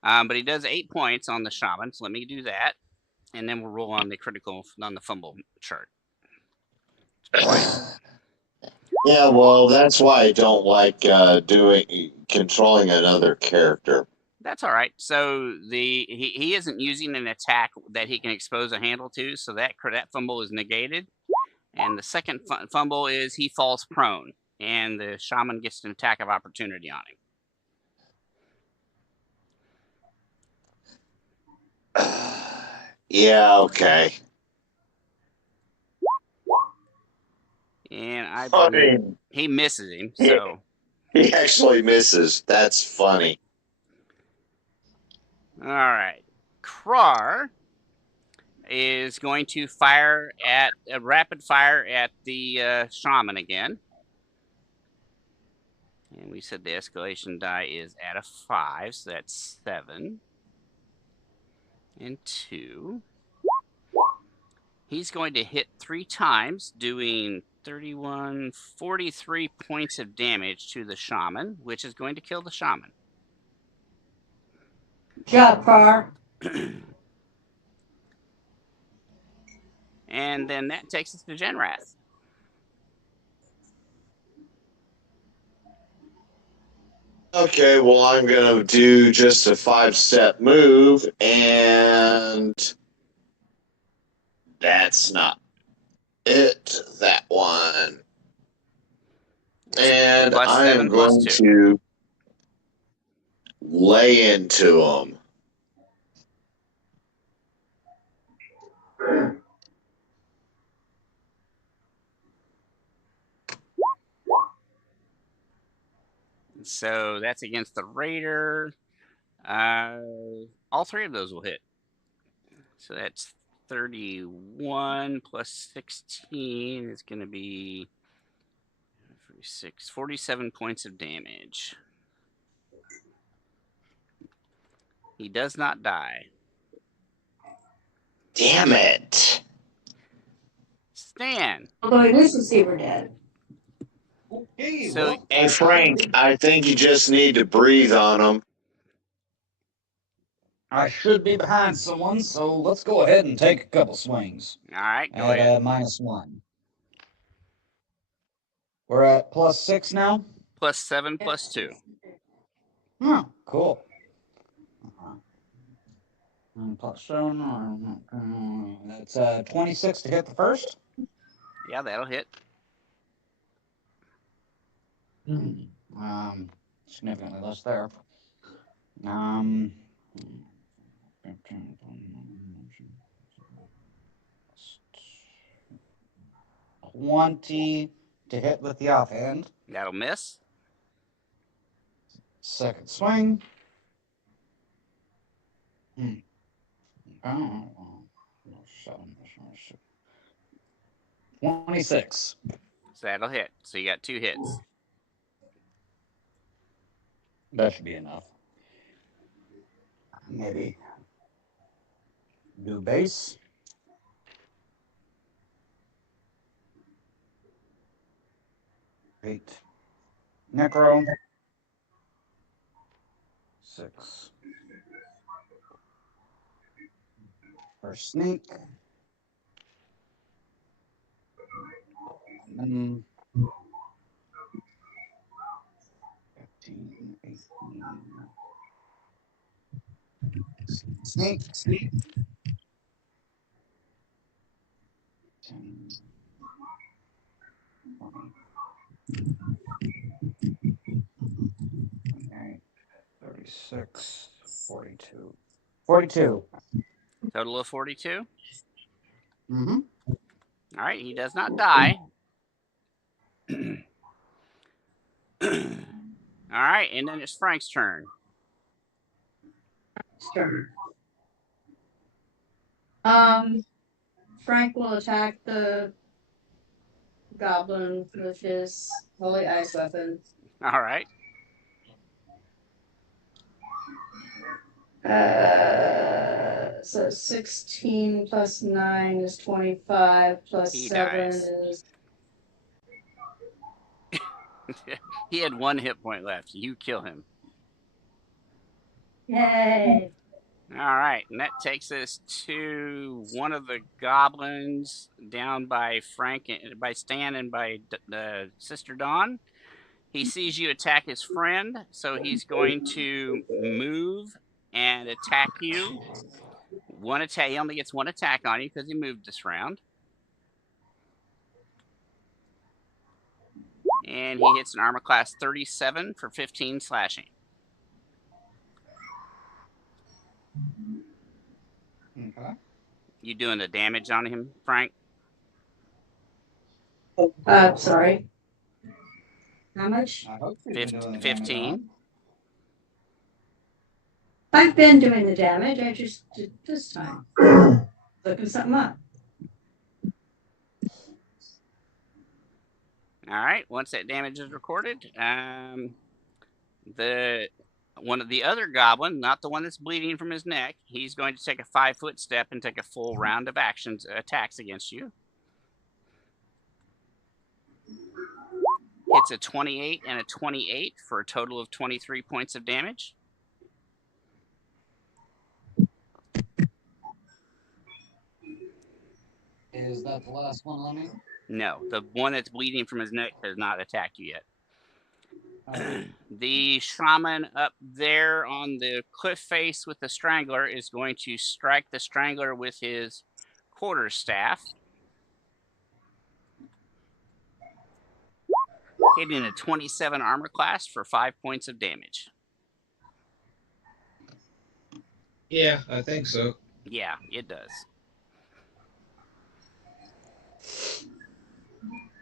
But he does 8 points on the shaman, so let me do that, and then we'll roll on the critical on the fumble chart. Twice. Yeah, well, that's why I don't like controlling another character. That's all right. So he isn't using an attack that he can expose a handle to, so that fumble is negated. And the second fumble is he falls prone, and the shaman gets an attack of opportunity on him. Yeah, okay. And I mean, he misses him, so he actually misses. That's funny. all right. Krar is going to fire at a rapid fire at the shaman again. And we said the escalation die is at a 5, so that's 7 and 2. He's going to hit 3 times, doing 31, 43 points of damage to the shaman, which is going to kill the shaman. Job, Car. And then that takes us to Genrath. Okay, well, I'm going to do just a 5-step move, and that's not it. That one. And Plus I 7, am plus going 2. to lay into him. So that's against the Raider. All 3 of those will hit. So that's 31 plus 16 is going to be 47 points of damage. He does not die. Damn it. Stan. Although he is receiver dead. Okay, So, well, Hey, Frank, I think you just need to breathe on him. I should be behind someone, so let's go ahead and take a couple swings. all right, go At ahead. -1. We're at +6 now? Plus 7, plus 2. Oh, cool. And +7, that's 26 to hit the first. Yeah, that'll hit. Significantly less there. 20 to hit with the offhand. That'll miss. Second swing. 26. So that'll hit. So you got 2 hits. That should be enough. Maybe do base. 8. Necro. 6. First sneak. And 15, 18. Sneak. 10, 20. 28, 36, 42. 42. Total of 42. Mm-hmm. All right, he does not die. All right, and then it's Frank's turn. Turn. Frank will attack the goblin with his holy ice weapon. All right. So 16 plus 9 is 25, plus He 7 dies. is... He had 1 hit point left. You kill him. Yay! All right, and that takes us to one of the goblins down by Frank, by Stan, and by Sister Dawn. He sees you attack his friend, so he's going to move and attack you. One attack. He only gets 1 attack on you because he moved this round. And he hits an armor class 37 for 15 slashing. Okay. You doing the damage on him, Frank? Sorry. How much? I hope you've been doing the damage on 15. him. I've been doing the damage. I just did this time. Looking something up. All right. Once that damage is recorded, one of the other goblin, not the one that's bleeding from his neck, he's going to take a 5-foot step and take a full round of attacks against you. Hits a 28 and a 28 for a total of 23 points of damage. Is that the last one on me? No, the one that's bleeding from his neck has not attacked you yet. Okay. The shaman up there on the cliff face with the strangler is going to strike the strangler with his quarterstaff, hitting a 27 armor class for 5 points of damage. Yeah, I think so. Yeah, it does.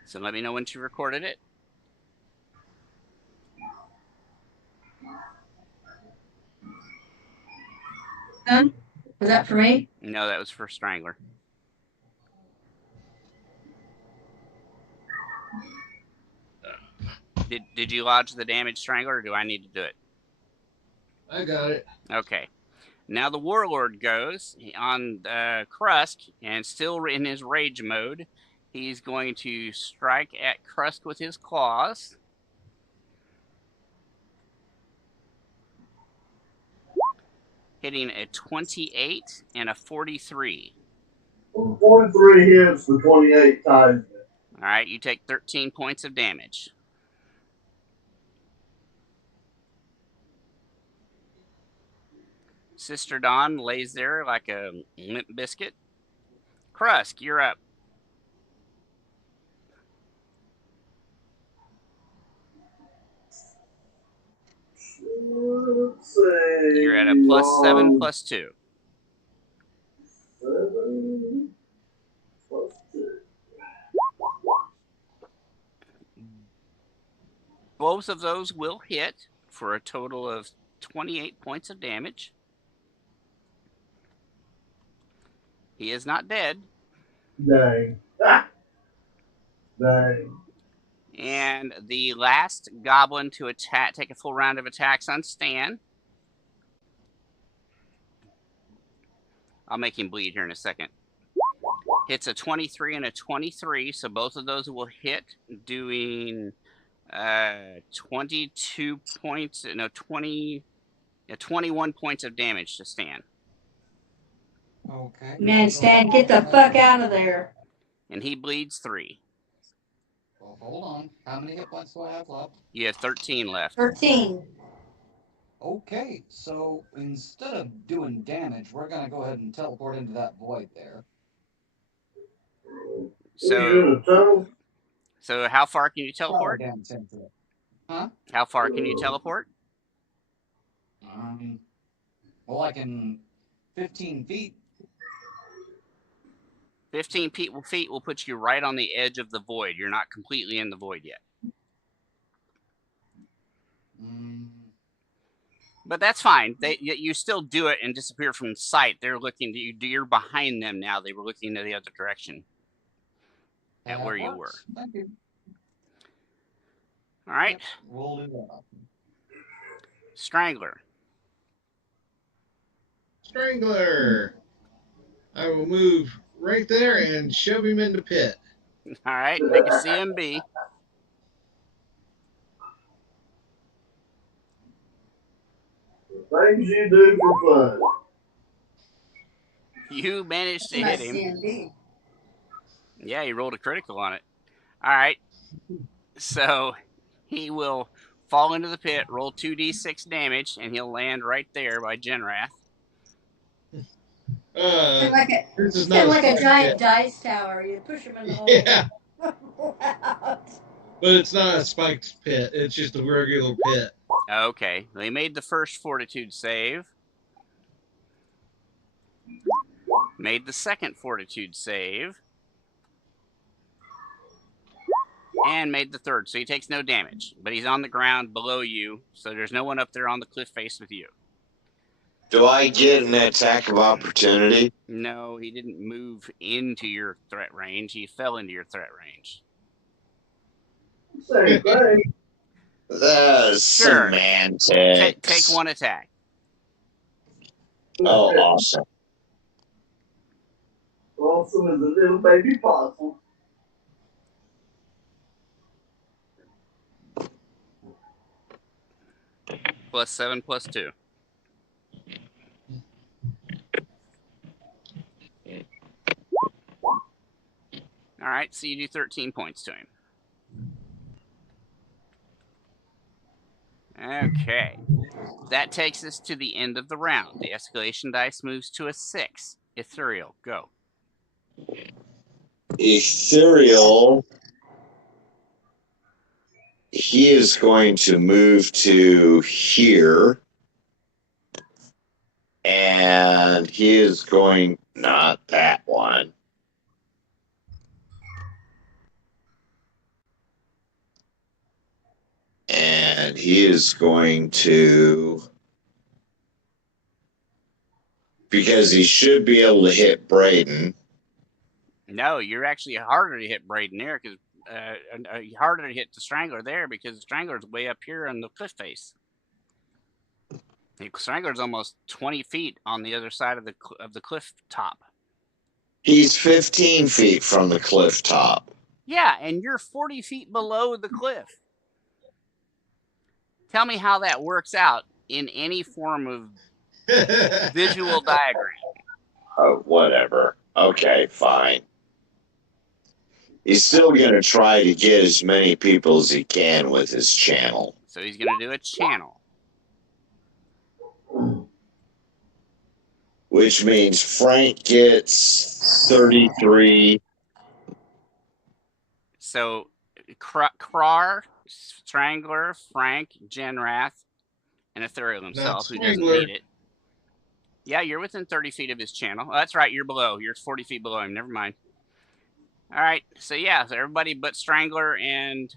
So let me know when you recorded it. Done? Was that for me? No, that was for strangler. Did you lodge the damage, strangler, or do I need to do it? I got it. Okay. Now the warlord goes on Krusk, and still in his rage mode, he's going to strike at Krusk with his claws. Hitting a 28 and a 43. 43 hits, the 28 times. All right, you take 13 points of damage. Sister Dawn lays there like a limp biscuit. Krusk, you're up. Let's say You're at a +7 +2. 7 +2. Both of those will hit for a total of 28 points of damage. He is not dead. Dang. Ah. Dang. And the last goblin to attack, take a full round of attacks on Stan. I'll make him bleed here in a second. Hits a 23 and a 23, so both of those will hit, doing 22 points, no, 21 points of damage to Stan. Okay. Man, Stan, get the fuck out of there. And he bleeds 3. Well, hold on. How many hit points do I have left? You have 13 left. 13. Okay, so instead of doing damage, we're going to go ahead and teleport into that void there. So how far can you teleport? Huh? How far can you teleport? Well, I can 15 feet. 15 feet will put you right on the edge of the void. You're not completely in the void yet. But that's fine. You still do it and disappear from sight. They're looking at you. You're behind them now. They were looking in the other direction at where you were. Thank you. All right. Yep, we'll do that. Strangler. Strangler. I will move right there and shove him in the pit. All right. Make a CMB. Things you do for fun. You managed to hit him. CMB. Yeah, he rolled a critical on it. All right. So he will fall into the pit, roll 2d6 damage, and he'll land right there by Genrath. This is not like a giant dice tower. You push him in the hole. Yeah. But it's not a spiked pit. It's just a regular pit. Okay. They made the first fortitude save. Made the second fortitude save. And made the third. So he takes no damage. But he's on the ground below you. So there's no one up there on the cliff face with you. Do I get an attack of opportunity? No, he didn't move into your threat range. He fell into your threat range. Same thing. Sure. Semantics. Take one attack. Oh, awesome. Awesome as a little baby possum. +7, +2. All right, so you do 13 points to him. Okay. That takes us to the end of the round. The escalation dice moves to a 6. Ethereal, go. Ethereal, he is going to move to here. And he is going, not that one. And he is going to, because he should be able to hit Braden. No, you're actually harder to hit Braden there because harder to hit the Strangler there because the Strangler's way up here on the cliff face. The Strangler's almost 20 feet on the other side of the cliff top. He's 15 feet from the cliff top. Yeah, and you're 40 feet below the cliff. Tell me how that works out in any form of visual diagram. Oh, whatever. Okay, fine. He's still going to try to get as many people as he can with his channel. So he's going to do a channel. Which means Frank gets 33. So Krar, Strangler, Frank, Genrath, and Ethereal himself, who doesn't need it. Yeah, you're within 30 feet of his channel. Oh, that's right, you're below. You're 40 feet below him. Never mind. All right, so yeah, so everybody but Strangler and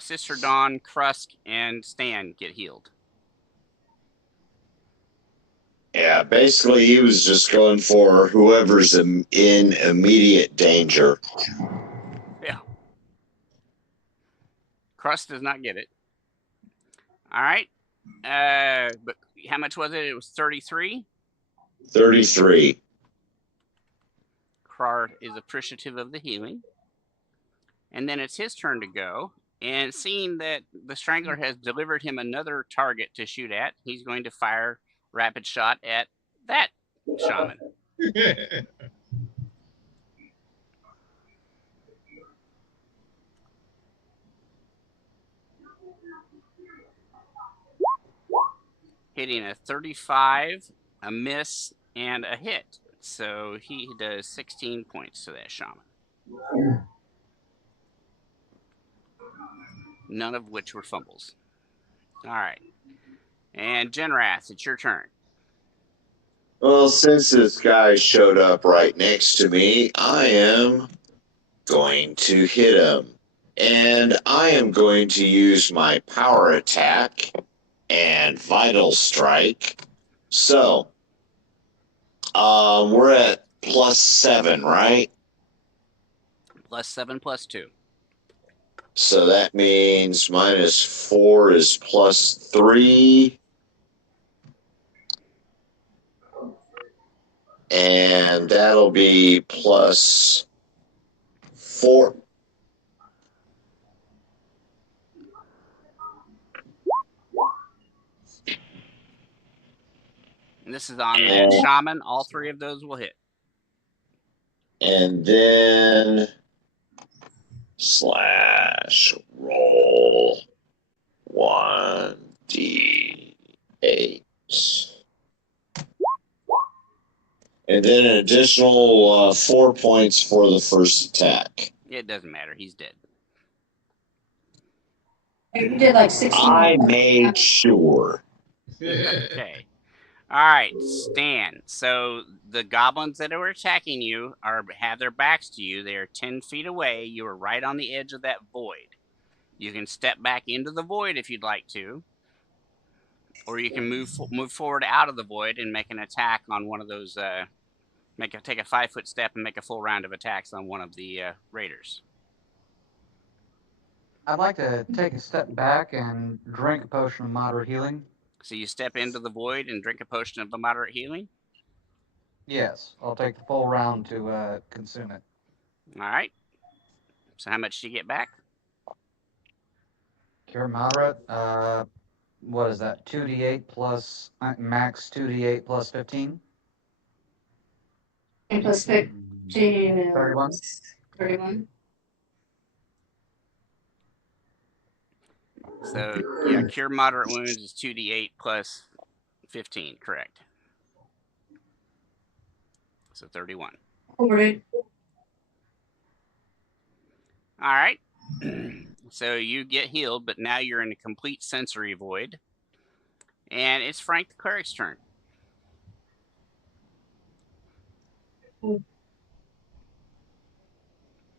Sister Dawn, Krusk, and Stan get healed. Yeah, basically he was just going for whoever's in immediate danger. Yeah. Krusk does not get it. All right. But how much was it? It was 33? 33. Krar is appreciative of the healing. And then it's his turn to go. And seeing that the Strangler has delivered him another target to shoot at, he's going to fire rapid shot at that shaman. Hitting a 35, a miss, and a hit. So he does 16 points to that shaman. None of which were fumbles. All right. And Genrath, it's your turn. Well, since this guy showed up right next to me, I am going to hit him. And I am going to use my power attack and vital strike. So, we're at +7, right? +7, +2. So that means -4 is +3. And that'll be +4. And this is on that shaman. All three of those will hit. And then /roll 1d8. And then an additional 4 points for the first attack. It doesn't matter. He's dead. You did like 16. I made sure. Okay. All right, Stan. So the goblins that are attacking you have their backs to you. They are 10 feet away. You are right on the edge of that void. You can step back into the void if you'd like to. Or you can move forward out of the void and make an attack on one of those. Take a 5-foot step and make a full round of attacks on one of the raiders. I'd like to take a step back and drink a potion of moderate healing. So you step into the void and drink a potion of the moderate healing? Yes, I'll take the full round to consume it. All right. So how much do you get back? Cure moderate, what is that? 2d8 plus max 2d8 plus 15? And plus 15 is 31. 31. So yeah, cure moderate wounds is 2d8 plus 15, correct? So 31. Recorded. All right. So you get healed, but now you're in a complete sensory void. And it's Frank the Cleric's turn. Well,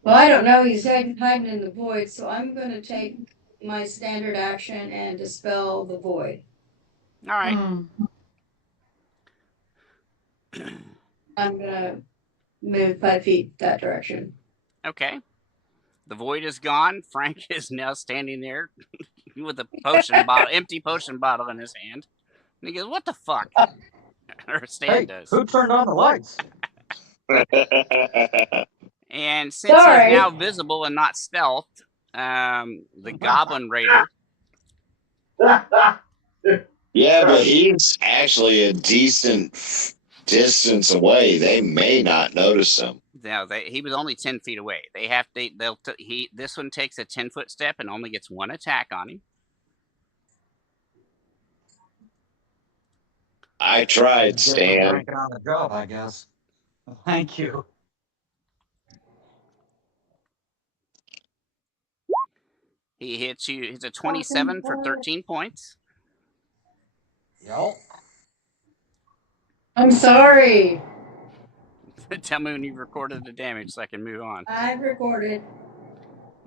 I don't know. He's hiding in the void, so I'm going to take my standard action and dispel the void. All right. I'm going to move 5 feet that direction. Okay. The void is gone. Frank is now standing there with a potion bottle, empty potion bottle in his hand. And he goes, "What the fuck?" Or Stan does. Who turned on the lights? And since he's now visible and not stealthed, the Goblin Raider. Yeah, but he's actually a decent distance away. They may not notice him. No, he was only 10 feet away. This one takes a 10-foot step and only gets one attack on him. I tried, Stan. Drinking on the job, I guess. Thank you. He hits you. It's a 27 for 13 points. Yep. I'm sorry. Tell me when you've recorded the damage so I can move on. I've recorded.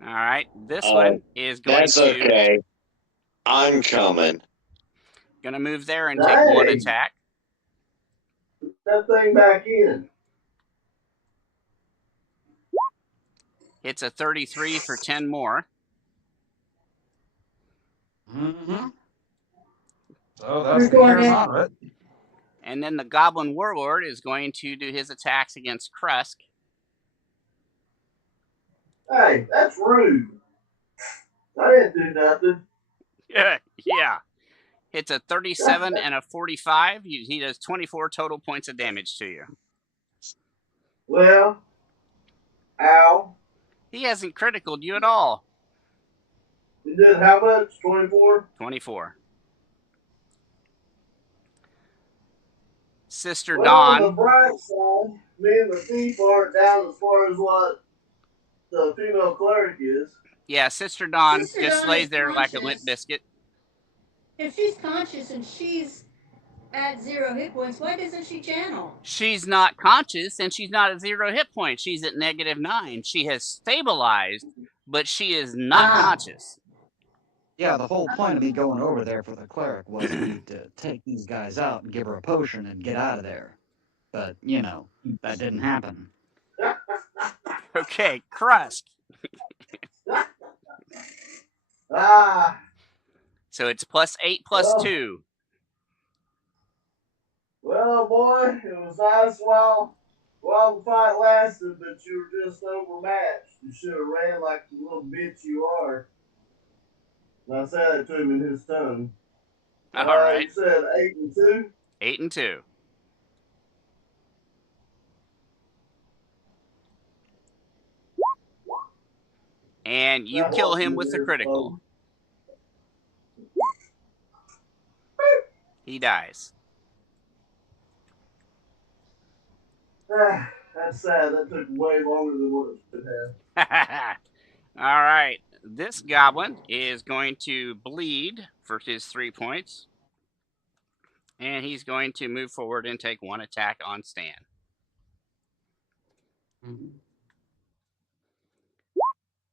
All right. This one is going That's okay. I'm coming. Going to move there and take one attack. Put that thing back in. It's a 33 for 10 more. Mm-hmm. So that's the cure moderate. And then the Goblin Warlord is going to do his attacks against Krusk. Hey, that's rude. I didn't do nothing. Yeah. It's a 37 and a 45. He does 24 total points of damage to you. Well, ow. He hasn't criticaled you at all. He did how much? 24? 24. Sister well, Dawn. On the bright side, me and the thief aren't down as far as what the female cleric is. Yeah, Sister Dawn just lays there like a limp biscuit. If she's conscious and she's at 0 hit points, why doesn't she channel? She's not conscious and she's not at 0 hit points. She's at -9. She has stabilized, but she is not conscious. Yeah, the whole point of me going over there for the cleric was to take these guys out and give her a potion and get out of there. But, you know, that didn't happen. Okay, Krusk. So it's +8 +2. Well, boy, it was nice while the fight lasted, but you were just overmatched. You should have ran like the little bitch you are. And I said it to him in his tongue. All right. You said 8 and 2? 8 and 2. And you kill him with the critical. He dies. That's sad. That took way longer than what it should have. All right. This goblin is going to bleed for his 3 points. And he's going to move forward and take one attack on Stan.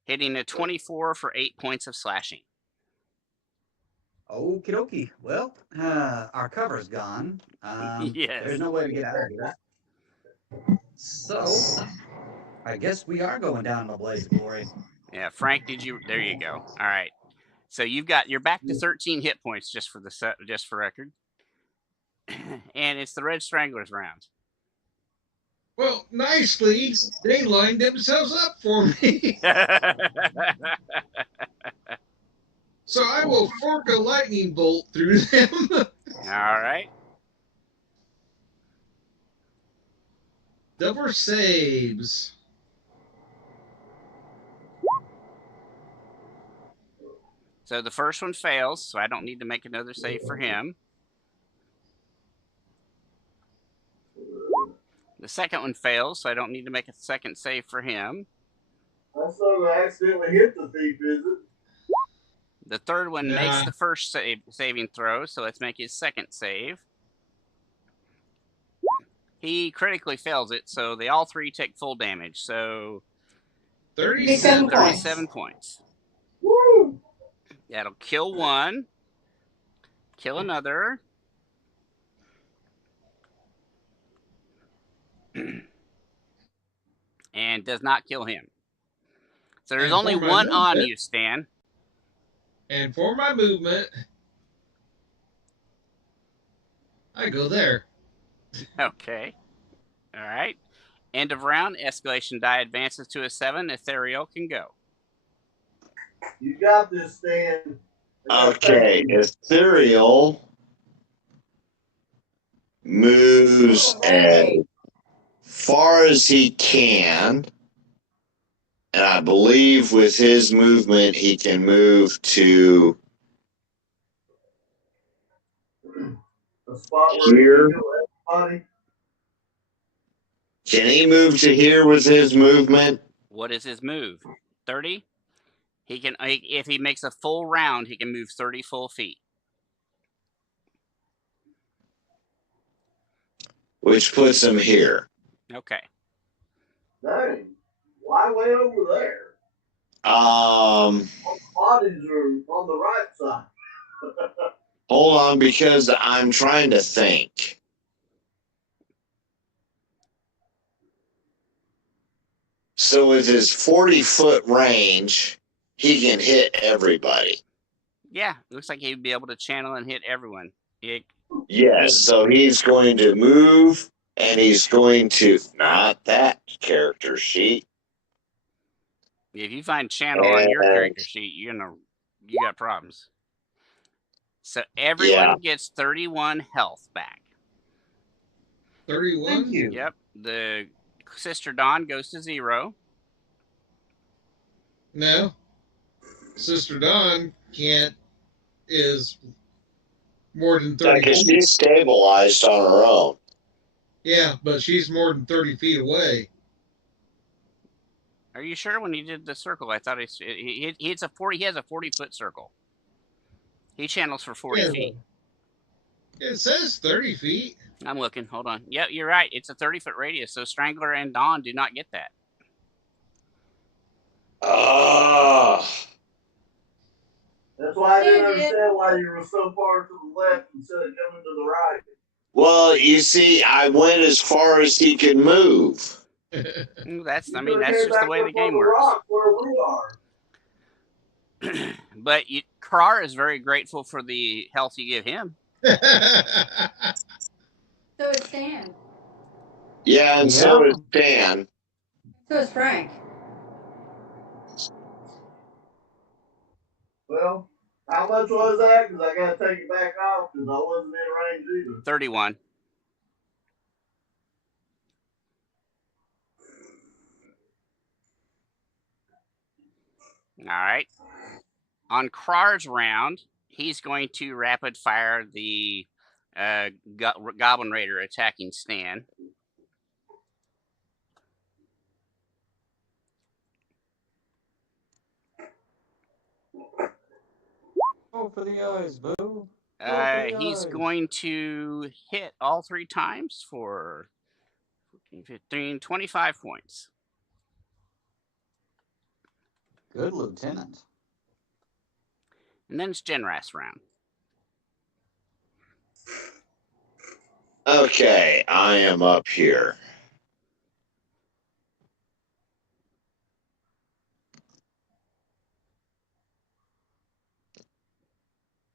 Hitting a 24 for 8 points of slashing. Okie dokie. Well, our cover's gone. Yes. There's no way to get out of here. So, I guess we are going down in a blaze of glory. Yeah, Frank, there you go. All right. So you're back to 13 hit points just for record. And it's the Red Stranglers round. Well, nicely, they lined themselves up for me. So I will fork a lightning bolt through them. All right. Double saves. So the first one fails, so I don't need to make another save for him. The second one fails, so I don't need to make a second save for him. I saw I accidentally hit the thief, is it? The third one makes the first saving throw, so let's make his second save. He critically fails it, so they all three take full damage. So 37 points. Woo! That'll kill one, kill another. And does not kill him. So there's only one on you, Stan. And for my movement, I go there. Okay. All right. End of round. Escalation die advances to a 7. Ethereal can go. You got this, Stan. Okay, Ethereal moves as far as he can. And I believe with his movement, he can move to a spot where here. he can kill everybody. Can he move to here with his movement? What is his move? 30? He can, if he makes a full round, he can move 30 full feet. Which puts him here. Okay. Dang. Why way over there? Bodies are on the right side. Hold on, because I'm trying to think. So with his 40-foot range, he can hit everybody. Yeah, looks like he'd be able to channel and hit everyone. Yes, so he's going to move, and he's going to... Not that character sheet. If you find channel on your character sheet, you got problems. So everyone gets 31 health back. 31? Thank you. Yep. The Sister Dawn goes to 0. No. Sister Dawn is more than 30 Because feet. she's stabilized on her own. Yeah, but she's more than 30 feet away. Are you sure? When he did the circle, I thought he has a 40-foot circle. He channels for 40 feet. It says 30 feet. I'm looking. Hold on. Yep, you're right. It's a 30-foot radius, so Strangler and Dawn do not get that. That's why I didn't understand why you were so far to the left instead of coming to the right. Well, you see, I went as far as he could move. That's just the way the game works. Rock where we are. But Krar is very grateful for the health you give him. So is Stan. Yeah, and so is Stan. So is Frank. Well, how much was that? Because I got to take it back off because I wasn't in range either. 31. All right. On Krar's round, he's going to rapid fire the Goblin Raider attacking Stan. Go for the eyes, boo. He's going to hit all 3 times for 15, 25 points. Good lieutenant. And then it's Genras round. Okay, I am up here.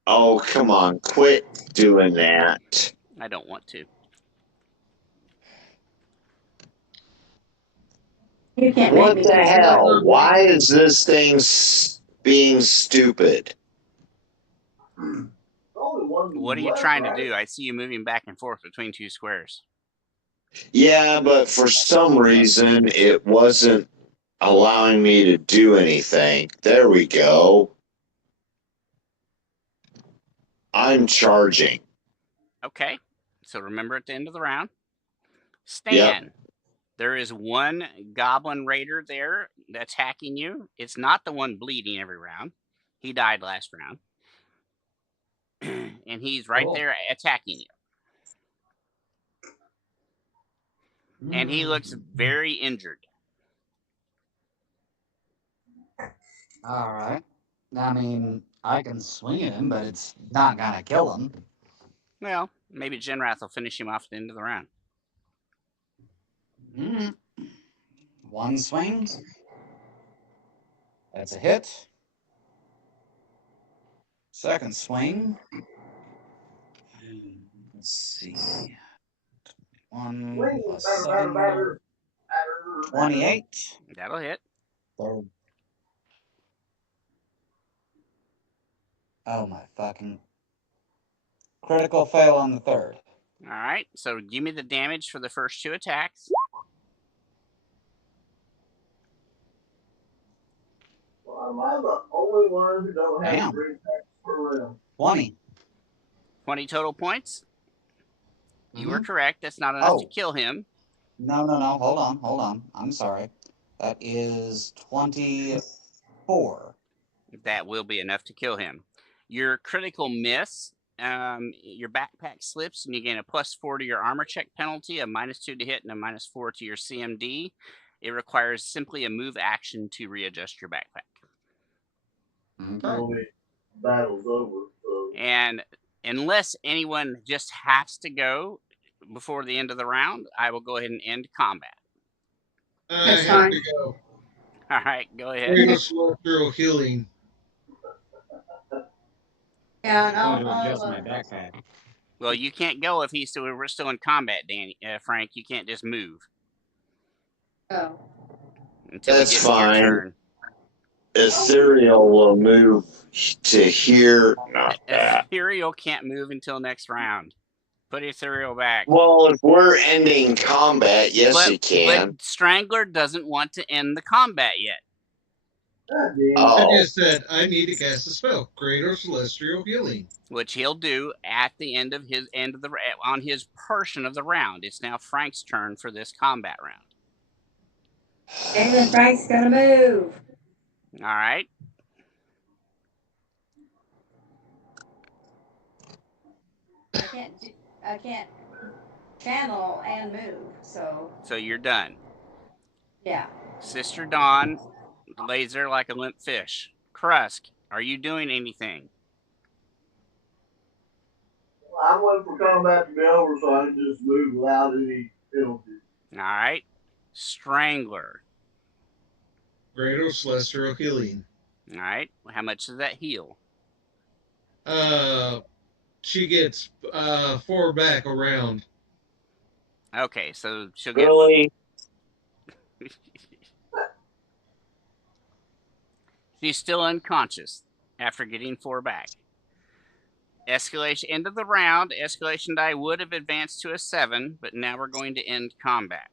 Oh, come on, quit doing that. I don't want to. You can't What make me the do hell? it. Why is this thing being stupid? What are you trying to do? I see you moving back and forth between two squares. Yeah, but for some reason it wasn't allowing me to do anything. There we go. I'm charging. Okay. So remember at the end of the round, Yep. Stan, there is one goblin raider there that's hacking you. It's not the one bleeding every round. He died last round. And he's right there attacking you. And he looks very injured. All right. I mean, I can swing at him, but it's not gonna kill him. Well, maybe Genrath will finish him off at the end of the round. One swing. That's a hit. Second swing. Let's see. 1 plus 7. 28. That'll hit. Third. Oh my fucking. Critical fail on the third. All right. So give me the damage for the first two attacks. Well, am I the only one who don't have Damn. 3 attacks per round? 20. 20 total points. You were correct. That's not enough to kill him. No. Hold on. I'm sorry. That is 24. That will be enough to kill him. Your critical miss, your backpack slips, and you gain a +4 to your armor check penalty, a -2 to hit, and a -4 to your CMD. It requires simply a move action to readjust your backpack. Okay. Battle's over. So. And unless anyone just has to go before the end of the round, I will go ahead and end combat. I That's have fine. to go. All right, go ahead. Celestial healing. Yeah, and I'm gonna I'll adjust my backpack. Well, you can't go if we're still in combat, Danny, Frank. You can't just move oh. until That's we get to your fine. turn. Ethereal will move to here. Not that. Ethereal can't move until next round. Put Ethereal back. Well, if we're ending combat, yes, he can. But Strangler doesn't want to end the combat yet. I just said I need to cast a spell, Greater Celestial Healing, which he'll do at the end of on his portion of the round. It's now Frank's turn for this combat round. And then Frank's gonna move. All right. I can't channel and move, so. So you're done. Yeah. Sister Dawn lays there like a limp fish. Krusk, are you doing anything? I'm waiting for combat to be over so I can just move without any penalty. All right. Strangler. Greater Celestial Healing. All right. How much does that heal? She gets 4 back around. Okay, so she'll get. Really? She's still unconscious after getting 4 back. Escalation, end of the round, escalation die would have advanced to a 7, but now we're going to end combat.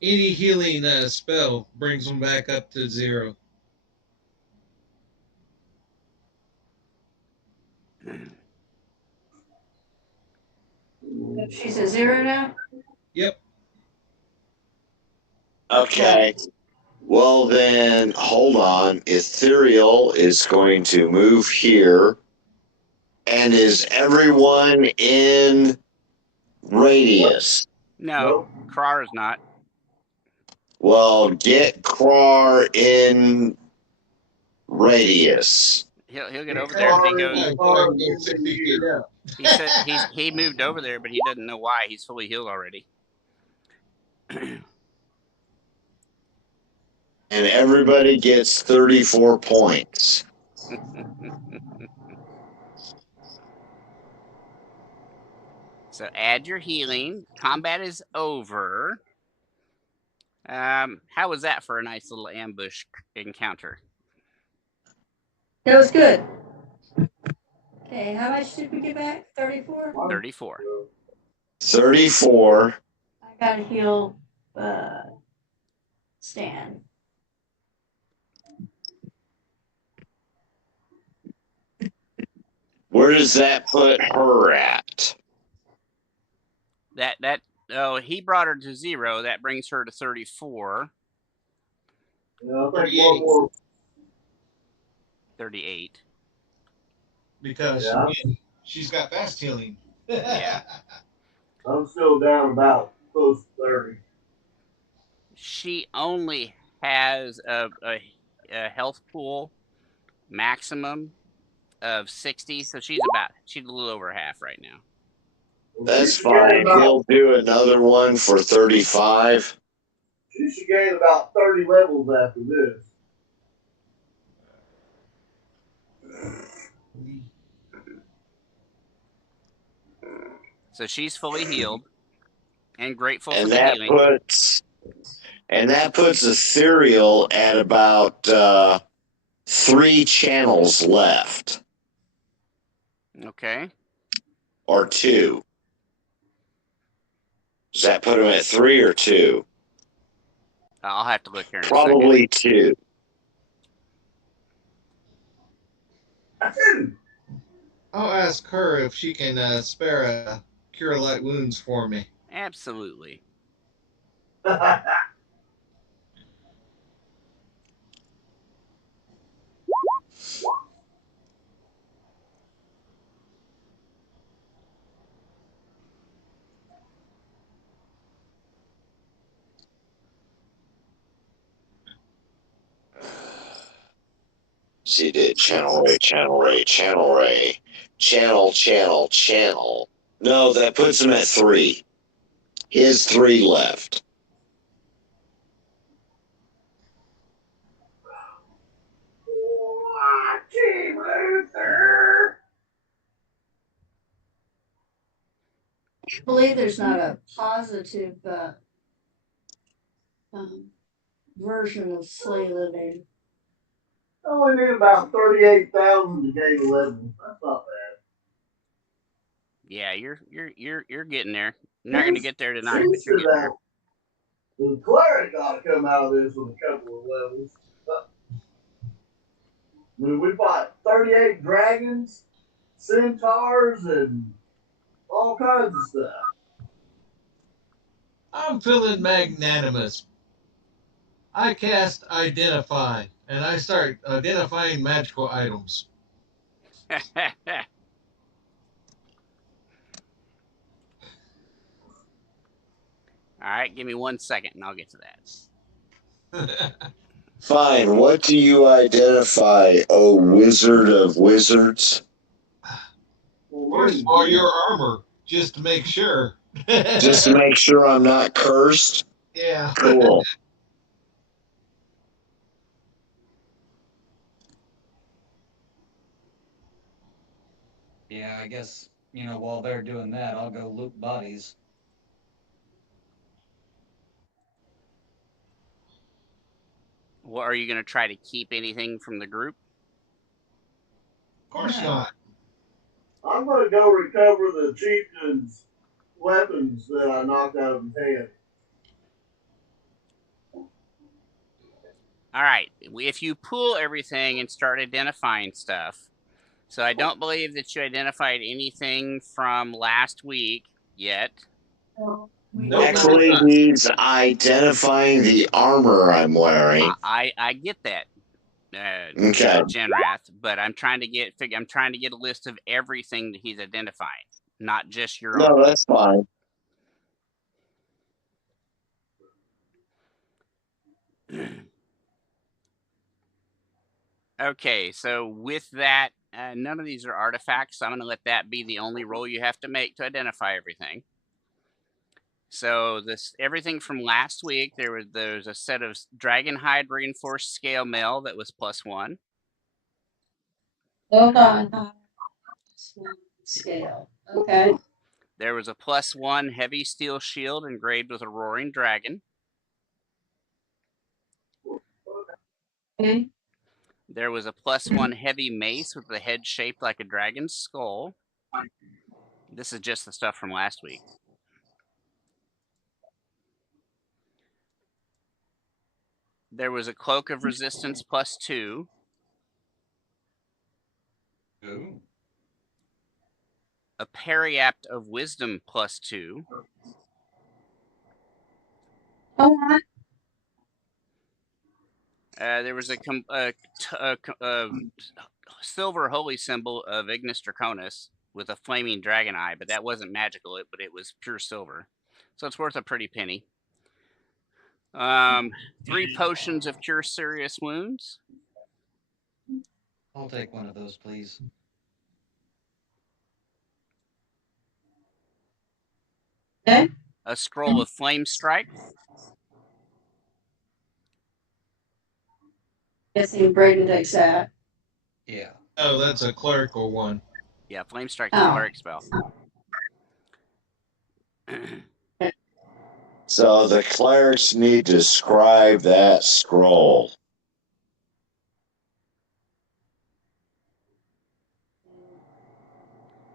Any healing spell brings them back up to 0. She's at 0 now? Yep. Okay. Well, then, hold on. Ethereal is going to move here. And is everyone in radius? No, Krar is not. Well, get Krar in radius. He'll get over there, but he goes. Yeah, so I can go 60 feet up. He said he moved over there, but he doesn't know why. He's fully healed already. And everybody gets 34 points. So add your healing. Combat is over. How was that for a nice little ambush encounter? That was good. Okay, how much did we get back? 34? 34. 34. I gotta heal Stan. Where does that put her at? He brought her to 0. That brings her to 34. Yeah, I think one more. 38. Because Yeah. she's got fast healing. Yeah. I'm still down about close to 30. She only has a health pool maximum of 60, so she's a little over half right now. That's fine. He'll do another one for 35. She should gain about 30 levels after this. So she's fully healed and grateful for And the that healing. puts a cereal at about 3 channels left. Okay. Or 2. Does that put him at 3 or 2? I'll have to look here in Probably a 2. I'll ask her if she can spare a Cure Light Wounds for me. Absolutely. She did channel ray. Channel. No, that puts him at 3. He has 3 left. Team Luther. I believe there's not a positive version of Slay Living. I only need about 38,000 to gain 11. That's not bad. Yeah, you're getting there. You're not going to get there tonight, but you're getting there. The cleric ought to come out of this with a couple of levels. I mean, we fought 38 dragons, centaurs, and all kinds of stuff. I'm feeling magnanimous. I cast Identify, and I start identifying magical items. All right, give me 1 second and I'll get to that. Fine. What do you identify, oh wizard of wizards? First of all, your armor, just to make sure. Just to make sure I'm not cursed? Yeah. Cool. Yeah, I guess, while they're doing that, I'll go loot bodies. What are you going to try to keep anything from the group? Of course not. I'm going to go recover the chieftain's weapons that I knocked out of his hand. All right, if you pull everything and start identifying stuff, so I don't believe that you identified anything from last week yet. Nope. Actually, he's identifying the armor I'm wearing. I get that, okay, Genrath, but I'm trying to get a list of everything that he's identifying, not just your armor. No, that's fine. Okay, so with that, none of these are artifacts, so I'm going to let that be the only roll you have to make to identify everything. So this everything from last week, there's a set of Dragonhide reinforced scale mail that was +1. Hold on. Scale. Okay. There was a +1 heavy steel shield engraved with a roaring dragon. Okay. There was a +1 heavy mace with the head shaped like a dragon's skull. This is just the stuff from last week. There was a cloak of resistance +2. Ooh. A periapt of wisdom +2. Oh, There was a silver holy symbol of Ignis Draconis with a flaming dragon eye, but that wasn't magical, but it was pure silver. So it's worth a pretty penny. 3 potions of cure serious wounds. I'll take one of those, please. okay. A scroll of flame strike. Guessing Braden takes that. Yeah. Oh, that's a clerical one. Yeah, flame strike's a cleric spell. So the clerics need to scribe that scroll.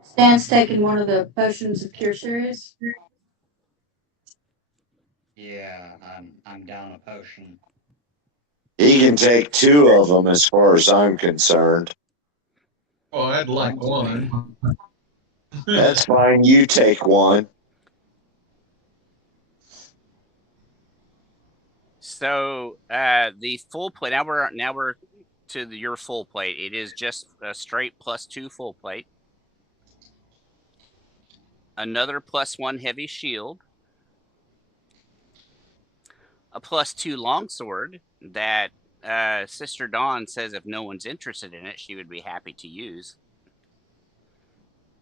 Stan's taking one of the potions of cure serious. Yeah, I'm down a potion. He can take 2 of them as far as I'm concerned. Oh, I'd like one. That's fine. You take one. So the full plate. Now we're to your full plate. It is just a straight +2 full plate. Another +1 heavy shield. A +2 longsword that Sister Dawn says if no one's interested in it, she would be happy to use.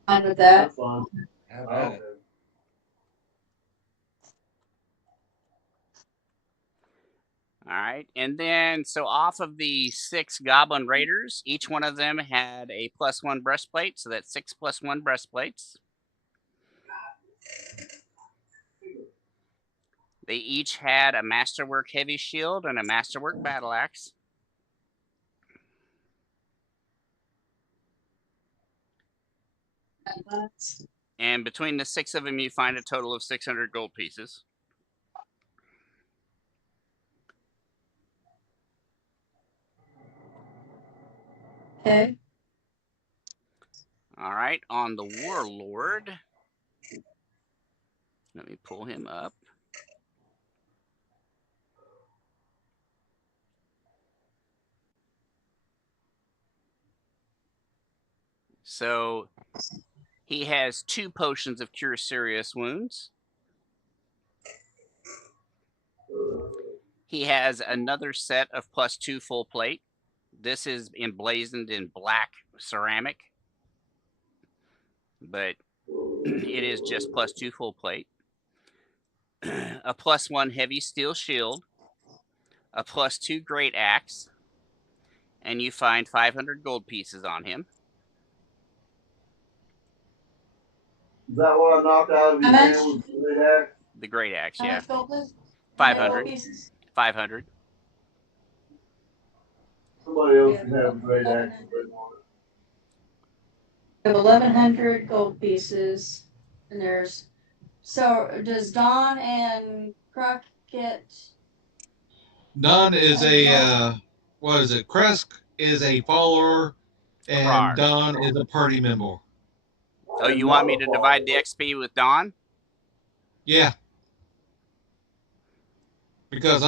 Fine with that. That's fine. Have I at don't it. care. All right, and then so off of the 6 Goblin Raiders, each one of them had a +1 breastplate, so that's 6 +1 breastplates. They each had a Masterwork heavy shield and a Masterwork battle axe. And between the 6 of them, you find a total of 600 gold pieces. Okay. All right, on the Warlord. Let me pull him up. So he has 2 potions of cure serious wounds. He has another set of +2 full plate. This is emblazoned in black ceramic, but it is just +2 full plate. A +1 heavy steel shield, a +2 great axe, and you find 500 gold pieces on him. Is that what I knocked out of his How hand much? with the great axe? The great axe, How yeah. much gold is? 500. Pieces? 500. Somebody else can have the great axe if they want it. We have 1,100 gold pieces, and there's. So does Dawn and Crockett? Don is a what is it? Kresk is a follower, and Rar. Don is a party member. Oh, you want me to divide the XP with Dawn? Yeah, because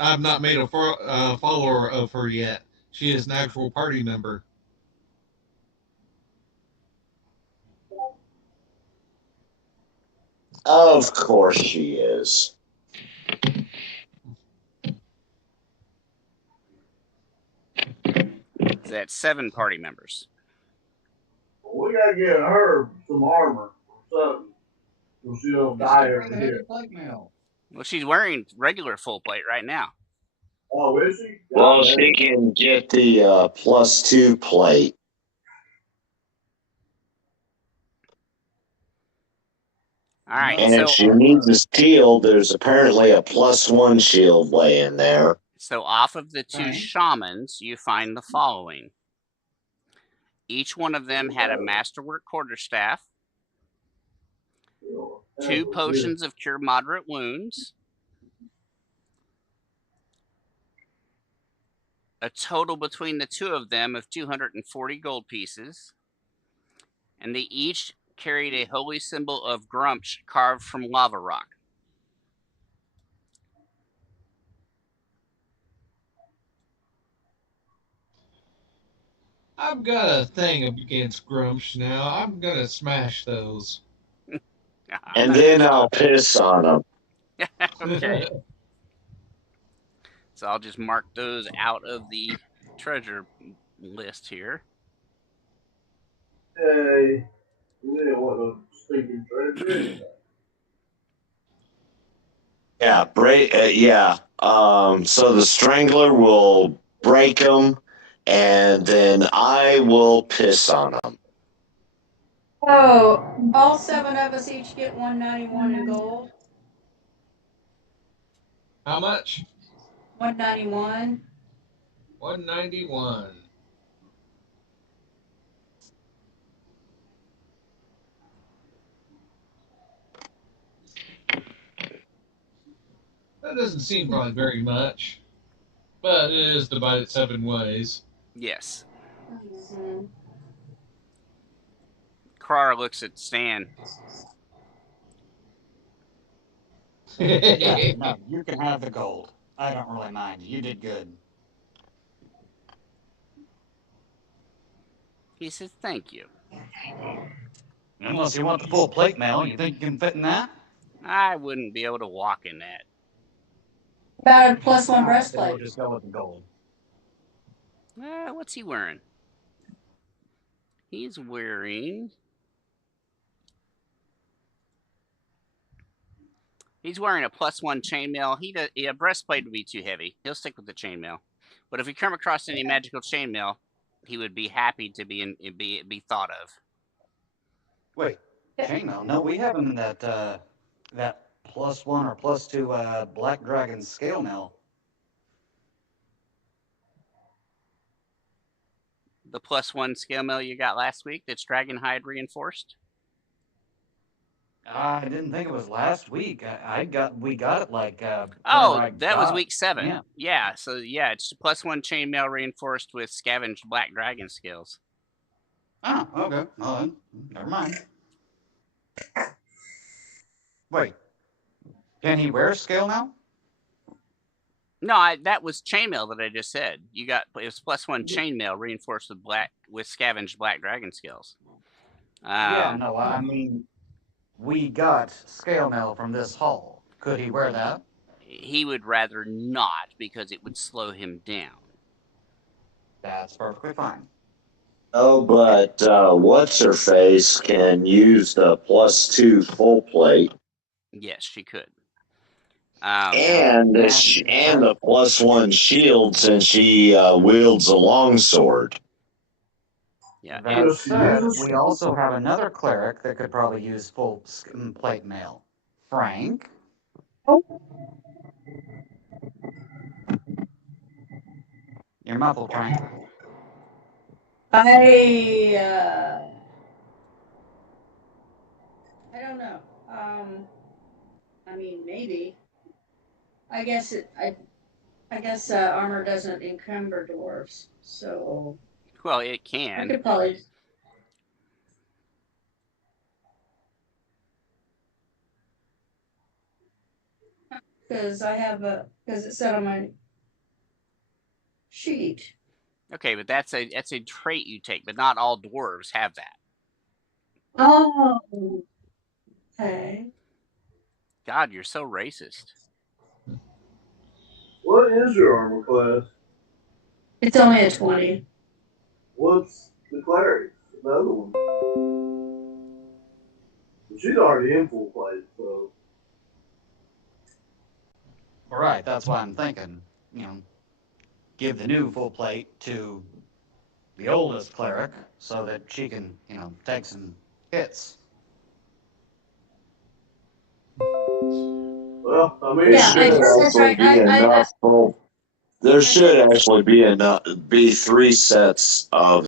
I've not made a follower of her yet. She is an actual party member. Of course she is. So that's 7 party members. We gotta get her some armor or something, so she don't die Bring a over heavy here. plate mail. Well, she's wearing regular full plate right now. Oh, is she? Well, she can get the +2 plate. All right. And So if she needs a shield, there's apparently a +1 shield laying there. So off of the 2 Right. shamans, you find the following. Each one of them had a masterwork quarterstaff, 2 potions of cure moderate wounds, a total between the 2 of them of 240 gold pieces, and they each carried a holy symbol of Grumsh carved from lava rock. I've got a thing against Grumsh now. I'm gonna smash those. And then I'll piss on them. Okay. So I'll just mark those out of the treasure list here. Hey, we didn't want no stinking treasure anyway. Yeah, so the strangler will break them, and then I will piss on them. Oh, all 7 of us each get 191 in gold. How much? 191. 191. That doesn't seem like very much, but it is divided 7 ways. Yes. Mm-hmm. Krar looks at Stan. Yeah, no, you can have the gold. I don't really mind. You did good. He says, "Thank you." Unless you want the full plate mail, you think you can fit in that? I wouldn't be able to walk in that. About a +1 Then we'll breastplate. just go with the gold. What's he wearing? He's wearing a +1 chainmail. A breastplate would be too heavy. He'll stick with the chainmail. But if we come across any magical chainmail, he would be happy to be thought of. Wait, chainmail? No, we have him in that that +1 or +2 Black Dragon scale mail. The +1 scale mail you got last week that's dragon hide reinforced? I didn't think it was last week. We got it like. That was week 7. Yeah. So it's +1 chainmail reinforced with scavenged black dragon scales. Oh, okay. Well, then, never mind. Wait, can he wear scale now? No, that was chainmail that I just said. It was +1 chainmail reinforced with scavenged black dragon scales. Yeah, no, I mean, we got scale mail from this haul. Could he wear that? He would rather not because it would slow him down. That's perfectly fine. Oh, but what's her face can use the +2 full plate. Yes, she could. And the +1 shield since she wields a longsword. Yeah. That said, we also have another cleric that could probably use full plate mail. Frank? You're muffled, Frank. I don't know. I mean, maybe. I guess armor doesn't encumber dwarves, so Well, it I can. could probably. Because it said on my sheet. Okay, but that's a trait you take, but not all dwarves have that. Oh. Okay. God, you're so racist. What is your armor class? It's only a 20. What's the cleric? The other one. She's already in full plate, so. Right, that's why I'm thinking, give the new full plate to the oldest cleric so that she can, take some hits. Well, I mean, There Yeah, should that's actually right. be enough. There should actually be 3 sets of